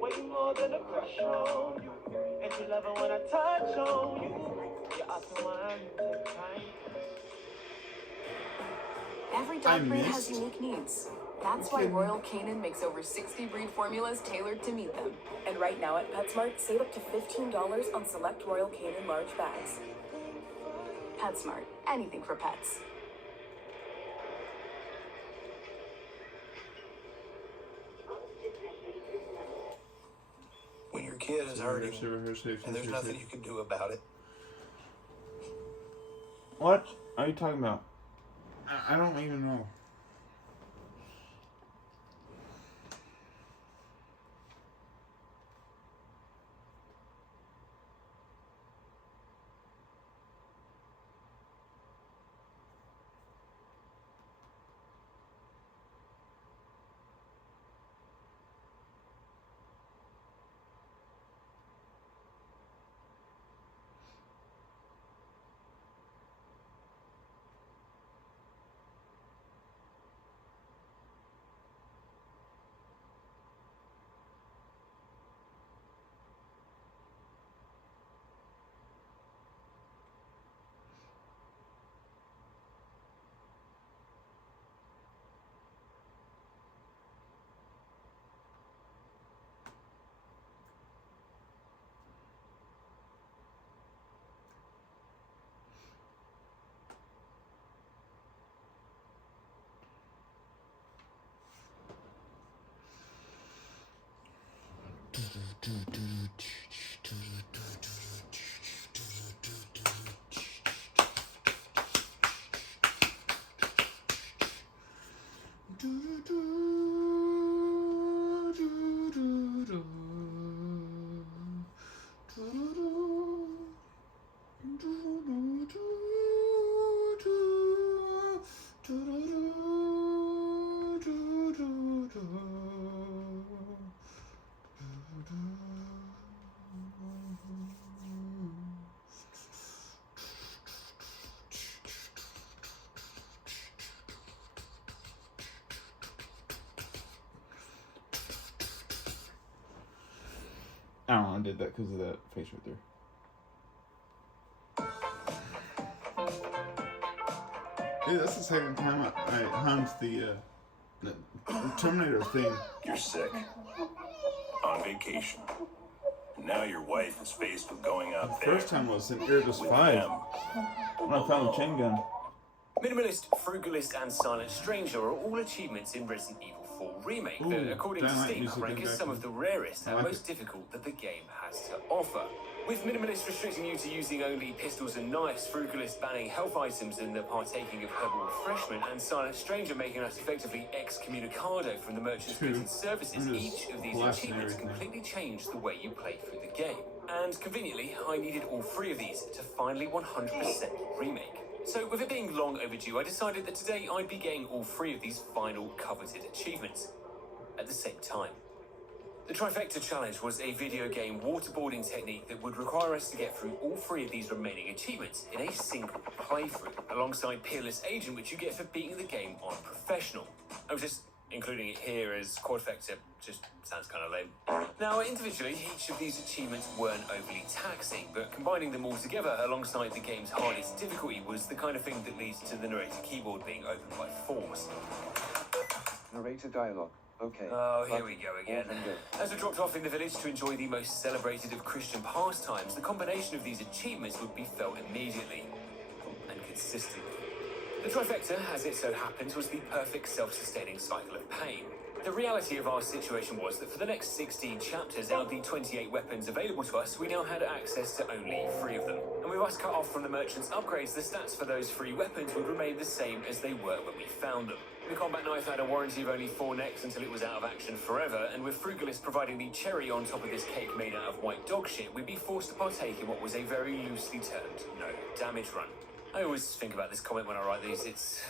Way more than a crush on you. And you love it when I touch on you. You're awesome when you take time. Every dog breed has unique needs. That's why Royal Canin makes over 60 breed formulas tailored to meet them. And right now at PetSmart, save up to $15 on select Royal Canin large bags. PetSmart, anything for pets. When your kid is hurting and there's nothing Safe. you can do about it. What are you talking about? I don't even know. I don't know, I did that because of that face right there. Yeah, that's the second time I hummed the Terminator theme. You're sick. On vacation. Now your wife is faced with going out The there. first time was in Iridus 5 when I found the chain gun. Minimalist, Frugalist, and Silent Stranger are all achievements in Resident Evil 4 Remake that, Ooh, according to Dynamite Steam, music rank in as some of the rarest and most difficult that the game has to offer. With Minimalist restricting you to using only pistols and knives, Frugalist banning health items and the partaking of herbal refreshment, and Silent Stranger making us effectively excommunicado from the merchant's goods and services, each of these achievements completely changed the way you play through the game. And conveniently, I needed all three of these to finally 100% remake. So with it being long overdue, I decided that today I'd be getting all three of these final coveted achievements at the same time. The Trifecta Challenge was a video game waterboarding technique that would require us to get through all three of these remaining achievements in a single playthrough, alongside Peerless Agent, which you get for beating the game on Professional. I was just including it here as Quadfecta just sounds kind of lame. Now, individually, each of these achievements weren't overly taxing, but combining them all together alongside the game's hardest difficulty was the kind of thing that leads to the narrator keyboard being opened by force. Narrator dialogue. Okay. Oh, here we go again. As we dropped off in the village to enjoy the most celebrated of Christian pastimes, the combination of these achievements would be felt immediately and consistently. The Trifecta, as it so happens, was the perfect self-sustaining cycle of pain. The reality of our situation was that for the next 16 chapters out of the 28 weapons available to us, we now had access to only 3 of them. And with us cut off from the merchant's upgrades, the stats for those 3 weapons would remain the same as they were when we found them. The combat knife had a warranty of only 4 necks until it was out of action forever, and with Frugalist providing the cherry on top of this cake made out of white dog shit, we'd be forced to partake in what was a very loosely termed no damage run. I always think about this comment when I write these. It's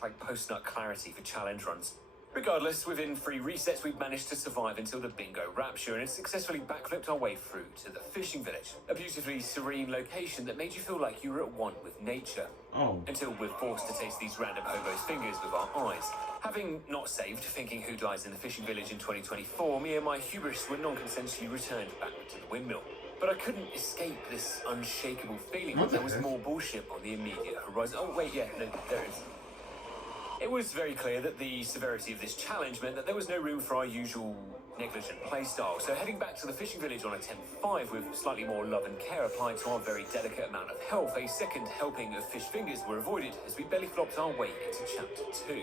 like post-nut clarity for challenge runs. Regardless, within 3 resets, we'd managed to survive until the bingo rapture and had successfully backflipped our way through to the fishing village, a beautifully serene location that made you feel like you were at one with nature. Oh. Until we're forced to taste these random hobos' fingers with our eyes. Having not saved, thinking who dies in the fishing village in 2024, me and my hubris were non-consensually returned back to the windmill. But I couldn't escape this unshakable feeling that there was more bullshit on the immediate horizon. Oh, wait, yeah, no, there is. It was very clear that the severity of this challenge meant that there was no room for our usual negligent playstyle, so heading back to the fishing village on a 10-5 with slightly more love and care applied to our very delicate amount of health, a second helping of fish fingers were avoided as we belly flopped our way into chapter 2.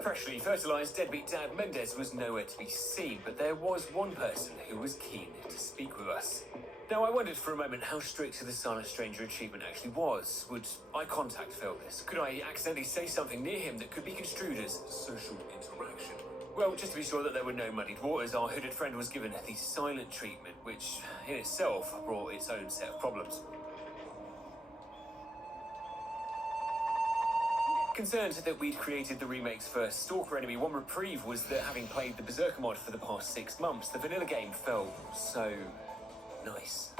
Freshly fertilised deadbeat dad Mendez was nowhere to be seen, but there was one person who was keen to speak with us. Now, I wondered for a moment how strict the Silent Stranger achievement actually was. Would eye contact fail this? Could I accidentally say something near him that could be construed as social interaction? Well, just to be sure that there were no muddied waters, our hooded friend was given the silent treatment, which in itself brought its own set of problems. Concerned that we'd created the remake's first Stalker enemy, one reprieve was that having played the Berserker mod for the past 6 months, the vanilla game felt so nice.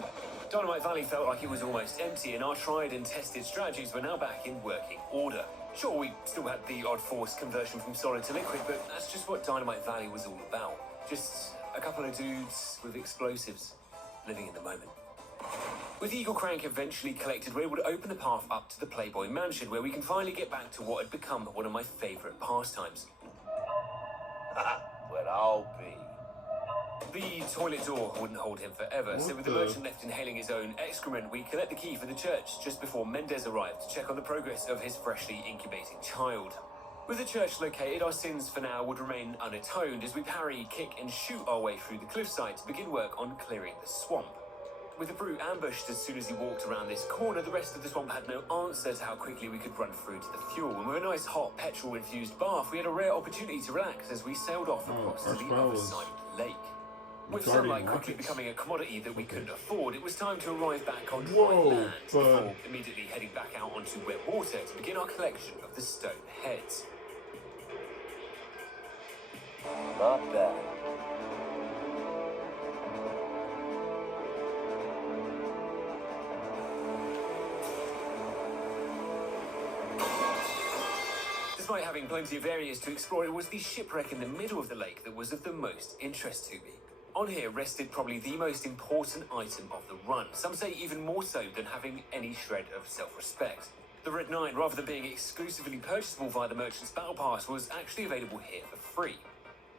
Dynamite Valley felt like it was almost empty, and our tried and tested strategies were now back in working order. Sure, we still had the odd forced conversion from solid to liquid, but that's just what Dynamite Valley was all about. Just a couple of dudes with explosives, living in the moment. With Eagle Crank eventually collected, we were able to open the path up to the Playboy Mansion, where we can finally get back to what had become one of my favourite pastimes. But I'll be. The toilet door wouldn't hold him forever, so with the merchant left inhaling his own excrement, we collect the key for the church just before Mendez arrived to check on the progress of his freshly incubating child. With the church located, our sins for now would remain unatoned as we parry, kick and shoot our way through the cliffside to begin work on clearing the swamp. With the brute ambushed as soon as he walked around this corner, the rest of the swamp had no answer to how quickly we could run through to the fuel, and with a nice hot petrol-infused bath, we had a rare opportunity to relax as we sailed off across to the other side of the lake. With sunlight quickly becoming a commodity that we couldn't afford, it was time to arrive back on dry land before immediately heading back out onto wet water to begin our collection of the stone heads. Not bad. Despite having plenty of areas to explore, it was the shipwreck in the middle of the lake that was of the most interest to me. On here rested probably the most important item of the run, some say even more so than having any shred of self-respect. The Red 9, rather than being exclusively purchasable via the Merchant's Battle Pass, was actually available here for free,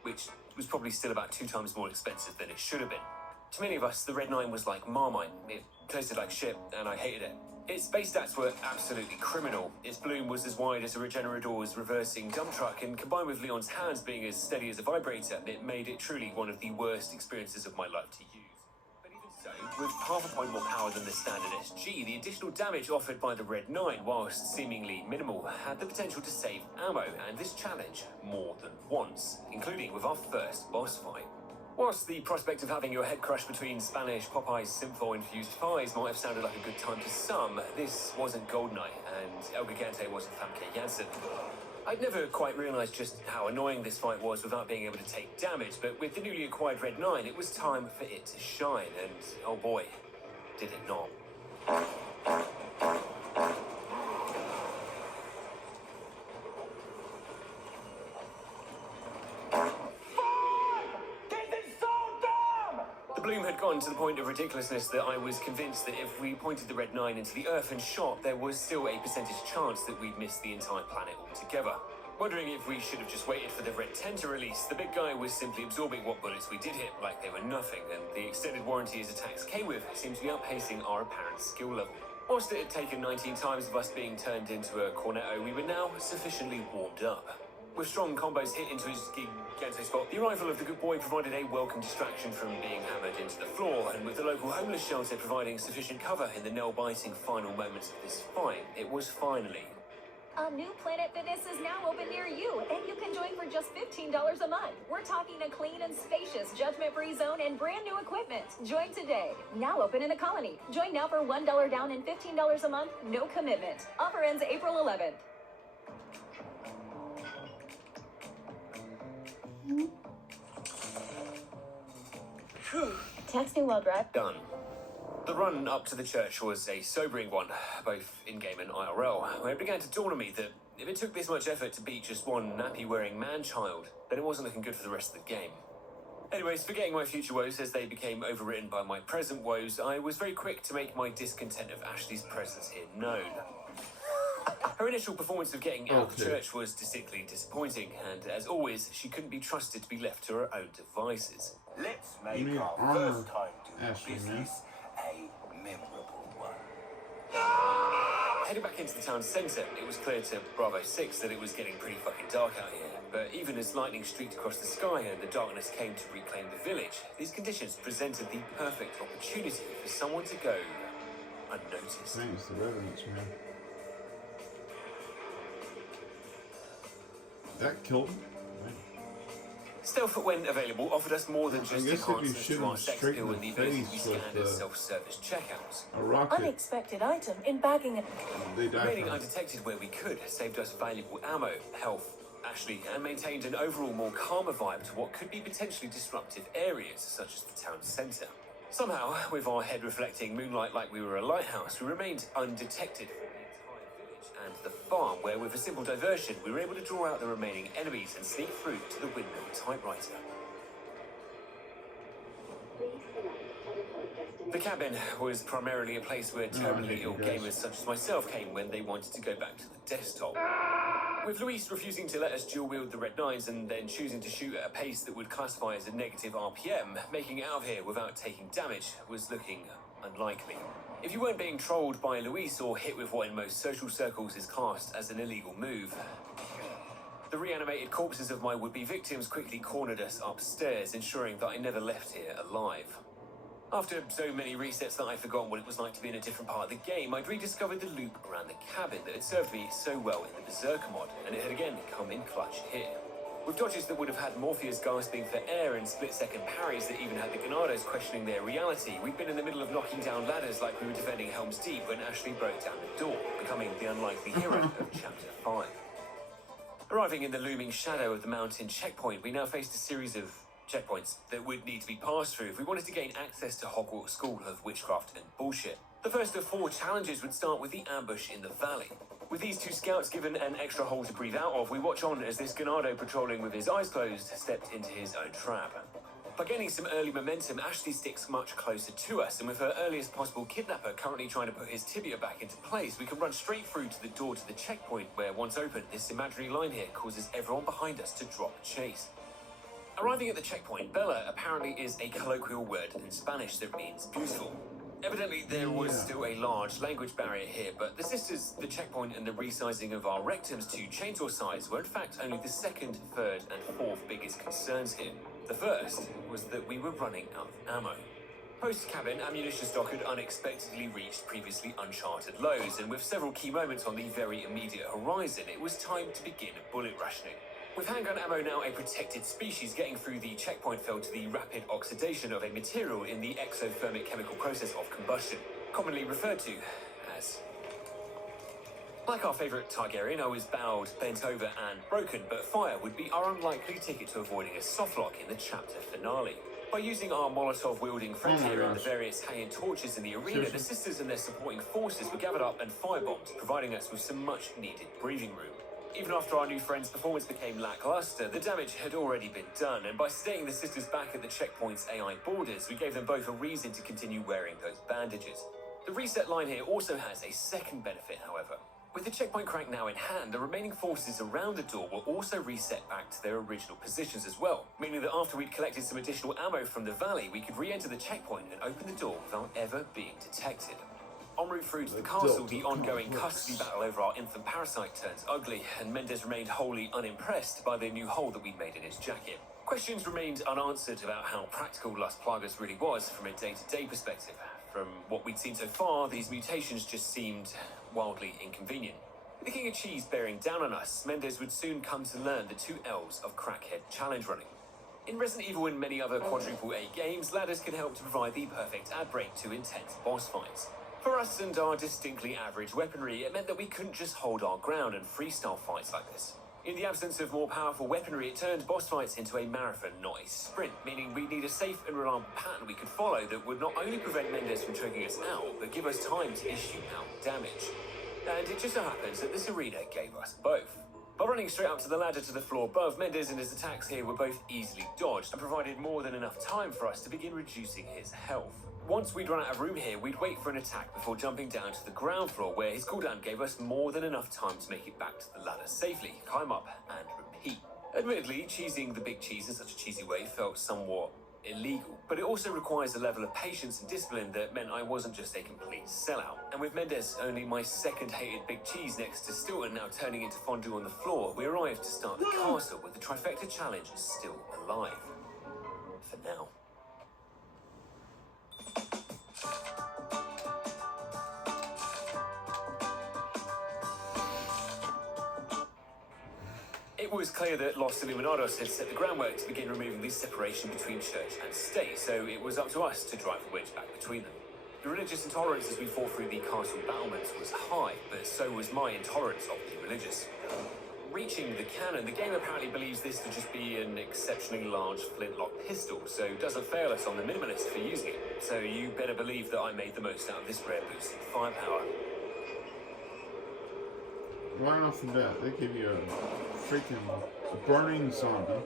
which was probably still about 2 times more expensive than it should have been. To many of us, the Red 9 was like Marmite. It tasted like shit, and I hated it. Its base stats were absolutely criminal. Its bloom was as wide as a Regenerador's reversing dump truck, and combined with Leon's hands being as steady as a vibrator, it made it truly one of the worst experiences of my life to use. But even so, with half a point more power than the standard SG, the additional damage offered by the Red 9, whilst seemingly minimal, had the potential to save ammo, and this challenge more than once, including with our first boss fight. Whilst the prospect of having your head crushed between Spanish Popeye's Sympho-infused thighs might have sounded like a good time to some, this wasn't Goldeneye, and El Gigante wasn't Famke Janssen. I'd never quite realised just how annoying this fight was without being able to take damage, but with the newly acquired Red 9, it was time for it to shine, and oh boy, did it not. The bloom had gone to the point of ridiculousness that I was convinced that if we pointed the Red 9 into the earth and shot, there was still a percentage chance that we'd miss the entire planet altogether. Wondering if we should have just waited for the Red 10 to release, the big guy was simply absorbing what bullets we did hit like they were nothing, and the extended warranty his attacks came with seemed to be outpacing our apparent skill level. Whilst it had taken 19 times of us being turned into a Cornetto, we were now sufficiently warmed up. With strong combos hit into his Gigante spot, the arrival of the good boy provided a welcome distraction from being hammered into the floor, and with the local homeless shelter providing sufficient cover in the nail-biting final moments of this fight, it was finally... A new Planet Fitness is now open near you, and you can join for just $15 a month. We're talking a clean and spacious, judgment-free zone and brand new equipment. Join today. Now open in the Colony. Join now for $1 down and $15 a month, no commitment. Offer ends April 11th. Texting while driving. Done. The run up to the church was a sobering one, both in-game and IRL, where it began to dawn on me that if it took this much effort to beat just one nappy-wearing man-child, then it wasn't looking good for the rest of the game. Anyways, forgetting my future woes as they became overwritten by my present woes, I was very quick to make my discontent of Ashley's presence here known. Her initial performance of getting out of the church was distinctly disappointing, and as always, she couldn't be trusted to be left to her own devices. Let's make our first time doing business a memorable one. Heading back into the town centre, it was clear to Bravo 6 that it was getting pretty fucking dark out here. But even as lightning streaked across the sky and the darkness came to reclaim the village, these conditions presented the perfect opportunity for someone to go unnoticed. Thanks, the reverence, man. That killed him? Stealth, when available, offered us more than just enhancements to our sex appeal and the ability to be scanned as with self-service checkouts. a rocket. Unexpected item in bagging it. They died Remaining from it. undetected where we could saved us valuable ammo, health, Ashley, and maintained an overall more calmer vibe to what could be potentially disruptive areas such as the town centre. Somehow, with our head reflecting moonlight like we were a lighthouse, we remained undetected from the entire village and the farm, where with a simple diversion we were able to draw out the remaining enemies and sneak through to the windmill typewriter. The cabin was primarily a place where terminally ill gamers such as myself came when they wanted to go back to the desktop. With Luis refusing to let us dual-wield the Red 9s and then choosing to shoot at a pace that would classify as a negative RPM, making it out of here without taking damage was looking unlikely. If you weren't being trolled by Luis or hit with what in most social circles is classed as an illegal move, the reanimated corpses of my would-be victims quickly cornered us upstairs, ensuring that I never left here alive. After so many resets that I'd forgotten what it was like to be in a different part of the game, I'd rediscovered the loop around the cabin that had served me so well in the Berserker mod, and it had again come in clutch here. With dodges that would have had Morpheus gasping for air and split-second parries that even had the Ganados questioning their reality, we'd been in the middle of knocking down ladders like we were defending Helm's Deep when Ashley broke down the door, becoming the unlikely hero of Chapter 5. Arriving in the looming shadow of the mountain checkpoint, we now faced a series of checkpoints that would need to be passed through if we wanted to gain access to Hogwarts School of Witchcraft and Bullshit. The first of 4 challenges would start with the ambush in the valley. With these 2 scouts given an extra hole to breathe out of, we watch on as this Ganado patrolling with his eyes closed stepped into his own trap. By gaining some early momentum, Ashley sticks much closer to us, and with her earliest possible kidnapper currently trying to put his tibia back into place, we can run straight through to the door to the checkpoint, where once open, this imaginary line here causes everyone behind us to drop chase. Arriving at the checkpoint, Bella apparently is a colloquial word in Spanish that means beautiful. Evidently, there was still a large language barrier here, but the sisters, the checkpoint, and the resizing of our rectums to chainsaw size were in fact only the second, third, and fourth biggest concerns here. The first was that we were running out of ammo. Post-cabin, ammunition stock had unexpectedly reached previously uncharted lows, and with several key moments on the very immediate horizon, it was time to begin bullet rationing. With handgun ammo now a protected species, getting through the checkpoint fell to the rapid oxidation of a material in the exothermic chemical process of combustion, commonly referred to as... Like our favourite Targaryen, I was bowed, bent over and broken, but fire would be our unlikely ticket to avoiding a softlock in the chapter finale. By using our Molotov-wielding friend here and the various hanging torches in the arena, the sisters and their supporting forces were gathered up and firebombed, providing us with some much-needed breathing room. Even after our new friend's performance became lackluster, the damage had already been done, and by sedating the sisters back at the checkpoint's AI borders, we gave them both a reason to continue wearing those bandages. The reset line here also has a second benefit, however. With the checkpoint crank now in hand, the remaining forces around the door were also reset back to their original positions as well, meaning that after we'd collected some additional ammo from the valley, we could re-enter the checkpoint and open the door without ever being detected. En route through to the castle, the ongoing custody battle over our infant parasite turns ugly, and Mendes remained wholly unimpressed by the new hole that we'd made in his jacket. Questions remained unanswered about how practical Las Plagas really was from a day-to-day perspective. From what we'd seen so far, these mutations just seemed wildly inconvenient. With the King of Cheese bearing down on us, Mendes would soon come to learn the 2 L's of crackhead challenge running. In Resident Evil and many other quadruple A games, ladders can help to provide the perfect ad break to intense boss fights. For us and our distinctly average weaponry, it meant that we couldn't just hold our ground and freestyle fights like this. In the absence of more powerful weaponry, it turned boss fights into a marathon, not a sprint, meaning we'd need a safe and reliable pattern we could follow that would not only prevent Mendes from choking us out, but give us time to issue out damage. And it just so happens that this arena gave us both. By running straight up to the ladder to the floor above, Mendes and his attacks here were both easily dodged and provided more than enough time for us to begin reducing his health. Once we'd run out of room here, we'd wait for an attack before jumping down to the ground floor, where his cooldown gave us more than enough time to make it back to the ladder safely, climb up, and repeat. Admittedly, cheesing the big cheese in such a cheesy way felt somewhat illegal, but it also requires a level of patience and discipline that meant I wasn't just a complete sellout. And with Mendes, only my second hated big cheese next to Stilton now turning into fondue on the floor, we arrived to start the castle with the trifecta challenge still alive. For now. It was clear that Los Illuminados had set the groundwork to begin removing the separation between church and state, so it was up to us to drive the wedge back between them. The religious intolerance as we fought through the castle battlements was high, but so was my intolerance of the religious. Reaching the cannon, the game apparently believes this to just be an exceptionally large flintlock pistol, so doesn't fail us on the minimalist for using it. So you better believe that I made the most out of this rare boost in firepower. Right off the bat, they give you a freaking burning sauna,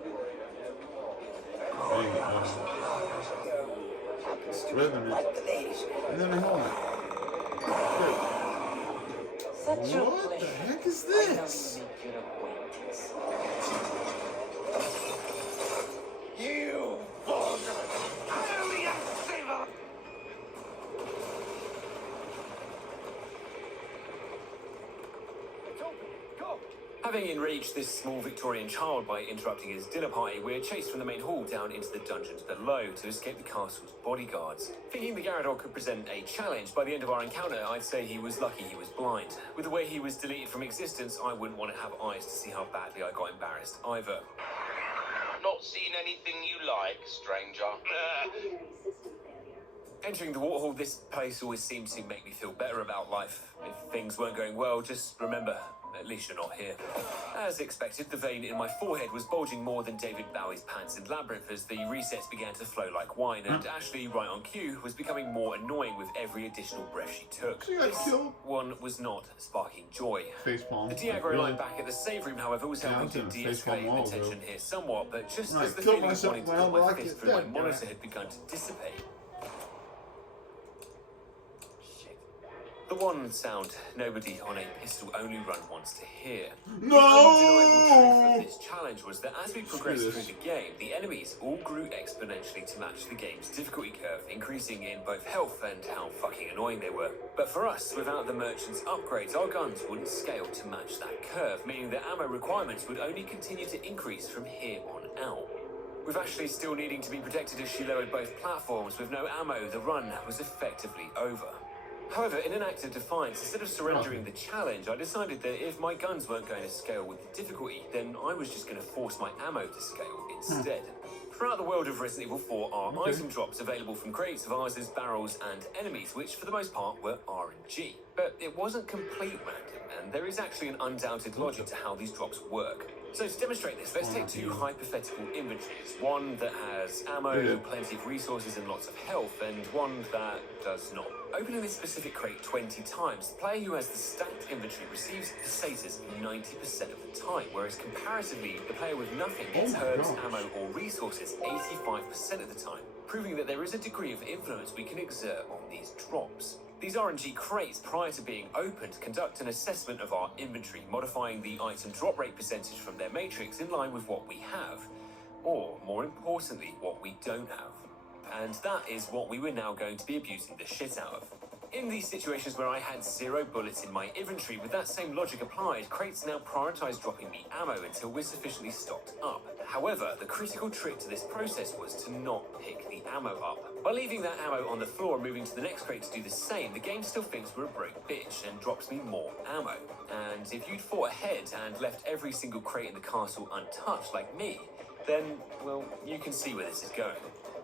a revenant, and then a helmet. What the heck is this? You vulgar! Having enraged this small Victorian child by interrupting his dinner party, we're chased from the main hall down into the dungeons below to escape the castle's bodyguards. Thinking the Garrador could present a challenge, by the end of our encounter, I'd say he was lucky he was blind. With the way he was deleted from existence, I wouldn't want to have eyes to see how badly I got embarrassed either. Not seen anything you like, stranger. System failure. Entering the waterhole, this place always seemed to make me feel better about life. If things weren't going well, just remember, at least you're not here. As expected, the vein in my forehead was bulging more than David Bowie's pants in Labyrinth as the resets began to flow like wine, and Ashley, right on cue, was becoming more annoying with every additional breath she took. This one was not sparking joy. Facepalm. The Diagro line back at the save room, however, was helping to de-escalate the tension here somewhat, but just as the feeling of wanting to put my fist through my monitor had begun to dissipate, the one sound nobody on a pistol-only run wants to hear. No! The undeniable truth of this challenge was that as we progressed through the game, the enemies all grew exponentially to match the game's difficulty curve, increasing in both health and how fucking annoying they were. But for us, without the merchant's upgrades, our guns wouldn't scale to match that curve, meaning that ammo requirements would only continue to increase from here on out. With Ashley still needing to be protected as she lowered both platforms with no ammo, the run was effectively over. However, in an act of defiance, instead of surrendering the challenge, I decided that if my guns weren't going to scale with the difficulty, then I was just going to force my ammo to scale instead. Throughout the world of Resident Evil 4 are item drops available from crates, vases, barrels, and enemies, which for the most part were RNG. But it wasn't complete random, and there is actually an undoubted logic to how these drops work. So to demonstrate this, let's take two hypothetical inventories. One that has ammo, plenty of resources, and lots of health, and one that does not. Opening this specific crate 20 times, the player who has the stacked inventory receives the status 90% of the time, whereas comparatively, the player with nothing gets herbs, ammo, or resources 85% of the time, proving that there is a degree of influence we can exert on these drops. These RNG crates, prior to being opened, conduct an assessment of our inventory, modifying the item drop rate percentage from their matrix in line with what we have, or, more importantly, what we don't have. And that is what we were now going to be abusing the shit out of. In these situations where I had 0 bullets in my inventory, with that same logic applied, crates now prioritize dropping me ammo until we're sufficiently stocked up. However, the critical trick to this process was to not pick the ammo up. By leaving that ammo on the floor and moving to the next crate to do the same, the game still thinks we're a broke bitch and drops me more ammo. And if you'd fought ahead and left every single crate in the castle untouched like me, then, well, you can see where this is going.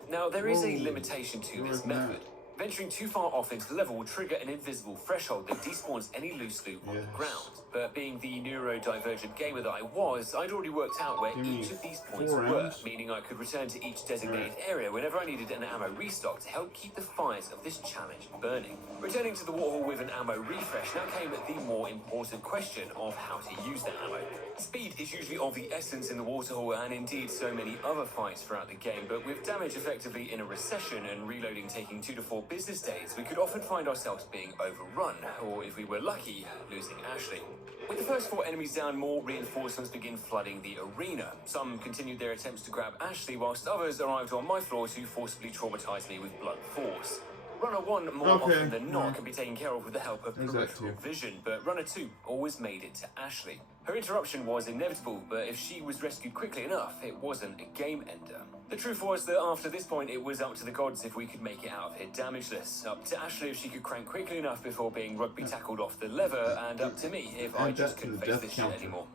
Now, there is a limitation to this method. Venturing too far off into the level will trigger an invisible threshold that despawns any loose loot on the ground. But being the neurodivergent gamer that I was, I'd already worked out where each of these points were, meaning I could return to each designated area whenever I needed an ammo restock to help keep the fires of this challenge burning. Returning to the waterhole with an ammo refresh now came at the more important question of how to use that ammo. Speed is usually of the essence in the waterhole, and indeed so many other fights throughout the game, but with damage effectively in a recession and reloading taking 2 to 4 business days, we could often find ourselves being overrun, or if we were lucky, losing Ashley. With the first 4 enemies down, more reinforcements begin flooding the arena. Some continued their attempts to grab Ashley, whilst others arrived on my floor to forcibly traumatize me with blunt force. Runner 1, more often than not, can be taken care of with the help of peripheral vision, but Runner 2 always made it to Ashley. Her interruption was inevitable, but if she was rescued quickly enough, it wasn't a game ender. The truth was that after this point, it was up to the gods if we could make it out of here damageless, up to Ashley if she could crank quickly enough before being rugby tackled off the lever, and up to me if I just couldn't face this shit anymore.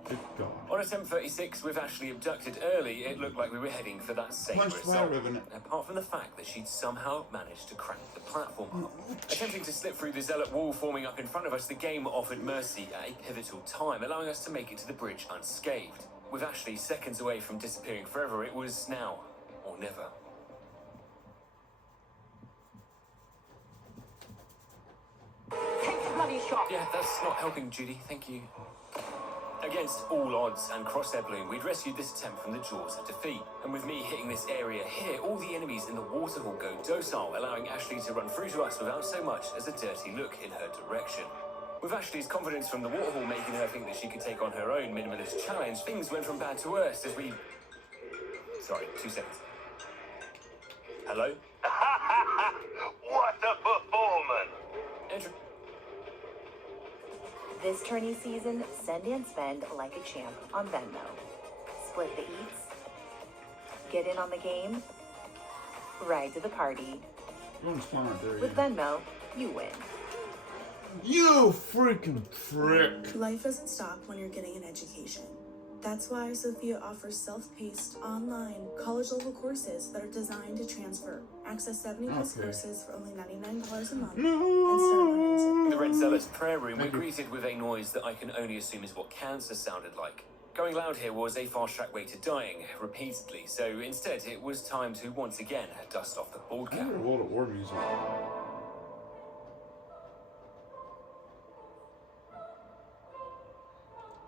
On attempt 36, with Ashley abducted early, it looked like we were heading for that same result, apart from the fact that she'd somehow managed to crank the platform up. Attempting to slip through the zealot wall forming up in front of us, the game offered mercy at a pivotal time, allowing us to make it to the bridge unscathed. With Ashley seconds away from disappearing forever, it was now or never. Take the bloody shot! Yeah, that's not helping, Judy. Thank you. Against all odds and crosshair bloom, we'd rescued this attempt from the jaws of defeat. And with me hitting this area here, all the enemies in the waterhole go docile, allowing Ashley to run through to us without so much as a dirty look in her direction. With Ashley's confidence from the waterhole making her think that she could take on her own minimalist challenge, things went from bad to worse as we... Sorry, 2 seconds. Hello? What a performance! This tourney season, send and spend like a champ on Venmo. Split the eats. Get in on the game. Ride to the party. With Venmo, you win. You freaking prick. Life doesn't stop when you're getting an education. That's why Sophia offers self-paced, online, college-level courses that are designed to transfer. Access 70+ courses for only $99 a month and start learning today. In the Red Zealot's prayer room, we're greeted with a noise that I can only assume is what cancer sounded like. Going loud here was a fast-track way to dying, repeatedly, so instead it was time to once again dust off the bald cap. I hear a lot of war music.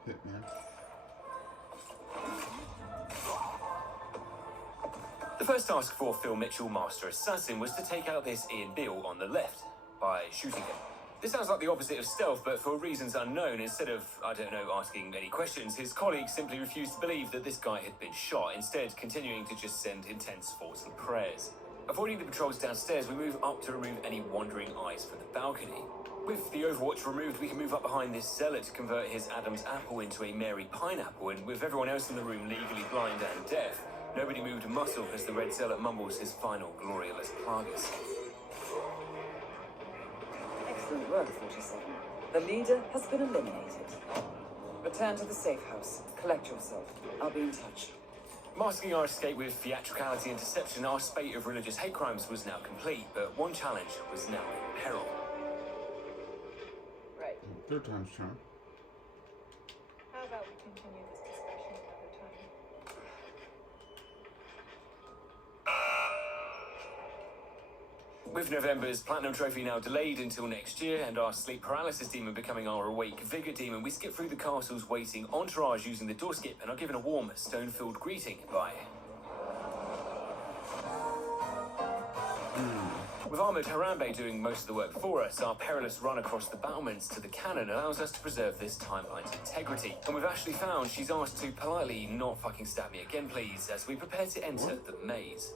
Hitman. The first task for Phil Mitchell, Master Assassin, was to take out this Ian Beale on the left by shooting him. This sounds like the opposite of stealth, but for reasons unknown, instead of, I don't know, asking any questions, his colleagues simply refused to believe that this guy had been shot, instead continuing to just send intense thoughts and prayers. Avoiding the patrols downstairs, we move up to remove any wandering eyes from the balcony. With the Overwatch removed, we can move up behind this Zealot to convert his Adam's apple into a Mary Pineapple, and with everyone else in the room legally blind and deaf, nobody moved a muscle as the Red Zealot mumbles his final glory Las Plagas. Excellent work, 47. The leader has been eliminated. Return to the safe house. Collect yourself. I'll be in touch. Masking our escape with theatricality and deception, our spate of religious hate crimes was now complete, but one challenge was now in peril. Right. Third time's charm. How about we continue this discussion another time? With November's Platinum Trophy now delayed until next year, and our sleep paralysis demon becoming our awake vigor demon, we skip through the castle's waiting entourage using the door skip and are given a warm, stone-filled greeting by... With armoured Harambe doing most of the work for us, our perilous run across the battlements to the cannon allows us to preserve this timeline's integrity. And with Ashley found, she's asked to politely not fucking stab me again, please, as we prepare to enter the maze.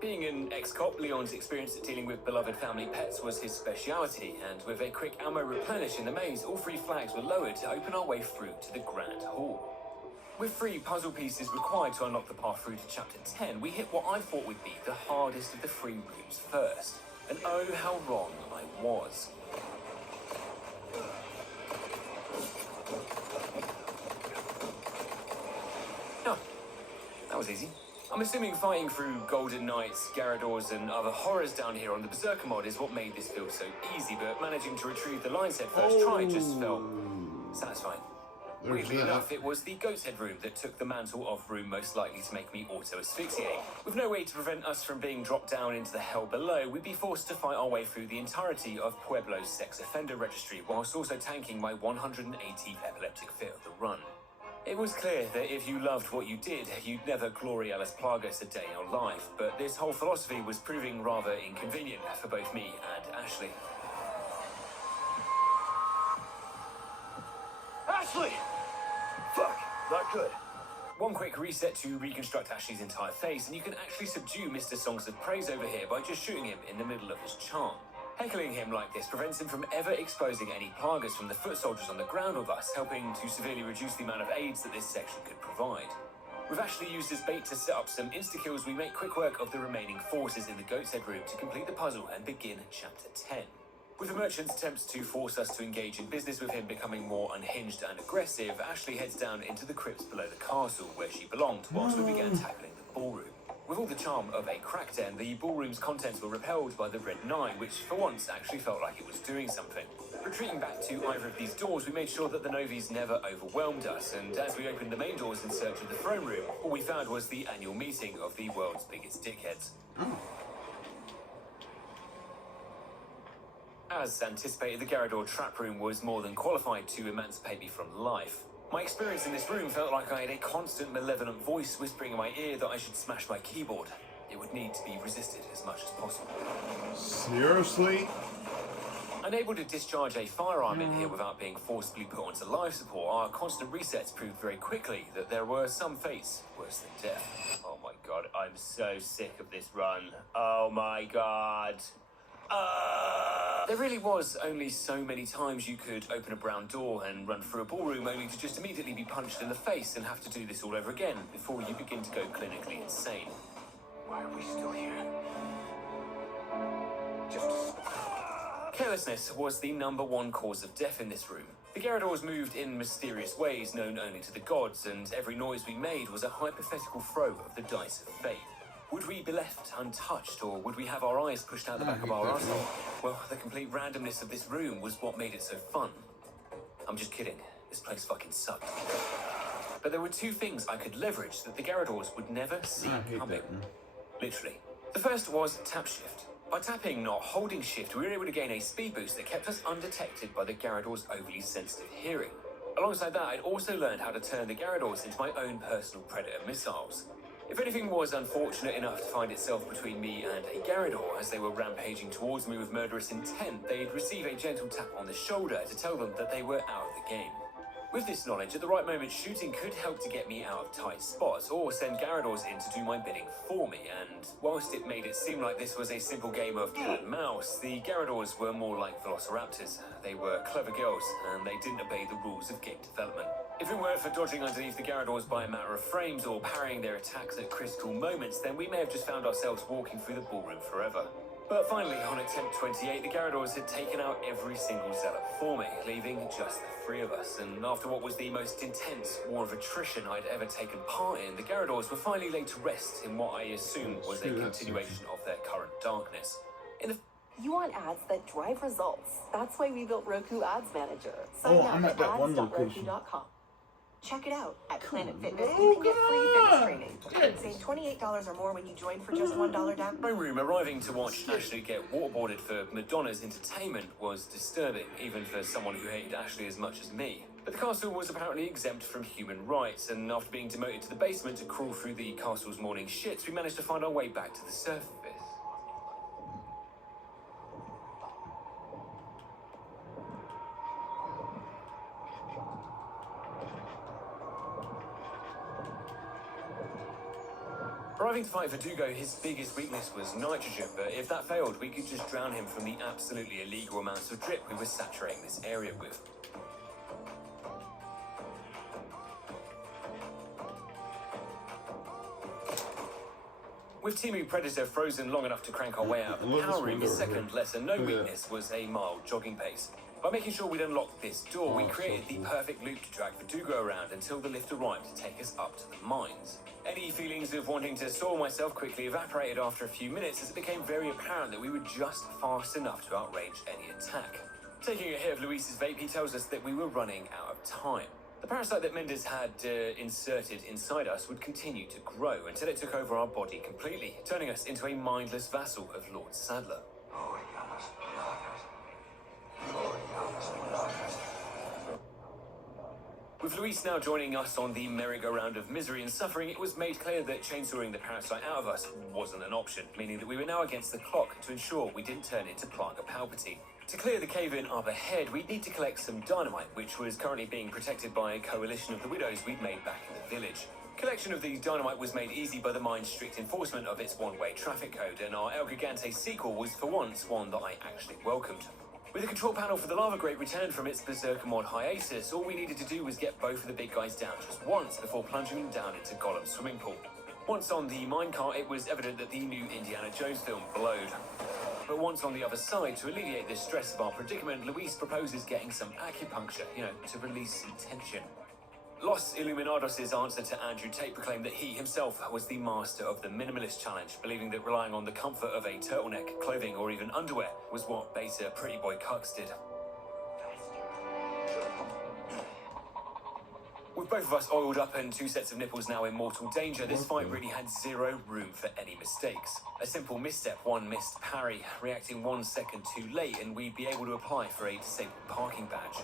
Being an ex-cop, Leon's experience at dealing with beloved family pets was his speciality, and with a quick ammo replenish in the maze, all 3 flags were lowered to open our way through to the Grand Hall. With 3 puzzle pieces required to unlock the path through to Chapter 10, we hit what I thought would be the hardest of the 3 rooms first. And oh, how wrong I was. Oh, that was easy. I'm assuming fighting through Golden Knights, Garradors, and other horrors down here on the Berserker mod is what made this feel so easy, but managing to retrieve the lion's head first try just felt satisfying. Weirdly enough, it was the goat's head room that took the mantle of room most likely to make me auto-asphyxiate. With no way to prevent us from being dropped down into the hell below, we'd be forced to fight our way through the entirety of Pueblo's sex offender registry, whilst also tanking my 180th epileptic fit of the run. It was clear that if you loved what you did, you'd never glory a Las Plagas a day in your life, but this whole philosophy was proving rather inconvenient for both me and Ashley. Ashley! Fuck, not good. One quick reset to reconstruct Ashley's entire face, and you can actually subdue Mr. Songs of Praise over here by just shooting him in the middle of his charm. Heckling him like this prevents him from ever exposing any plagas from the foot soldiers on the ground with us, helping to severely reduce the amount of aids that this section could provide. With Ashley used as bait to set up some insta-kills, we make quick work of the remaining forces in the Goat's Head room to complete the puzzle and begin Chapter 10. With the merchant's attempts to force us to engage in business with him becoming more unhinged and aggressive, Ashley heads down into the crypts below the castle, where she belonged, whilst we began tackling the ballroom. With all the charm of a crack den, the ballroom's contents were repelled by the Red 9, which for once actually felt like it was doing something. Retreating back to either of these doors, we made sure that the Novies never overwhelmed us, and as we opened the main doors in search of the throne room, all we found was the annual meeting of the world's biggest dickheads. As anticipated, the Garrador trap room was more than qualified to emancipate me from life. My experience in this room felt like I had a constant malevolent voice whispering in my ear that I should smash my keyboard. It would need to be resisted as much as possible. Seriously? Unable to discharge a firearm in here without being forcibly put onto life support, our constant resets proved very quickly that there were some fates worse than death. Oh my god, I'm so sick of this run. Oh my god. There really was only so many times you could open a brown door and run through a ballroom only to just immediately be punched in the face and have to do this all over again before you begin to go clinically insane. Why are we still here? Carelessness was the #1 cause of death in this room. The Gyarados moved in mysterious ways known only to the gods, and every noise we made was a hypothetical throw of the dice of fate. Would we be left untouched, or would we have our eyes pushed out the back of our arsehole? Well, the complete randomness of this room was what made it so fun. I'm just kidding. This place fucking sucked. But there were two things I could leverage that the Gyarados would never see coming. Literally. The first was tap shift. By tapping, not holding shift, we were able to gain a speed boost that kept us undetected by the Gyarados' overly sensitive hearing. Alongside that, I'd also learned how to turn the Gyarados into my own personal predator missiles. If anything was unfortunate enough to find itself between me and a Gyarados as they were rampaging towards me with murderous intent, they'd receive a gentle tap on the shoulder to tell them that they were out of the game. With this knowledge, at the right moment, shooting could help to get me out of tight spots or send Gyarados in to do my bidding for me, and whilst it made it seem like this was a simple game of cat and mouse, the Gyarados were more like velociraptors. They were clever girls, and they didn't obey the rules of game development. If it weren't for dodging underneath the Gyarados by a matter of frames or parrying their attacks at critical moments, then we may have just found ourselves walking through the ballroom forever. But finally, on attempt 28, the Gyarados had taken out every single zealot for me, leaving just the three of us. And after what was the most intense war of attrition I'd ever taken part in, the Gyarados were finally laid to rest in what I assumed was a continuation of their current darkness. You want ads that drive results. That's why we built Roku Ads Manager. Sign up I'm at that one location. ads.roku.com. Check it out. At Planet Fitness, you can get free fitness training. Save $28 or more when you join for just $1 down. My room arriving to watch Ashley get waterboarded for Madonna's entertainment was disturbing, even for someone who hated Ashley as much as me. But the castle was apparently exempt from human rights, and after being demoted to the basement to crawl through the castle's morning shits, we managed to find our way back to the surface. Arriving to fight Verdugo, his biggest weakness was nitrogen, but if that failed, we could just drown him from the absolutely illegal amounts of drip we were saturating this area with. With Timu Predator frozen long enough to crank our way out of the power room, his second lesser-known weakness was a mild jogging pace. By making sure we'd unlocked this door, we created the perfect loop to drag Verdugo around until the lift arrived to take us up to the mines. Any feelings of wanting to soil myself quickly evaporated after a few minutes as it became very apparent that we were just fast enough to outrange any attack. Taking a hit of Luis's vape, he tells us that we were running out of time. The parasite that Mendes had inserted inside us would continue to grow until it took over our body completely, turning us into a mindless vassal of Lord Sadler. With Luis now joining us on the merry-go-round of misery and suffering, it was made clear that chainsawing the parasite out of us wasn't an option, meaning that we were now against the clock to ensure we didn't turn into Plaga Palpatine. To clear the cave-in up ahead, we'd need to collect some dynamite, which was currently being protected by a coalition of the widows we'd made back in the village. Collection of the dynamite was made easy by the mine's strict enforcement of its one-way traffic code, and our El Gigante sequel was for once one that I actually welcomed. With the control panel for the lava grate returned from its Berserker mod hiatus, all we needed to do was get both of the big guys down just once before plunging them down into Gollum's swimming pool. Once on the minecart, it was evident that the new Indiana Jones film blowed. But once on the other side, to alleviate the stress of our predicament, Luis proposes getting some acupuncture, to release some tension. Los Illuminados' answer to Andrew Tate proclaimed that he himself was the master of the minimalist challenge, believing that relying on the comfort of a turtleneck, clothing, or even underwear was what beta Pretty Boy Cucks did. With both of us oiled up and two sets of nipples now in mortal danger, this fight really had zero room for any mistakes. A simple misstep, one missed parry, reacting 1 second too late, and we'd be able to apply for a disabled parking badge.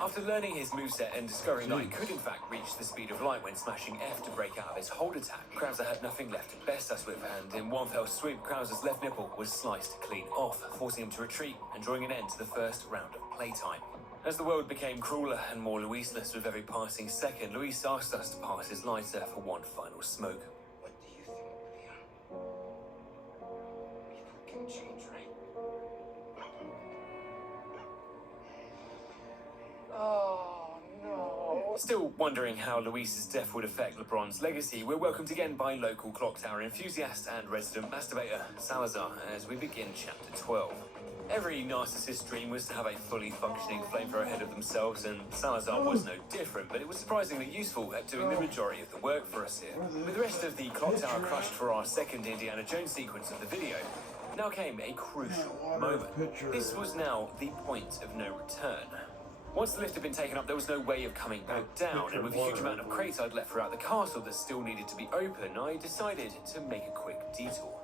After learning his moveset and discovering that I could in fact reach the speed of light when smashing F to break out of his hold attack, Krauser had nothing left to best us with, and in one fell swoop, Krauser's left nipple was sliced clean off, forcing him to retreat and drawing an end to the first round of playtime. As the world became crueler and more Luisless with every passing second, Luis asked us to pass his lighter for one final smoke. What do you think, Leon? People can change, right? Oh, no. Still wondering how Luis's death would affect LeBron's legacy, we're welcomed again by local clock tower enthusiast and resident masturbator, Salazar, as we begin chapter 12. Every narcissist's dream was to have a fully functioning flamethrower head of themselves, and Salazar was no different, but it was surprisingly useful at doing the majority of the work for us here. With the rest of the clock tower crushed for our second Indiana Jones sequence of the video, now came a crucial moment. This was now the point of no return. Once the lift had been taken up, there was no way of coming back down, and with the huge amount of crates I'd left throughout the castle that still needed to be open, I decided to make a quick detour.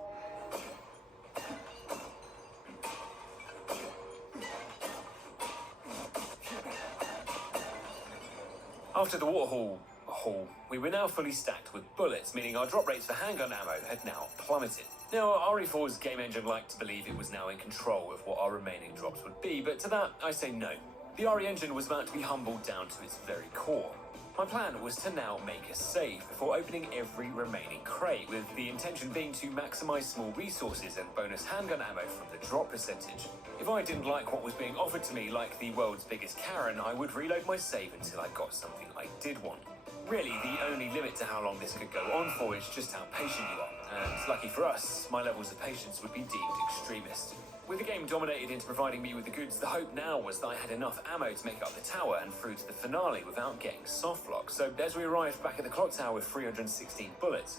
After the water haul, we were now fully stacked with bullets, meaning our drop rates for handgun ammo had now plummeted. Now, RE4's game engine liked to believe it was now in control of what our remaining drops would be, but to that, I say no. The RE engine was about to be humbled down to its very core. My plan was to now make a save before opening every remaining crate, with the intention being to maximize small resources and bonus handgun ammo from the drop percentage. If I didn't like what was being offered to me like the world's biggest Karen, I would reload my save until I got something I did want. Really, the only limit to how long this could go on for is just how patient you are, and lucky for us, my levels of patience would be deemed extremist. With the game dominated into providing me with the goods, the hope now was that I had enough ammo to make up the tower and through to the finale without getting softlock. So as we arrived back at the clock tower with 316 bullets...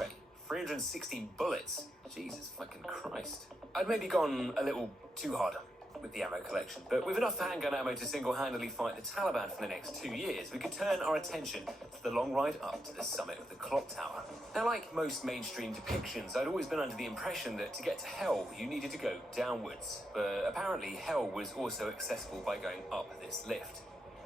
Wait, 316 bullets? Jesus fucking Christ. I'd maybe gone a little too hard with the ammo collection, but with enough handgun ammo to single-handedly fight the Taliban for the next 2 years, we could turn our attention to the long ride up to the summit of the clock tower. Now, like most mainstream depictions, I'd always been under the impression that to get to hell, you needed to go downwards, but apparently hell was also accessible by going up this lift.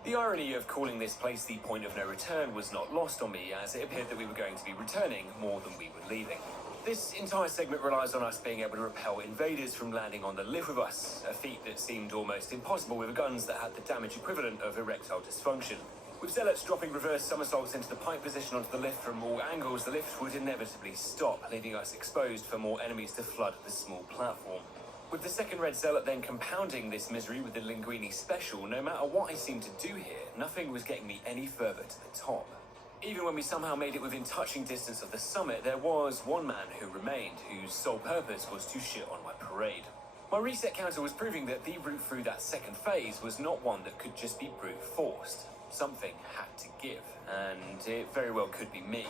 The irony of calling this place the point of no return was not lost on me, as it appeared that we were going to be returning more than we were leaving. This entire segment relies on us being able to repel invaders from landing on the lift with us, a feat that seemed almost impossible with guns that had the damage equivalent of erectile dysfunction. With zealots dropping reverse somersaults into the pipe position onto the lift from all angles, the lift would inevitably stop, leaving us exposed for more enemies to flood the small platform. With the second red zealot then compounding this misery with the Linguini special, no matter what I seemed to do here, nothing was getting me any further to the top. Even when we somehow made it within touching distance of the summit, there was one man who remained, whose sole purpose was to shit on my parade. My reset counter was proving that the route through that second phase was not one that could just be brute forced. Something had to give, and it very well could be me.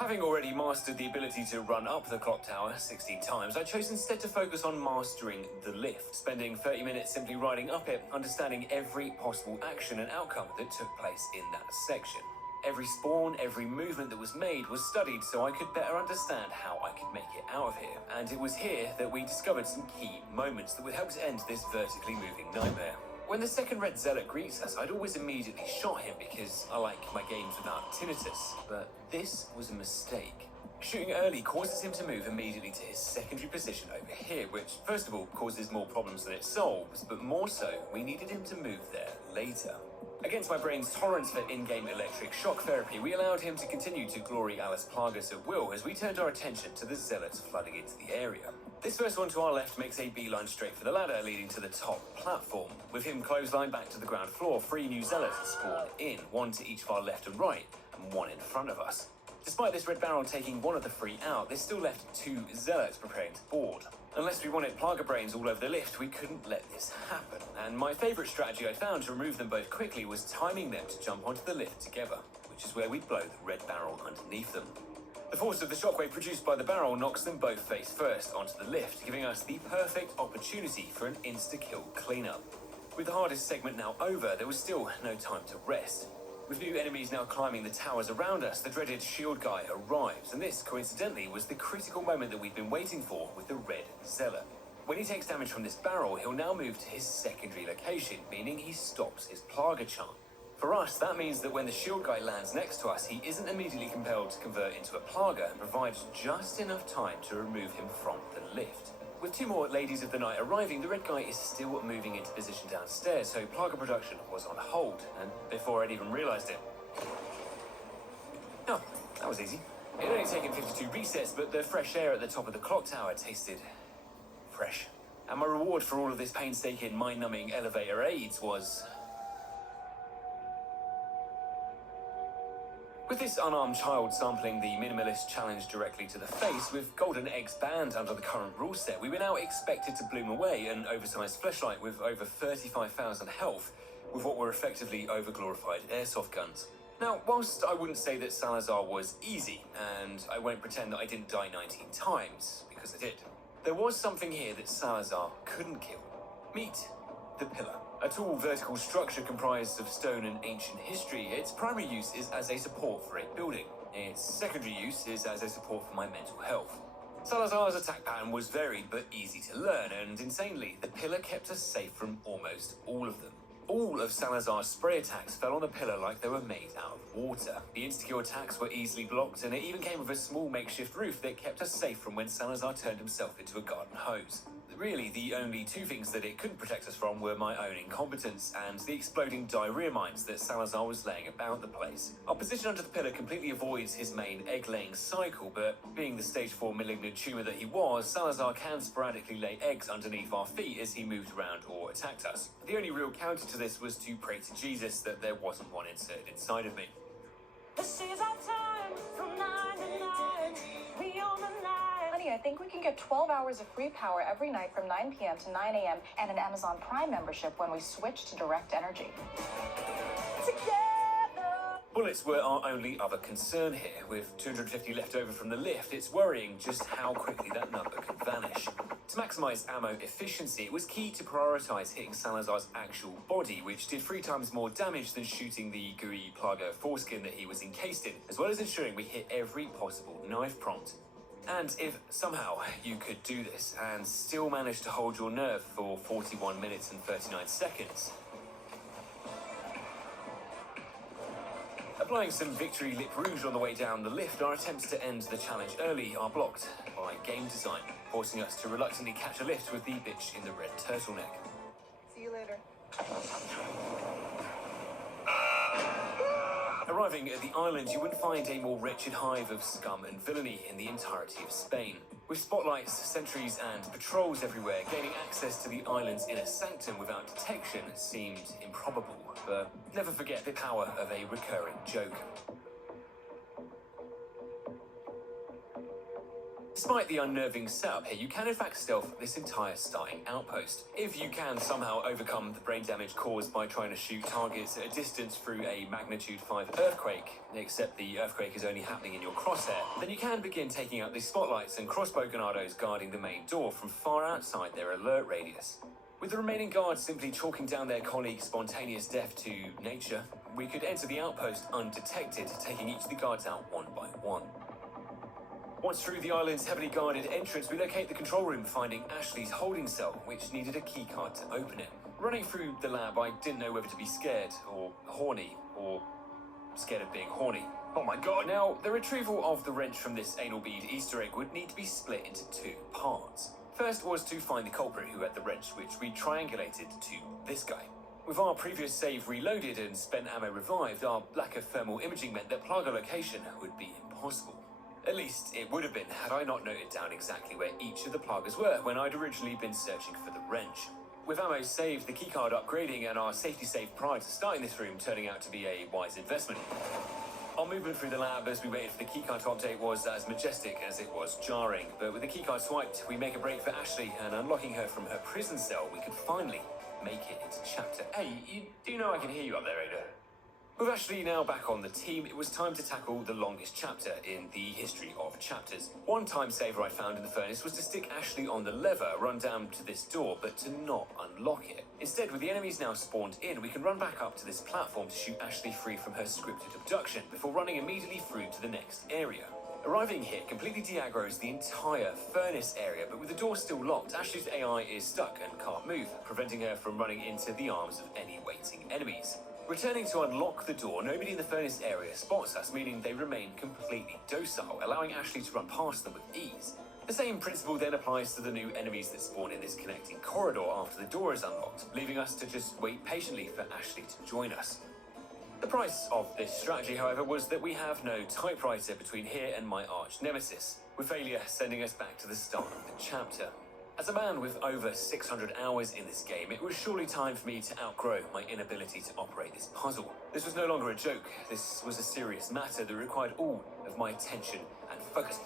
Having already mastered the ability to run up the clock tower 16 times, I chose instead to focus on mastering the lift, spending 30 minutes simply riding up it, understanding every possible action and outcome that took place in that section. Every spawn, every movement that was made was studied so I could better understand how I could make it out of here. And it was here that we discovered some key moments that would help to end this vertically moving nightmare. When the second red zealot greets us, I'd always immediately shot him because I like my games without tinnitus, but this was a mistake. Shooting early causes him to move immediately to his secondary position over here, which first of all causes more problems than it solves, but more so, we needed him to move there later. Against my brain's tolerance for in-game electric shock therapy, we allowed him to continue to glory Alice Plagas at will as we turned our attention to the zealots flooding into the area. This first one to our left makes a beeline straight for the ladder leading to the top platform. With him clotheslined back to the ground floor, 3 new zealots spawn in, 1 to each of our left and right, and 1 in front of us. Despite this red barrel taking 1 of the 3 out, this still left 2 zealots preparing to board. Unless we wanted Plaga brains all over the lift, we couldn't let this happen, and my favourite strategy I found to remove them both quickly was timing them to jump onto the lift together, which is where we'd blow the red barrel underneath them. The force of the shockwave produced by the barrel knocks them both face first onto the lift, giving us the perfect opportunity for an insta-kill cleanup. With the hardest segment now over, there was still no time to rest. With new enemies now climbing the towers around us, the dreaded shield guy arrives, and this, coincidentally, was the critical moment that we've been waiting for with the red zealot. When he takes damage from this barrel, he'll now move to his secondary location, meaning he stops his Plaga charm. For us, that means that when the shield guy lands next to us, he isn't immediately compelled to convert into a Plaga and provides just enough time to remove him from the lift. With 2 more ladies of the night arriving, the red guy is still moving into position downstairs, so Plaga production was on hold, and before I'd even realised it. Oh, that was easy. It had only taken 52 resets, but the fresh air at the top of the clock tower tasted fresh. And my reward for all of this painstaking, mind-numbing elevator aids was... With this unarmed child sampling the minimalist challenge directly to the face with golden eggs banned under the current rule set, we were now expected to bloom away an oversized fleshlight with over 35,000 health with what were effectively overglorified airsoft guns. Now, whilst I wouldn't say that Salazar was easy, and I won't pretend that I didn't die 19 times, because I did, there was something here that Salazar couldn't kill. Meet the pillar. A tall vertical structure comprised of stone and ancient history. Its primary use is as a support for a building. Its secondary use is as a support for my mental health. Salazar's attack pattern was varied but easy to learn, and insanely, the pillar kept us safe from almost all of them. All of Salazar's spray attacks fell on the pillar like they were made out of water. The insta-kill attacks were easily blocked, and it even came with a small makeshift roof that kept us safe from when Salazar turned himself into a garden hose. Really, the only two things that it couldn't protect us from were my own incompetence and the exploding diarrhea mines that Salazar was laying about the place. Our position under the pillar completely avoids his main egg-laying cycle, but being the stage 4 malignant tumour that he was, Salazar can sporadically lay eggs underneath our feet as he moved around or attacked us. The only real counter to this was to pray to Jesus that there wasn't one inserted inside of me. This is our time from 9 to 9. We on the line. Honey, I think we can get 12 hours of free power every night from 9 p.m. to 9 a.m. and an Amazon Prime membership when we switch to direct energy. Bullets were our only other concern here. With 250 left over from the lift, it's worrying just how quickly that number can vanish. To maximise ammo efficiency, it was key to prioritise hitting Salazar's actual body, which did 3 times more damage than shooting the gooey Plaga foreskin that he was encased in, as well as ensuring we hit every possible knife prompt. And if somehow you could do this and still manage to hold your nerve for 41 minutes and 39 seconds, applying some victory lip rouge on the way down the lift, our attempts to end the challenge early are blocked by game design, forcing us to reluctantly catch a lift with the bitch in the red turtleneck. See you later. Arriving at the island, you wouldn't find a more wretched hive of scum and villainy in the entirety of Spain. With spotlights, sentries, and patrols everywhere, gaining access to the island's inner sanctum without detection seemed improbable, but never forget the power of a recurring joke. Despite the unnerving setup here, you can in fact stealth this entire starting outpost. If you can somehow overcome the brain damage caused by trying to shoot targets at a distance through a magnitude 5 earthquake, except the earthquake is only happening in your crosshair, then you can begin taking out the spotlights and crossbow granados guarding the main door from far outside their alert radius. With the remaining guards simply chalking down their colleague's spontaneous death to nature, we could enter the outpost undetected, taking each of the guards out one by one. Once through the island's heavily guarded entrance, we locate the control room, finding Ashley's holding cell, which needed a keycard to open it. Running through the lab, I didn't know whether to be scared, or horny, or scared of being horny. Oh my god! Now, the retrieval of the wrench from this anal bead Easter egg would need to be split into 2 parts. First was to find the culprit who had the wrench, which we triangulated to this guy. With our previous save reloaded and spent ammo revived, our lack of thermal imaging meant that Plaga location would be impossible. At least it would have been had I not noted down exactly where each of the Plagas were when I'd originally been searching for the wrench. With ammo saved, the keycard upgrading, and our safety save prior to starting this room turning out to be a wise investment. Our movement through the lab as we waited for the keycard to update was as majestic as it was jarring, but with the keycard swiped, we make a break for Ashley, and unlocking her from her prison cell, we could finally make it into Chapter 8. You do know I can hear you up there, Ada? With Ashley now back on the team, it was time to tackle the longest chapter in the history of chapters. One time saver I found in the furnace was to stick Ashley on the lever, run down to this door, but to not unlock it. Instead, with the enemies now spawned in, we can run back up to this platform to shoot Ashley free from her scripted abduction, before running immediately through to the next area. Arriving here completely de-aggroes the entire furnace area, but with the door still locked, Ashley's AI is stuck and can't move, preventing her from running into the arms of any waiting enemies. Returning to unlock the door, nobody in the furnace area spots us, meaning they remain completely docile, allowing Ashley to run past them with ease. The same principle then applies to the new enemies that spawn in this connecting corridor after the door is unlocked, leaving us to just wait patiently for Ashley to join us. The price of this strategy, however, was that we have no typewriter between here and my arch nemesis, with failure sending us back to the start of the chapter. As a man with over 600 hours in this game, it was surely time for me to outgrow my inability to operate this puzzle. This was no longer a joke. This was a serious matter that required all of my attention and focus.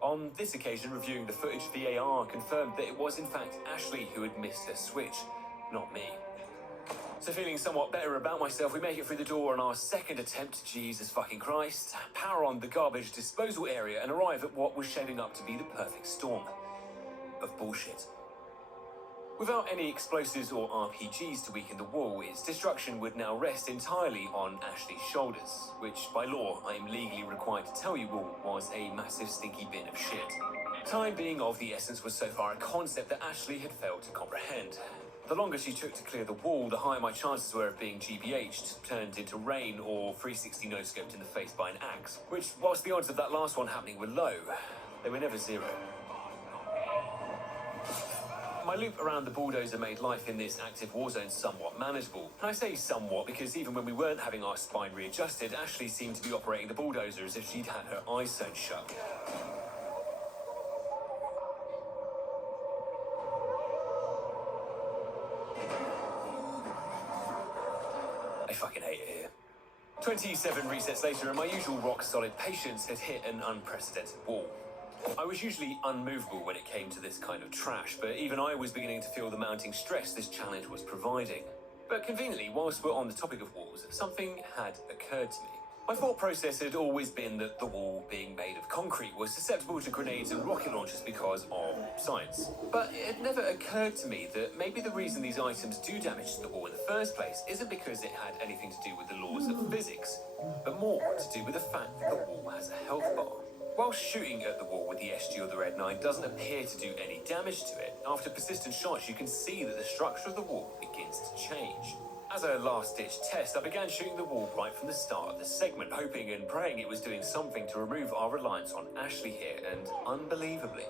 On this occasion, reviewing the footage, VAR confirmed that it was in fact Ashley who had missed her switch, not me. So feeling somewhat better about myself, we make it through the door on our second attempt, Jesus fucking Christ, power on the garbage disposal area and arrive at what was shaping up to be the perfect storm of bullshit. Without any explosives or RPGs to weaken the wall, its destruction would now rest entirely on Ashley's shoulders, which by law I am legally required to tell you all was a massive stinky bin of shit. Time being of the essence was so far a concept that Ashley had failed to comprehend. The longer she took to clear the wall, the higher my chances were of being GBH'd, turned into rain, or 360 no-scoped in the face by an axe, which, whilst the odds of that last one happening were low, they were never zero. My loop around the bulldozer made life in this active war zone somewhat manageable. And I say somewhat because even when we weren't having our spine readjusted, Ashley seemed to be operating the bulldozer as if she'd had her eyes sewn shut. I fucking hate it here. 27 resets later and my usual rock-solid patience had hit an unprecedented wall. I was usually unmovable when it came to this kind of trash, but even I was beginning to feel the mounting stress this challenge was providing. But conveniently, whilst we're on the topic of walls, something had occurred to me. My thought process had always been that the wall, being made of concrete, was susceptible to grenades and rocket launchers because of science. But it had never occurred to me that maybe the reason these items do damage to the wall in the first place isn't because it had anything to do with the laws of physics, but more to do with the fact that the wall has a health bar. While shooting at the wall with the SG or the Red 9 doesn't appear to do any damage to it, after persistent shots you can see that the structure of the wall begins to change. As a last-ditch test, I began shooting the wall right from the start of the segment, hoping and praying it was doing something to remove our reliance on Ashley here, and unbelievably,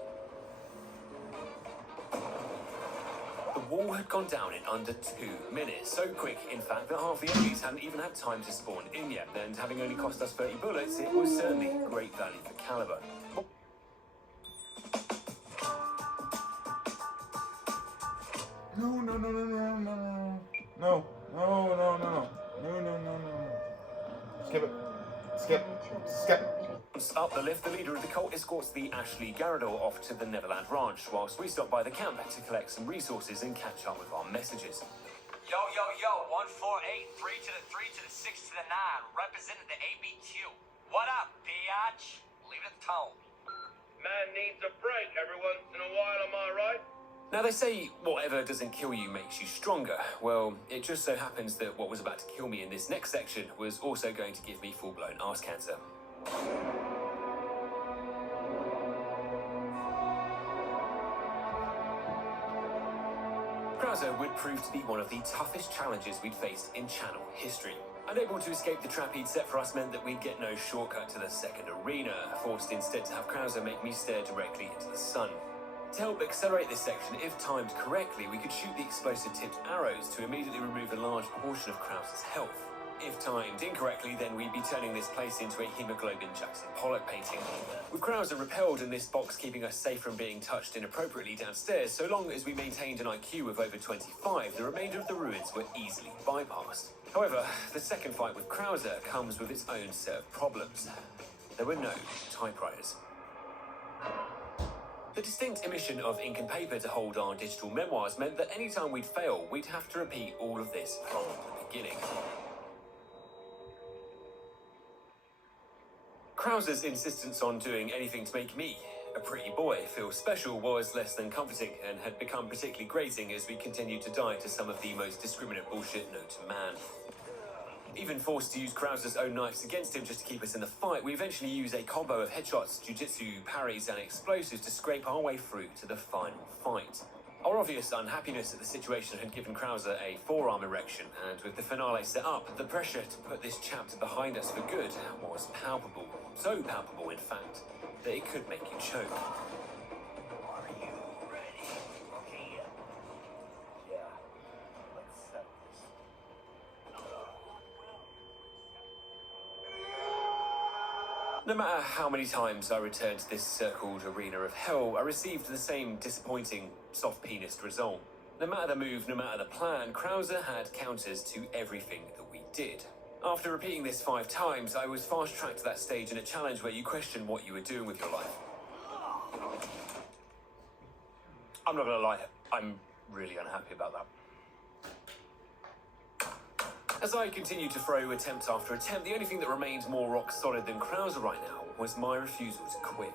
the wall had gone down in under 2 minutes. So quick, in fact, that half the enemies hadn't even had time to spawn in yet, and having only cost us 30 bullets, it was certainly great value for caliber. No. Skip. Up the lift, the leader of the cult escorts the Ashley Garridor off to the Neverland Ranch, whilst we stop by the camp to collect some resources and catch up with our messages. Yo, 148, 3 to the 3 to the 6 to the 9, representing the ABQ. What up, biatch? Leave it alone. Man needs a break every once in a while, am I right? Now they say whatever doesn't kill you makes you stronger. Well, it just so happens that what was about to kill me in this next section was also going to give me full-blown arse cancer. Krauser would prove to be one of the toughest challenges we'd faced in channel history. Unable to escape the trap he'd set for us meant that we'd get no shortcut to the second arena, forced instead to have Krauser make me stare directly into the sun. To help accelerate this section, if timed correctly, we could shoot the explosive-tipped arrows to immediately remove a large portion of Krauser's health. If timed incorrectly, then we'd be turning this place into a hemoglobin Jackson Pollock painting. With Krauser repelled and this box keeping us safe from being touched inappropriately downstairs, so long as we maintained an IQ of over 25, the remainder of the ruins were easily bypassed. However, the second fight with Krauser comes with its own set of problems. There were no typewriters. The distinct emission of ink and paper to hold our digital memoirs meant that any time we'd fail, we'd have to repeat all of this from the beginning. Krauser's insistence on doing anything to make me, a pretty boy, feel special was less than comforting and had become particularly grating as we continued to die to some of the most discriminate bullshit known to man. Even forced to use Krauser's own knives against him just to keep us in the fight, we eventually use a combo of headshots, jujitsu, parries and explosives to scrape our way through to the final fight. Our obvious unhappiness at the situation had given Krauser a forearm erection, and with the finale set up, the pressure to put this chapter behind us for good was palpable. So palpable, in fact, that it could make you choke. Are you ready? Okay. Yeah. Let's set this. No matter how many times I returned to this circled arena of hell, I received the same disappointing, soft-penised result. No matter the move, no matter the plan, Krauser had counters to everything that we did. After repeating this 5 times, I was fast-tracked to that stage in a challenge where you question what you were doing with your life. I'm not gonna lie, I'm really unhappy about that. As I continued to throw attempt after attempt, the only thing that remained more rock solid than Krauser right now was my refusal to quit.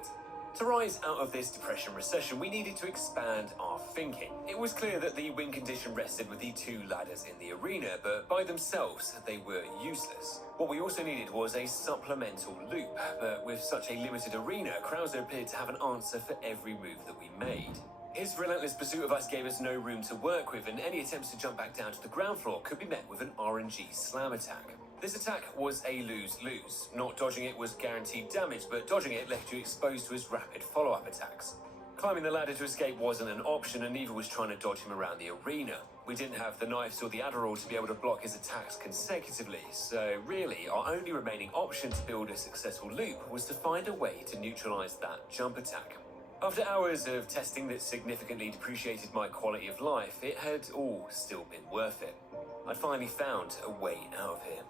To rise out of this depression recession, we needed to expand our thinking. It was clear that the win condition rested with the 2 ladders in the arena, but by themselves, they were useless. What we also needed was a supplemental loop, but with such a limited arena, Krauser appeared to have an answer for every move that we made. His relentless pursuit of us gave us no room to work with, and any attempts to jump back down to the ground floor could be met with an RNG slam attack. This attack was a lose-lose. Not dodging it was guaranteed damage, but dodging it left you exposed to his rapid follow-up attacks. Climbing the ladder to escape wasn't an option, and neither was trying to dodge him around the arena. We didn't have the knives or the Adderall to be able to block his attacks consecutively, so really, our only remaining option to build a successful loop was to find a way to neutralize that jump attack. After hours of testing that significantly depreciated my quality of life, it had all still been worth it. I'd finally found a way out of here.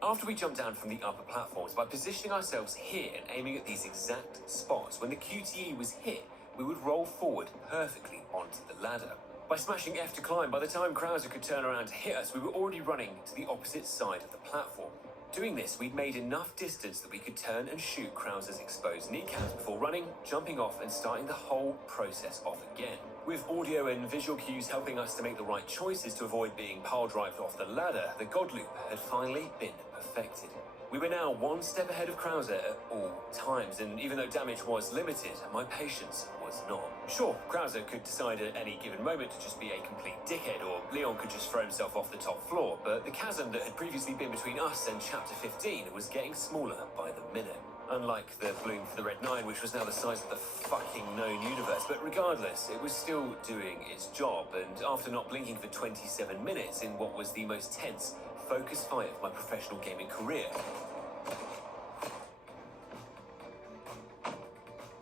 After we jumped down from the upper platforms, by positioning ourselves here and aiming at these exact spots, when the QTE was hit, we would roll forward perfectly onto the ladder. By smashing F to climb, by the time Krauser could turn around to hit us, we were already running to the opposite side of the platform. Doing this, we'd made enough distance that we could turn and shoot Krauser's exposed kneecaps before running, jumping off, and starting the whole process off again. With audio and visual cues helping us to make the right choices to avoid being pile-drived off the ladder, the God Loop had finally been perfected. We were now one step ahead of Krauser at all times, and even though damage was limited, my patience was not. Sure, Krauser could decide at any given moment to just be a complete dickhead, or Leon could just throw himself off the top floor, but the chasm that had previously been between us and Chapter 15 was getting smaller by the minute. Unlike the Bloom for the Red 9, which was now the size of the fucking known universe, but regardless, it was still doing its job, and after not blinking for 27 minutes in what was the most tense, focused fight of my professional gaming career,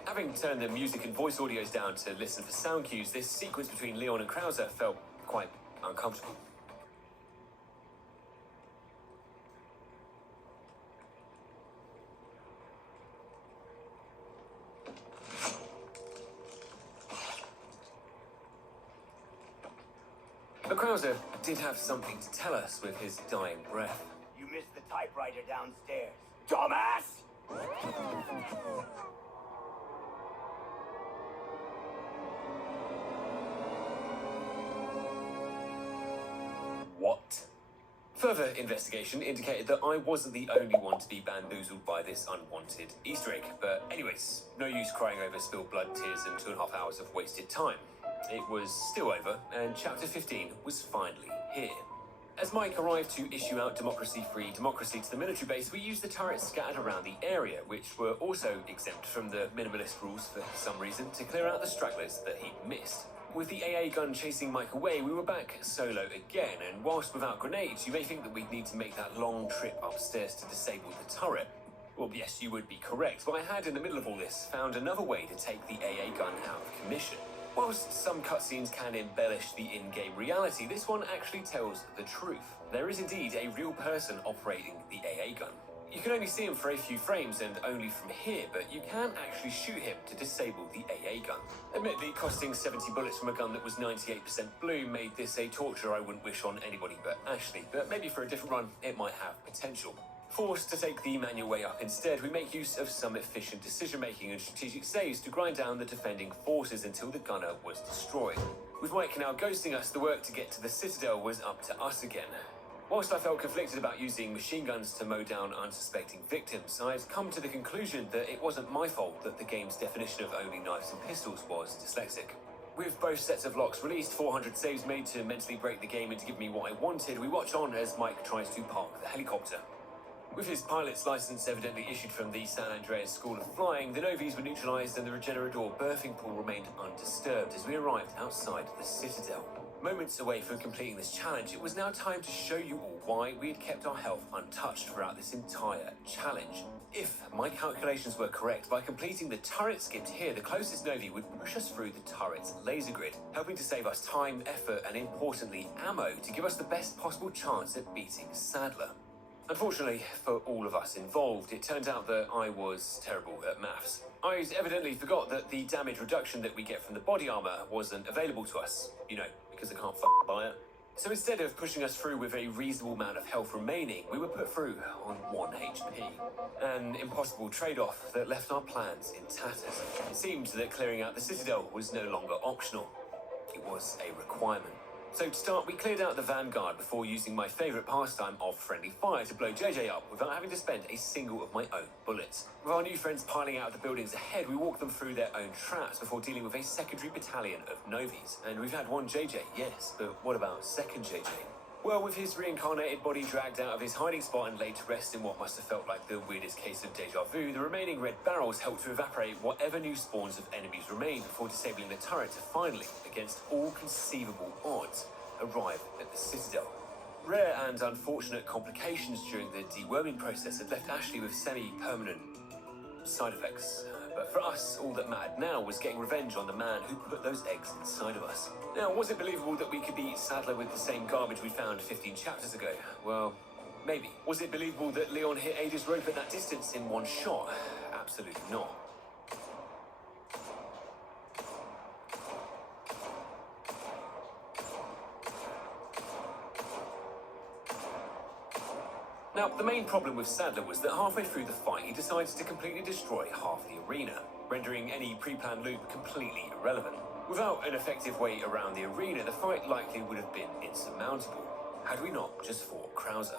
having turned the music and voice audios down to listen for sound cues, this sequence between Leon and Krauser felt quite uncomfortable. But Krauser did have something to tell us with his dying breath. You missed the typewriter downstairs, dumbass! What? Further investigation indicated that I wasn't the only one to be bamboozled by this unwanted Easter egg, but anyways, no use crying over spilled blood, tears, and 2.5 hours of wasted time. It was still over, and Chapter 15 was finally here. As Mike arrived to issue out democracy-free democracy to the military base, we used the turrets scattered around the area, which were also exempt from the minimalist rules for some reason, to clear out the stragglers that he'd missed. With the AA gun chasing Mike away, we were back solo again, and whilst without grenades, you may think that we'd need to make that long trip upstairs to disable the turret. Well, yes, you would be correct, but I had, in the middle of all this, found another way to take the AA gun out of commission. Whilst some cutscenes can embellish the in-game reality, this one actually tells the truth. There is indeed a real person operating the AA gun. You can only see him for a few frames and only from here, but you can actually shoot him to disable the AA gun. Admittedly, costing 70 bullets from a gun that was 98% blue made this a torture I wouldn't wish on anybody but Ashley, but maybe for a different run, it might have potential. Forced to take the manual way up instead, we make use of some efficient decision-making and strategic saves to grind down the defending forces until the gunner was destroyed. With Mike now ghosting us, the work to get to the Citadel was up to us again. Whilst I felt conflicted about using machine guns to mow down unsuspecting victims, I've come to the conclusion that it wasn't my fault that the game's definition of only knives and pistols was dyslexic. With both sets of locks released, 400 saves made to mentally break the game and to give me what I wanted, we watch on as Mike tries to park the helicopter. With his pilot's license evidently issued from the San Andreas School of Flying, the Novies were neutralized and the Regenerador birthing pool remained undisturbed as we arrived outside the Citadel. Moments away from completing this challenge, it was now time to show you all why we had kept our health untouched throughout this entire challenge. If my calculations were correct, by completing the turret skipped here, the closest Novi would push us through the turret's laser grid, helping to save us time, effort, and importantly, ammo to give us the best possible chance at beating Sadler. Unfortunately for all of us involved, it turned out that I was terrible at maths. I evidently forgot that the damage reduction that we get from the body armor wasn't available to us, you know, because I can't buy it. So instead of pushing us through with a reasonable amount of health remaining, we were put through on 1 HP. An impossible trade-off that left our plans in tatters. It seemed that clearing out the Citadel was no longer optional. It was a requirement. So to start, we cleared out the Vanguard before using my favourite pastime of friendly fire to blow JJ up without having to spend a single of my own bullets. With our new friends piling out of the buildings ahead, we walked them through their own traps before dealing with a secondary battalion of Novies. And we've had one JJ, yes, but what about second JJ? Well, with his reincarnated body dragged out of his hiding spot and laid to rest in what must have felt like the weirdest case of deja vu, the remaining red barrels helped to evaporate whatever new spawns of enemies remained before disabling the turret to finally, against all conceivable odds, arrive at the Citadel. Rare and unfortunate complications during the deworming process had left Ashley with semi-permanent side effects. But for us, all that mattered now was getting revenge on the man who put those eggs inside of us. Now, was it believable that we could beat Sadler with the same garbage we found 15 chapters ago? Well, maybe. Was it believable that Leon hit Ada's rope at that distance in one shot? Absolutely not. Now, the main problem with Sadler was that halfway through the fight, he decided to completely destroy half the arena, rendering any pre-planned loop completely irrelevant. Without an effective way around the arena, the fight likely would have been insurmountable, had we not just fought Krauser.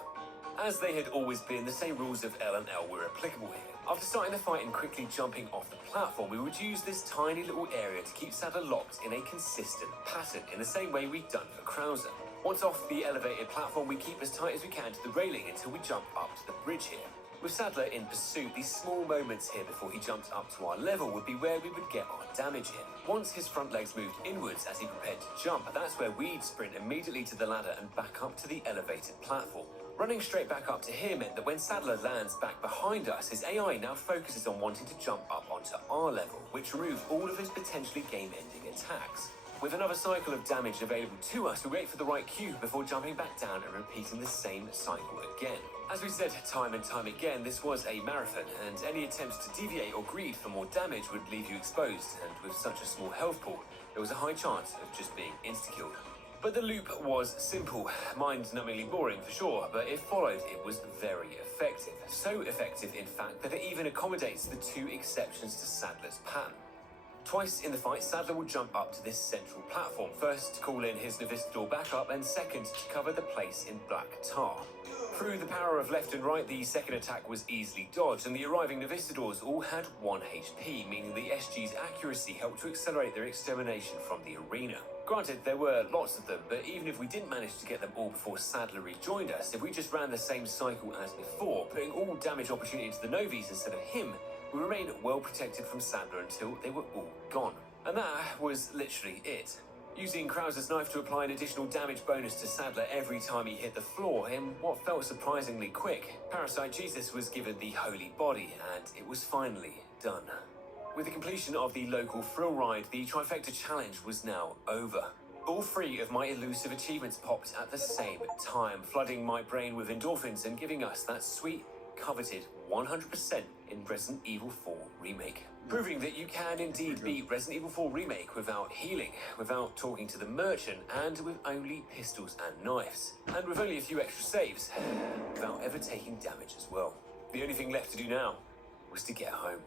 As they had always been, the same rules of L and L were applicable here. After starting the fight and quickly jumping off the platform, we would use this tiny little area to keep Sadler locked in a consistent pattern, in the same way we'd done for Krauser. Once off the elevated platform, we keep as tight as we can to the railing until we jump up to the bridge here. With Sadler in pursuit, these small moments here before he jumped up to our level would be where we would get our damage in. Once his front legs moved inwards as he prepared to jump, that's where we'd sprint immediately to the ladder and back up to the elevated platform. Running straight back up to here meant that when Sadler lands back behind us, his AI now focuses on wanting to jump up onto our level, which removed all of his potentially game-ending attacks. With another cycle of damage available to us, we wait for the right cue before jumping back down and repeating the same cycle again. As we said time and time again, this was a marathon, and any attempts to deviate or greed for more damage would leave you exposed, and with such a small health pool, there was a high chance of just being insta-killed. But the loop was simple, mind-numbingly boring for sure, but if followed, it was very effective. So effective, in fact, that it even accommodates the two exceptions to Sadler's pattern. Twice in the fight, Sadler would jump up to this central platform, first to call in his Navistador backup, and second to cover the place in black tar. Through the power of left and right, the second attack was easily dodged, and the arriving Navistadors all had 1 HP, meaning the SG's accuracy helped to accelerate their extermination from the arena. Granted, there were lots of them, but even if we didn't manage to get them all before Sadler rejoined us, if we just ran the same cycle as before, putting all damage opportunity into the Novies instead of him, we remained well protected from Sadler until they were all gone. And that was literally it. Using Krauser's knife to apply an additional damage bonus to Sadler every time he hit the floor in what felt surprisingly quick, Parasite Jesus was given the holy body, and it was finally done. With the completion of the local thrill ride, the Trifecta Challenge was now over. All 3 of my elusive achievements popped at the same time, flooding my brain with endorphins and giving us that sweet, coveted 100% in Resident Evil 4 Remake. Proving that you can indeed beat Resident Evil 4 Remake without healing, without talking to the merchant, and with only pistols and knives. And with only a few extra saves, without ever taking damage as well. The only thing left to do now was to get home.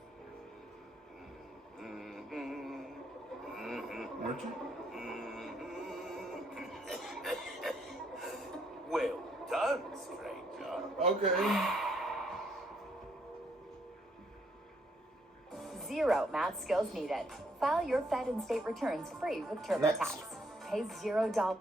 Merchant? Well done, stranger. Okay. 0 math skills needed. File your Fed and state returns free with TurboTax. Pay $0.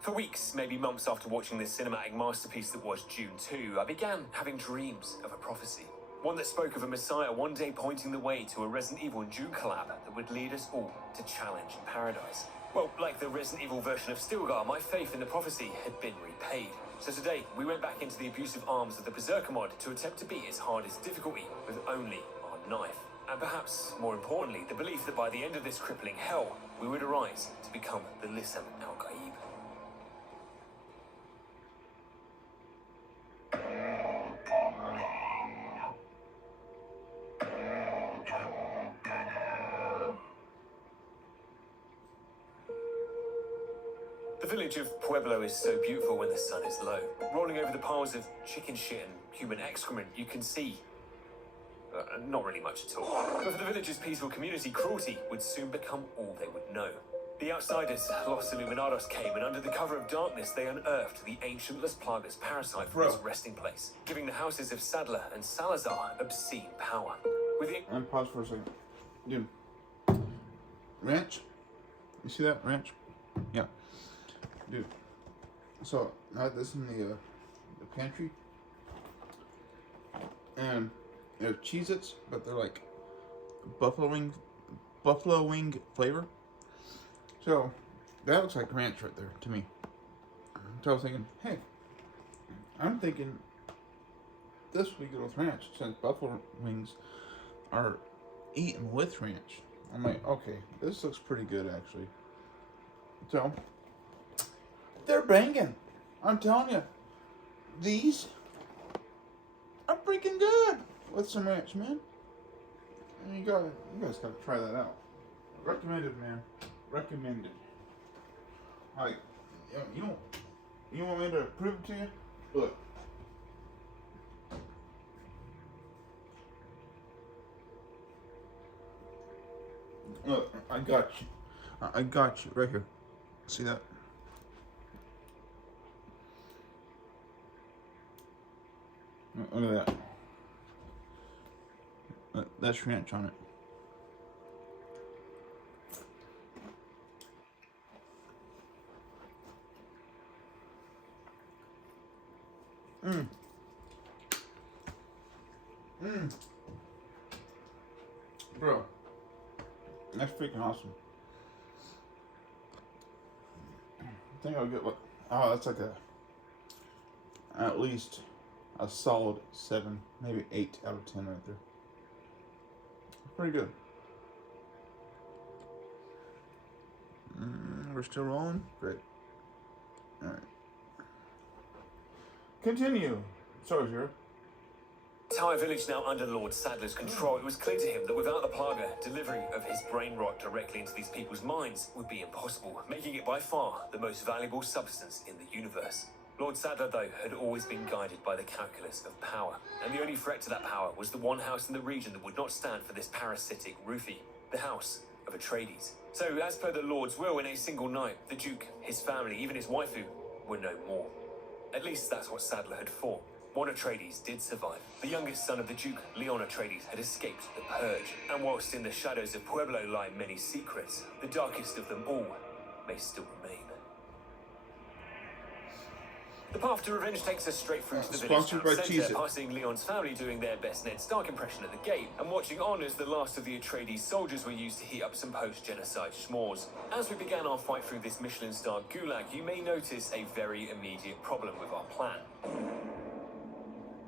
For weeks, maybe months after watching this cinematic masterpiece that was Dune 2, I began having dreams of a prophecy. One that spoke of a messiah one day pointing the way to a Resident Evil and Dune collab that would lead us all to challenge paradise. Well, like the Resident Evil version of Stilgar, my faith in the prophecy had been repaid. So today, we went back into the abusive arms of the Berserker mod to attempt to beat its hardest difficulty with only our knife. And perhaps, more importantly, the belief that by the end of this crippling hell, we would arise to become the Lissam Al-Gaib. The village of Pueblo is so beautiful when the sun is low. Rolling over the piles of chicken shit and human excrement, you can see not really much at all. But for the village's peaceful community, cruelty would soon become all they would know. The outsiders, Los Illuminados, came, and under the cover of darkness, they unearthed the ancient Las Plagas parasite from its resting place, giving the houses of Sadler and Salazar obscene power. With the... And pause for a second. Dude. Ranch? You see that? Ranch? Yeah. Dude. So, I had this in the pantry. And they're Cheez-Its, but they're like buffalo wing flavor. So, that looks like ranch right there to me. So I was thinking, hey, I'm thinking this would be good with ranch, since buffalo wings are eaten with ranch. I'm like, okay, this looks pretty good actually. So, they're banging. I'm telling you, these are freaking good with some ranch, man. And you guys gotta try that out. Recommended, man. Recommended. Like, you want me to prove it to you? Look. Look, I got you. I got you right here. See that? Look at that. That's ranch on it. Bro, that's freaking awesome. I think I'll get that's like at least a solid 7, maybe 8 out of 10 right there. Pretty good. We're still rolling? Great. Alright. Continue. Sorry, Zero. Tower Village now under Lord Sadler's control, it was clear to him that without the Plaga, delivery of his brain rot directly into these people's minds would be impossible, making it by far the most valuable substance in the universe. Lord Sadler, though, had always been guided by the calculus of power, and the only threat to that power was the one house in the region that would not stand for this parasitic roofie, the house of Atreides. So, as per the Lord's will, in a single night, the Duke, his family, even his waifu, were no more. At least that's what Sadler had thought. One Atreides did survive. The youngest son of the Duke, Leon Atreides, had escaped the Purge, and whilst in the shadows of Pueblo lie many secrets, the darkest of them all may still remain. The path to revenge takes us straight through to the village town centre, passing Leon's family doing their best Ned Stark impression at the gate, and watching on as the last of the Atreides soldiers were used to heat up some post-genocide s'mores. As we began our fight through this Michelin-starred gulag, you may notice a very immediate problem with our plan.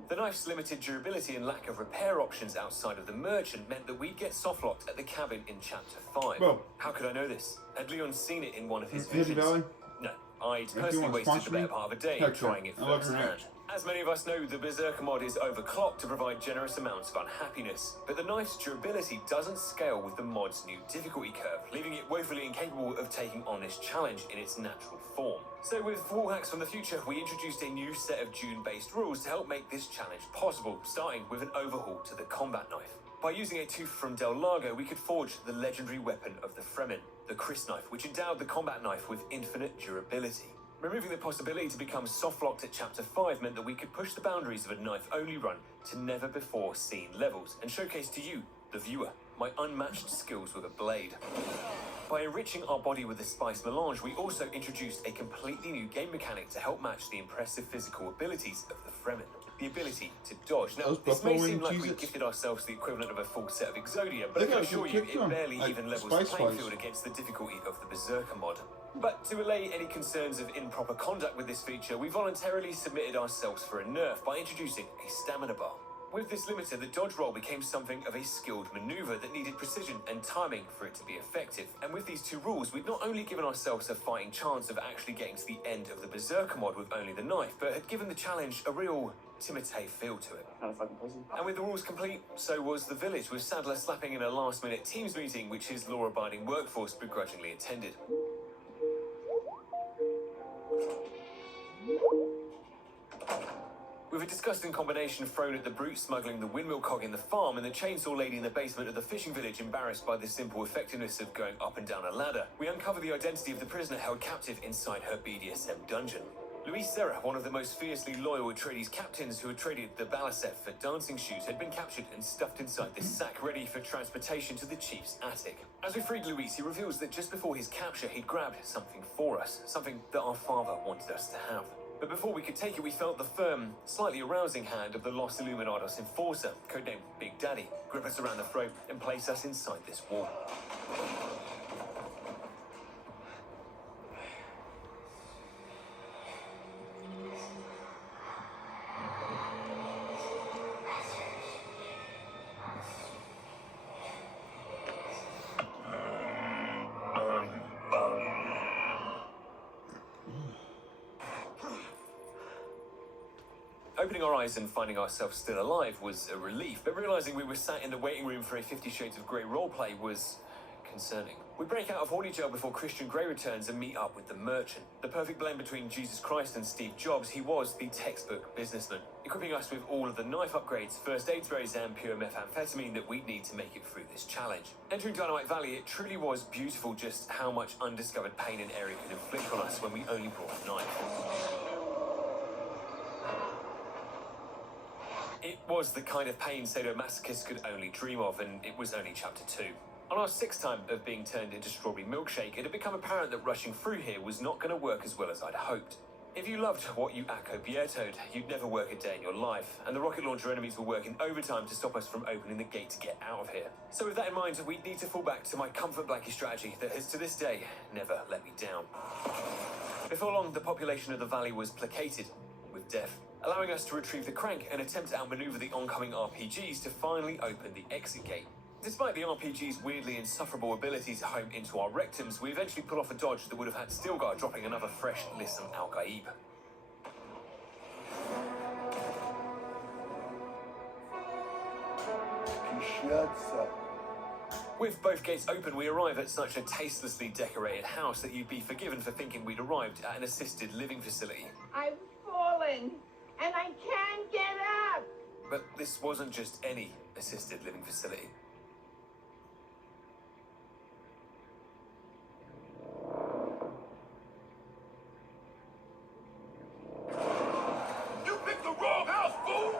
The knife's limited durability and lack of repair options outside of the merchant meant that we'd get softlocked at the cabin in Chapter 5. Well, how could I know this? Had Leon seen it in one of his visions? No, I'd personally wasted the better part of a day trying it firsthand. As many of us know, the Berserker mod is overclocked to provide generous amounts of unhappiness, but the knife's durability doesn't scale with the mod's new difficulty curve, leaving it woefully incapable of taking on this challenge in its natural form. So with Wall Hacks from the future, we introduced a new set of Dune-based rules to help make this challenge possible, starting with an overhaul to the combat knife. By using a tooth from Del Lago, we could forge the legendary weapon of the Fremen, the Chris knife, which endowed the combat knife with infinite durability. Removing the possibility to become soft-locked at Chapter 5 meant that we could push the boundaries of a knife-only run to never-before-seen levels, and showcase to you, the viewer, my unmatched skills with a blade. By enriching our body with the spice melange, we also introduced a completely new game mechanic to help match the impressive physical abilities of the Fremen. the ability to dodge. Now, Those this may buffalo seem wing like we've Cheez-Its. gifted ourselves the equivalent of a full set of Exodia, but I Look can how assure you you kicked it them, barely like even levels the Spice playing Spice. field against the difficulty of the Berserker mod. But to allay any concerns of improper conduct with this feature, we voluntarily submitted ourselves for a nerf by introducing a stamina bar. With this limiter, the dodge roll became something of a skilled maneuver that needed precision and timing for it to be effective. And with these two rules, we'd not only given ourselves a fighting chance of actually getting to the end of the Berserker mod with only the knife, but had given the challenge a real Timotei feel to it. Not a fucking pussy. And with the rules complete, so was the village, with Sadler slapping in a last-minute Teams meeting which his law-abiding workforce begrudgingly attended. With a disgusting combination thrown at the brute smuggling the windmill cog in the farm and the chainsaw lady in the basement of the fishing village embarrassed by the simple effectiveness of going up and down a ladder, we uncover the identity of the prisoner held captive inside her BDSM dungeon. Luis Serra, one of the most fiercely loyal Atreides captains who had traded the Balaseth for dancing shoes, had been captured and stuffed inside this sack, ready for transportation to the chief's attic. As we freed Luis, he reveals that just before his capture, he'd grabbed something for us, something that our father wanted us to have. But before we could take it, we felt the firm, slightly arousing hand of the Los Illuminados enforcer, codenamed Big Daddy, grip us around the throat and place us inside this wall. Opening our eyes and finding ourselves still alive was a relief, but realizing we were sat in the waiting room for a 50 Shades of Grey roleplay was concerning. We break out of Horny Jail before Christian Grey returns and meet up with the merchant. The perfect blend between Jesus Christ and Steve Jobs, he was the textbook businessman, equipping us with all of the knife upgrades, first aid sprays and pure methamphetamine that we'd need to make it through this challenge. Entering Dynamite Valley, it truly was beautiful just how much undiscovered pain an area could inflict on us when we only brought a knife. It was the kind of pain sadomasochists could only dream of, and it was only chapter 2. On our 6th time of being turned into strawberry milkshake, it had become apparent that rushing through here was not going to work as well as I'd hoped. If you loved what you accopiertoed, you'd never work a day in your life, and the rocket launcher enemies were working overtime to stop us from opening the gate to get out of here. So with that in mind, we'd need to fall back to my comfort blanket strategy that has to this day never let me down. Before long, the population of the valley was placated with death, allowing us to retrieve the crank and attempt to outmaneuver the oncoming RPGs to finally open the exit gate. Despite the RPG's weirdly insufferable ability to home into our rectums, we eventually pull off a dodge that would have had Stilgar dropping another fresh Listen Al-Gaib. With both gates open, we arrive at such a tastelessly decorated house that you'd be forgiven for thinking we'd arrived at an assisted living facility. I've fallen, and I can't get up! But this wasn't just any assisted living facility. You picked the wrong house, fool!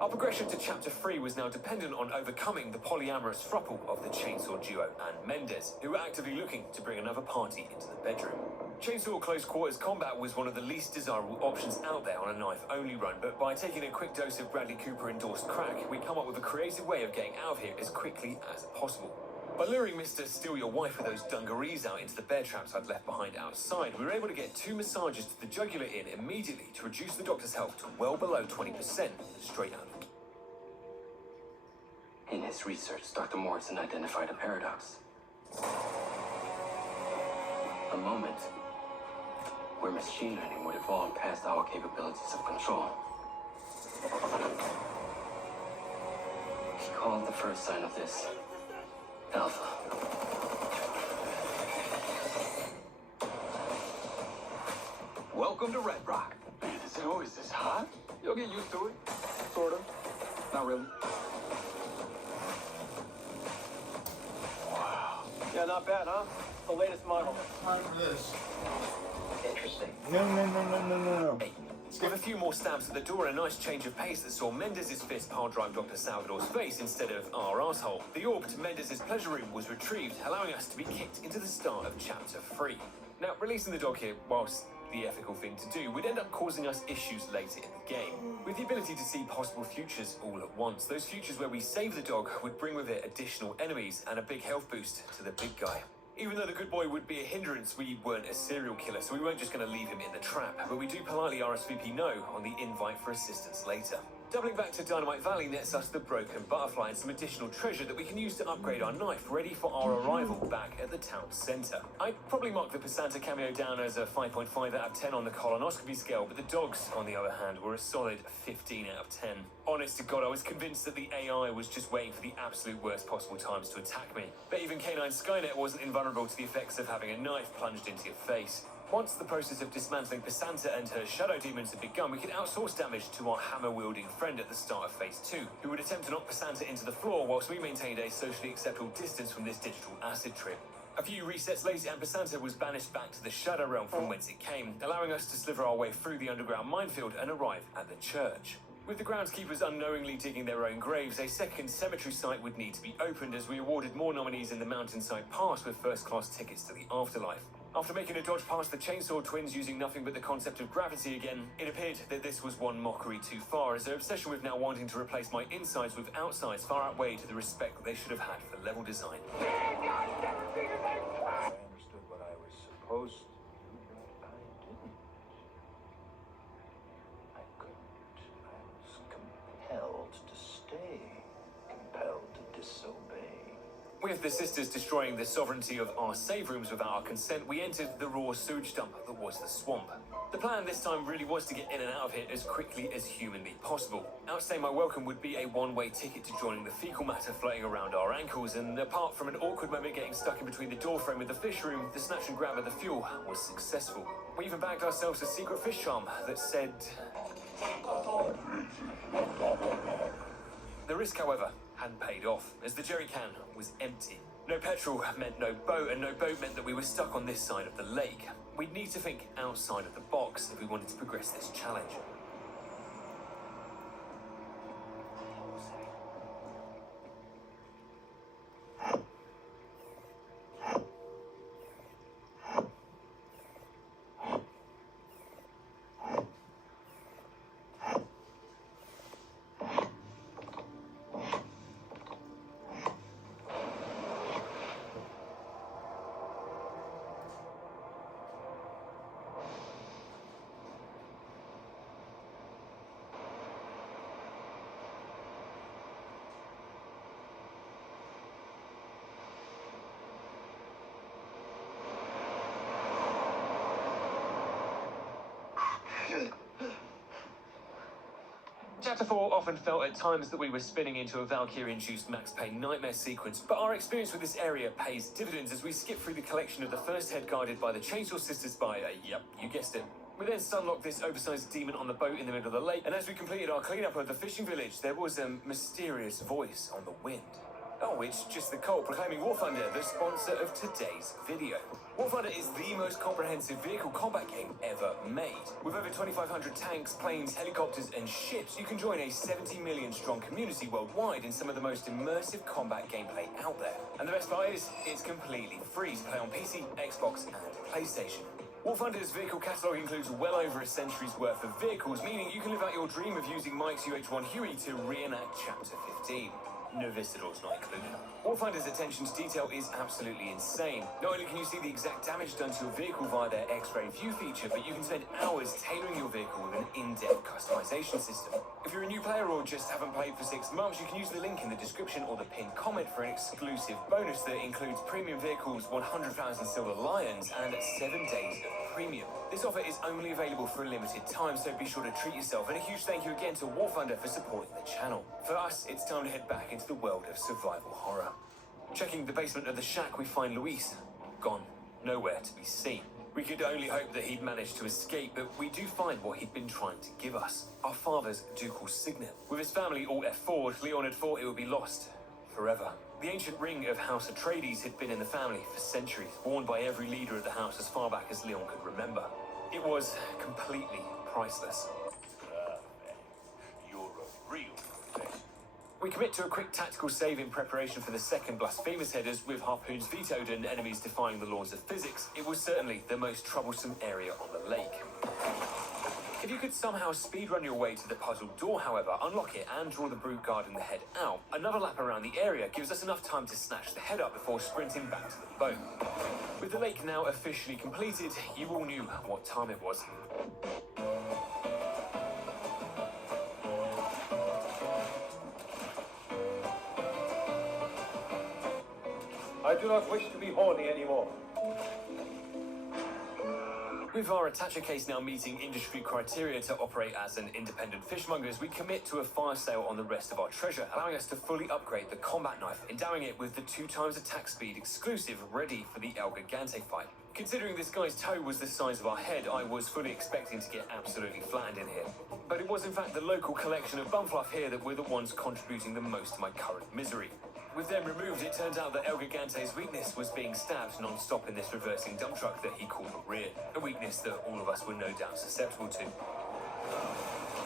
Our progression to Chapter 3 was now dependent on overcoming the polyamorous throuple of the Chainsaw duo and Mendez, who were actively looking to bring another party into the bedroom. Chainsaw close quarters combat was one of the least desirable options out there on a knife-only run, but by taking a quick dose of Bradley Cooper-endorsed crack, we come up with a creative way of getting out of here as quickly as possible. By luring Mr. Steal Your Wife with those dungarees out into the bear traps I'd left behind outside, we were able to get 2 massages to the jugular in immediately to reduce the doctor's health to well below 20% straight out. In his research, Dr. Morrison identified a paradox. A moment where machine learning would evolve past our capabilities of control. He called the first sign of this Alpha. Welcome to Red Rock. Man, is it always this hot? You'll get used to it. Sort of. Not really. Yeah, not bad, huh? The latest model. Time for this. Interesting. No. With a few more stabs at the door and a nice change of pace that saw Mendez's fist power-drive Dr. Salvador's face instead of our arsehole, the orb to Mendez's pleasure room was retrieved, allowing us to be kicked into the start of Chapter 3. Now, releasing the dog here, whilst the ethical thing to do would end up causing us issues later in the game. With the ability to see possible futures all at once, those futures where we save the dog would bring with it additional enemies and a big health boost to the big guy. Even though the good boy would be a hindrance, we weren't a serial killer, so we weren't just going to leave him in the trap, but we do politely RSVP no on the invite for assistance later. Doubling back to Dynamite Valley nets us the broken butterfly and some additional treasure that we can use to upgrade our knife, ready for our arrival back at the town centre. I'd probably mark the Passanta cameo down as a 5.5 out of 10 on the colonoscopy scale, but the dogs, on the other hand, were a solid 15 out of 10. Honest to God, I was convinced that the AI was just waiting for the absolute worst possible times to attack me. But even Canine Skynet wasn't invulnerable to the effects of having a knife plunged into your face. Once the process of dismantling Passanta and her shadow demons had begun, we could outsource damage to our hammer-wielding friend at the start of Phase 2, who would attempt to knock Passanta into the floor whilst we maintained a socially acceptable distance from this digital acid trip. A few resets later, and Passanta was banished back to the Shadow Realm from whence it came, allowing us to sliver our way through the underground minefield and arrive at the church. With the groundskeepers unknowingly digging their own graves, a second cemetery site would need to be opened as we awarded more nominees in the Mountainside Pass with first-class tickets to the afterlife. After making a dodge past the Chainsaw Twins using nothing but the concept of gravity again, it appeared that this was one mockery too far, as their obsession with now wanting to replace my insides with outsides far outweighed the respect that they should have had for level design. I understood what I was supposed to do, but I didn't. I couldn't. I was compelled to stay, compelled to disobey. With the sisters destroying the sovereignty of our save rooms without our consent, we entered the raw sewage dump that was the swamp. The plan this time really was to get in and out of here as quickly as humanly possible. Outstaying my welcome would be a one-way ticket to joining the fecal matter floating around our ankles, and apart from an awkward moment getting stuck in between the doorframe and the fish room, the snatch and grab of the fuel was successful. We even bagged ourselves a secret fish charm that said... The risk, however, hadn't paid off, as the jerry can was empty. No petrol meant no boat, and no boat meant that we were stuck on this side of the lake. We'd need to think outside of the box if we wanted to progress this challenge. Chapter 4 often felt at times that we were spinning into a Valkyrie-induced Max Payne nightmare sequence, but our experience with this area pays dividends as we skip through the collection of the first head guarded by the Chainsaw Sisters by, yep, you guessed it. We then stunlocked this oversized demon on the boat in the middle of the lake, and as we completed our cleanup of the fishing village, there was a mysterious voice on the wind. Oh, it's just the cult proclaiming War Thunder, the sponsor of today's video. War Thunder is the most comprehensive vehicle combat game ever made. With over 2,500 tanks, planes, helicopters, and ships, you can join a 70 million strong community worldwide in some of the most immersive combat gameplay out there. And the best part is, it's completely free to play on PC, Xbox, and PlayStation. War Thunder's vehicle catalogue includes well over a century's worth of vehicles, meaning you can live out your dream of using Mike's UH-1 Huey to reenact Chapter 15. No Visitors not included. Warfinder's attention to detail is absolutely insane. Not only can you see the exact damage done to your vehicle via their X-ray view feature, but you can spend hours tailoring your vehicle with an in-depth customization system. If you're a new player or just haven't played for 6 months, you can use the link in the description or the pinned comment for an exclusive bonus that includes premium vehicles, 100,000 silver lions, and 7 days of premium. This offer is only available for a limited time, so be sure to treat yourself, and a huge thank you again to War Thunder for supporting the channel. For us, it's time to head back into the world of survival horror. Checking the basement of the shack, we find Luis. Gone. Nowhere to be seen. We could only hope that he'd managed to escape, but we do find what he'd been trying to give us. Our father's ducal signet. With his family all F4'd, Leon had thought it would be lost forever. The ancient ring of House Atreides had been in the family for centuries, worn by every leader of the house as far back as Leon could remember. It was completely priceless. You're a real professional. We commit to a quick tactical save in preparation for the second blasphemous headers. With harpoons vetoed and enemies defying the laws of physics, it was certainly the most troublesome area on the lake. If you could somehow speedrun your way to the puzzle door, however, unlock it and draw the brute guard and the head out, another lap around the area gives us enough time to snatch the head up before sprinting back to the boat. With the lake now officially completed, you all knew what time it was. I do not wish to be horny anymore. With our attacher case now meeting industry criteria to operate as an independent fishmongers, we commit to a fire sale on the rest of our treasure, allowing us to fully upgrade the combat knife, endowing it with the 2x attack speed exclusive ready for the El Gigante fight. Considering this guy's toe was the size of our head, I was fully expecting to get absolutely flattened in here. But it was in fact the local collection of bumfluff here that were the ones contributing the most to my current misery. With them removed, it turns out that El Gigante's weakness was being stabbed non-stop in this reversing dump truck that he called a rear, a weakness that all of us were no doubt susceptible to.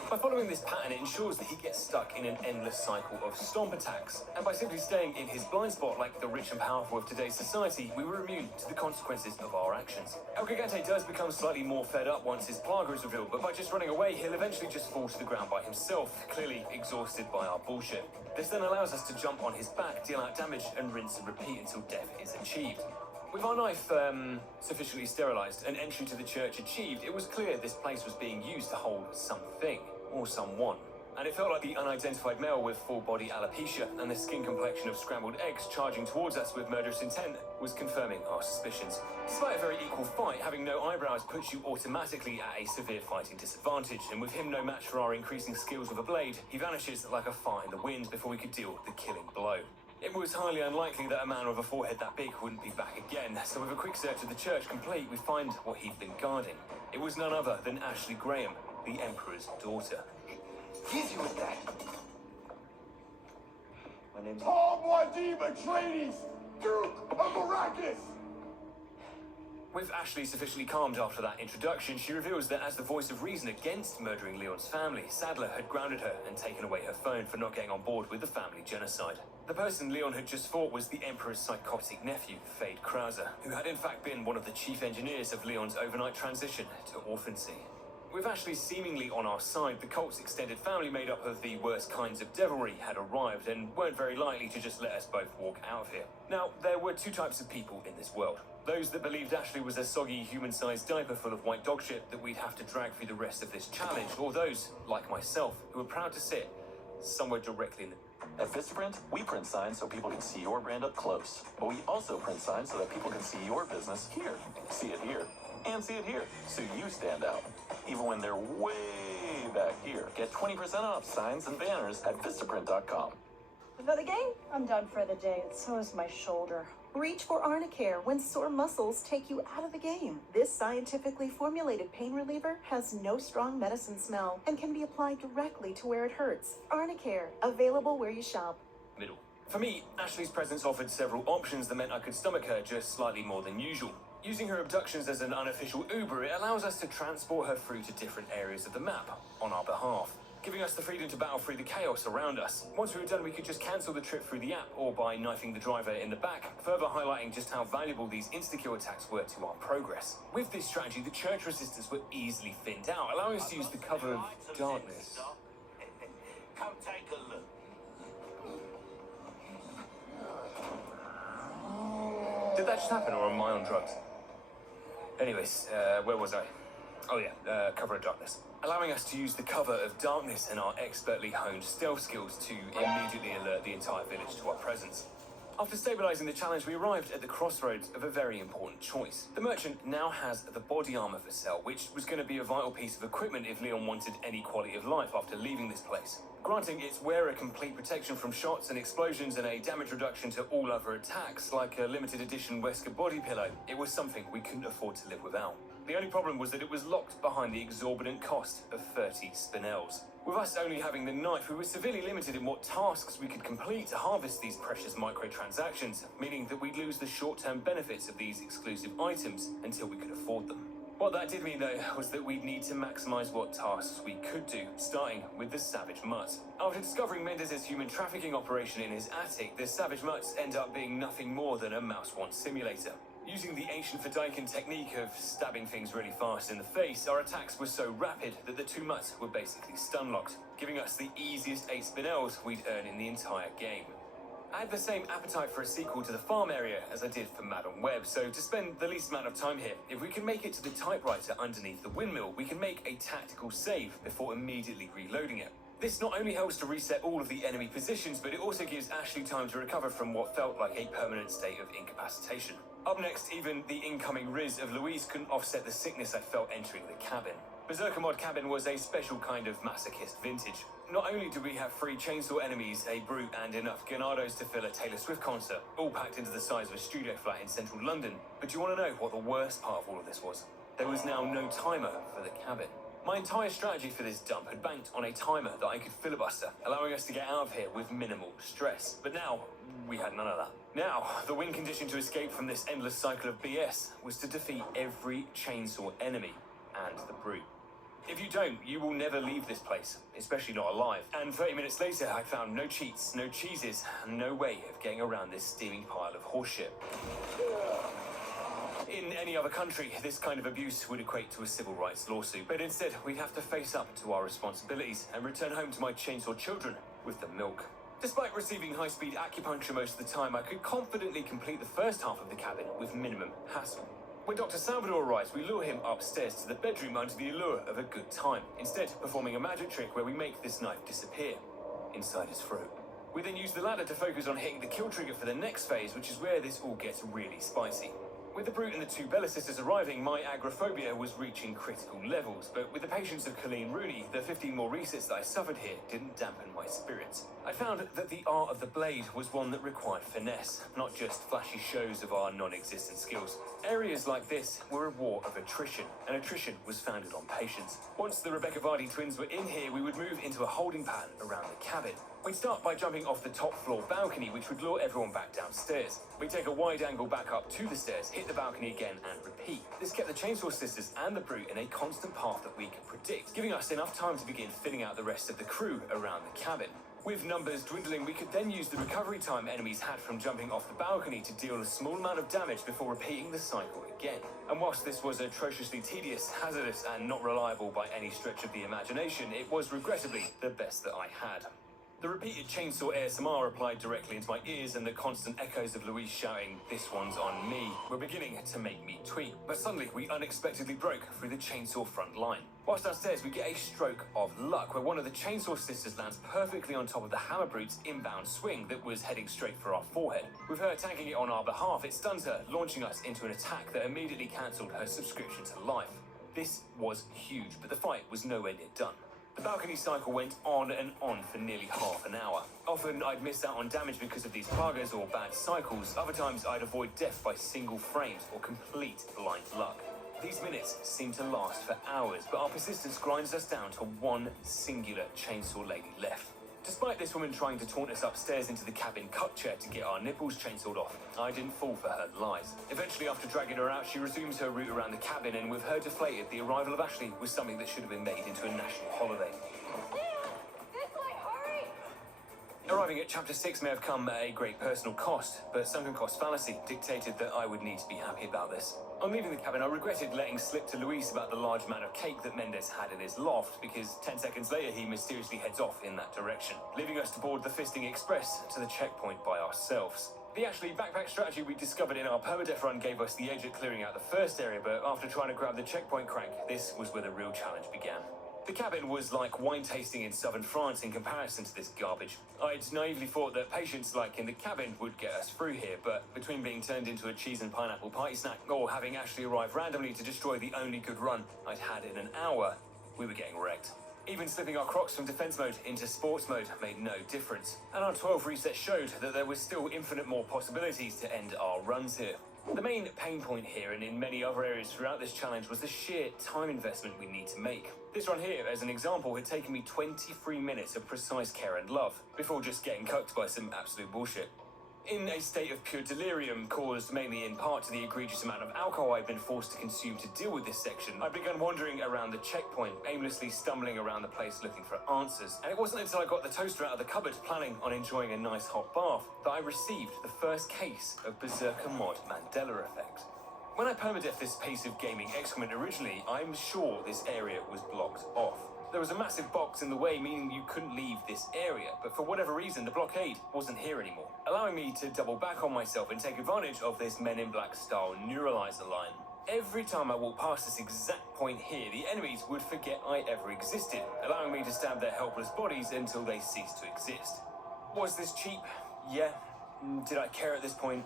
By following this pattern, it ensures that he gets stuck in an endless cycle of stomp attacks, and by simply staying in his blind spot like the rich and powerful of today's society, we were immune to the consequences of our actions. El Gigante does become slightly more fed up once his plaga is revealed, but by just running away, he'll eventually just fall to the ground by himself, clearly exhausted by our bullshit. This then allows us to jump on his back, deal out damage, and rinse and repeat until death is achieved. With our knife sufficiently sterilized and entry to the church achieved, it was clear this place was being used to hold something, or someone. And it felt like the unidentified male with full body alopecia and the skin complexion of scrambled eggs charging towards us with murderous intent was confirming our suspicions. Despite a very equal fight, having no eyebrows puts you automatically at a severe fighting disadvantage, and with him no match for our increasing skills with a blade, he vanishes like a fart in the wind before we could deal the killing blow. It was highly unlikely that a man with a forehead that big wouldn't be back again, so with a quick search of the church complete, we find what he'd been guarding. It was none other than Ashley Graham, the Emperor's daughter. Easy with that. My name's Muad'Dib Atreides, Duke of Arrakis! With Ashley sufficiently calmed after that introduction, she reveals that as the voice of reason against murdering Leon's family, Sadler had grounded her and taken away her phone for not getting on board with the family genocide. The person Leon had just fought was the Emperor's psychotic nephew, Fade Krauser, who had in fact been one of the chief engineers of Leon's overnight transition to orphancy. With Ashley seemingly on our side, the cult's extended family made up of the worst kinds of devilry had arrived and weren't very likely to just let us both walk out of here. Now, there were two types of people in this world. Those that believed Ashley was a soggy, human-sized diaper full of white dog shit that we'd have to drag through the rest of this challenge, or those, like myself, who were proud to sit somewhere directly in the... At Vistaprint, we print signs so people can see your brand up close. But we also print signs so that people can see your business here, see it here, and see it here, so you stand out. Even when they're way back here. Get 20% off signs and banners at Vistaprint.com. Another game? I'm done for the day, and so is my shoulder. Reach for Arnicare when sore muscles take you out of the game. This scientifically formulated pain reliever has no strong medicine smell and can be applied directly to where it hurts. Arnicare, available where you shop. Middle. For me, Ashley's presence offered several options that meant I could stomach her just slightly more than usual. Using her abductions as an unofficial Uber, it allows us to transport her through to different areas of the map on our behalf, giving us the freedom to battle through the chaos around us. Once we were done, we could just cancel the trip through the app or by knifing the driver in the back, further highlighting just how valuable these insta-kill attacks were to our progress. With this strategy, the church resistance were easily thinned out, allowing us to use the cover of darkness. Come take a look. Did that just happen, or am I on drugs? Anyways, where was I? Oh yeah, cover of darkness. Allowing us to use the cover of darkness and our expertly honed stealth skills to immediately alert the entire village to our presence. After stabilizing the challenge, we arrived at the crossroads of a very important choice. The merchant now has the body armor for sale, which was going to be a vital piece of equipment if Leon wanted any quality of life after leaving this place. Granting its wearer complete protection from shots and explosions and a damage reduction to all other attacks, like a limited edition Wesker body pillow, it was something we couldn't afford to live without. The only problem was that it was locked behind the exorbitant cost of 30 spinels. With us only having the knife, we were severely limited in what tasks we could complete to harvest these precious microtransactions, meaning that we'd lose the short-term benefits of these exclusive items until we could afford them. What that did mean, though, was that we'd need to maximize what tasks we could do, starting with the Savage Mutt. After discovering Mendez's human trafficking operation in his attic, the Savage Mutts end up being nothing more than a mouse-want simulator. Using the ancient Fedaykin technique of stabbing things really fast in the face, our attacks were so rapid that the two mutts were basically stun-locked, giving us the easiest 8 spinels we'd earn in the entire game. I had the same appetite for a sequel to the farm area as I did for Madam Web, so to spend the least amount of time here, if we can make it to the typewriter underneath the windmill, we can make a tactical save before immediately reloading it. This not only helps to reset all of the enemy positions, but it also gives Ashley time to recover from what felt like a permanent state of incapacitation. Up next, even the incoming Riz of Louise couldn't offset the sickness I felt entering the cabin. Berserker Mod cabin was a special kind of masochist vintage. Not only did we have 3 chainsaw enemies, a brute, and enough Ganados to fill a Taylor Swift concert, all packed into the size of a studio flat in central London, but do you want to know what the worst part of all of this was? There was now no timer for the cabin. My entire strategy for this dump had banked on a timer that I could filibuster, allowing us to get out of here with minimal stress. But now, we had none of that. Now, the win condition to escape from this endless cycle of BS was to defeat every chainsaw enemy and the brute. If you don't, you will never leave this place, especially not alive. And 30 minutes later, I found no cheats, no cheeses, and no way of getting around this steaming pile of horseshit. In any other country, this kind of abuse would equate to a civil rights lawsuit, but instead, we'd have to face up to our responsibilities and return home to my chainsaw children with the milk. Despite receiving high-speed acupuncture most of the time, I could confidently complete the first half of the cabin with minimum hassle. When Dr. Salvador arrives, we lure him upstairs to the bedroom under the allure of a good time, instead performing a magic trick where we make this knife disappear inside his throat. We then use the ladder to focus on hitting the kill trigger for the next phase, which is where this all gets really spicy. With the brute and the 2 Bella sisters arriving, my agoraphobia was reaching critical levels, but with the patience of Colleen Rooney, the 15 more resets that I suffered here didn't dampen my spirits. I found that the art of the blade was one that required finesse, not just flashy shows of our non-existent skills. Areas like this were a war of attrition, and attrition was founded on patience. Once the Rebecca Vardy twins were in here, we would move into a holding pattern around the cabin. We'd start by jumping off the top floor balcony, which would lure everyone back downstairs. We'd take a wide angle back up to the stairs, hit the balcony again, and repeat. This kept the Chainsaw Sisters and the brute in a constant path that we could predict, giving us enough time to begin thinning out the rest of the crew around the cabin. With numbers dwindling, we could then use the recovery time enemies had from jumping off the balcony to deal a small amount of damage before repeating the cycle again. And whilst this was atrociously tedious, hazardous, and not reliable by any stretch of the imagination, it was regrettably the best that I had. The repeated chainsaw ASMR applied directly into my ears, and the constant echoes of Louise shouting, "This one's on me," were beginning to make me tweak. But suddenly, we unexpectedly broke through the chainsaw front line. Whilst downstairs, we get a stroke of luck, where one of the chainsaw sisters lands perfectly on top of the hammer brute's inbound swing that was heading straight for our forehead. With her tanking it on our behalf, it stuns her, launching us into an attack that immediately cancelled her subscription to life. This was huge, but the fight was nowhere near done. The balcony cycle went on and on for nearly half an hour. Often I'd miss out on damage because of these plagas or bad cycles. Other times I'd avoid death by single frames or complete blind luck. These minutes seem to last for hours, but our persistence grinds us down to one singular chainsaw lady left. Despite this woman trying to taunt us upstairs into the cabin cut chair to get our nipples chainsawed off, I didn't fall for her lies. Eventually, after dragging her out, she resumes her route around the cabin, and with her deflated, the arrival of Ashley was something that should have been made into a national holiday. Arriving at Chapter 6 may have come at a great personal cost, but sunken cost fallacy dictated that I would need to be happy about this. On leaving the cabin, I regretted letting slip to Luis about the large amount of cake that Mendez had in his loft, because 10 seconds later he mysteriously heads off in that direction, leaving us to board the Fisting Express to the checkpoint by ourselves. The Ashley backpack strategy we discovered in our permadeath run gave us the edge at clearing out the first area, but after trying to grab the checkpoint crank, this was where the real challenge began. The cabin was like wine tasting in southern France in comparison to this garbage. I'd naively thought that patience like in the cabin would get us through here, but between being turned into a cheese and pineapple party snack or having Ashley arrive randomly to destroy the only good run I'd had in an hour, we were getting wrecked. Even slipping our Crocs from defense mode into sports mode made no difference, and our 12 resets showed that there was still infinite more possibilities to end our runs here. The main pain point here, and in many other areas throughout this challenge, was the sheer time investment we need to make. This run here, as an example, had taken me 23 minutes of precise care and love, before just getting cooked by some absolute bullshit. In a state of pure delirium, caused mainly in part to the egregious amount of alcohol I've been forced to consume to deal with this section, I began wandering around the checkpoint, aimlessly stumbling around the place looking for answers. And it wasn't until I got the toaster out of the cupboard, planning on enjoying a nice hot bath, that I received the first case of Berserker Mod Mandela Effect. When I permadeathed this piece of gaming excrement originally, I'm sure this area was blocked off. There was a massive box in the way, meaning you couldn't leave this area, but for whatever reason, the blockade wasn't here anymore, allowing me to double back on myself and take advantage of this Men in Black style neuralizer line. Every time I walked past this exact point here, the enemies would forget I ever existed, allowing me to stab their helpless bodies until they ceased to exist. Was this cheap? Yeah. Did I care at this point?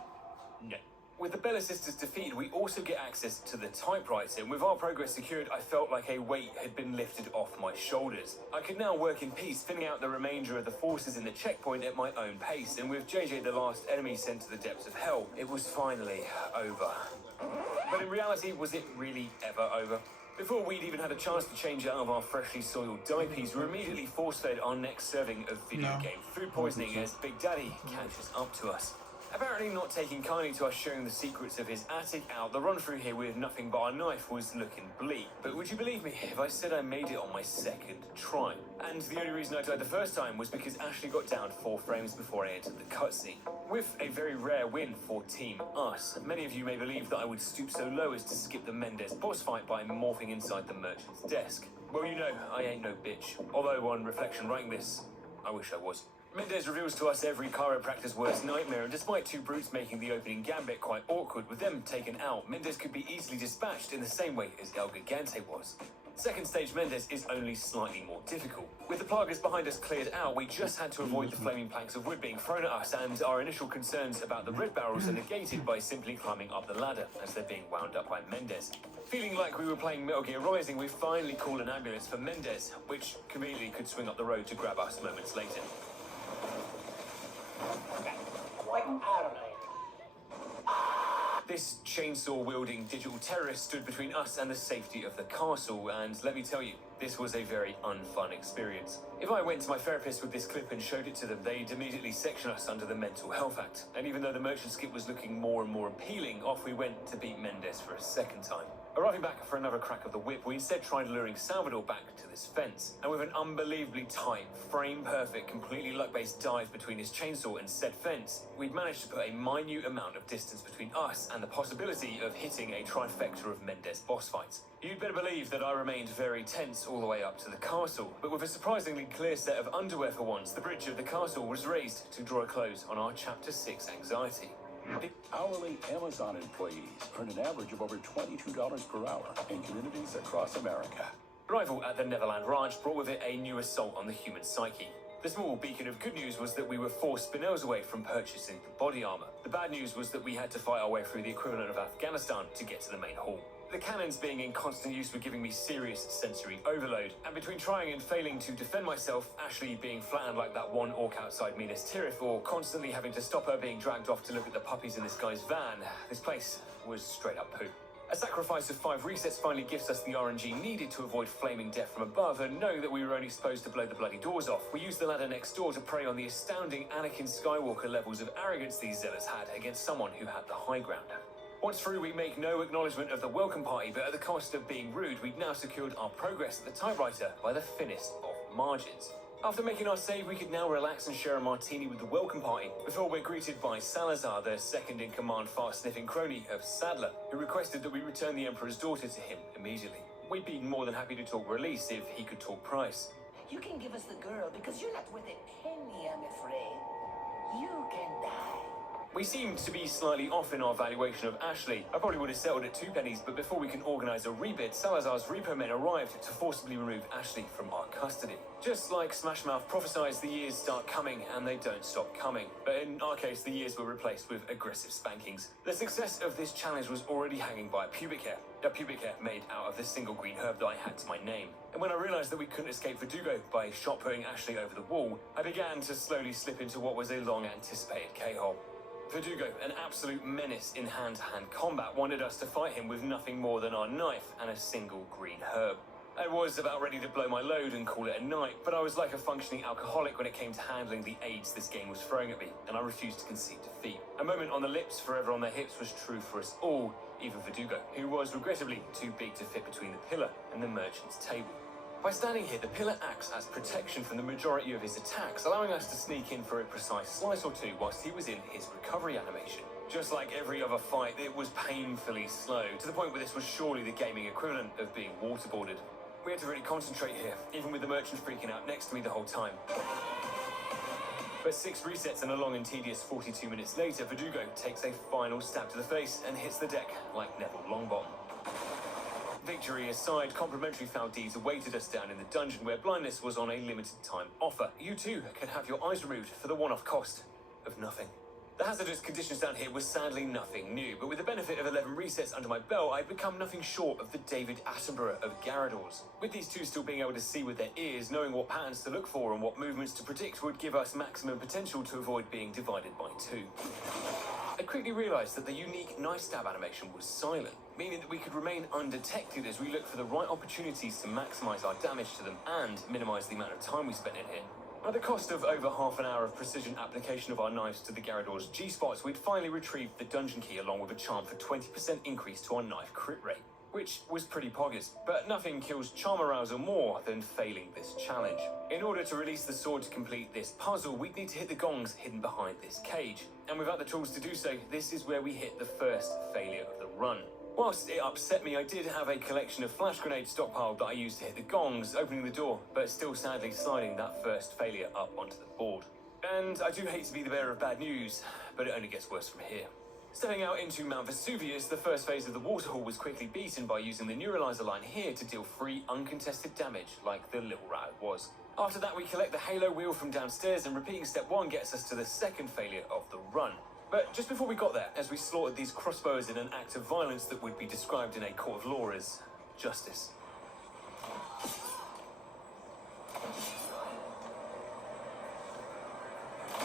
No. With the Bella sisters defeated, we also get access to the typewriter, and with our progress secured, I felt like a weight had been lifted off my shoulders. I could now work in peace, filling out the remainder of the forces in the checkpoint at my own pace, and with JJ the last enemy sent to the depths of hell, it was finally over. But in reality, was it really ever over? Before we'd even had a chance to change out of our freshly soiled diapers, we were immediately force-fed our next serving of video game food poisoning as Big Daddy catches up to us. Apparently not taking kindly to us sharing the secrets of his attic out, the run through here with nothing but a knife was looking bleak. But would you believe me if I said I made it on my second try? And the only reason I died the first time was because Ashley got down 4 frames before I entered the cutscene. With a very rare win for Team Us, many of you may believe that I would stoop so low as to skip the Mendez boss fight by morphing inside the merchant's desk. Well, you know, I ain't no bitch. Although on reflection writing this, I wish I was. Mendez reveals to us every chiropractor's worst nightmare, and despite 2 brutes making the opening gambit quite awkward, with them taken out, Mendez could be easily dispatched in the same way as El Gigante was. Second stage Mendez is only slightly more difficult. With the plagas behind us cleared out, we just had to avoid the flaming planks of wood being thrown at us, and our initial concerns about the red barrels are negated by simply climbing up the ladder as they're being wound up by Mendez. Feeling like we were playing Metal Gear Rising, we finally called an ambulance for Mendez, which conveniently could swing up the road to grab us moments later. Like, I don't know. This chainsaw-wielding digital terrorist stood between us and the safety of the castle, and let me tell you, this was a very unfun experience. If I went to my therapist with this clip and showed it to them, they'd immediately section us under the Mental Health Act. And even though the merchant skip was looking more and more appealing, off we went to beat Mendez for a second time. Arriving back for another crack of the whip, we instead tried luring Salvador back to this fence. And with an unbelievably tight, frame-perfect, completely luck-based dive between his chainsaw and said fence, we'd managed to put a minute amount of distance between us and the possibility of hitting a trifecta of Mendez boss fights. You'd better believe that I remained very tense all the way up to the castle, but with a surprisingly clear set of underwear for once, the bridge of the castle was raised to draw a close on our Chapter 6 anxiety. Hourly Amazon employees earn an average of over $22 per hour in communities across America. Arrival at the Neverland Ranch brought with it a new assault on the human psyche. The small beacon of good news was that we were 4 spinels away from purchasing the body armor. The bad news was that we had to fight our way through the equivalent of Afghanistan to get to the main hall. The cannons being in constant use were giving me serious sensory overload, and between trying and failing to defend myself, Ashley being flattened like that one orc outside Minas Tirith, or constantly having to stop her being dragged off to look at the puppies in this guy's van, this place was straight up poo. A sacrifice of 5 resets finally gives us the RNG needed to avoid flaming death from above, and knowing that we were only supposed to blow the bloody doors off, we used the ladder next door to prey on the astounding Anakin Skywalker levels of arrogance these zealots had against someone who had the high ground. Once through, we make no acknowledgement of the welcome party, but at the cost of being rude, we'd now secured our progress at the typewriter by the thinnest of margins. After making our save, we could now relax and share a martini with the welcome party, before we're greeted by Salazar, the second-in-command fast-sniffing crony of Sadler, who requested that we return the Emperor's daughter to him immediately. We'd be more than happy to talk release if he could talk price. You can give us the girl because you're not worth a penny, I'm afraid. You can die. We seemed to be slightly off in our valuation of Ashley. I probably would have settled at 2 pennies, but before we can organise a rebid, Salazar's repo men arrived to forcibly remove Ashley from our custody. Just like Smashmouth prophesies, the years start coming and they don't stop coming. But in our case, the years were replaced with aggressive spankings. The success of this challenge was already hanging by a pubic hair made out of the single green herb that I had to my name. And when I realised that we couldn't escape Verdugo by shot-putting Ashley over the wall, I began to slowly slip into what was a long-anticipated K-hole. Verdugo, an absolute menace in hand-to-hand combat, wanted us to fight him with nothing more than our knife and a single green herb. I was about ready to blow my load and call it a night, but I was like a functioning alcoholic when it came to handling the aids this game was throwing at me, and I refused to concede defeat. A moment on the lips, forever on the hips was true for us all, even for Dugo, who was regrettably too big to fit between the pillar and the merchant's table. By standing here, the pillar acts as protection from the majority of his attacks, allowing us to sneak in for a precise slice or two whilst he was in his recovery animation. Just like every other fight, it was painfully slow, to the point where this was surely the gaming equivalent of being waterboarded. We had to really concentrate here, even with the merchant freaking out next to me the whole time. But 6 resets and a long and tedious 42 minutes later, Verdugo takes a final stab to the face and hits the deck like Neville Longbottom. Victory aside, complimentary foul deeds awaited us down in the dungeon where blindness was on a limited time offer. You too can have your eyes removed for the one-off cost of nothing. The hazardous conditions down here were sadly nothing new, but with the benefit of 11 resets under my belt, I'd become nothing short of the David Attenborough of Garradors. With these two still being able to see with their ears, knowing what patterns to look for and what movements to predict would give us maximum potential to avoid being divided by 2. I quickly realised that the unique knife stab animation was silent, meaning that we could remain undetected as we looked for the right opportunities to maximise our damage to them and minimise the amount of time we spent in here. At the cost of over half an hour of precision application of our knives to the Garrador's G-spots, we'd finally retrieved the dungeon key along with a charm for 20% increase to our knife crit rate, which was pretty poggers, but nothing kills charm arousal more than failing this challenge. In order to release the sword to complete this puzzle, we'd need to hit the gongs hidden behind this cage, and without the tools to do so, this is where we hit the first failure of the run. Whilst it upset me, I did have a collection of flash grenades stockpiled that I used to hit the gongs, opening the door, but still sadly sliding that first failure up onto the board. And I do hate to be the bearer of bad news, but it only gets worse from here. Stepping out into Mount Vesuvius, the first phase of the waterfall was quickly beaten by using the neuralizer line here to deal free, uncontested damage like the little rat was. After that, we collect the halo wheel from downstairs, and repeating step 1 gets us to the second failure of the run. But just before we got there, as we slaughtered these crossbows in an act of violence that would be described in a court of law as justice.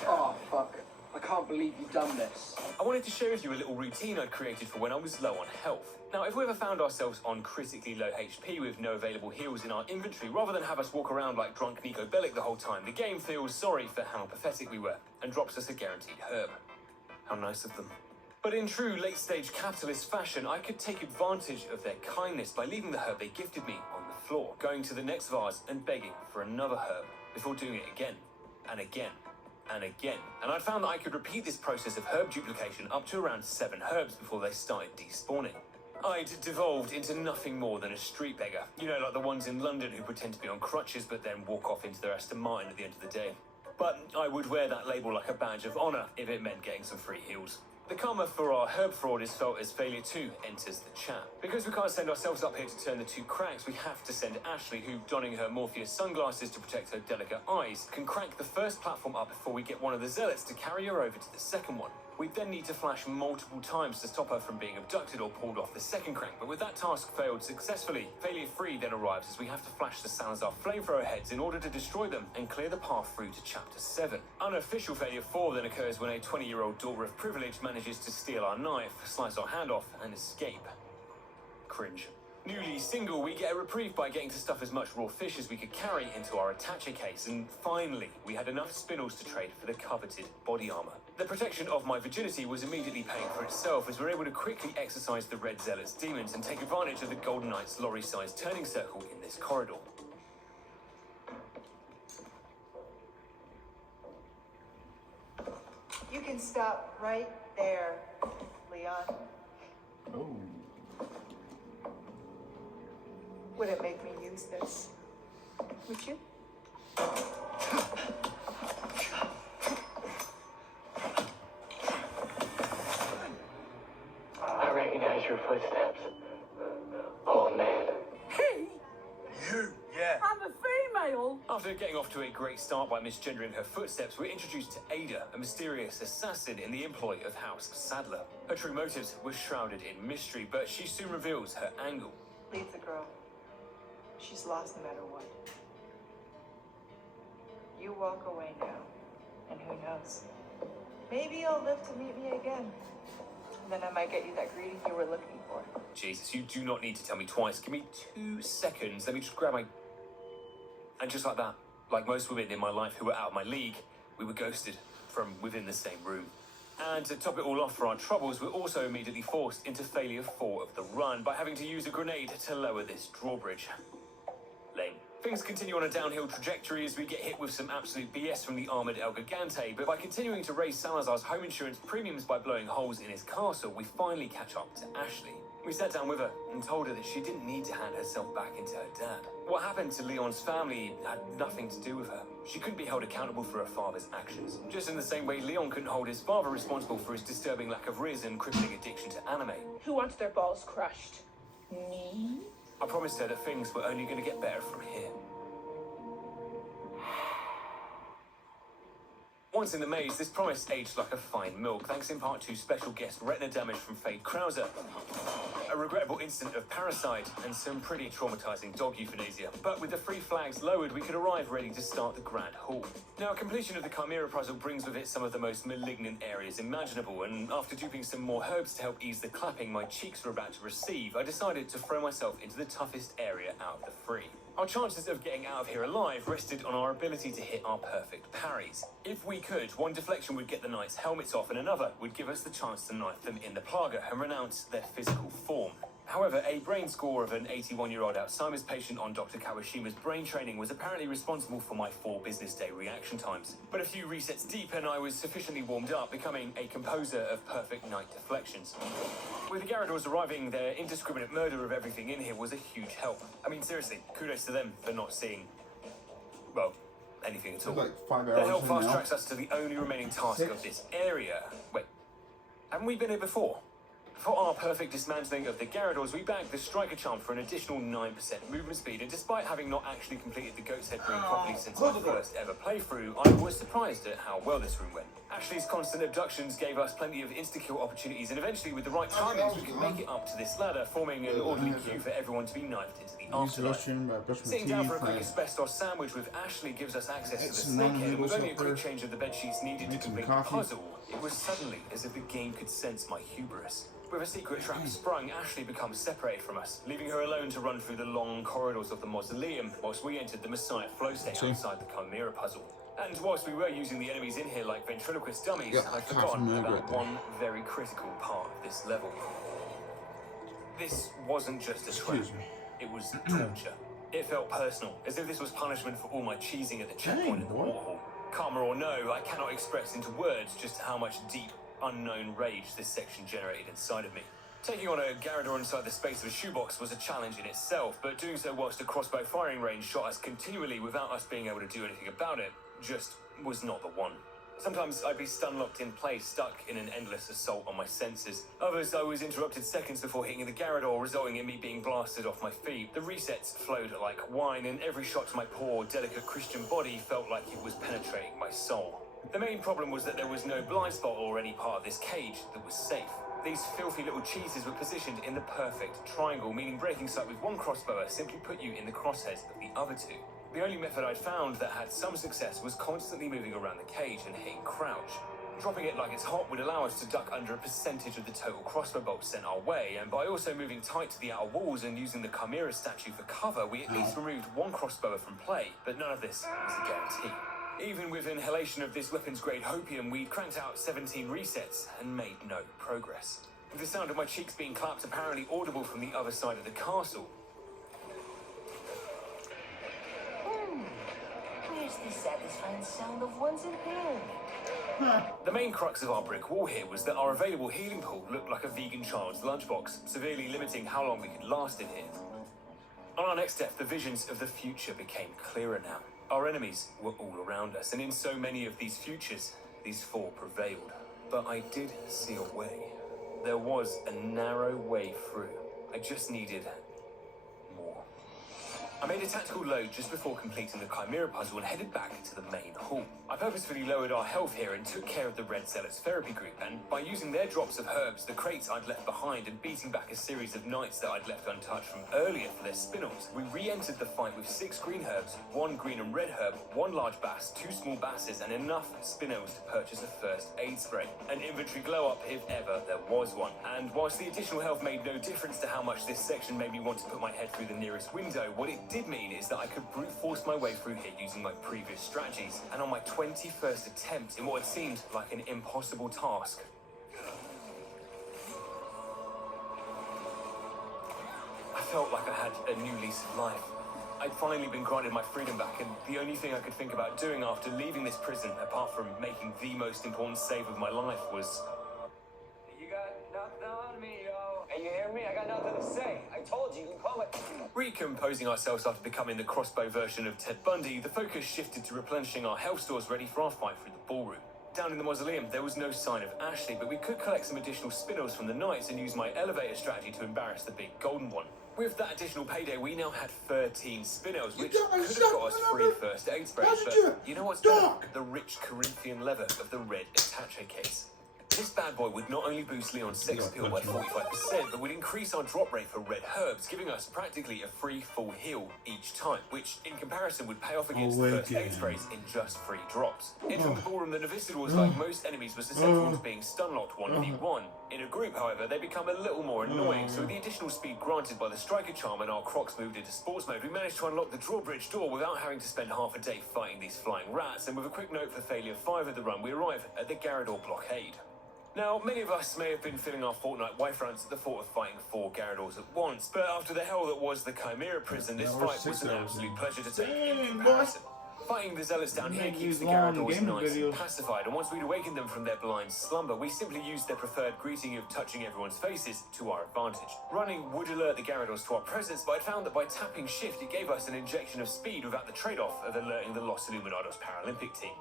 Oh, fuck. I can't believe you've done this. I wanted to share with you a little routine I'd created for when I was low on health. Now, if we ever found ourselves on critically low HP with no available heals in our inventory, rather than have us walk around like drunk Nico Bellic the whole time, the game feels sorry for how pathetic we were and drops us a guaranteed herb. How nice of them. But in true late-stage capitalist fashion, I could take advantage of their kindness by leaving the herb they gifted me on the floor, going to the next vase and begging for another herb, before doing it again, and again, and again. And I'd found that I could repeat this process of herb duplication up to around 7 herbs before they started despawning. I'd devolved into nothing more than a street beggar. You know, like the ones in London who pretend to be on crutches but then walk off into their Aston Martin at the end of the day. But I would wear that label like a badge of honour if it meant getting some free heals. The karma for our herb fraud is felt as failure 2 enters the chat. Because we can't send ourselves up here to turn the 2 cracks, we have to send Ashley, who, donning her Morpheus sunglasses to protect her delicate eyes, can crank the first platform up before we get one of the zealots to carry her over to the second one. We'd then need to flash multiple times to stop her from being abducted or pulled off the second crank, but with that task failed successfully, failure 3 then arrives as we have to flash the Salazar flamethrower heads in order to destroy them and clear the path through to chapter 7. Unofficial failure 4 then occurs when a 20-year-old daughter of privilege manages to steal our knife, slice our hand off, and escape. Cringe. Newly single, we get a reprieve by getting to stuff as much raw fish as we could carry into our attacher case, and finally, we had enough spinels to trade for the coveted body armor. The protection of my virginity was immediately paying for itself as we were able to quickly exercise the Red Zealot's demons and take advantage of the Golden Knight's lorry-sized turning circle in this corridor. You can stop right there, Leon. Oh. Would it make me use this? Would you? I recognize your footsteps. Oh, man. Hey! You, yeah. I'm a female! After getting off to a great start by misgendering her footsteps, we're introduced to Ada, a mysterious assassin in the employ of House Sadler. Her true motives were shrouded in mystery, but she soon reveals her angle. Leave the girl. She's lost no matter what. You walk away now, and who knows? Maybe you'll live to meet me again. And then I might get you that greeting you were looking for. Jesus, you do not need to tell me twice. Give me 2 seconds. Let me just grab my... And just like that, like most women in my life who were out of my league, we were ghosted from within the same room. And to top it all off for our troubles, we're also immediately forced into failure 4 of the run by having to use a grenade to lower this drawbridge. Lame. Things continue on a downhill trajectory as we get hit with some absolute BS from the armoured El Gigante, but by continuing to raise Salazar's home insurance premiums by blowing holes in his castle, we finally catch up to Ashley. We sat down with her and told her that she didn't need to hand herself back into her dad. What happened to Leon's family had nothing to do with her. She couldn't be held accountable for her father's actions, just in the same way Leon couldn't hold his father responsible for his disturbing lack of riz and crippling addiction to anime. Who wants their balls crushed? Me? I promised her that things were only going to get better from here. Once in the maze, this promise aged like a fine milk, thanks in part to special guest retina damage from Fade Krauser, a regrettable incident of parasite, and some pretty traumatizing dog euthanasia. But with the 3 flags lowered, we could arrive ready to start the Grand Hall. Now, completion of the Chimera puzzle brings with it some of the most malignant areas imaginable, and after duping some more herbs to help ease the clapping my cheeks were about to receive, I decided to throw myself into the toughest area out of the 3. Our chances of getting out of here alive rested on our ability to hit our perfect parries. If we could, one deflection would get the knights' helmets off and another would give us the chance to knife them in the plaga and renounce their physical form. However, a brain score of an 81-year-old Alzheimer's patient on Dr. Kawashima's brain training was apparently responsible for my 4 business day reaction times. But a few resets deep and I was sufficiently warmed up, becoming a composer of perfect knight deflections. With the Garradors arriving, their indiscriminate murder of everything in here was a huge help. I mean, seriously, kudos to them for not seeing, well, anything at all. Like 5 hours Their help in fast now. tracks us to the only remaining task of this area. Wait, haven't we been here before? For our perfect dismantling of the Garradors, we bagged the Striker Charm for an additional 9% movement speed, and despite having not actually completed the Goat's Head room properly since my first ever playthrough, I was surprised at how well this room went. Ashley's constant abductions gave us plenty of insta-kill opportunities, and eventually, with the right timings, we could make it up to this ladder, forming an orderly queue for everyone to be knifed into the afterlife. Sitting down for a quick asbestos sandwich with Ashley gives us access to the snakehead, and with only a quick change of the bedsheets needed to complete the puzzle, it was suddenly as if the game could sense my hubris. With a secret trap sprung, Ashley becomes separated from us, leaving her alone to run through the long corridors of the mausoleum, whilst we entered the Messiah flow state outside the Chimera puzzle. And whilst we were using the enemies in here like ventriloquist dummies, I'd forgotten about one very critical part of this level. This wasn't just a trap, it was torture. It felt personal, as if this was punishment for all my cheesing at the checkpoint in the Warhol. Karma or no, I cannot express into words just how much deep, unknown rage this section generated inside of me. Taking on a Garrador inside the space of a shoebox was a challenge in itself, but doing so whilst a crossbow firing range shot us continually without us being able to do anything about it just was not the one. Sometimes I'd be stun locked in place, stuck in an endless assault on my senses. Others I was interrupted seconds before hitting the Garrador, resulting in me being blasted off my feet. The resets flowed like wine, and every shot to my poor, delicate Christian body felt like it was penetrating my soul. The main problem was that there was no blind spot or any part of this cage that was safe. These filthy little cheeses were positioned in the perfect triangle, meaning breaking sight with one crossbower simply put you in the crosshairs of the other 2. The only method I'd found that had some success was constantly moving around the cage and hitting crouch. Dropping it like it's hot would allow us to duck under a percentage of the total crossbow bolts sent our way, and by also moving tight to the outer walls and using the Chimera statue for cover, we at least removed one crossbower from play, but none of this was a guarantee. Even with inhalation of this weapons-grade hopium, we'd cranked out 17 resets and made no progress. With the sound of my cheeks being clapped apparently audible from the other side of the castle. Where's the satisfying sound of one's inhaling? The main crux of our brick wall here was that our available healing pool looked like a vegan child's lunchbox, severely limiting how long we could last in here. On our next step, the visions of the future became clearer now. Our enemies were all around us, and in so many of these futures, these 4 prevailed. But I did see a way. There was a narrow way through. I just needed more. I made a tactical load just before completing the Chimera puzzle and headed back to the main hall. I purposefully lowered our health here and took care of the Red Zealots therapy group, and by using their drops of herbs, the crates I'd left behind, and beating back a series of knights that I'd left untouched from earlier for their spin-offs, we re-entered the fight with 6 green herbs, 1 green and red herb, 1 large bass, 2 small basses, and enough spin-offs to purchase a first aid spray. An inventory glow-up if ever there was one. And whilst the additional health made no difference to how much this section made me want to put my head through the nearest window, what it did mean is that I could brute force my way through here using my previous strategies, and on my 21st attempt in what had seemed like an impossible task. I felt like I had a new lease of life. I'd finally been granted my freedom back, and the only thing I could think about doing after leaving this prison, apart from making the most important save of my life, was... You got nothing on me, yo. Hey, you hear me? I got nothing to say. I told you, you can call it. Recomposing ourselves after becoming the crossbow version of Ted Bundy, the focus shifted to replenishing our health stores ready for our fight through the ballroom. Down in the mausoleum, there was no sign of Ashley, but we could collect some additional spin-offs from the knights and use my elevator strategy to embarrass the big golden one. With that additional payday, we now had 13 spin-offs, which could have got us free first aid sprays, but you know what's better? The rich Corinthian leather of the red attache case. This bad boy would not only boost Leon's sex appeal by 45%, but would increase our drop rate for red herbs, giving us practically a free full heal each time, which in comparison would pay off against the first aid sprays in just 3 drops. Entering the ballroom, the Novicidors, like most enemies, was susceptible to being stun-locked 1v1. In a group, however, they become a little more annoying, so with the additional speed granted by the Striker Charm and our Crocs moved into sports mode, we managed to unlock the drawbridge door without having to spend half a day fighting these flying rats, and with a quick note for failure 5 of the run, we arrive at the Garrador blockade. Now, many of us may have been filling our fortnight Y-fronts at the thought of fighting 4 Garradors at once, but after the hell that was the Chimera prison, this fight was an absolute pleasure to take in comparison. Fighting the Zealots down here keeps the Garradors nice and pacified, and once we'd awakened them from their blind slumber, we simply used their preferred greeting of touching everyone's faces to our advantage. Running would alert the Garradors to our presence, but I found that by tapping shift, it gave us an injection of speed without the trade-off of alerting the Los Illuminados Paralympic team.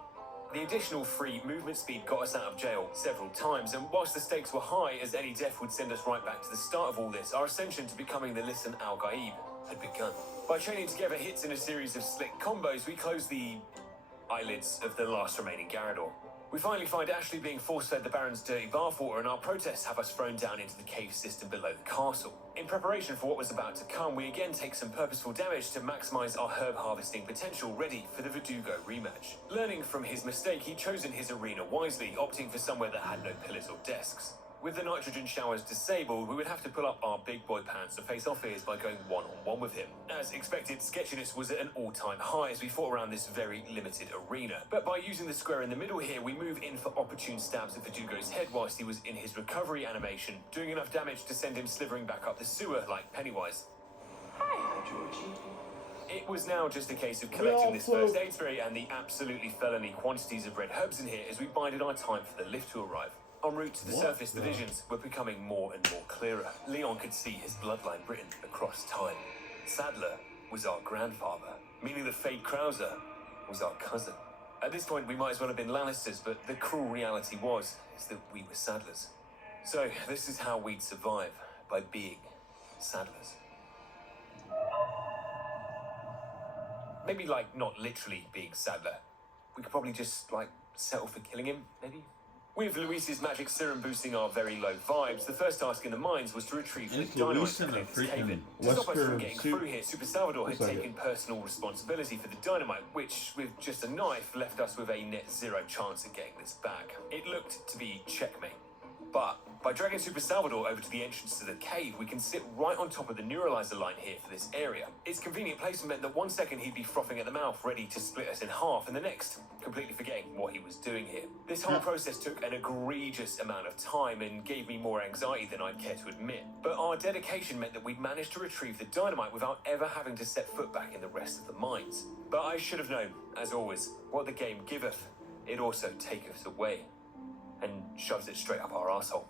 The additional free movement speed got us out of jail several times, and whilst the stakes were high, as any death would send us right back to the start of all this, our ascension to becoming the Lisan Al Gaib had begun. By chaining together hits in a series of slick combos, we closed the eyelids of the last remaining Garrador. We finally find Ashley being force-fed the Baron's dirty bathwater, and our protests have us thrown down into the cave system below the castle. In preparation for what was about to come, we again take some purposeful damage to maximise our herb harvesting potential, ready for the Verdugo rematch. Learning from his mistake, he'd chosen his arena wisely, opting for somewhere that had no pillars or desks. With the nitrogen showers disabled, we would have to pull up our big boy pants to face off fears by going one-on-one with him. As expected, sketchiness was at an all-time high as we fought around this very limited arena. But by using the square in the middle here, we move in for opportune stabs at Verdugo's head whilst he was in his recovery animation, doing enough damage to send him slithering back up the sewer like Pennywise. Hi, Georgie. It was now just a case of collecting this first aid spray and the absolutely felony quantities of red herbs in here as we bided our time for the lift to arrive. En route to the surface, the visions were becoming more and more clearer. Leon could see his bloodline written across time. Sadler was our grandfather, meaning that Fade Krauser was our cousin. At this point, we might as well have been Lannisters, but the cruel reality is that we were Sadlers. So, this is how we'd survive, by being Sadlers. Maybe, like, not literally being Sadler. We could probably just, like, settle for killing him, maybe? With Luis's magic serum boosting our very low vibes, the first task in the mines was to retrieve the dynamite to clear this cave-in. To stop us from getting through here, Super Salvador had taken personal responsibility for the dynamite, which, with just a knife, left us with a net zero chance of getting this back. It looked to be checkmate. But by dragging Super Salvador over to the entrance to the cave, we can sit right on top of the neuralizer line here for this area. Its convenient placement meant that 1 second he'd be frothing at the mouth, ready to split us in half, and the next, completely forgetting what he was doing here. This whole process took an egregious amount of time and gave me more anxiety than I'd care to admit. But our dedication meant that we'd managed to retrieve the dynamite without ever having to set foot back in the rest of the mines. But I should have known, as always, what the game giveth, it also taketh away. And shoves it straight up our arsehole.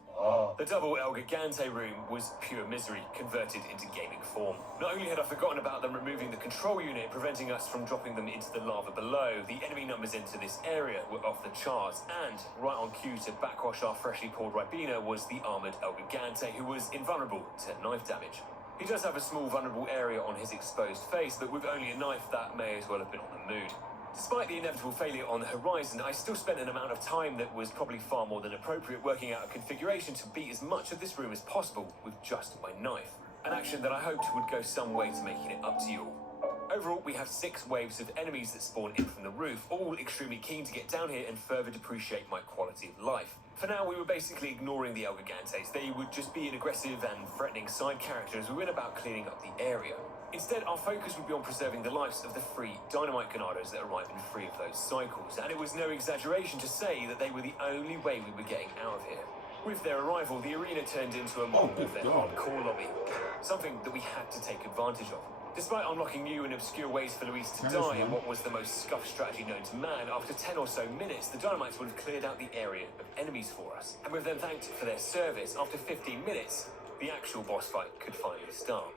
The double El Gigante room was pure misery, converted into gaming form. Not only had I forgotten about them removing the control unit, preventing us from dropping them into the lava below, the enemy numbers into this area were off the charts, and right on cue to backwash our freshly poured Ribena was the armoured El Gigante, who was invulnerable to knife damage. He does have a small vulnerable area on his exposed face, but with only a knife that may as well have been on the moon. Despite the inevitable failure on the horizon, I still spent an amount of time that was probably far more than appropriate working out a configuration to beat as much of this room as possible with just my knife. An action that I hoped would go some way to making it up to you all. Overall, we have 6 waves of enemies that spawn in from the roof, all extremely keen to get down here and further depreciate my quality of life. For now, we were basically ignoring the El Gigantes. They would just be an aggressive and threatening side character as we went about cleaning up the area. Instead, our focus would be on preserving the lives of the 3 dynamite ganados that arrive in 3 of those cycles, and it was no exaggeration to say that they were the only way we were getting out of here. With their arrival, the arena turned into a modern warfare hardcore lobby, something that we had to take advantage of. Despite unlocking new and obscure ways for Luis to die in what was the most scuffed strategy known to man, after 10 or so minutes, the Dynamites would have cleared out the area of enemies for us. And with them thanked for their service, after 15 minutes, the actual boss fight could finally start.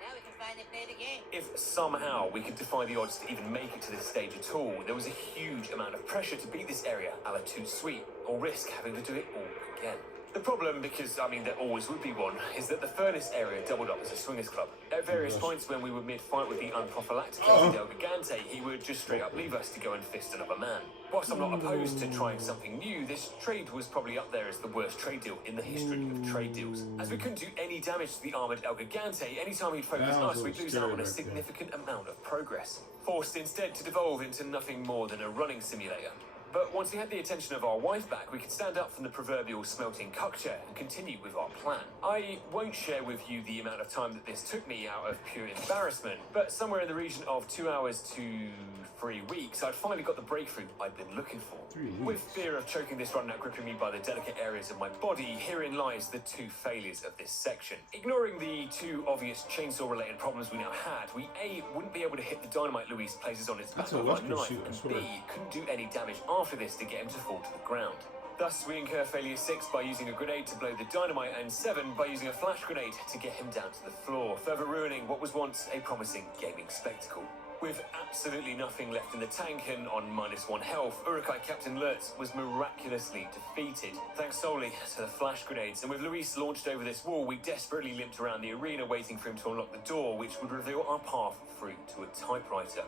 Now we can finally play the game. If somehow we could defy the odds to even make it to this stage at all, there was a huge amount of pressure to beat this area a la Toot Sweet, or risk having to do it all again. The problem, because, I mean, there always would be one, is that the furnace area doubled up as a swingers club. At various points when we were mid-fight with the unprophylacticated El Gigante, he would just straight up leave us to go and fist another man. Whilst I'm not opposed to trying something new, this trade was probably up there as the worst trade deal in the history of trade deals. As we couldn't do any damage to the armoured El Gigante, anytime he'd focus us, we'd lose out on a significant amount of progress. Forced instead to devolve into nothing more than a running simulator. But once we had the attention of our wife back, we could stand up from the proverbial smelting cuck chair and continue with our plan. I won't share with you the amount of time that this took me out of pure embarrassment, but somewhere in the region of 2 hours to 3 weeks, I'd finally got the breakthrough I'd been looking for. With fear of choking this run out gripping me by the delicate areas of my body, herein lies the 2 failures of this section. Ignoring the 2 obvious chainsaw-related problems we now had, we A, wouldn't be able to hit the dynamite Luis places on its back with our knife, and B, couldn't do any damage after this to get him to fall to the ground. Thus, we incur failure 6 by using a grenade to blow the dynamite, and 7 by using a flash grenade to get him down to the floor, further ruining what was once a promising gaming spectacle. With absolutely nothing left in the tank and on -1 health, Urukai Captain Lurtz was miraculously defeated, thanks solely to the flash grenades. And with Luis launched over this wall, we desperately limped around the arena waiting for him to unlock the door, which would reveal our path through to a typewriter.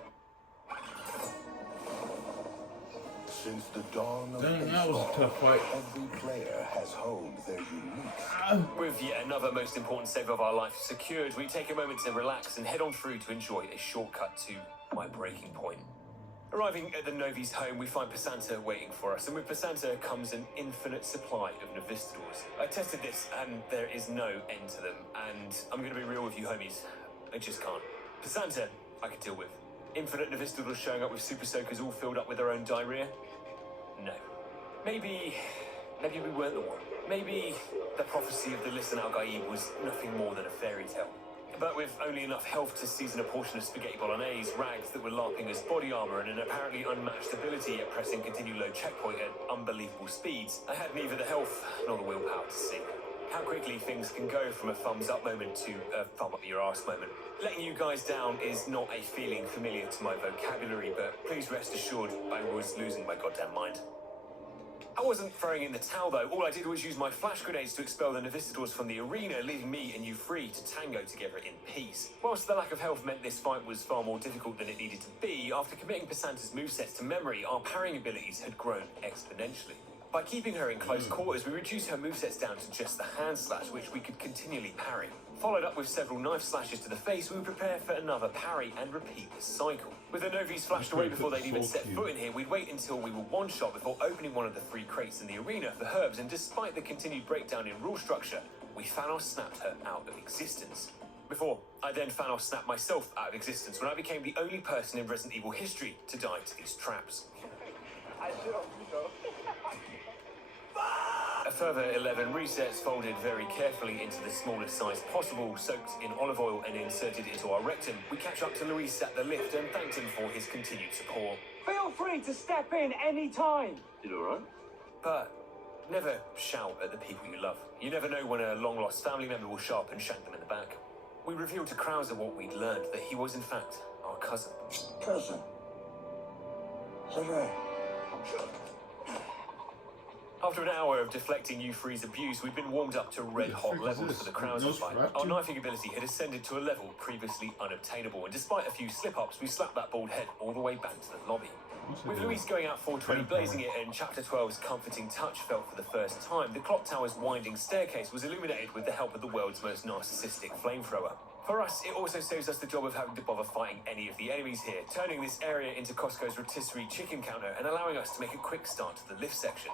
Since the dawn of that was a tough fight. every player has honed their unique. With yet another most important save of our life secured, we take a moment to relax and head on through to enjoy a shortcut to my breaking point. Arriving at the Novi's home, we find Passanta waiting for us, and with Passanta comes an infinite supply of Novistadors. I tested this, and there is no end to them, and I'm going to be real with you, homies. I just can't. Passanta, I could deal with. Infinite Novistadors showing up with super soakers all filled up with their own diarrhea? No. Maybe we weren't the one. Maybe the prophecy of the Lisan al-Gaib was nothing more than a fairy tale. But with only enough health to season a portion of spaghetti bolognese, rags that were larping as body armor, and an apparently unmatched ability at pressing continue low checkpoint at unbelievable speeds, I had neither the health nor the willpower to see how quickly things can go from a thumbs up moment to a thumb up your arse moment. Letting you guys down is not a feeling familiar to my vocabulary, but please rest assured I was losing my goddamn mind. I wasn't throwing in the towel though. All I did was use my flash grenades to expel the Novistadors from the arena, leaving me and you free to tango together in peace. Whilst the lack of health meant this fight was far more difficult than it needed to be, after committing Passanta's movesets to memory, our parrying abilities had grown exponentially. By keeping her in close quarters, we reduced her movesets down to just the hand slash, which we could continually parry. Followed up with several knife slashes to the face, we would prepare for another parry and repeat the cycle. With the Novis flashed away before they'd even set foot in here, we'd wait until we were one shot before opening one of the 3 crates in the arena for herbs, and despite the continued breakdown in rule structure, we Thanos snapped her out of existence. Before I then Thanos snapped myself out of existence when I became the only person in Resident Evil history to die to these traps. A further 11 resets folded very carefully into the smallest size possible, soaked in olive oil and inserted into our rectum. We catch up to Luis at the lift and thanked him for his continued support. Feel free to step in any time. You alright? But never shout at the people you love. You never know when a long-lost family member will show up and shank them in the back. We revealed to Krauser what we'd learned, that he was in fact our cousin. Cousin. Is that right? After an hour of deflecting U3's abuse, we'd been warmed up to red-hot levels for the Krauser fight. Our knifing ability had ascended to a level previously unobtainable, and despite a few slip-ups, we slapped that bald head all the way back to the lobby. With Luis going out 420 blazing it and Chapter 12's comforting touch felt for the first time, the clock tower's winding staircase was illuminated with the help of the world's most narcissistic flamethrower. For us, it also saves us the job of having to bother fighting any of the enemies here, turning this area into Costco's rotisserie chicken counter and allowing us to make a quick start to the lift section.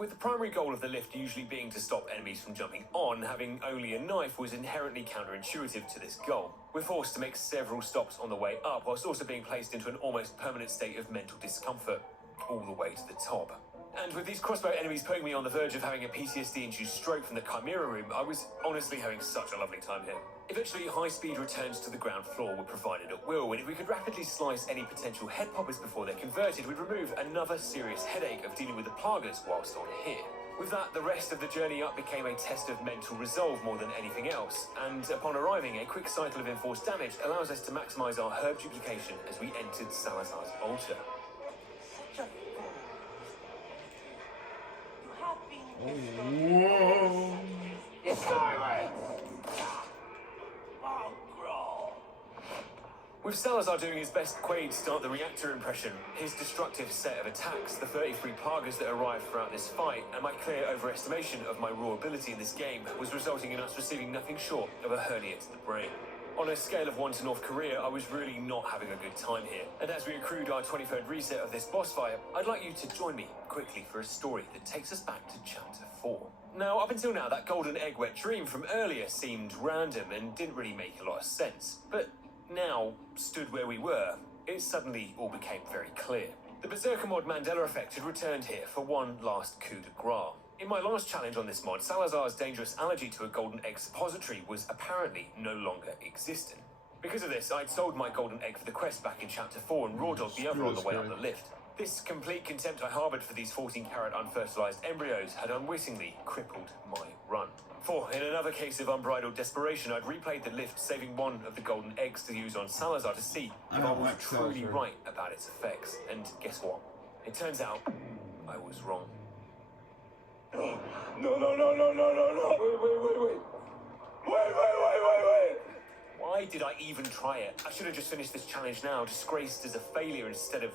With the primary goal of the lift usually being to stop enemies from jumping on, having only a knife was inherently counterintuitive to this goal. We're forced to make several stops on the way up, whilst also being placed into an almost permanent state of mental discomfort, all the way to the top. And with these crossbow enemies putting me on the verge of having a PTSD-induced stroke from the Chimera room, I was honestly having such a lovely time here. Eventually, high-speed returns to the ground floor were provided at will, and if we could rapidly slice any potential head poppers before they're converted, we'd remove another serious headache of dealing with the plagas whilst on here. With that, the rest of the journey up became a test of mental resolve more than anything else, and upon arriving, a quick cycle of enforced damage allows us to maximise our herb duplication as we entered Salazar's altar. Whoa! It's silent! Oh, growl. With Salazar doing his best Quaid start the reactor impression, his destructive set of attacks, the 33 plagas that arrived throughout this fight, and my clear overestimation of my raw ability in this game was resulting in us receiving nothing short of a hernia to the brain. On a scale of 1 to North Korea, I was really not having a good time here. And as we accrued our 23rd reset of this boss fight, I'd like you to join me quickly for a story that takes us back to Chapter 4. Now, up until now, that golden egg wet dream from earlier seemed random and didn't really make a lot of sense. But now, stood where we were, it suddenly all became very clear. The Berserker mod Mandela effect had returned here for one last coup de grace. In my last challenge on this mod, Salazar's dangerous allergy to a golden egg suppository was apparently no longer existent. Because of this, I'd sold my golden egg for the quest back in Chapter 4 and raw dogged the other on the way up the lift. This complete contempt I harboured for these 14-carat unfertilised embryos had unwittingly crippled my run. For, in another case of unbridled desperation, I'd replayed the lift, saving one of the golden eggs to use on Salazar to see if I was truly right about its effects. And guess what? It turns out I was wrong. No, no, no, no, no, no, no. Wait. Why did I even try it? I should have just finished this challenge now, disgraced as a failure instead of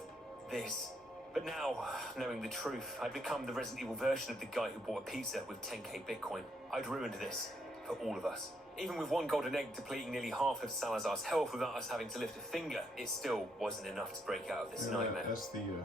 this. But now, knowing the truth, I'd become the Resident Evil version of the guy who bought a pizza with 10k Bitcoin. I'd ruined this for all of us. Even with one golden egg depleting nearly half of Salazar's health without us having to lift a finger, it still wasn't enough to break out of this nightmare.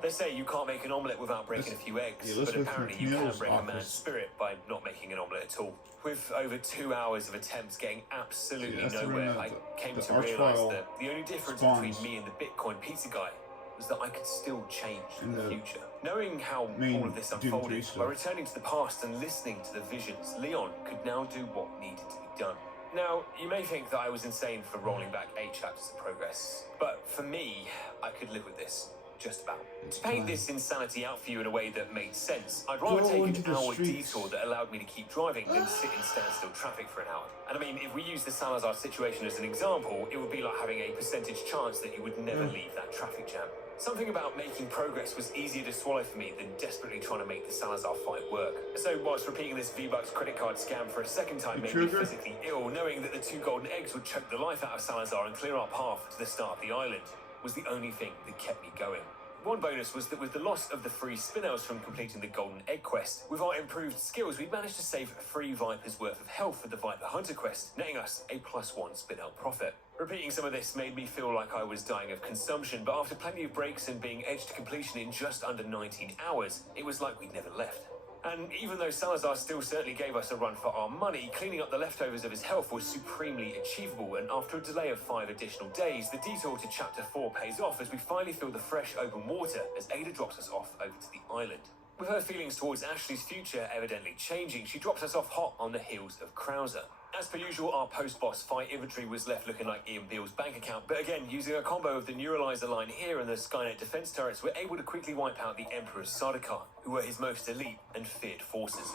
They say you can't make an omelette without breaking a few eggs, but apparently you can break a man's spirit by not making an omelette at all. With over 2 hours of attempts getting absolutely nowhere, I came to realise that the only difference between me and the Bitcoin pizza guy was that I could still change in the future. Knowing how all of this unfolded, by returning to the past and listening to the visions, Leon could now do what needed to be done. Now, you may think that I was insane for rolling back 8 chapters of progress, but for me, I could live with this. Just about. To paint this insanity out for you in a way that made sense, I'd rather take an hour detour that allowed me to keep driving than sit in standstill traffic for an hour. And I mean, if we use the Salazar situation as an example, it would be like having a percentage chance that you would never leave that traffic jam. Something about making progress was easier to swallow for me than desperately trying to make the Salazar fight work. So whilst repeating this V-Bucks credit card scam for a second time made me physically ill, knowing that the 2 golden eggs would choke the life out of Salazar and clear our path to the start of the island was the only thing that kept me going. One bonus was that with the loss of the free spin-outs from completing the Golden Egg quest, with our improved skills, we'd managed to save 3 Vipers worth of health for the Viper Hunter quest, netting us a +1 spin-out profit. Repeating some of this made me feel like I was dying of consumption, but after plenty of breaks and being edged to completion in just under 19 hours, it was like we'd never left. And even though Salazar still certainly gave us a run for our money, cleaning up the leftovers of his health was supremely achievable, and after a delay of 5 additional days, the detour to Chapter 4 pays off as we finally feel the fresh open water as Ada drops us off over to the island. With her feelings towards Ashley's future evidently changing, she drops us off hot on the heels of Krauser. As per usual, our post-boss fight inventory was left looking like Ian Beale's bank account, but again, using a combo of the Neuralizer line here and the Skynet defense turrets, we're able to quickly wipe out the Emperor's Sardaukar, who were his most elite and feared forces.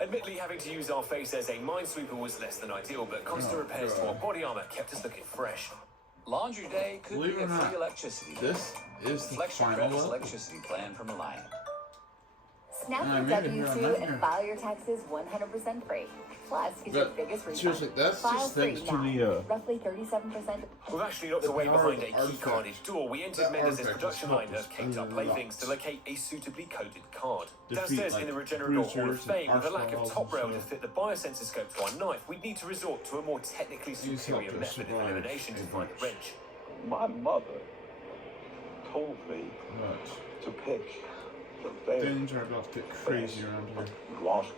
Admittedly, having to use our face as a minesweeper was less than ideal, but constant repairs to our body armor kept us looking fresh. Laundry day could be a free electricity. This is the Flex your final credit's level. electricity plan from Reliant. Snap I your made it here on W-2 Nightmare. and file your taxes 100% free. Plus, get your biggest refund. Seriously, that's File just free thanks to now. the Roughly 37%. We've actually locked The away power behind of a artifact. key-carded door. We entered That Mendes' artifact production has line helped of caked up us a playthings to lot. locate a suitably coded card. Defeat, Downstairs like, in the Regenerador Hall of bruisers Fame, and with a lack of arsenals top rail and to stuff. fit the biosensor scope to our knife, we'd need to resort to a more technically These superior helped us method of survive elimination to a find the breach. wrench. My mother told me But to pick the very things are about to get crazy around here. lost.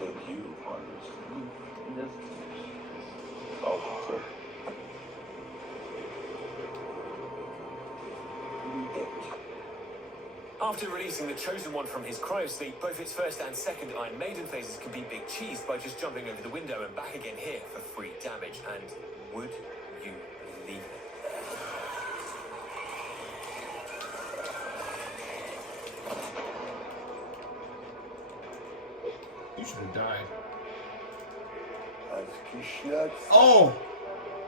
That you understand. Officer. After releasing the Chosen One from his cryosleep, both its first and second Iron Maiden phases can be big cheese by just jumping over the window and back again here for free damage. And would you believe it? You should have died. Oh! Oh!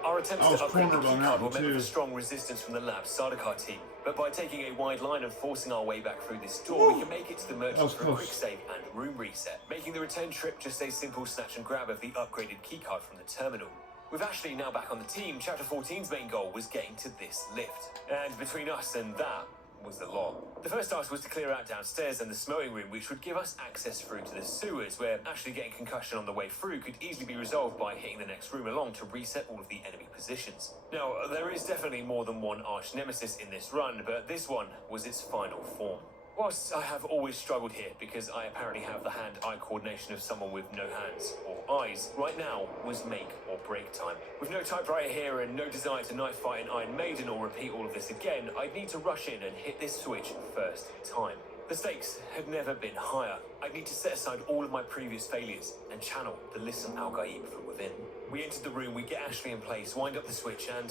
Our attempts I was to upgrade the cornered on that keycard were one, met with too. a strong resistance from the lab Sardaukar team. But by taking a wide line and forcing our way back through this door, we can make it to the merchant was for a close. quick save and room reset, making the return trip just a simple snatch and grab of the upgraded keycard from the terminal. With Ashley now back on the team, Chapter 14's main goal was getting to this lift. And between us and that was the law. The first task was to clear out downstairs and the smoking room, which would give us access through to the sewers, where Ashley getting concussion on the way through could easily be resolved by hitting the next room along to reset all of the enemy positions. Now, there is definitely more than one arch nemesis in this run, but this one was its final form. Whilst I have always struggled here because I apparently have the hand-eye coordination of someone with no hands or eyes, right now was make or break time. With no typewriter here and no desire to knife fight an Iron Maiden or repeat all of this again, I'd need to rush in and hit this switch first time. The stakes had never been higher. I'd need to set aside all of my previous failures and channel the Listen Al-Gaib from within. We entered the room, we get Ashley in place, wind up the switch and...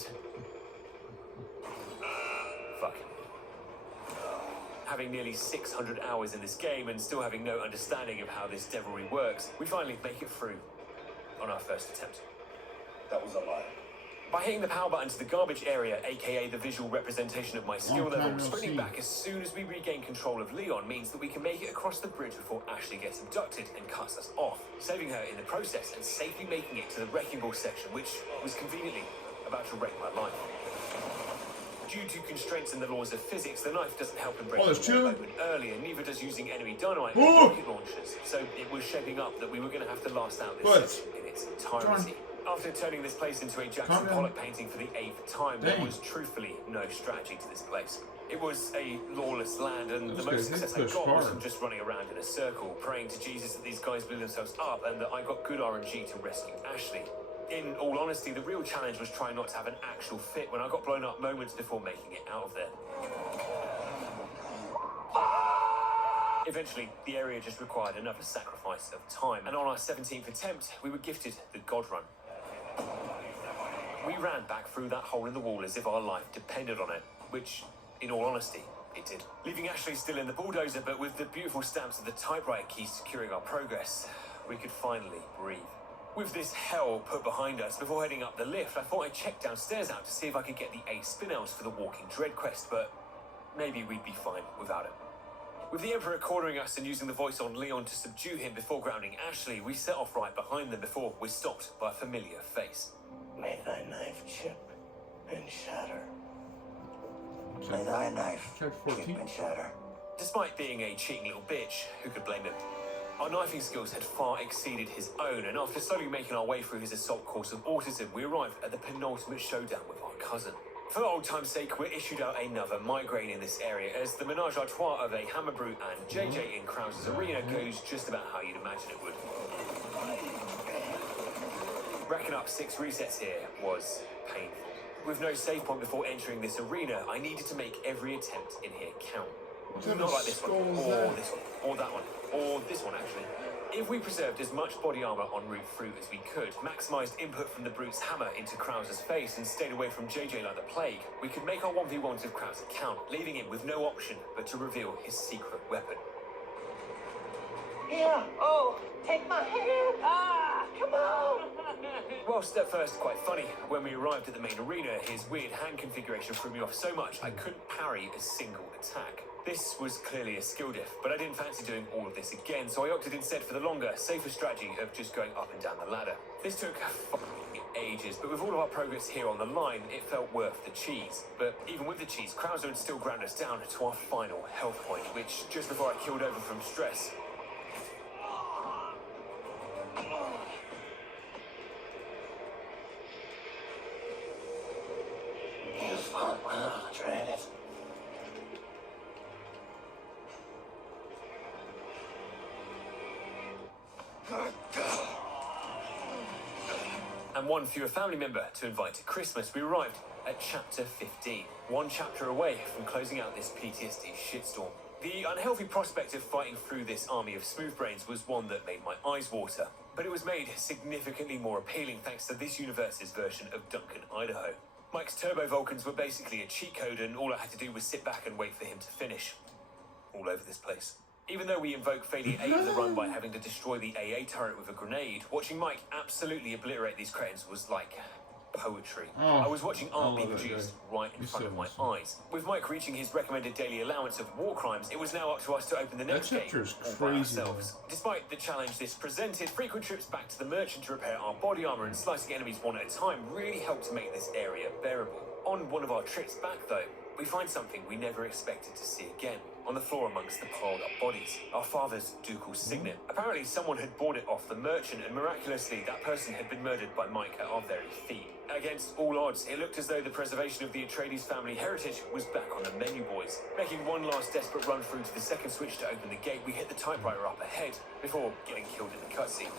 fuck. Having nearly 600 hours in this game and still having no understanding of how this devilry works, we finally make it through on our first attempt. That was a lie. By hitting the power button to the garbage area, aka the visual representation of my skill Long time level, no sprinting see. back as soon as we regain control of Leon means that we can make it across the bridge before Ashley gets abducted and cuts us off, saving her in the process and safely making it to the wrecking ball section, which was conveniently about to wreck my life. Due to constraints in the laws of physics, the knife doesn't help in breaking there's the wall two. open early, and neither does using enemy dynamite Ooh. or rocket launchers. So it was shaping up that we were going to have to last out this Good. session in its entirety. After turning this place into a Jackson Calm down. Pollock painting for the 8th time, there Dang. was truthfully no strategy to this place. It was a lawless land, and Those the most guys, they success I push got was hard. from just running around in a circle, praying to Jesus that these guys blew themselves up and that I got good RNG to rescue Ashley. In all honesty, the real challenge was trying not to have an actual fit when I got blown up moments before making it out of there. Eventually, the area just required another sacrifice of time, and on our 17th attempt, we were gifted the God Run. We ran back through that hole in the wall as if our life depended on it, which, in all honesty, it did. Leaving Ashley still in the bulldozer, but with the beautiful stamps of the typewriter keys securing our progress, we could finally breathe. With this hell put behind us, before heading up the lift, I thought I'd check downstairs out to see if I could get the 8 spin-outs for the Walking Dread quest, but maybe we'd be fine without it. With the Emperor cornering us and using the voice on Leon to subdue him before grounding Ashley, we set off right behind them before we're stopped by a familiar face. May thy knife chip and shatter. May thy knife chip and shatter. Despite being a cheating little bitch, who could blame him? Our knifing skills had far exceeded his own, and after slowly making our way through his assault course of autism, we arrived at the penultimate showdown with our cousin. For old time's sake, we're issued out another migraine in this area, as the menage a trois of a Hammer Brute and JJ in Krause's arena goes just about how you'd imagine it would. Racking up 6 resets here was painful. With no save point before entering this arena, I needed to make every attempt in here count. Not like this one, or this one, or that one, or this one actually. If we preserved as much body armor en route through as we could, maximized input from the Brute's hammer into Krause's face, and stayed away from JJ like the plague, we could make our 1v1s of Krause count, leaving him with no option but to reveal his secret weapon. Yeah. Oh, take my hand. Ah, come on. While Whilst at first quite funny, when we arrived at the main arena, his weird hand configuration threw me off so much I couldn't parry a single attack. This was clearly a skill diff, but I didn't fancy doing all of this again, so I opted instead for the longer, safer strategy of just going up and down the ladder. This took fucking ages, but with all of our progress here on the line, it felt worth the cheese. But even with the cheese, Krauser had still ground us down to our final health point, which, just before I killed over from stress, and one fewer family member to invite to Christmas, we arrived at chapter 15, one chapter away from closing out this PTSD shitstorm. The unhealthy prospect of fighting through this army of smooth brains was one that made my eyes water, but it was made significantly more appealing thanks to this universe's version of Duncan, Idaho. Mike's Turbo Vulcans were basically a cheat code, and all I had to do was sit back and wait for him to finish. All over this place. Even though we invoked failure 8 of the run by having to destroy the AA turret with a grenade, watching Mike absolutely obliterate these cretins was like poetry. I was watching art being produced right in front of my eyes. With Mike reaching his recommended daily allowance of war crimes, it was now up to us to open the next gate all by ourselves. Despite the challenge this presented, frequent trips back to the merchant to repair our body armor and slicing enemies one at a time really helped to make this area bearable. On one of our trips back though, we find something we never expected to see again. On the floor amongst the piled up bodies, our father's ducal signet. Apparently someone had bought it off the merchant, and miraculously that person had been murdered by Mike at our very feet. Against all odds, it looked as though the preservation of the Atreides family heritage was back on the menu, boys. Making one last desperate run through to the second switch to open the gate, we hit the typewriter up ahead before getting killed in the cutscene.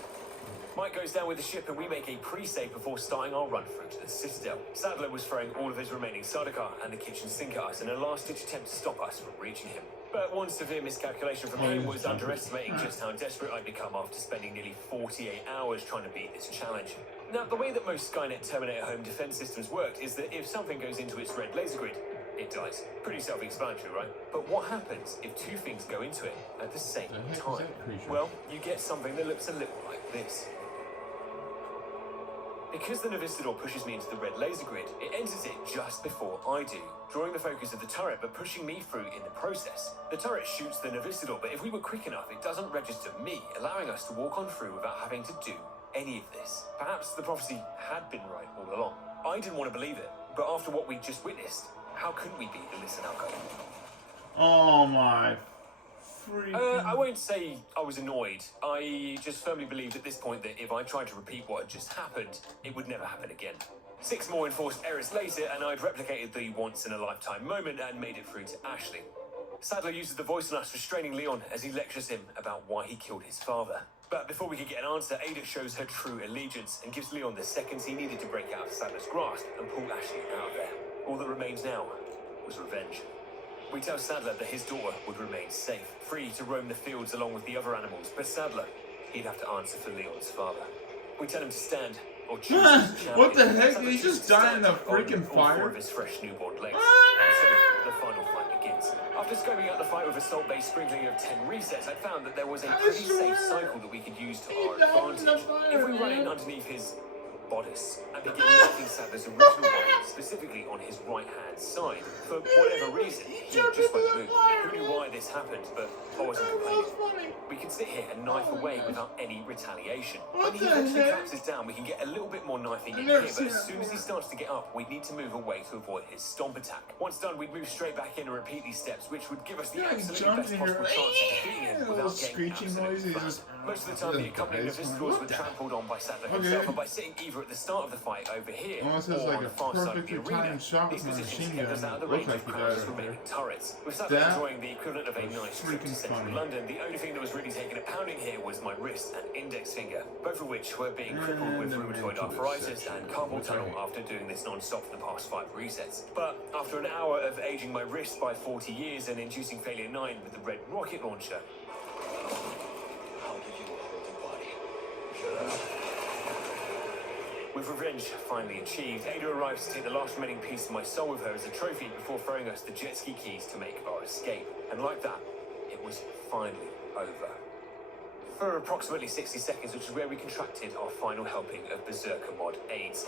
Mike goes down with the ship and we make a pre-save before starting our run through to the Citadel. Sadler was throwing all of his remaining Sardaukar and the kitchen sink at us in a last-ditch attempt to stop us from reaching him. But one severe miscalculation from him was underestimating just how desperate I'd become after spending nearly 48 hours trying to beat this challenge. Now, the way that most Skynet Terminator home defense systems worked is that if something goes into its red laser grid, it dies. Pretty self-explanatory, right? But what happens if two things go into it at the same time? Well, you get something that looks a little like this. Because the Novistador pushes me into the red laser grid, it enters it just before I do, drawing the focus of the turret but pushing me through in the process. The turret shoots the Novistador, but if we were quick enough, it doesn't register me, allowing us to walk on through without having to do any of this. Perhaps the prophecy had been right all along. I didn't want to believe it, but after what we just witnessed, how couldn't we beat the listen algorithm? Oh my I won't say I was annoyed. I just firmly believed at this point that if I tried to repeat what had just happened, it would never happen again. 6 more enforced errors later, and I'd replicated the once-in-a-lifetime moment and made it through to Ashley. Sadler uses the voice on us, restraining Leon as he lectures him about why he killed his father. But before we could get an answer, Ada shows her true allegiance and gives Leon the seconds he needed to break out of Sadler's grasp and pull Ashley out of there. All that remains now was revenge. We tell Sadler that his daughter would remain safe, free to roam the fields along with the other animals, but Sadler, he'd have to answer for Leon's father. We tell him to stand, or choose his champion. What the heck? Sadler Did he just die in the freaking all 4 fire? of his fresh newborn legs. And so, the final fight begins. After scoping out the fight with a salt-based sprinkling of 10 resets, I found that there was a pretty safe cycle that we could use to our advantage. If we run in underneath his bodice and begin knocking Sadler's original body, specifically on his right-hand side. For whatever reason, he just won't move. Who knew why this happened, but I wasn't complaining. We could sit here and knife away without any retaliation. When he eventually collapses down, we can get a little bit more knifing in here, but as soon as he starts to get up, we'd need to move away to avoid his stomp attack. Once done, we'd move straight back in and repeat these steps, which would give us the absolutely best possible chance of defeating him without getting absolutely flat. Most of the time, the accompanying Novistadors were trampled on by Sadler himself, and by sitting either at the start of the fight over here, or on the far side of the arena, these positions kept us out of the range of Krauser's remaining turrets. With Sadler enjoying the equivalent of a nice trip to central London, the only thing that was really taking a pounding here was my wrist and index finger, both of which were being crippled with rheumatoid arthritis and carpal tunnel after doing this non-stop for the past 5 resets. But after an hour of aging my wrist by 40 years and inducing failure 9 with the red rocket launcher, with revenge finally achieved, Ada arrives to take the last remaining piece of my soul with her as a trophy before throwing us the jet ski keys to make our escape. And like that, it was finally over. for approximately 60 seconds, which is where we contracted our final helping of Berserker Mod AIDS.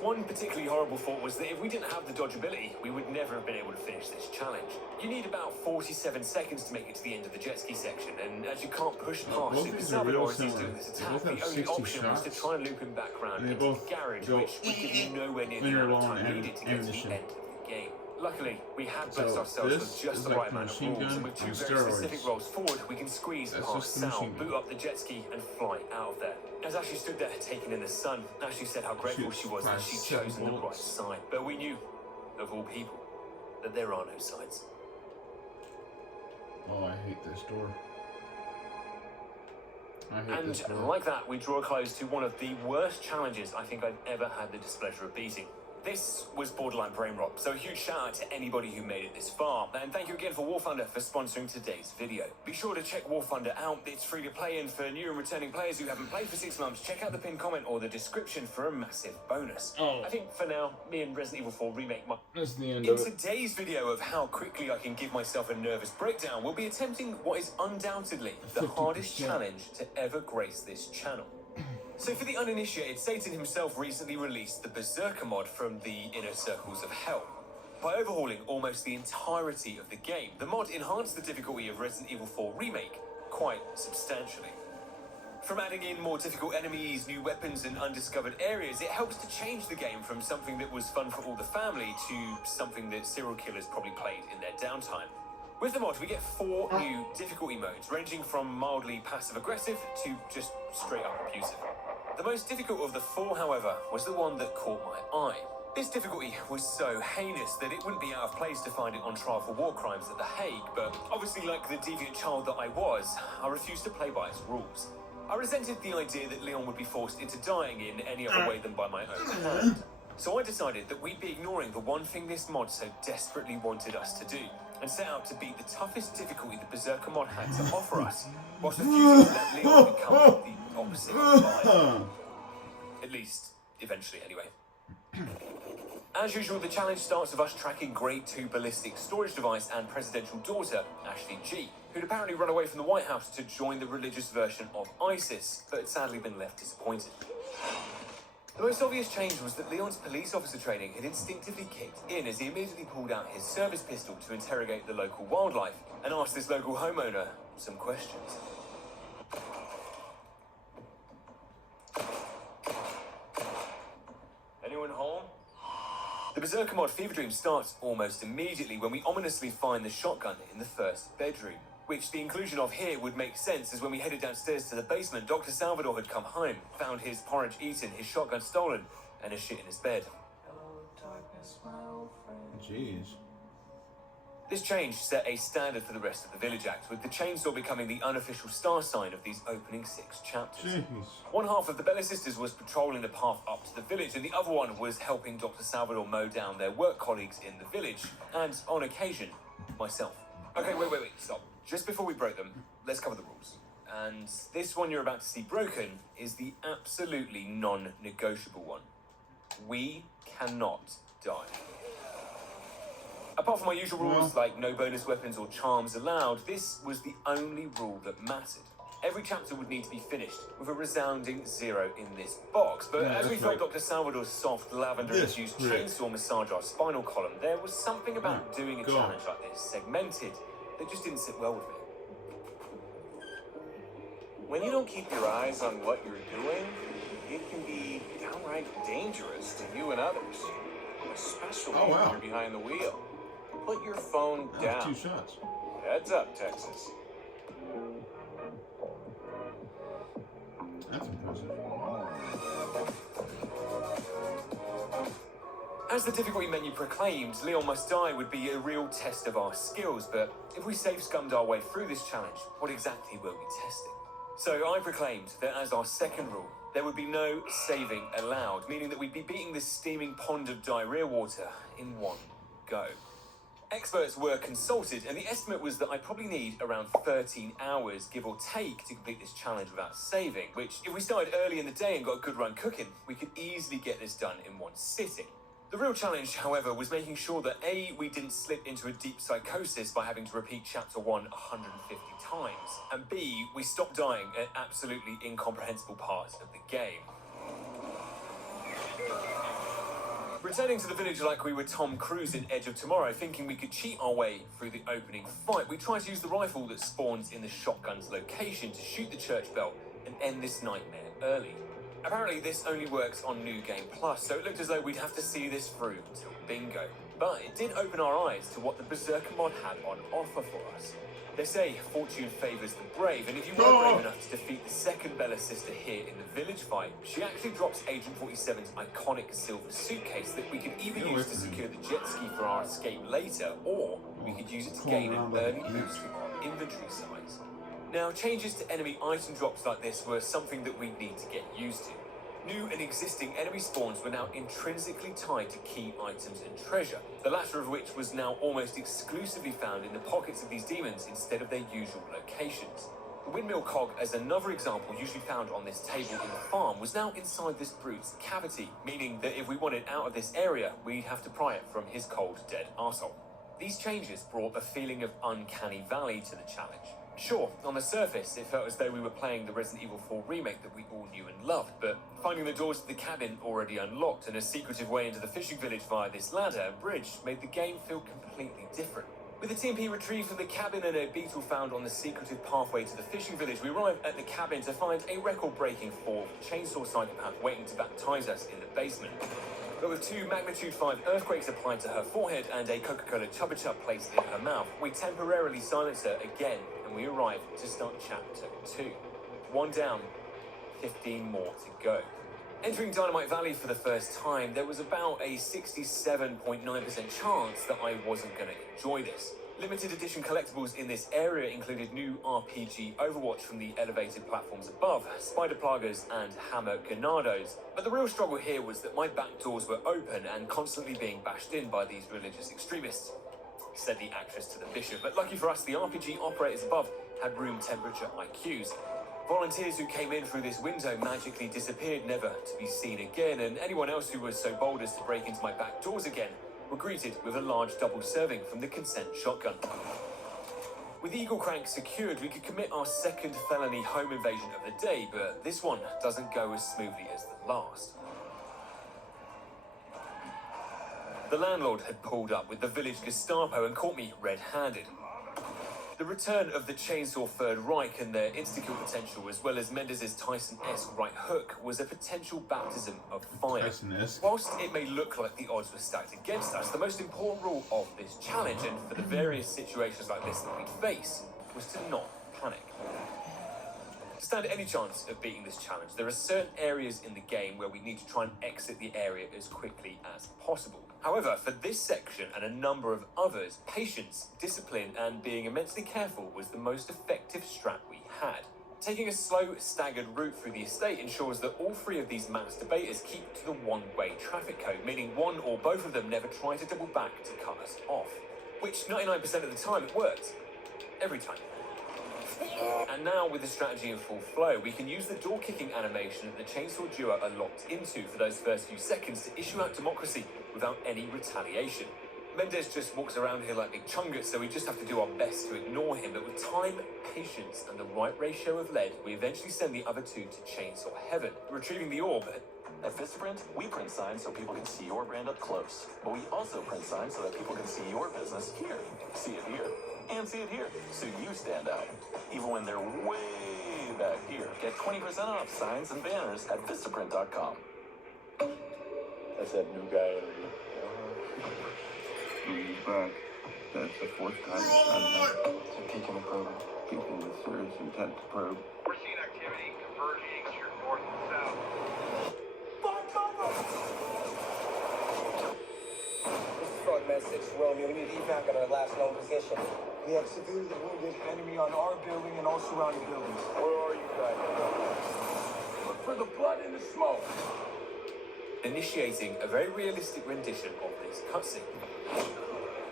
One particularly horrible thought was that if we didn't have the dodge ability, we would never have been able to finish this challenge. You need about 47 seconds to make it to the end of the jet ski section, and as you can't push past Super Salvador as he's doing this attack, the only option was to try and loop him back around into the garage, which would give you nowhere near the amount of time needed to get to the end of the game. Luckily, we have blessed ourselves with just the right amount of rolls, and with two very specific rolls forward, we can squeeze past Sal, boot up the jet ski, and fly out of there. As Ashley stood there, taking in the sun, Ashley said how grateful she was that she'd chosen the right side. But we knew, of all people, that there are no sides. Oh, I hate this door. And like that, we draw a close to one of the worst challenges I think I've ever had the displeasure of beating. This was borderline brain rot, so a huge shout out to anybody who made it this far, and thank you again for War Thunder for sponsoring today's video. Be sure to check War Thunder out. It's free to play, and for new and returning players who haven't played for 6 months, check out the pinned comment or the description for a massive bonus. I think for now, me and Resident Evil 4 Remake That's the end in of it. today's video of how quickly I can give myself a nervous breakdown, we'll be attempting what is undoubtedly the 50%. hardest challenge to ever grace this channel. So for the uninitiated, Satan himself recently released the Berserker mod from the Inner Circles of Hell. By overhauling almost the entirety of the game, the mod enhanced the difficulty of Resident Evil 4 Remake quite substantially. From adding in more difficult enemies, new weapons and undiscovered areas, it helps to change the game from something that was fun for all the family to something that serial killers probably played in their downtime. With the mod, we get 4 new difficulty modes, ranging from mildly passive-aggressive to just straight-up abusive. The most difficult of the 4, however, was the one that caught my eye. This difficulty was so heinous that it wouldn't be out of place to find it on trial for war crimes at The Hague, but obviously, like the deviant child that I was, I refused to play by its rules. I resented the idea that Leon would be forced into dying in any other way than by my own hand. So I decided that we'd be ignoring the one thing this mod so desperately wanted us to do, and set out to beat the toughest difficulty the Berserker mod had to offer us, whilst refusing to let Leon become the opposite of violent. At least, eventually anyway. As usual, the challenge starts with us tracking Grade 2 ballistic storage device and presidential daughter, Ashley G, who'd apparently run away from the White House to join the religious version of ISIS, but had sadly been left disappointed. The most obvious change was that Leon's police officer training had instinctively kicked in as he immediately pulled out his service pistol to interrogate the local wildlife and asked this local homeowner some questions. Anyone home? The Berserker mod Fever Dream starts almost immediately when we ominously find the shotgun in the first bedroom, which the inclusion of here would make sense as when we headed downstairs to the basement, Dr. Salvador had come home, found his porridge eaten, his shotgun stolen, and his shit in his bed. Jeez. This change set a standard for the rest of the Village Act, with the chainsaw becoming the unofficial star sign of these opening 6 chapters. Jeez. One half of the Bella Sisters was patrolling the path up to the village, and the other one was helping Dr. Salvador mow down their work colleagues in the village, and, on occasion, myself. Okay, wait, stop. Just before we break them, let's cover the rules. And this one you're about to see broken is the absolutely non-negotiable one. We cannot die. Apart from my usual rules, like no bonus weapons or charms allowed, this was the only rule that mattered. Every chapter would need to be finished with a resounding 0 in this box, but as we felt Dr. Salvador's soft lavender-infused chainsaw massage our spinal column, there was something about doing a challenge like this, segmented, that just didn't sit well with me. When you don't keep your eyes on what you're doing, it can be downright dangerous to you and others, especially when you're behind the wheel. Put your phone down. 2 shots. Heads up, Texas. That's impressive. As the difficulty menu proclaimed, Leon Must Die would be a real test of our skills, but if we safe-scummed our way through this challenge, what exactly were we testing? So I proclaimed that as our second rule, there would be no saving allowed, meaning that we'd be beating this steaming pond of diarrhea water in one go. Experts were consulted, and the estimate was that I'd probably need around 13 hours, give or take, to complete this challenge without saving, which, if we started early in the day and got a good run cooking, we could easily get this done in one sitting. The real challenge, however, was making sure that A, we didn't slip into a deep psychosis by having to repeat Chapter 1 150 times, and B, we stopped dying at absolutely incomprehensible parts of the game. Returning to the village like we were Tom Cruise in Edge of Tomorrow, thinking we could cheat our way through the opening fight, we tried to use the rifle that spawns in the shotgun's location to shoot the church bell and end this nightmare early. Apparently this only works on New Game Plus, so it looked as though we'd have to see this through till bingo. But it did open our eyes to what the Berserker mod had on offer for us. They say fortune favours the brave, and if you were brave enough to defeat the second Bella sister here in the village fight, she actually drops Agent 47's iconic silver suitcase that we could either use to secure the jet ski for our escape later, or we could use it to gain an early boost to our inventory size. Now, changes to enemy item drops like this were something that we need to get used to. New and existing enemy spawns were now intrinsically tied to key items and treasure, the latter of which was now almost exclusively found in the pockets of these demons instead of their usual locations. The windmill cog, as another example usually found on this table in the farm, was now inside this brute's cavity, meaning that if we wanted out of this area, we'd have to pry it from his cold, dead arsehole. These changes brought a feeling of uncanny valley to the challenge. Sure, on the surface, it felt as though we were playing the Resident Evil 4 remake that we all knew and loved, but finding the doors to the cabin already unlocked and a secretive way into the fishing village via this ladder and bridge made the game feel completely different. With a TMP retrieved from the cabin and a beetle found on the secretive pathway to the fishing village, we arrived at the cabin to find a record-breaking fourth chainsaw psychopath waiting to baptize us in the basement. But with 2 magnitude 5 earthquakes applied to her forehead and a Coca-Cola Chubba Chub placed in her mouth, we temporarily silenced her again, and we arrived to start Chapter 2. 1 down, 15 more to go. Entering Dynamite Valley for the first time, there was about a 67.9% chance that I wasn't going to enjoy this. Limited edition collectibles in this area included new RPG Overwatch from the elevated platforms above, Spider Plagas and Hammer Ganados. But the real struggle here was that my back doors were open and constantly being bashed in by these religious extremists, said the actress to the bishop. But lucky for us, the RPG operators above had room temperature IQs. Volunteers who came in through this window magically disappeared, never to be seen again, and anyone else who was so bold as to break into my back doors again were greeted with a large double serving from the consent shotgun. With Eagle Crank secured, we could commit our second felony home invasion of the day, but this one doesn't go as smoothly as the last. The landlord had pulled up with the village Gestapo and caught me red-handed. The return of the Chainsaw Third Reich and their insta-kill potential, as well as Mendez's Tyson-esque right hook, was a potential baptism of fire. Tyson-esque. Whilst it may look like the odds were stacked against us, the most important rule of this challenge, and for the various situations like this that we'd face, was to not panic. To stand any chance of beating this challenge, there are certain areas in the game where we need to try and exit the area as quickly as possible. However, for this section and a number of others, patience, discipline, and being immensely careful was the most effective strat we had. Taking a slow, staggered route through the estate ensures that all 3 of these mass debaters keep to the one-way traffic code, meaning one or both of them never try to double back to cut us off. Which 99% of the time it worked. Every time. And now, with the strategy in full flow, we can use the door-kicking animation that the Chainsaw Duo are locked into for those first few seconds to issue out democracy without any retaliation. Mendez just walks around here like Big Chungus, so we just have to do our best to ignore him, but with time, patience, and the right ratio of lead, we eventually send the other 2 to Chainsaw Heaven, retrieving the orb. At Vistaprint, we print signs so people can see your brand up close, but we also print signs so that people can see your business here, see it here, and see it here, so you stand out, even when they're way back here. Get 20% off signs and banners at Vistaprint.com. That's that new guy. He's back. That's the 4th time he's done that. It's a peek in the probe. People with serious intent to probe. We're seeing activity converging here north and south. This is Frogman 6 Romeo. We need evac at our last known position. We have severely wounded enemy on our building and all surrounding buildings. Where are you guys? Look for the blood and the smoke. Initiating a very realistic rendition of this cutscene.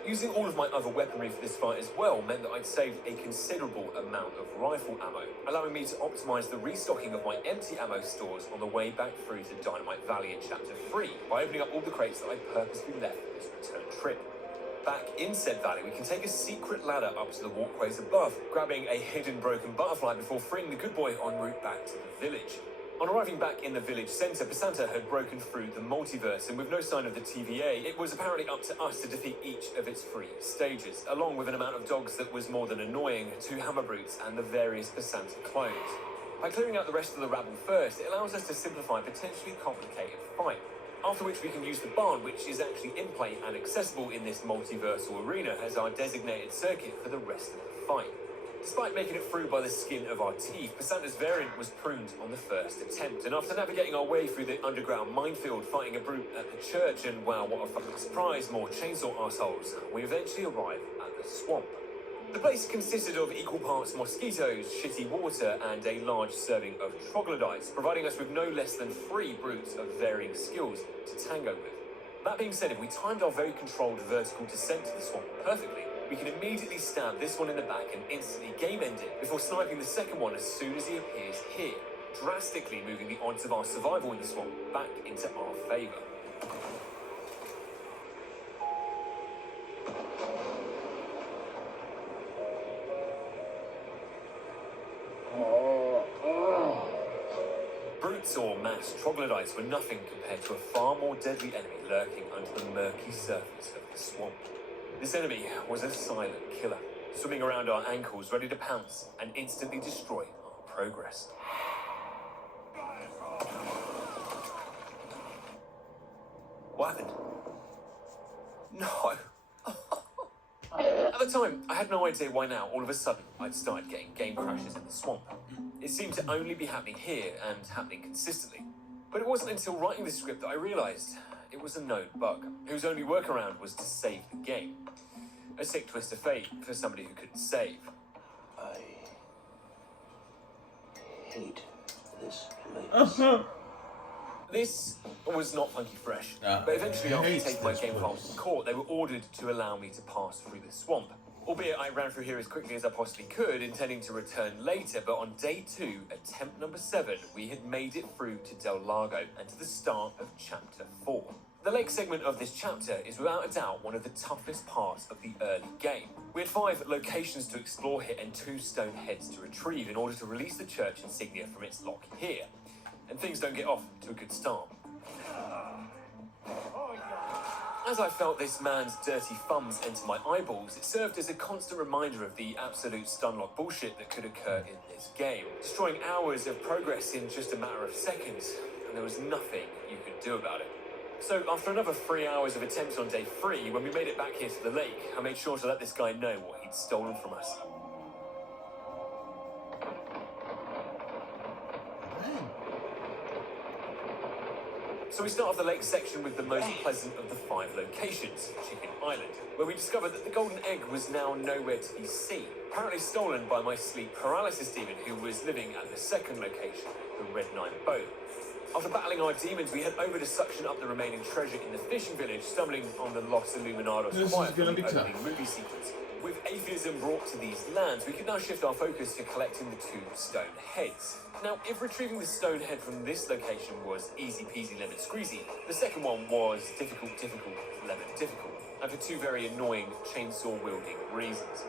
Using all of my other weaponry for this fight as well meant that I'd saved a considerable amount of rifle ammo, allowing me to optimize the restocking of my empty ammo stores on the way back through to Dynamite Valley in Chapter 3 by opening up all the crates that I purposely left for this return trip. Back in said valley, we can take a secret ladder up to the walkways above, grabbing a hidden broken butterfly before freeing the good boy en route back to the village. On arriving back in the village centre, Pasanta had broken through the multiverse, and with no sign of the TVA, it was apparently up to us to defeat each of its 3 stages, along with an amount of dogs that was more than annoying, 2 hammer brutes, and the various Pasanta clones. By clearing out the rest of the rabble first, it allows us to simplify a potentially complicated fight. After which we can use the barn, which is actually in play and accessible in this multiversal arena as our designated circuit for the rest of the fight. Despite making it through by the skin of our teeth, Pasanta's variant was pruned on the first attempt, and after navigating our way through the underground minefield, fighting a brute at the church, and wow, what a fucking surprise, more chainsaw assholes, we eventually arrive at the swamp. The place consisted of equal parts mosquitoes, shitty water, and a large serving of troglodytes, providing us with no less than 3 brutes of varying skills to tango with. That being said, if we timed our very controlled vertical descent to the swamp perfectly, we can immediately stab this one in the back and instantly game end it before sniping the second one as soon as he appears here, drastically moving the odds of our survival in the swamp back into our favour. Brutes or mass troglodytes were nothing compared to a far more deadly enemy lurking under the murky surface of the swamp. This enemy was a silent killer, swimming around our ankles, ready to pounce and instantly destroy our progress. What happened? No! At the time, I had no idea why now, all of a sudden, I'd started getting game crashes in the swamp. It seemed to only be happening here and happening consistently. But it wasn't until writing this script that I realised it was a known bug, whose only workaround was to save the game. A sick twist of fate for somebody who couldn't save. I hate this place. This was not funky fresh, but eventually after taking my game files to court, they were ordered to allow me to pass through the swamp. Albeit I ran through here as quickly as I possibly could, intending to return later, but on day 2, attempt number 7, we had made it through to Del Lago and to the start of chapter 4. The lake segment of this chapter is without a doubt one of the toughest parts of the early game. We had 5 locations to explore here and 2 stone heads to retrieve in order to release the church insignia from its lock here. And things don't get off to a good start. As I felt this man's dirty thumbs enter my eyeballs, it served as a constant reminder of the absolute stunlock bullshit that could occur in this game, destroying hours of progress in just a matter of seconds, and there was nothing you could do about it. So after another 3 hours of attempts on day 3, when we made it back here to the lake, I made sure to let this guy know what he'd stolen from us. So we start off the lake section with the most pleasant of the 5 locations, Chicken Island, where we discovered that the golden egg was now nowhere to be seen, apparently stolen by my sleep paralysis demon who was living at the second location, the Red Nine Bone. After battling our demons, we head over to suction up the remaining treasure in the fishing village, stumbling on the Los Illuminados quiet from the opening movie sequence. With atheism brought to these lands, we can now shift our focus to collecting the 2 stone heads. Now, if retrieving the stone head from this location was easy peasy lemon squeezy, the second one was difficult, lemon difficult, and for 2 very annoying chainsaw wielding reasons.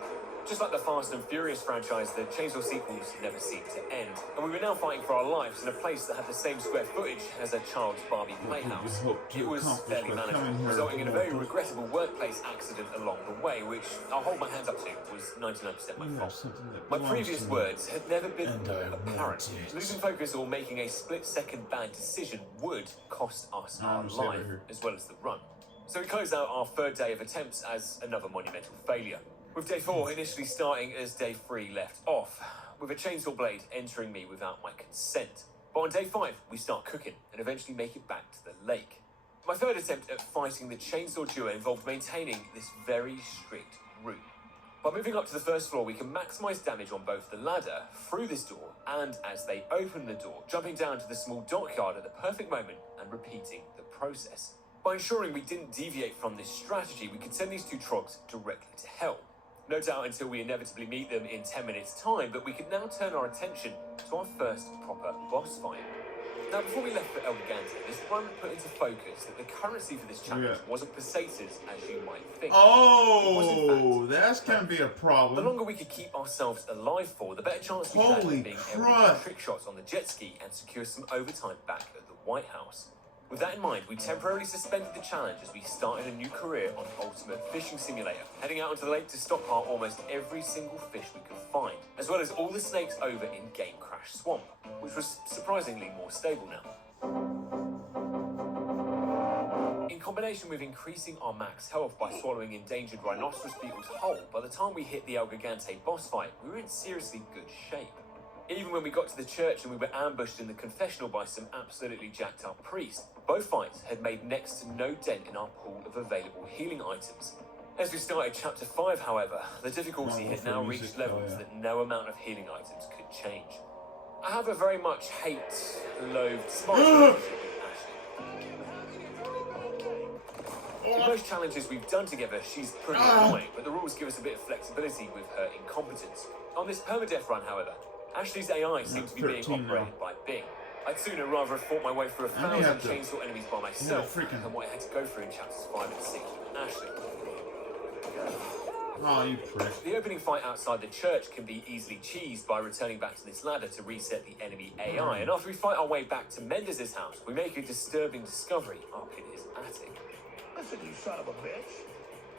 Just like the Fast and Furious franchise, the chainsaw sequels never seemed to end, and we were now fighting for our lives in a place that had the same square footage as a child's Barbie playhouse. It was barely manageable, resulting in a very regrettable workplace accident along the way, which I'll hold my hands up to was 99% my fault. My previous words had never been more apparent. Losing focus or making a split-second bad decision would cost us our life, as well as the run. So we closed out our 3rd day of attempts as another monumental failure, with day 4 initially starting as day 3 left off, with a chainsaw blade entering me without my consent. But on day 5, we start cooking and eventually make it back to the lake. My 3rd attempt at fighting the chainsaw duo involved maintaining this very strict route. By moving up to the 1st floor, we can maximise damage on both the ladder, through this door, and as they open the door, jumping down to the small dockyard at the perfect moment and repeating the process. By ensuring we didn't deviate from this strategy, we could send these two trogs directly to hell. No doubt until we inevitably meet them in 10 minutes' time, but we could now turn our attention to our first proper boss fight. Now, before we left for El Gigante, this run put into focus that the currency for this challenge wasn't pesetas, as you might think. Oh, that's gonna be a problem. The longer we could keep ourselves alive for, the better chance we had of being able to do trick shots on the jet ski and secure some overtime back at the White House. With that in mind, we temporarily suspended the challenge as we started a new career on Ultimate Fishing Simulator, heading out onto the lake to stockpile almost every single fish we could find, as well as all the snakes over in Game Crash Swamp, which was surprisingly more stable now. In combination with increasing our max health by swallowing endangered rhinoceros beetles whole, by the time we hit the El Gigante boss fight, we were in seriously good shape. Even when we got to the church and we were ambushed in the confessional by some absolutely jacked up priests, both fights had made next to no dent in our pool of available healing items. As we started Chapter 5, however, the difficulty had now reached levels that no amount of healing items could change. I have a very much hate-loathed sparse relationship with Ashley. In most challenges we've done together, she's pretty annoying, but the rules give us a bit of flexibility with her incompetence. On this permadeath run, however, Ashley's AI seemed to be being operated by Bing. I'd sooner rather have fought my way through 1,000 chainsaw enemies by myself than what I had to go through in Chapters 5 and 6 with Ashley. Oh, you prick. The opening fight outside the church can be easily cheesed by returning back to this ladder to reset the enemy AI, and after we fight our way back to Mendez's house, we make a disturbing discovery up in his attic. Listen, you son of a bitch.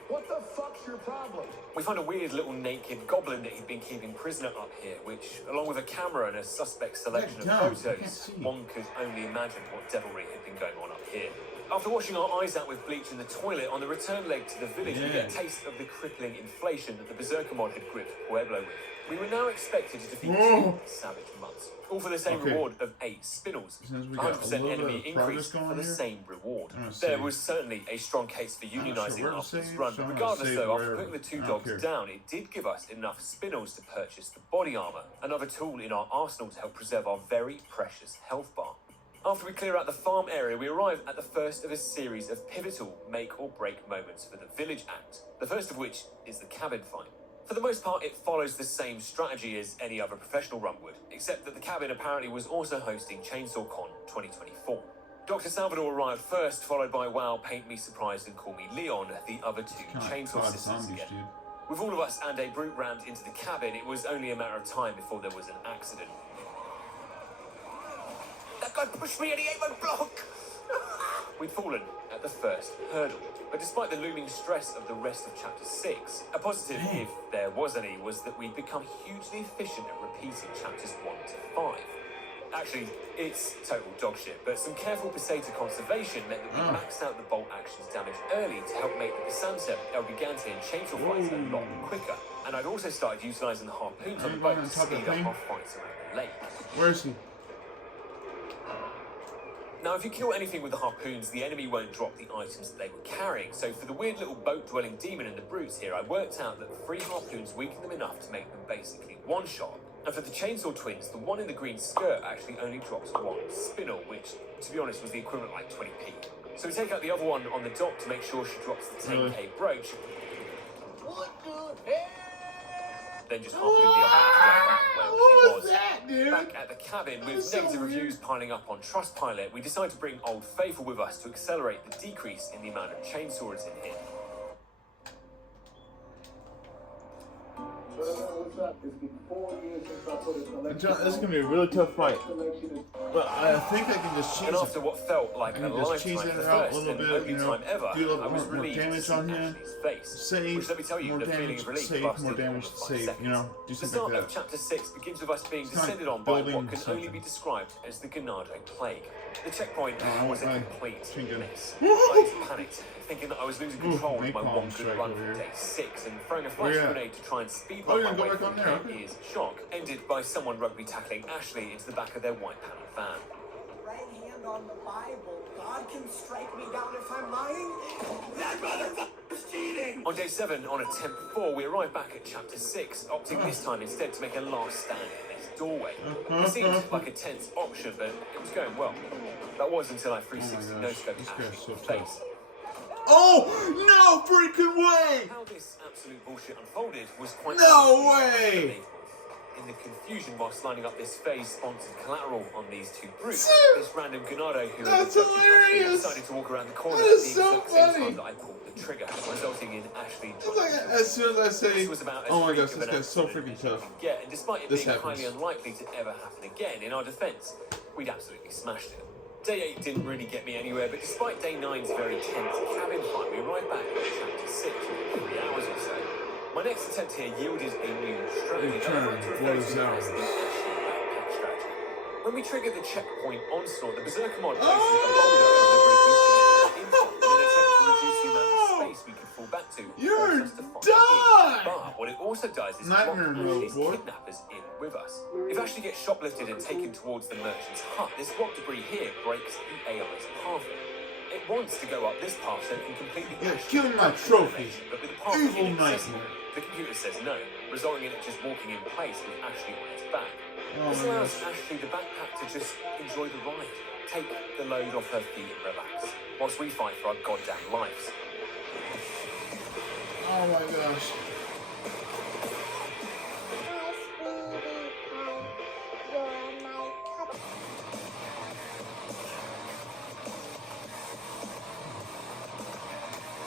What the fuck's your problem? We find a weird little naked goblin that he'd been keeping prisoner up here, which, along with a camera and a suspect selection of photos, one could only imagine what devilry had been going on up here. After washing our eyes out with bleach in the toilet, on the return leg to the village, we get a taste of the crippling inflation that the Berserker mod had gripped Pueblo with. We were now expected to defeat 2 savage mutts, all for the same reward of 8 spinels. 100% enemy increase for the same reward. There was certainly a strong case for unionising after this run, but regardless though, after putting the 2 dogs down, it did give us enough spinels to purchase the body armour, another tool in our arsenal to help preserve our very precious health bar. After we clear out the farm area, we arrive at the first of a series of pivotal make-or-break moments for the Village Act, the first of which is the cabin fight. For the most part, it follows the same strategy as any other professional run would, except that the cabin apparently was also hosting Chainsaw Con 2024. Dr. Salvador arrived first, followed by Wow, Paint Me Surprised and Call Me Leon, the other 2 Chainsaw sisters again. With all of us and a brute rammed into the cabin, it was only a matter of time before there was an accident. That guy pushed me and he ate my block! We'd fallen at the first hurdle, but despite the looming stress of the rest of Chapter 6, a positive, if there was any, was that we'd become hugely efficient at repeating Chapters 1 to 5. Actually, it's total dog shit, but some careful peseta conservation meant that we maxed out the bolt actions damage early to help make the Pesanta, El Gigante and Chainsaw fights a lot quicker. And I'd also started utilising the harpoons on the boat to speed up our fights around the lake. Where is he? Now, if you kill anything with the harpoons, the enemy won't drop the items that they were carrying, so for the weird little boat-dwelling demon and the brutes here, I worked out that 3 harpoons weakened them enough to make them basically one-shot. And for the chainsaw twins, the one in the green skirt actually only drops 1 spinel, which, to be honest, was the equivalent like 20p. So we take out the other one on the dock to make sure she drops the 10k brooch. What the hell? Then just harpoon the other where she was. Back at the cabin, with negative reviews piling up on Trustpilot, we decided to bring Old Faithful with us to accelerate the decrease in the amount of chainsaws in here. It's gonna be a really tough fight, but I think I can just cheese and after what felt like a lifetime cheese it for out a first little and bit, only you know, time ever, do a little I was more relieved to damage see on here, Ashley's face. save, Which, let me tell you, more the feeling damage, of relief save, lasted more damage, for 5 save, seconds. you know, do The something start like of that. Chapter 6 begins with us being It's kind of descended on by what building can something. only be described as the Ganado Plague. The checkpoint was a complete mess. I was panicked, thinking that I was losing control of my one good run from day 6, and throwing a flash grenade to try and speed run my way through here is shock, ended by someone rugby tackling Ashley into the back of their white panel van. Right hand on the Bible. God can strike me down if I'm lying. That motherfucker's cheating! On day 7, on attempt 4, we arrived back at Chapter 6, opting this time instead to make a last stand in this doorway. It seemed like a tense option, but it was going well. That was until I 360 no-scoped Ashley in the face. Oh, no freaking way! How this absolute bullshit unfolded was quite No way! In the confusion whilst lining up this phase-sponsored collateral on these two brutes, this random Ganado who That's had hilarious! decided to walk around the corner That at is the so exact same funny! time that I pulled the trigger, resulting in Ashley. It's like, as soon as I say, This was about as oh my freak gosh, of this an guy's so accident freaking as you tough. can get, and despite it This being happens. highly unlikely to ever happen again, in our defence, we'd absolutely smashed it. Day 8 didn't really get me anywhere, but despite Day 9's very tense cabin fight, we arrived back at Chapter 6 in 3 hours or so. My next attempt here yielded a new strategy. Return was ours. When we trigger the checkpoint onslaught, the Berserker mod places a boulder over the bridge in an attempt to reduce the amount of space we could fall back to. You're force us to fight done! it. But what it also does is Nightmare lock mode, Ashley's boy. kidnappers in with us. If Ashley gets shoplifted and taken towards the merchant's hut, this rock debris here breaks the AI's path. It wants to go up this path so it can completely Kill my trophy. but with the path Evil being accessible, nightmare. the computer says no, resulting in it just walking in place with Ashley on its back. Oh This my allows gosh. Ashley the backpack to just enjoy the ride, take the load off her feet and relax, whilst we fight for our goddamn lives. Oh my gosh.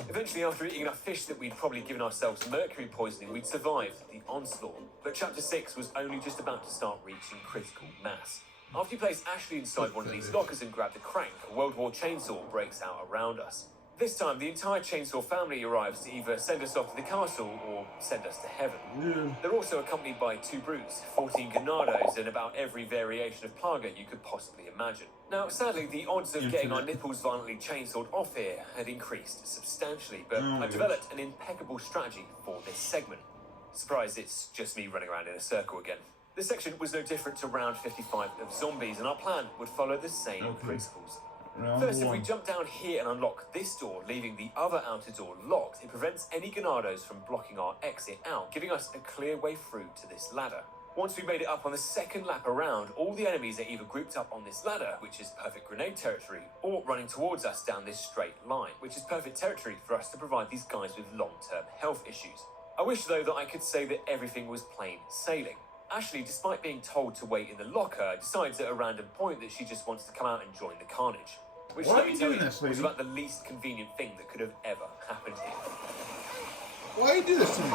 Eventually, after eating enough fish that we'd probably given ourselves mercury poisoning, we'd survived the onslaught. But Chapter 6 was only just about to start reaching critical mass. After you place Ashley inside one of these lockers and grab the crank, a World War chainsaw breaks out around us. This time, the entire chainsaw family arrives to either send us off to the castle or send us to heaven. Yeah. They're also accompanied by 2 brutes, 14 Ganados, and about every variation of Plaga you could possibly imagine. Now, sadly, the odds of getting our nipples violently chainsawed off here had increased substantially, but Oh my I've developed an impeccable strategy for this segment. Surprise, it's just me running around in a circle again. This section was no different to round 55 of zombies, and our plan would follow the same principles. First, if we jump down here and unlock this door, leaving the other outer door locked, it prevents any Ganados from blocking our exit out, giving us a clear way through to this ladder. Once we made it up on the second lap around, all the enemies are either grouped up on this ladder, which is perfect grenade territory, or running towards us down this straight line, which is perfect territory for us to provide these guys with long-term health issues. I wish, though, that I could say that everything was plain sailing. Ashley, despite being told to wait in the locker, decides at a random point that she just wants to come out and join the carnage. Which, Why let are me you tell doing you, this, was lady? about the least convenient thing that could have ever happened here. Why you do this to me?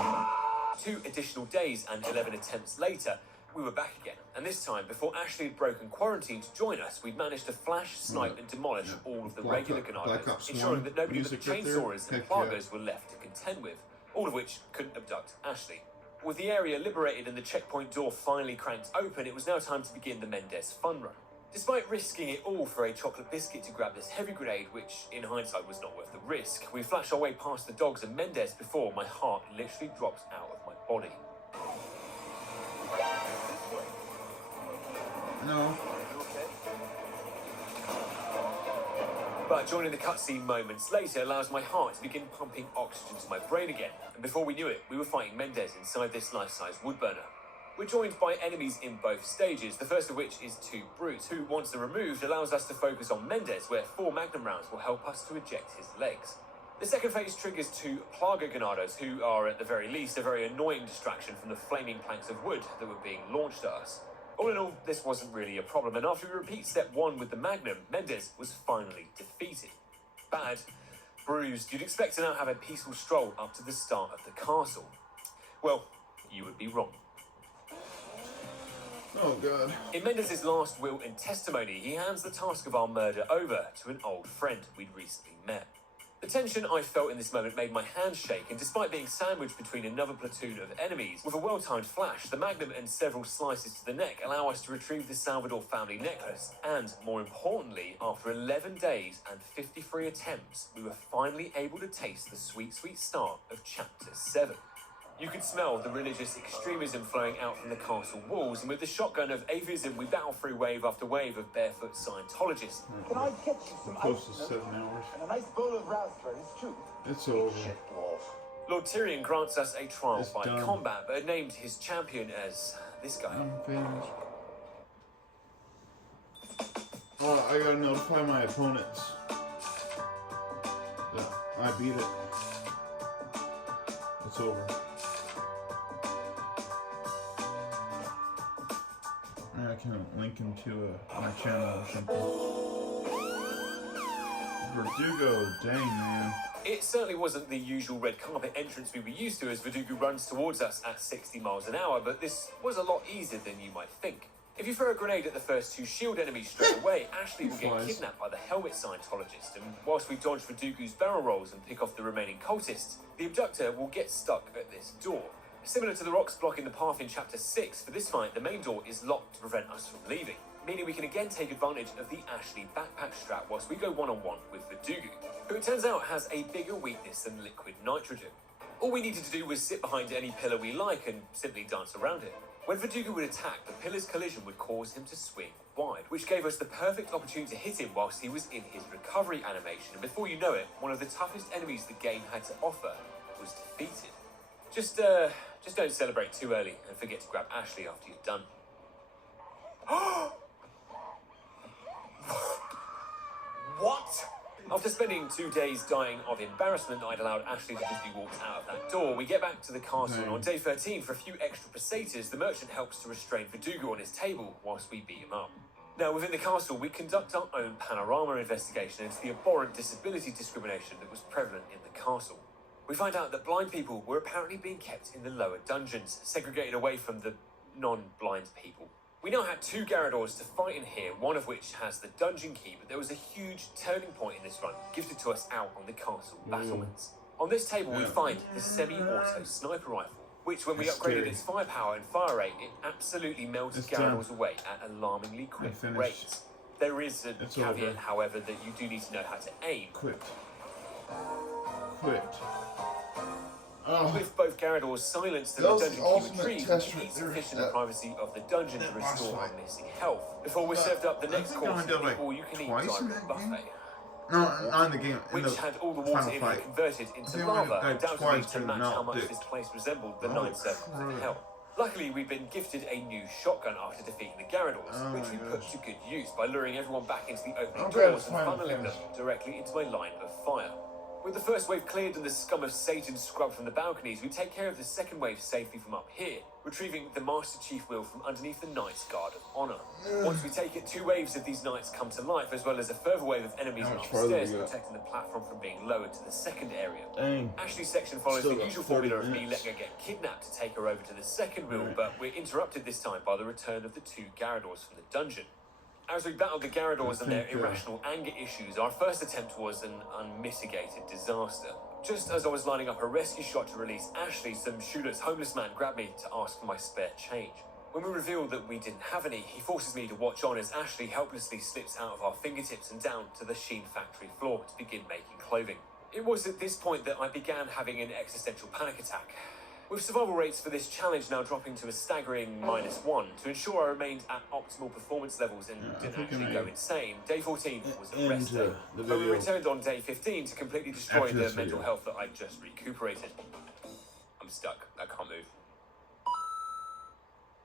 2 additional days and 11 attempts later, we were back again. And this time, before Ashley had broken quarantine to join us, we'd managed to flash, snipe, and demolish all of the regular Black Ganados, Ops ensuring 1 that nobody but the music right there. chainsawers and Heck yeah. Plagos were left to contend with, all of which couldn't abduct Ashley. With the area liberated and the checkpoint door finally cranked open, it was now time to begin the Mendez fun run. Despite risking it all for a chocolate biscuit to grab this heavy grenade, which in hindsight was not worth the risk, we flash our way past the dogs and Mendez before my heart literally drops out of my body. No. But joining the cutscene moments later allows my heart to begin pumping oxygen to my brain again, and before we knew it, we were fighting Mendez inside this life-size wood burner. We're joined by enemies in both stages, the first of which is 2 brutes, who, once they're removed, allows us to focus on Mendez, where 4 magnum rounds will help us to eject his legs. The second phase triggers 2 Plaga Ganados, who are, at the very least, a very annoying distraction from the flaming planks of wood that were being launched at us. All in all, this wasn't really a problem, and after we repeat step 1 with the Magnum, Mendez was finally defeated. Bad, bruised, you'd expect to now have a peaceful stroll up to the start of the castle. Well, you would be wrong. Oh god. In Mendez's last will and testimony, he hands the task of our murder over to an old friend we'd recently met. The tension I felt in this moment made my hands shake, and despite being sandwiched between another platoon of enemies, with a well-timed flash, the Magnum and several slices to the neck allow us to retrieve the Salvador family necklace, and, more importantly, after 11 days and 53 attempts, we were finally able to taste the sweet, sweet start of Chapter 7. You could smell the religious extremism flowing out from the castle walls, and with the shotgun of atheism, we battle through wave after wave of barefoot Scientologists. Can I get you some Close to ice 7 hours. and a nice bowl of raspberries too? It's over. Lord Tyrion grants us a trial It's by done. combat, but had named his champion as this guy. I'm finished. Oh, I gotta notify my opponents. I beat it. It's over. I can link him to my channel or something. Verdugo, dang man. It certainly wasn't the usual red carpet entrance we were used to as Verdugo runs towards us at 60 miles an hour, but this was a lot easier than you might think. If you throw a grenade at the first two shield enemies straight away, Ashley will get kidnapped by the helmet Scientologist, and whilst we dodge Verdugo's barrel rolls and pick off the remaining cultists, the abductor will get stuck at this door. Similar to the rocks blocking the path in Chapter 6, for this fight, the main door is locked to prevent us from leaving, meaning we can again take advantage of the Ashley backpack strap whilst we go one-on-one with Verdugo, who it turns out has a bigger weakness than liquid nitrogen. All we needed to do was sit behind any pillar we like and simply dance around it. When Verdugo would attack, the pillar's collision would cause him to swing wide, which gave us the perfect opportunity to hit him whilst he was in his recovery animation, and before you know it, one of the toughest enemies the game had to offer was defeated. Just don't celebrate too early and forget to grab Ashley after you're done. What? After spending 2 days dying of embarrassment that I'd allowed Ashley to just be walked out of that door, we get back to the castle, and on day 13, for a few extra pesetas, the merchant helps to restrain Verdugo on his table whilst we beat him up. Now, within the castle, we conduct our own panorama investigation into the abhorrent disability discrimination that was prevalent in the castle. We find out that blind people were apparently being kept in the lower dungeons, segregated away from the non-blind people. We now had 2 Garradors to fight in here, one of which has the dungeon key, but there was a huge turning point in this run, gifted to us out on the castle battlements. On this table, we find the semi-auto sniper rifle, which, when we upgraded its firepower and fire rate, it absolutely melted Garradors away at alarmingly quick rates. There is a caveat, however, that you do need to know how to aim. Quit. With both Garradors silenced and the dungeon key retrieved, we eat sufficient privacy of the dungeon to restore our missing health, before we're served up the next course of the all-you-can-eat direct buffet. No, not in the game. Which had all the water in it converted into lava, undoubtedly to match how much this place resembled the 9 Serpents of Hell. Luckily, we've been gifted a new shotgun after defeating the Garradors, which we put to good use by luring everyone back into the opening doors and funneling them directly into my line of fire. With the first wave cleared and the scum of Satan scrubbed from the balconies, we take care of the second wave safely from up here, retrieving the Master Chief wheel from underneath the Knight's Guard of Honor. Once we take it, 2 waves of these knights come to life, as well as a further wave of enemies upstairs, protecting the platform from being lowered to the second area. Ashley's section follows the usual formula of me letting her get kidnapped to take her over to the second wheel, but we're interrupted this time by the return of the 2 Garradors from the dungeon. As we battled the Garradors and their irrational anger issues, our first attempt was an unmitigated disaster. Just as I was lining up a rescue shot to release Ashley, some shoeless homeless man grabbed me to ask for my spare change. When we revealed that we didn't have any, he forces me to watch on as Ashley helplessly slips out of our fingertips and down to the Sheen factory floor to begin making clothing. It was at this point that I began having an existential panic attack. With survival rates for this challenge now dropping to a staggering -1, to ensure I remained at optimal performance levels and didn't actually go insane, day 14 was a rest day. But we returned on day 15 to completely destroy the mental health that I'd just recuperated. I'm stuck. I can't move.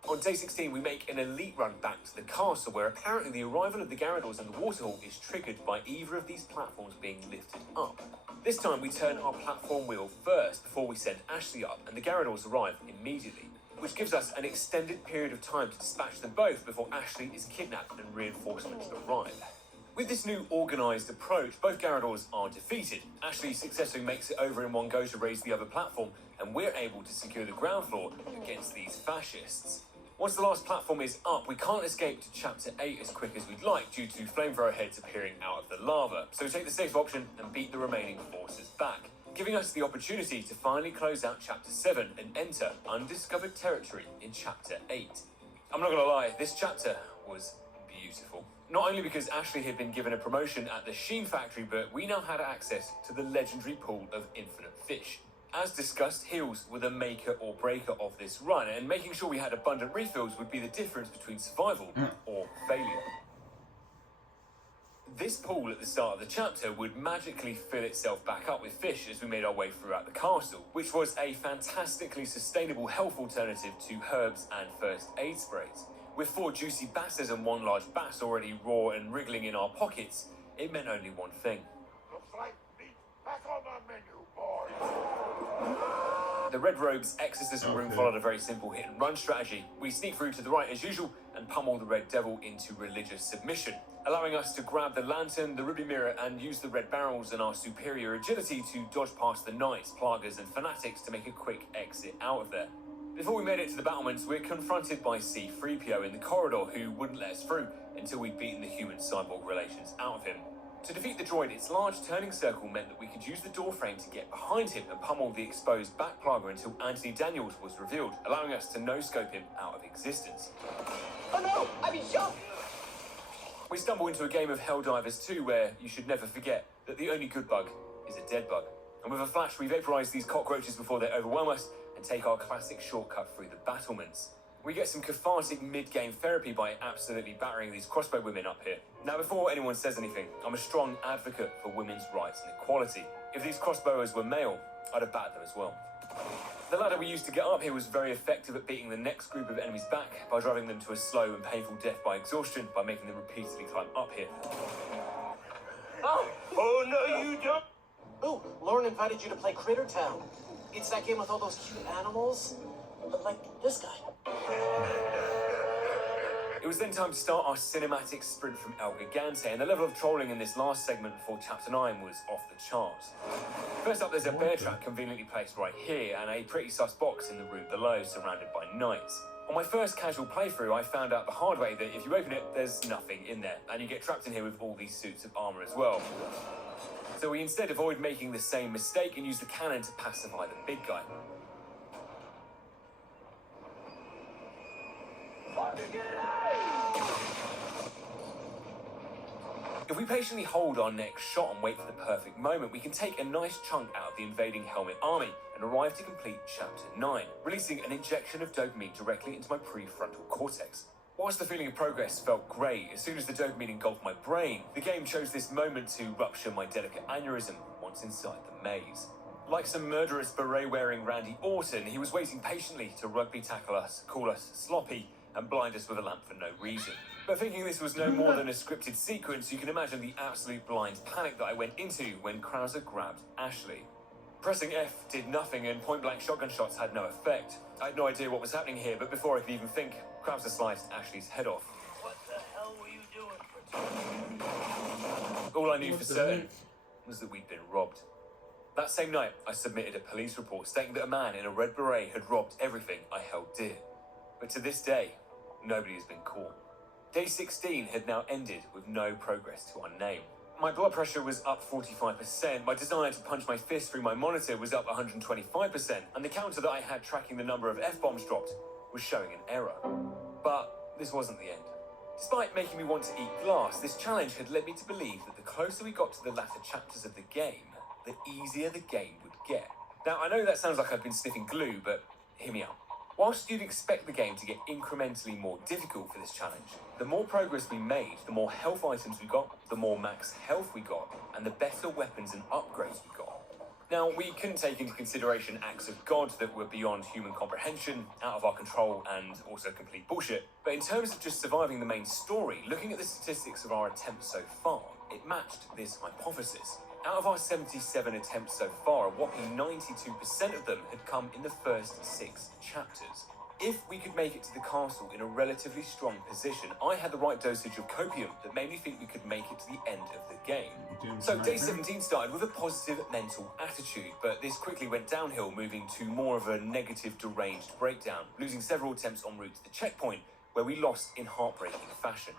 On day 16, we make an elite run back to the castle, where apparently the arrival of the Garradors and the Waterhall is triggered by either of these platforms being lifted up. This time, we turn our platform wheel first before we send Ashley up, and the Garradors arrive immediately, which gives us an extended period of time to dispatch them both before Ashley is kidnapped and reinforcements arrive. With this new organised approach, both Garradors are defeated. Ashley successfully makes it over in one go to raise the other platform, and we're able to secure the ground floor against these fascists. Once the last platform is up, we can't escape to Chapter 8 as quick as we'd like due to flamethrower heads appearing out of the lava, so we take the safe option and beat the remaining forces back, giving us the opportunity to finally close out Chapter 7 and enter undiscovered territory in Chapter 8. I'm not gonna lie, this chapter was beautiful. Not only because Ashley had been given a promotion at the Sheen factory, but we now had access to the legendary pool of infinite fish. As discussed, heals were the maker or breaker of this run, and making sure we had abundant refills would be the difference between survival or failure. This pool at the start of the chapter would magically fill itself back up with fish as we made our way throughout the castle, which was a fantastically sustainable health alternative to herbs and first aid sprays. With 4 juicy basses and 1 large bass already raw and wriggling in our pockets, it meant only one thing. Looks like meat back on my The Red Rogue's exorcism room followed a very simple hit-and-run strategy. We sneak through to the right as usual and pummel the Red Devil into religious submission, allowing us to grab the lantern, the ruby mirror, and use the red barrels and our superior agility to dodge past the knights, plaguers, and fanatics to make a quick exit out of there. Before we made it to the battlements, we're confronted by C-3PO in the corridor, who wouldn't let us through until we'd beaten the human-cyborg relations out of him. To defeat the droid, its large turning circle meant that we could use the doorframe to get behind him and pummel the exposed back plaga until Anthony Daniels was revealed, allowing us to no-scope him out of existence. Oh no! I've been shot! We stumble into a game of Helldivers 2 where you should never forget that the only good bug is a dead bug. And with a flash, we vaporize these cockroaches before they overwhelm us and take our classic shortcut through the battlements. We get some cathartic mid-game therapy by absolutely battering these crossbow women up here. Now, before anyone says anything, I'm a strong advocate for women's rights and equality. If these crossbowers were male, I'd have battered them as well. The ladder we used to get up here was very effective at beating the next group of enemies back by driving them to a slow and painful death by exhaustion by making them repeatedly climb up here. Oh! Oh, no, you don't! Oh, Lauren invited you to play Critter Town. It's that game with all those cute animals. Like this guy. It was then time to start our cinematic sprint from El Gigante, and the level of trolling in this last segment before Chapter 9 was off the charts. First up, there's a bear trap conveniently placed right here, and a pretty sus box in the room below, surrounded by knights. On my first casual playthrough, I found out the hard way that if you open it, there's nothing in there, and you get trapped in here with all these suits of armor as well. So we instead avoid making the same mistake and use the cannon to pacify the big guy. If we patiently hold our next shot and wait for the perfect moment, we can take a nice chunk out of the invading helmet army and arrive to complete Chapter 9, releasing an injection of dopamine directly into my prefrontal cortex. Whilst the feeling of progress felt great, as soon as the dopamine engulfed my brain, the game chose this moment to rupture my delicate aneurysm once inside the maze. Like some murderous beret-wearing Randy Orton, he was waiting patiently to rugby tackle us, call us sloppy, and blind us with a lamp for no reason. But thinking this was no more than a scripted sequence, you can imagine the absolute blind panic that I went into when Krauser grabbed Ashley. Pressing F did nothing, and point-blank shotgun shots had no effect. I had no idea what was happening here, but before I could even think, Krauser sliced Ashley's head off. What the hell were you doing? All I knew for certain was that we'd been robbed. That same night, I submitted a police report stating that a man in a red beret had robbed everything I held dear. But to this day, nobody has been caught. Day 16 had now ended with no progress to our name. My blood pressure was up 45%, my desire to punch my fist through my monitor was up 125%, and the counter that I had tracking the number of F-bombs dropped was showing an error. But this wasn't the end. Despite making me want to eat glass, this challenge had led me to believe that the closer we got to the latter chapters of the game, the easier the game would get. Now, I know that sounds like I've been sniffing glue, but hear me out. Whilst you'd expect the game to get incrementally more difficult for this challenge, the more progress we made, the more health items we got, the more max health we got, and the better weapons and upgrades we got. Now, we couldn't take into consideration acts of God that were beyond human comprehension, out of our control, and also complete bullshit. But in terms of just surviving the main story, looking at the statistics of our attempts so far, it matched this hypothesis. Out of our 77 attempts so far, a whopping 92% of them had come in the first 6 chapters. If we could make it to the castle in a relatively strong position, I had the right dosage of copium that made me think we could make it to the end of the game. So day 17 started with a positive mental attitude, but this quickly went downhill, moving to more of a negative deranged breakdown, losing several attempts en route to the checkpoint, where we lost in heartbreaking fashion.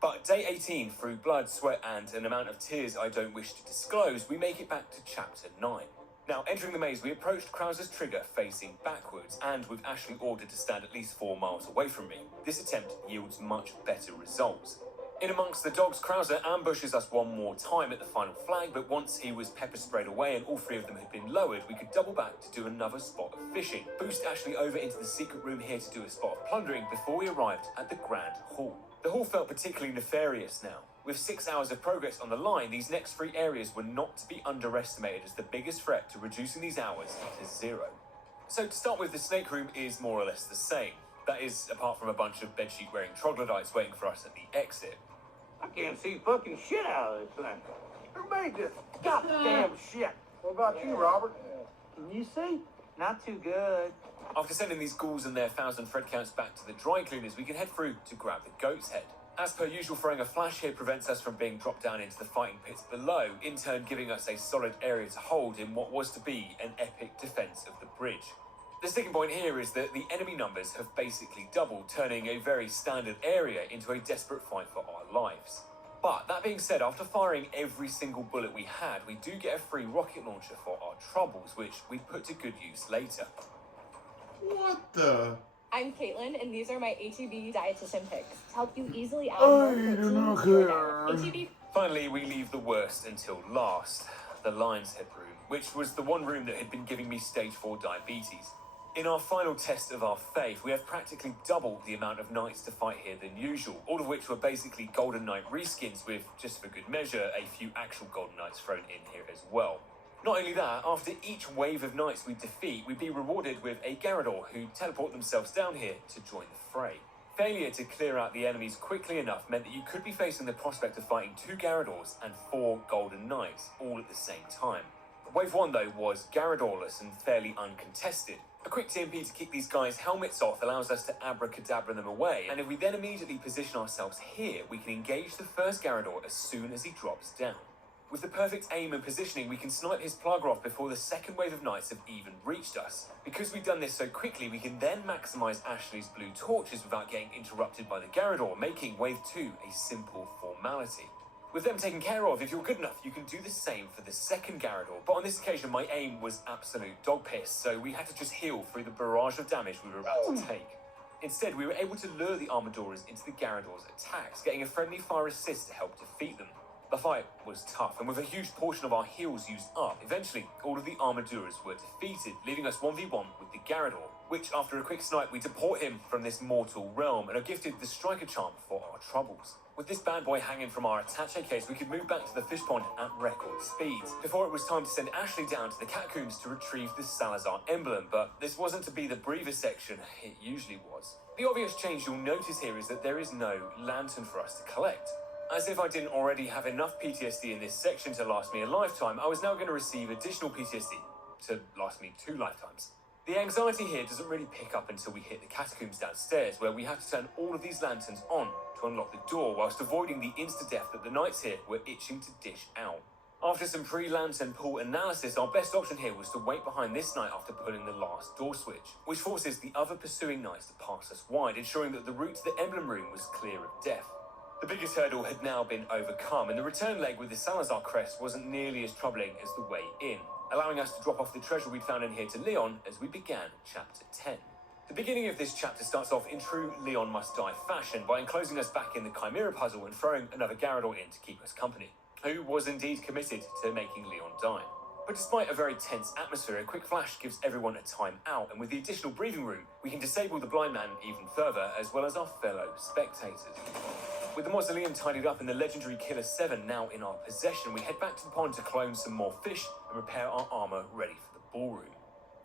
But day 18, through blood, sweat, and an amount of tears I don't wish to disclose, we make it back to Chapter 9. Now, entering the maze, we approached Krauser's trigger facing backwards, and with Ashley ordered to stand at least 4 miles away from me, this attempt yields much better results. In amongst the dogs, Krauser ambushes us one more time at the final flag, but once he was pepper sprayed away and all 3 of them had been lowered, we could double back to do another spot of fishing, boost Ashley over into the secret room here to do a spot of plundering before we arrived at the Grand Hall. The hall felt particularly nefarious now. With 6 hours of progress on the line, these next 3 areas were not to be underestimated as the biggest threat to reducing these hours to 0. So to start with, the snake room is more or less the same. That is, apart from a bunch of bedsheet-wearing troglodytes waiting for us at the exit. I can't see fucking shit out of this thing. Who made this goddamn shit? What about you, Robert? Can you see? Not too good. After sending these ghouls and their 1,000 thread counts back to the dry cleaners, we can head through to grab the goat's head. As per usual, throwing a flash here prevents us from being dropped down into the fighting pits below, in turn giving us a solid area to hold in what was to be an epic defense of the bridge. The sticking point here is that the enemy numbers have basically doubled, turning a very standard area into a desperate fight for our lives. But that being said, after firing every single bullet we had, we do get a free rocket launcher for our troubles, which we put to good use later. What the? I'm Caitlin, and these are my HEB dietitian picks to help you easily add Oh, more you protein don't to your care. diet. HEB. Finally, we leave the worst until last, the lion's head room, which was the one room that had been giving me stage 4 diabetes. In our final test of our faith, we have practically doubled the amount of knights to fight here than usual, all of which were basically Golden Knight reskins with, just for good measure, a few actual Golden Knights thrown in here as well. Not only that, after each wave of knights we defeat, we'd be rewarded with a Garrador who teleport themselves down here to join the fray. Failure to clear out the enemies quickly enough meant that you could be facing the prospect of fighting 2 Garradors and 4 Golden Knights, all at the same time. Wave 1, though, was Garradorless and fairly uncontested. A quick TMP to kick these guys' helmets off allows us to abracadabra them away, and if we then immediately position ourselves here, we can engage the first Garrador as soon as he drops down. With the perfect aim and positioning, we can snipe his plugger off before the second wave of knights have even reached us. Because we've done this so quickly, we can then maximise Ashley's blue torches without getting interrupted by the Garrador, making wave 2 a simple formality. With them taken care of, if you're good enough, you can do the same for the second Garrador, but on this occasion my aim was absolute dog piss, so we had to just heal through the barrage of damage we were about to take. Instead, we were able to lure the Armadoras into the Garrador's attacks, getting a friendly fire assist to help defeat them. The fight was tough, and with a huge portion of our heals used up, eventually all of the Armaduras were defeated, leaving us 1v1 with the Garrador, which after a quick snipe we deport him from this mortal realm and are gifted the Striker Charm for our troubles. With this bad boy hanging from our attaché case, we could move back to the fish pond at record speeds, before it was time to send Ashley down to the catacombs to retrieve the Salazar emblem, but this wasn't to be the breather section it usually was. The obvious change you'll notice here is that there is no lantern for us to collect. As if I didn't already have enough PTSD in this section to last me a lifetime, I was now going to receive additional PTSD to last me 2 lifetimes. The anxiety here doesn't really pick up until we hit the catacombs downstairs, where we have to turn all of these lanterns on to unlock the door, whilst avoiding the insta-death that the knights here were itching to dish out. After some pre-lantern pull analysis, our best option here was to wait behind this knight after pulling the last door switch, which forces the other pursuing knights to pass us wide, ensuring that the route to the emblem room was clear of death. The biggest hurdle had now been overcome, and the return leg with the Salazar crest wasn't nearly as troubling as the way in, allowing us to drop off the treasure we'd found in here to Leon as we began Chapter 10. The beginning of this chapter starts off in true Leon Must Die fashion by enclosing us back in the Chimera puzzle and throwing another Garrador in to keep us company, who was indeed committed to making Leon die. But despite a very tense atmosphere, a quick flash gives everyone a time out, and with the additional breathing room, we can disable the blind man even further, as well as our fellow spectators. With the mausoleum tidied up and the legendary Killer 7 now in our possession, we head back to the pond to clone some more fish and repair our armor ready for the ballroom.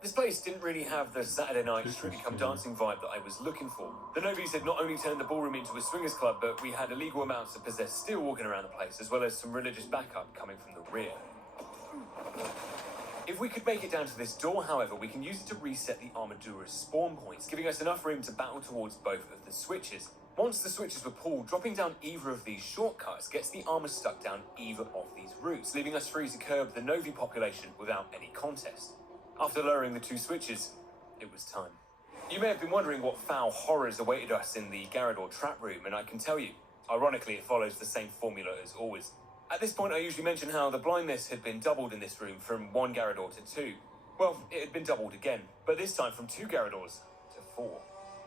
This place didn't really have the Saturday night Strictly Come Dancing vibe that I was looking for. The Novies had not only turned the ballroom into a swingers club, but we had illegal amounts of possessed steel walking around the place, as well as some religious backup coming from the rear. If we could make it down to this door, however, we can use it to reset the Armadura's spawn points, giving us enough room to battle towards both of the switches. Once the switches were pulled, dropping down either of these shortcuts gets the armor stuck down either of these routes, leaving us free to curb the Novi population without any contest. After lowering the 2 switches, it was time. You may have been wondering what foul horrors awaited us in the Garrador trap room, and I can tell you, ironically, it follows the same formula as always. At this point, I usually mention how the blindness had been doubled in this room from 1 Garrador to 2. Well, it had been doubled again, but this time from 2 Garradors to 4.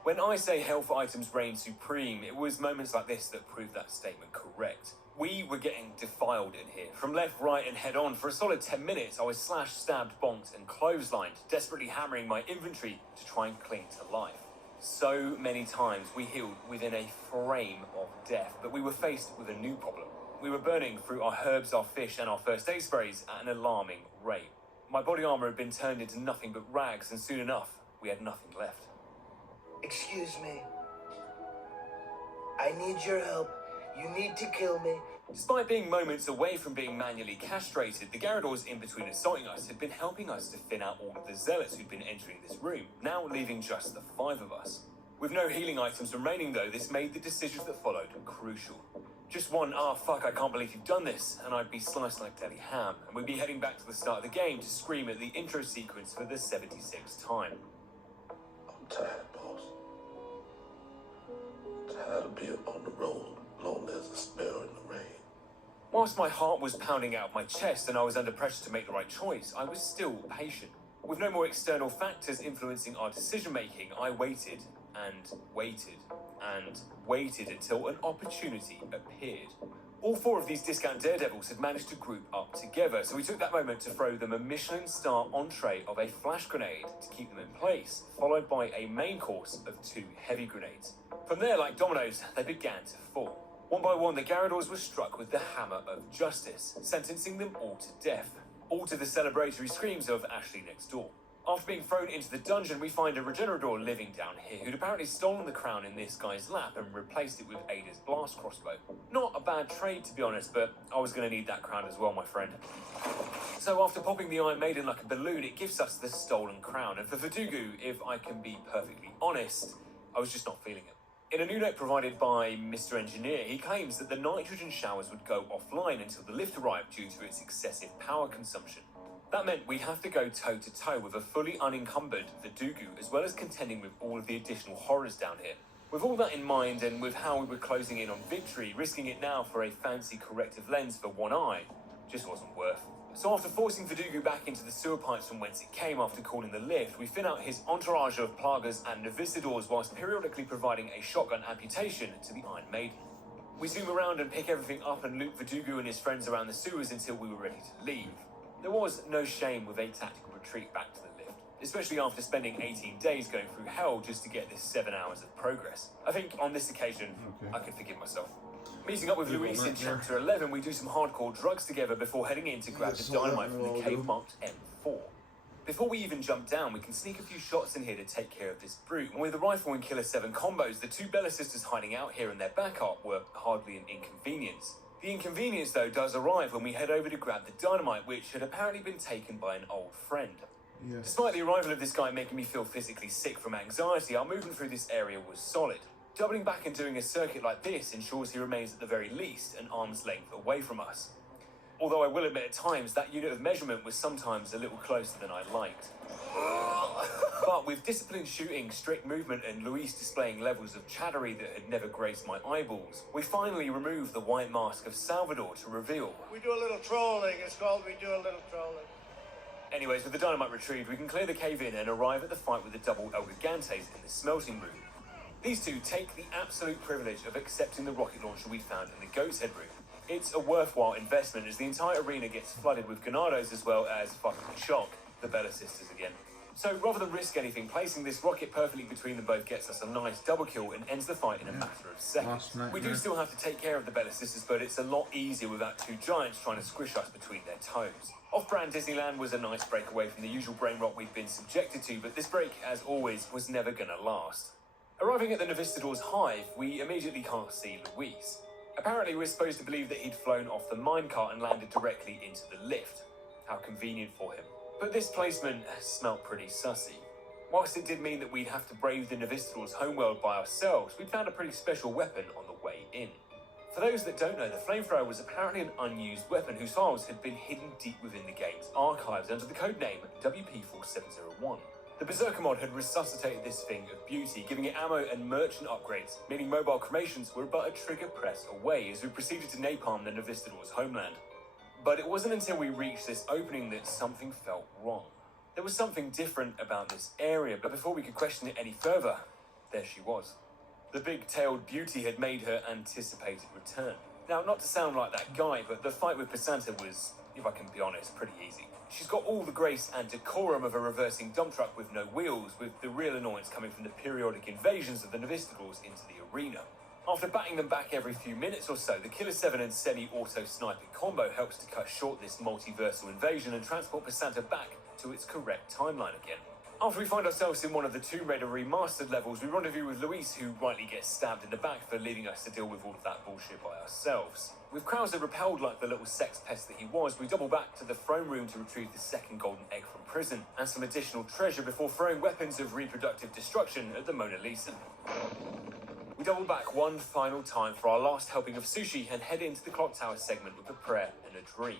When I say health items reign supreme, it was moments like this that proved that statement correct. We were getting defiled in here. From left, right, and head on, for a solid 10 minutes, I was slashed, stabbed, bonked, and clotheslined, desperately hammering my inventory to try and cling to life. So many times we healed within a frame of death, but we were faced with a new problem. We were burning through our herbs, our fish, and our first aid sprays at an alarming rate. My body armor had been turned into nothing but rags, and soon enough, we had nothing left. Excuse me. I need your help. You need to kill me, Despite being moments away from being manually castrated, the Gyarados in between assaulting us had been helping us to thin out all of the zealots who'd been entering this room, now leaving just the 5 of us. With no healing items remaining though, this made the decisions that followed crucial. Just one, fuck, I can't believe you've done this, and I'd be sliced like Daddy Ham, and we'd be heading back to the start of the game to scream at the intro sequence for the 76th time. I'm tired, boss. Tired of being on the road, lonely as a sparrow in the rain. Whilst my heart was pounding out of my chest and I was under pressure to make the right choice, I was still patient. With no more external factors influencing our decision-making, I waited and waited and waited until an opportunity appeared. All 4 of these discount daredevils had managed to group up together, so we took that moment to throw them a Michelin star entree of a flash grenade to keep them in place, followed by a main course of 2 heavy grenades. From there, like dominoes, they began to fall. One by one, the Gyarados were struck with the hammer of justice, sentencing them all to death, all to the celebratory screams of Ashley next door. After being thrown into the dungeon, we find a Regenerador living down here who'd apparently stolen the crown in this guy's lap and replaced it with Ada's blast crossbow. Not a bad trade, to be honest, but I was going to need that crown as well, my friend. So after popping the Iron Maiden like a balloon, it gives us the stolen crown, and for Verdugo, if I can be perfectly honest, I was just not feeling it. In a new note provided by Mr. Engineer, he claims that the nitrogen showers would go offline until the lift arrived due to its excessive power consumption. That meant we'd have to go toe-to-toe with a fully unencumbered Verdugo, as well as contending with all of the additional horrors down here. With all that in mind, and with how we were closing in on victory, risking it now for a fancy corrective lens for one eye just wasn't worth. So after forcing Verdugo back into the sewer pipes from whence it came after calling the lift, we thin out his entourage of Plagas and Novicidors whilst periodically providing a shotgun amputation to the Iron Maiden. We zoom around and pick everything up and loop Verdugo and his friends around the sewers until we were ready to leave. There was no shame with a tactical retreat back to the lift, especially after spending 18 days going through hell just to get this 7 hours of progress. I think on this occasion, I could forgive myself. Meeting up with Luis in Chapter 11, we do some hardcore drugs together before heading in to grab the dynamite from the cave marked M4. Before we even jump down, we can sneak a few shots in here to take care of this brute, and with the rifle and Killer 7 combos, the 2 Bella sisters hiding out here and their backup were hardly an inconvenience. The inconvenience, though, does arrive when we head over to grab the dynamite, which had apparently been taken by an old friend. Yes. Despite the arrival of this guy making me feel physically sick from anxiety, our movement through this area was solid. Doubling back and doing a circuit like this ensures he remains at the very least an arm's length away from us. Although I will admit at times that unit of measurement was sometimes a little closer than I liked. But with disciplined shooting, strict movement, and Luis displaying levels of chattery that had never grazed my eyeballs, we finally removed the white mask of Salvador to reveal. We do a little trolling. It's called we do a little trolling. Anyways, with the dynamite retrieved, we can clear the cave in and arrive at the fight with the double El Gigantes in the smelting room. These 2 take the absolute privilege of accepting the rocket launcher we found in the Goat's Head room. It's a worthwhile investment as the entire arena gets flooded with Ganados as well as, fucking shock, the Bella sisters again. So rather than risk anything, placing this rocket perfectly between them both gets us a nice double kill and ends the fight in a matter of seconds. We do still have to take care of the Bella sisters, but it's a lot easier without 2 giants trying to squish us between their toes. Off-brand Disneyland was a nice break away from the usual brain rot we've been subjected to, but this break, as always, was never gonna last. Arriving at the Novicidor's hive, we immediately can't see Luis. Apparently, we're supposed to believe that he'd flown off the minecart and landed directly into the lift. How convenient for him. But this placement smelt pretty sussy. Whilst it did mean that we'd have to brave the Novicidor's homeworld by ourselves, we'd found a pretty special weapon on the way in. For those that don't know, the flamethrower was apparently an unused weapon whose files had been hidden deep within the game's archives under the codename WP4701. The Berserker mod had resuscitated this thing of beauty, giving it ammo and merchant upgrades, meaning mobile cremations were but a trigger press away as we proceeded to napalm the Novicidor's homeland. But it wasn't until we reached this opening that something felt wrong. There was something different about this area, but before we could question it any further, there she was. The big-tailed beauty had made her anticipated return. Now, not to sound like that guy, but the fight with Passanta was, if I can be honest, pretty easy. She's got all the grace and decorum of a reversing dump truck with no wheels, with the real annoyance coming from the periodic invasions of the Novicidors into the arena. After batting them back every few minutes or so, the Killer 7 and semi-auto sniping combo helps to cut short this multiversal invasion and transport Passanta back to its correct timeline again. After we find ourselves in one of the Tomb Raider remastered levels, we rendezvous with Luis, who rightly gets stabbed in the back for leaving us to deal with all of that bullshit by ourselves. With Krauser repelled like the little sex pest that he was, we double back to the throne room to retrieve the second golden egg from prison, and some additional treasure before throwing weapons of reproductive destruction at the Mona Lisa. We double back one final time for our last helping of sushi and head into the clock tower segment with a prayer and a dream.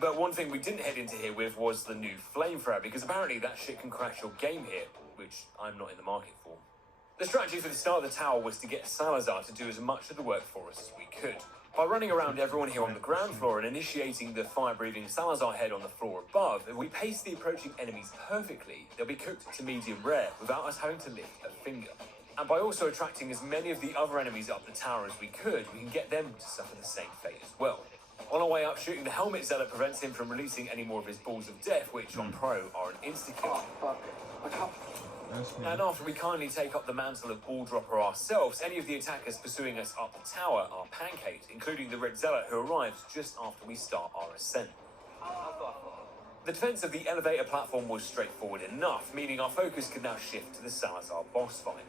But one thing we didn't head into here with was the new flamethrower, because apparently that shit can crash your game here, which I'm not in the market for. The strategy for the start of the tower was to get Salazar to do as much of the work for us as we could. By running around everyone here on the ground floor and initiating the fire-breathing Salazar head on the floor above, if we pace the approaching enemies perfectly, they'll be cooked to medium rare without us having to lift a finger. And by also attracting as many of the other enemies up the tower as we could, we can get them to suffer the same fate as well. On our way up, shooting the helmet zealot prevents him from releasing any more of his balls of death, which on pro are an insta-kill. And after we kindly take up the mantle of ball dropper ourselves, any of the attackers pursuing us up the tower are pancaked, including the red zealot who arrives just after we start our ascent. The defense of the elevator platform was straightforward enough, meaning our focus could now shift to the Salazar boss fight.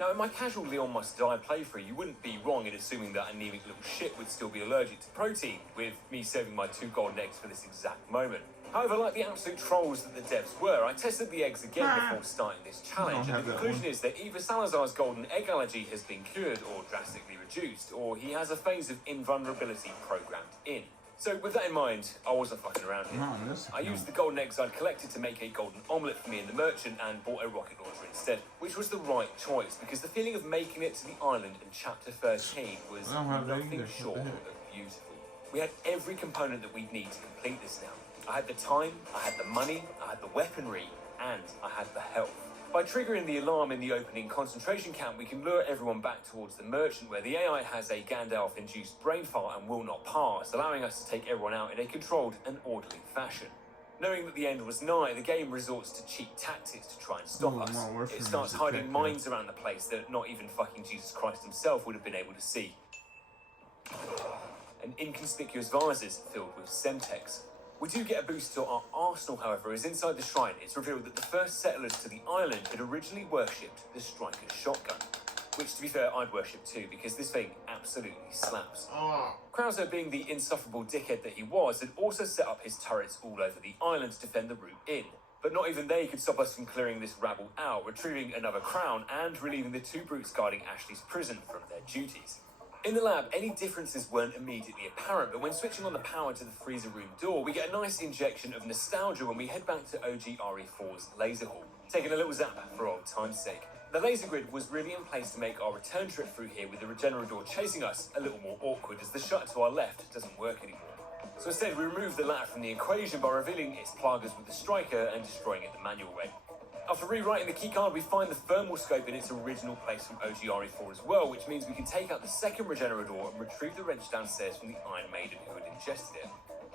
Now, in my casual Leon Must Die playthrough, you wouldn't be wrong in assuming that anemic little shit would still be allergic to protein, with me saving my 2 golden eggs for this exact moment. However, like the absolute trolls that the devs were, I tested the eggs again before starting this challenge, and the conclusion is that either Salazar's golden egg allergy has been cured or drastically reduced, or he has a phase of invulnerability programmed in. So with that in mind, I wasn't fucking around here. I used the golden eggs I'd collected to make a golden omelette for me and the merchant and bought a rocket launcher instead, which was the right choice because the feeling of making it to the island in chapter 13 was nothing short of beautiful. We had every component that we'd need to complete this now. I had the time, I had the money, I had the weaponry, and I had the health. By triggering the alarm in the opening concentration camp, we can lure everyone back towards the merchant, where the AI has a Gandalf-induced brain fart and will not pass, allowing us to take everyone out in a controlled and orderly fashion. Knowing that the end was nigh, the game resorts to cheap tactics to try and stop us. It starts hiding mines around the place that not even fucking Jesus Christ himself would have been able to see. And inconspicuous vases filled with Semtex. We do get a boost to our arsenal, however, as inside the shrine it's revealed that the first settlers to the island had originally worshipped the Striker's shotgun. Which, to be fair, I'd worship too, because this thing absolutely slaps. Krauser, being the insufferable dickhead that he was, had also set up his turrets all over the island to defend the route in. But not even they could stop us from clearing this rabble out, retrieving another crown, and relieving the 2 brutes guarding Ashley's prison from their duties. In the lab, any differences weren't immediately apparent, but when switching on the power to the freezer room door, we get a nice injection of nostalgia when we head back to OG RE4's laser hall, taking a little zap for old time's sake. The laser grid was really in place to make our return trip through here with the Regenerador chasing us a little more awkward, as the shutter to our left doesn't work anymore. So instead, we remove the latter from the equation by revealing its Plagas with the Striker and destroying it the manual way. After rewriting the keycard, we find the thermal scope in its original place from OG RE4 as well, which means we can take out the second Regenerador and retrieve the wrench downstairs from the Iron Maiden who had ingested it.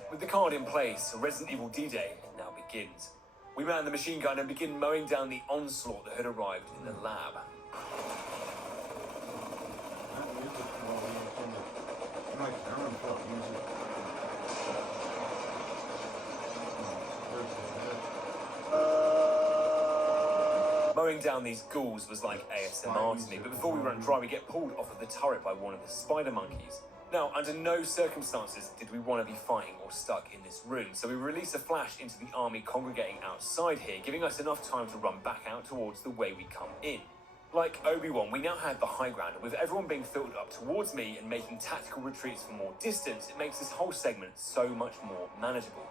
With the card in place, Resident Evil D-Day now begins. We man the machine gun and begin mowing down the onslaught that had arrived in the lab. Mowing down these ghouls was like ASMR to me, but before we run dry, we get pulled off of the turret by one of the spider monkeys. Now, under no circumstances did we want to be fighting or stuck in this room, so we release a flash into the army congregating outside here, giving us enough time to run back out towards the way we come in. Like Obi-Wan, we now had the high ground, and with everyone being filtered up towards me and making tactical retreats for more distance, it makes this whole segment so much more manageable.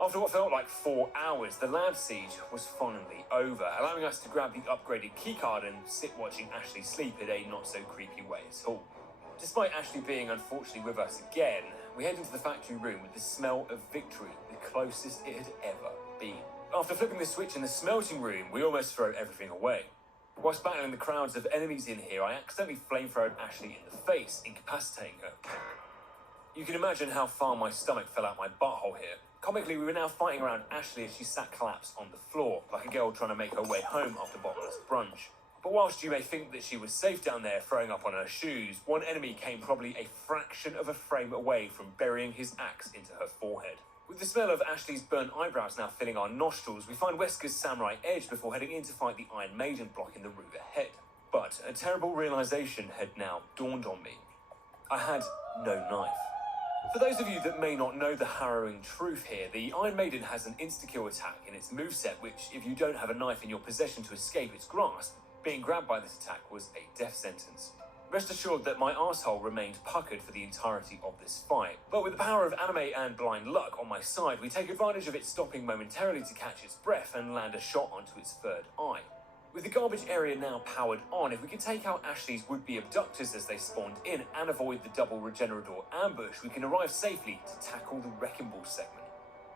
After what felt like 4 hours, the lab siege was finally over, allowing us to grab the upgraded keycard and sit watching Ashley sleep in a not-so-creepy way at all. Despite Ashley being unfortunately with us again, we head into the factory room with the smell of victory, the closest it had ever been. After flipping the switch in the smelting room, we almost throw everything away. Whilst battling the crowds of enemies in here, I accidentally flamethrowed Ashley in the face, incapacitating her. You can imagine how far my stomach fell out my butthole here. Comically, we were now fighting around Ashley as she sat collapsed on the floor, like a girl trying to make her way home after bottomless brunch. But whilst you may think that she was safe down there throwing up on her shoes, one enemy came probably a fraction of a frame away from burying his axe into her forehead. With the smell of Ashley's burnt eyebrows now filling our nostrils, we find Wesker's samurai edge before heading in to fight the Iron Maiden blocking the route ahead. But a terrible realization had now dawned on me. I had no knife. For those of you that may not know the harrowing truth here, the Iron Maiden has an insta-kill attack in its moveset, which, if you don't have a knife in your possession to escape its grasp, being grabbed by this attack was a death sentence. Rest assured that my arsehole remained puckered for the entirety of this fight, but with the power of anime and blind luck on my side, we take advantage of it stopping momentarily to catch its breath and land a shot onto its third eye. With the garbage area now powered on, if we can take out Ashley's would-be abductors as they spawned in and avoid the double Regenerador ambush, we can arrive safely to tackle the Wrecking Ball segment.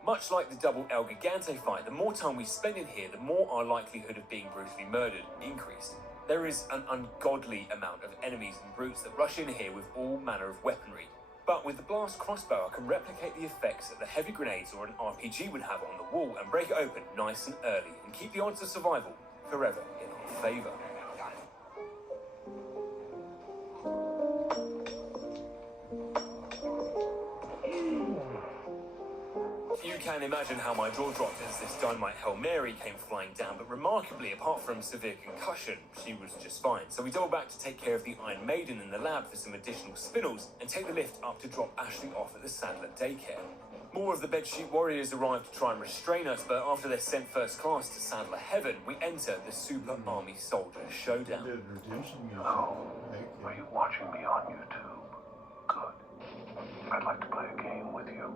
Much like the double El Gigante fight, the more time we spend in here, the more our likelihood of being brutally murdered increased. There is an ungodly amount of enemies and brutes that rush in here with all manner of weaponry. But with the blast crossbow, I can replicate the effects that the heavy grenades or an RPG would have on the wall and break it open nice and early and keep the odds of survival forever in our favour. You can imagine how my jaw dropped as this dynamite Hail Mary came flying down, but remarkably, apart from severe concussion, she was just fine. So we double back to take care of the Iron Maiden in the lab for some additional spinels and take the lift up to drop Ashley off at the Sadler daycare. More of the bedsheet warriors arrive to try and restrain us, but after they're sent first class to Sadler Heaven, we enter the Super Army Soldier Showdown. Hello. Are you watching me on YouTube? Good. I'd like to play a game with you.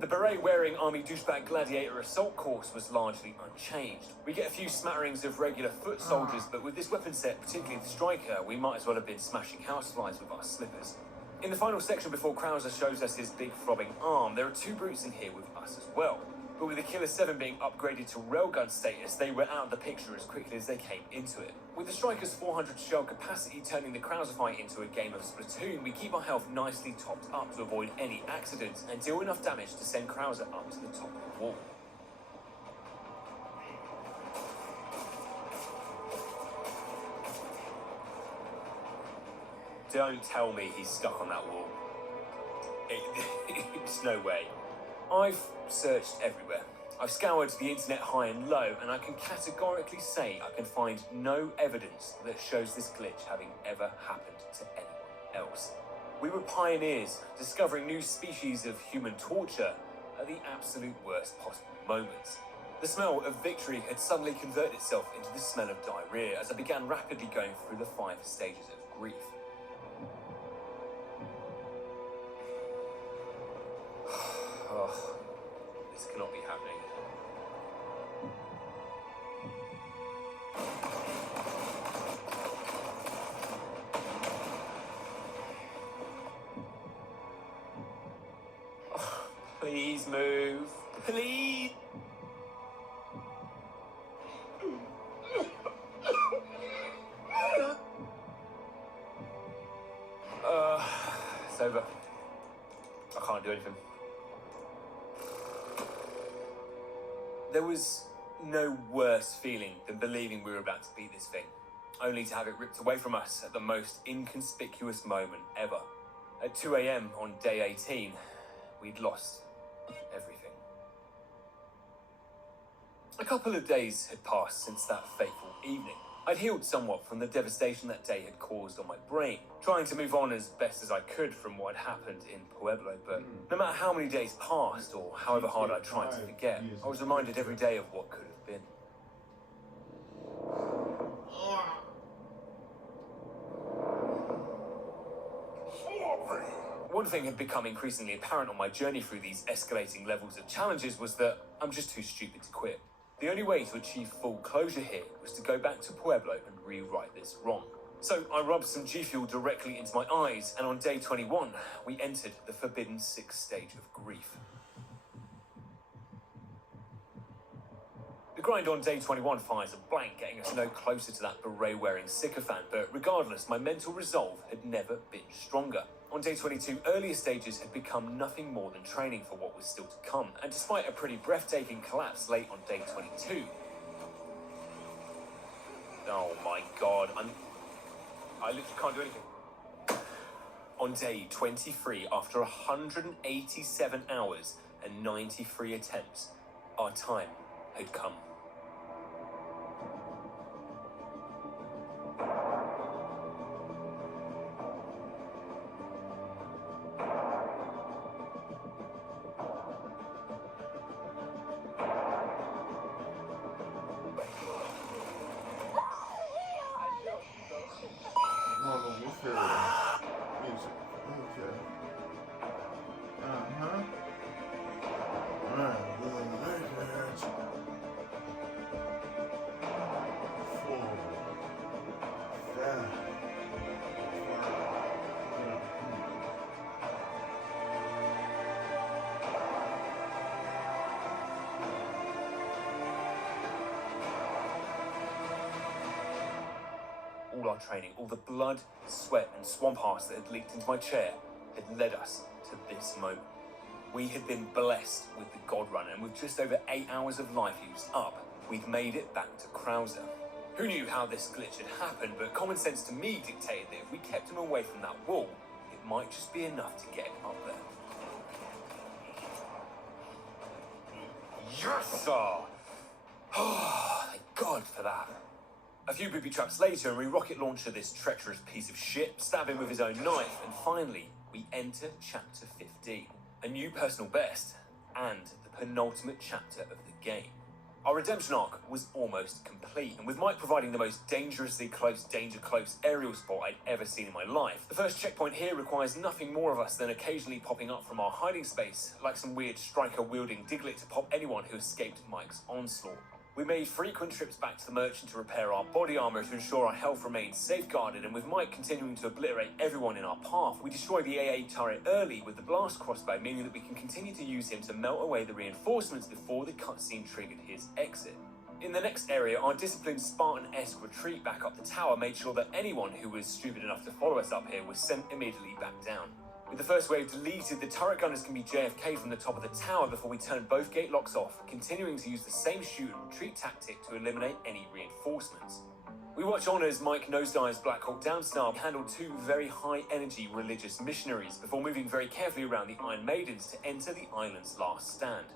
The beret-wearing Army douchebag gladiator assault course was largely unchanged. We get a few smatterings of regular foot soldiers, but with this weapon set, particularly the striker, we might as well have been smashing houseflies with our slippers. In the final section before Krauser shows us his big throbbing arm, there are two brutes in here with us as well. But with the Killer 7 being upgraded to railgun status, they were out of the picture as quickly as they came into it. With the Striker's 400 shell capacity turning the Krauser fight into a game of Splatoon, we keep our health nicely topped up to avoid any accidents and deal enough damage to send Krauser up to the top of the wall. Don't tell me he's stuck on that wall. It's no way. I've searched everywhere. I've scoured the internet high and low, and I can categorically say I can find no evidence that shows this glitch having ever happened to anyone else. We were pioneers, discovering new species of human torture at the absolute worst possible moments. The smell of victory had suddenly converted itself into the smell of diarrhea as I began rapidly going through the 5 stages of grief. Oh, this cannot be happening. Oh, please move. Please. It's over. I can't do anything. There was no worse feeling than believing we were about to beat this thing, only to have it ripped away from us at the most inconspicuous moment ever. At 2 AM on day 18, we'd lost everything. A couple of days had passed since that fateful evening. I'd healed somewhat from the devastation that day had caused on my brain, trying to move on as best as I could from what had happened in Pueblo, but no matter how many days passed or however hard I tried to forget, I was reminded every day of what could have been. One thing had become increasingly apparent on my journey through these escalating levels of challenges was that I'm just too stupid to quit. The only way to achieve full closure here was to go back to Pueblo and rewrite this wrong. So I rubbed some G Fuel directly into my eyes, and on day 21, we entered the forbidden 6th stage of grief. The grind on day 21 fires a blank, getting us no closer to that beret-wearing sycophant, but regardless, my mental resolve had never been stronger. On day 22, earlier stages had become nothing more than training for what was still to come, and despite a pretty breathtaking collapse late on day 22... Oh my god, I literally can't do anything. On day 23, after 187 hours 93 attempts, our time had come. Modern Warfare music. Okay. Uh-huh. Alright, we'll make it. 4, 5, All our training, all the blood, sweat, and swamp arse that had leaked into my chair had led us to this moment. We had been blessed with the God Run, and with just over 8 hours of life used up, we'd made it back to Krauser. Who knew how this glitch had happened, but common sense to me dictated that if we kept him away from that wall, it might just be enough to get him up there. Yes, sir! Oh, thank God for that. A few booby traps later, and we rocket launcher this treacherous piece of shit, stab him with his own knife, and finally, we enter Chapter 15. A new personal best, and the penultimate chapter of the game. Our redemption arc was almost complete, and with Mike providing the most dangerously close, danger close aerial spot I'd ever seen in my life, the first checkpoint here requires nothing more of us than occasionally popping up from our hiding space, like some weird striker-wielding Diglett to pop anyone who escaped Mike's onslaught. We made frequent trips back to the merchant to repair our body armor to ensure our health remained safeguarded, and with Mike continuing to obliterate everyone in our path, we destroyed the AA turret early with the blast crossbow, meaning that we can continue to use him to melt away the reinforcements before the cutscene triggered his exit. In the next area, our disciplined Spartan-esque retreat back up the tower made sure that anyone who was stupid enough to follow us up here was sent immediately back down. With the first wave deleted, the turret gunners can be JFK from the top of the tower before we turn both gate locks off, continuing to use the same shoot and retreat tactic to eliminate any reinforcements. We watch on as Mike Nosedive's Black Hawk Down style handled 2 very high-energy religious missionaries before moving very carefully around the Iron Maidens to enter the island's last stand.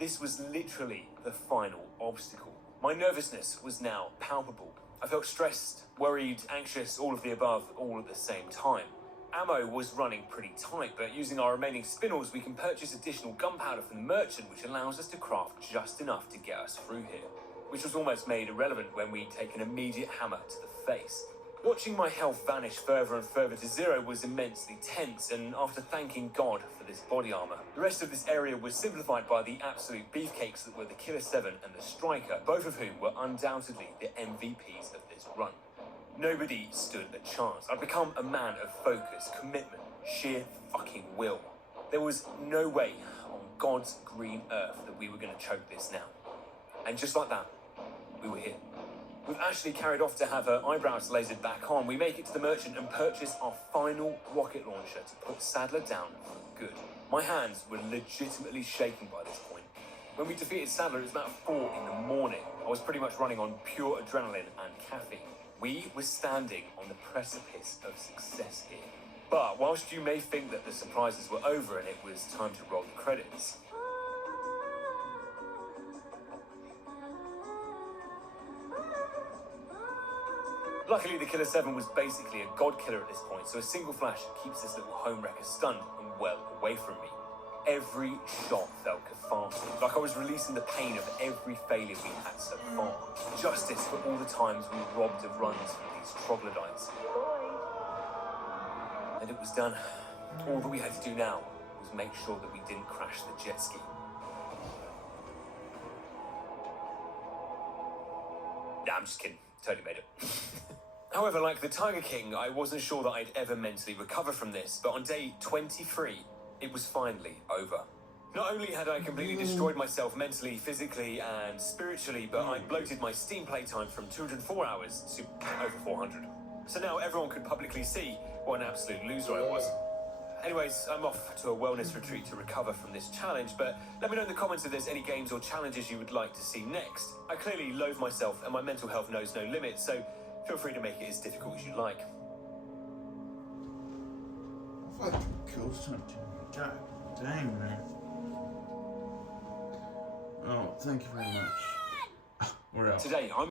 This was literally the final obstacle. My nervousness was now palpable. I felt stressed, worried, anxious, all of the above, all at the same time. Ammo was running pretty tight, but using our remaining spinels, we can purchase additional gunpowder from the merchant, which allows us to craft just enough to get us through here, which was almost made irrelevant when we take an immediate hammer to the face. Watching my health vanish further and further to zero was immensely tense, and after thanking God for this body armor, the rest of this area was simplified by the absolute beefcakes that were the Killer 7 and the Striker, both of whom were undoubtedly the MVPs of this run. Nobody stood a chance. I'd become a man of focus, commitment, sheer fucking will. There was no way on God's green earth that we were going to choke this now. And just like that, we were here. With Ashley carried off to have her eyebrows lasered back on, we make it to the merchant and purchase our final rocket launcher to put Sadler down for good. My hands were legitimately shaking by this point. When we defeated Sadler, it was about 4 in the morning. I was pretty much running on pure adrenaline and caffeine. We were standing on the precipice of success here. But whilst you may think that the surprises were over and it was time to roll the credits, luckily the Killer 7 was basically a god killer at this point, so a single flash keeps this little homewrecker stunned and well away from me. Every shot felt cathartic, like I was releasing the pain of every failure we had so far. Justice for all the times we were robbed of runs from these troglodytes. And it was done. All that we had to do now was make sure that we didn't crash the jet ski. Nah, I'm just kidding. Totally made it. However, like the Tiger King, I wasn't sure that I'd ever mentally recover from this, but on day 23, it was finally over. Not only had I completely destroyed myself mentally, physically, and spiritually, but I bloated my Steam playtime from 204 hours to over 400. So now everyone could publicly see what an absolute loser I was. Anyways, I'm off to a wellness retreat to recover from this challenge, but let me know in the comments if there's any games or challenges you would like to see next. I clearly loathe myself, and my mental health knows no limits, so feel free to make it as difficult as you like. Fucking ghost hunting. God dang, man. Oh, thank you very much. We're out. Today, I'm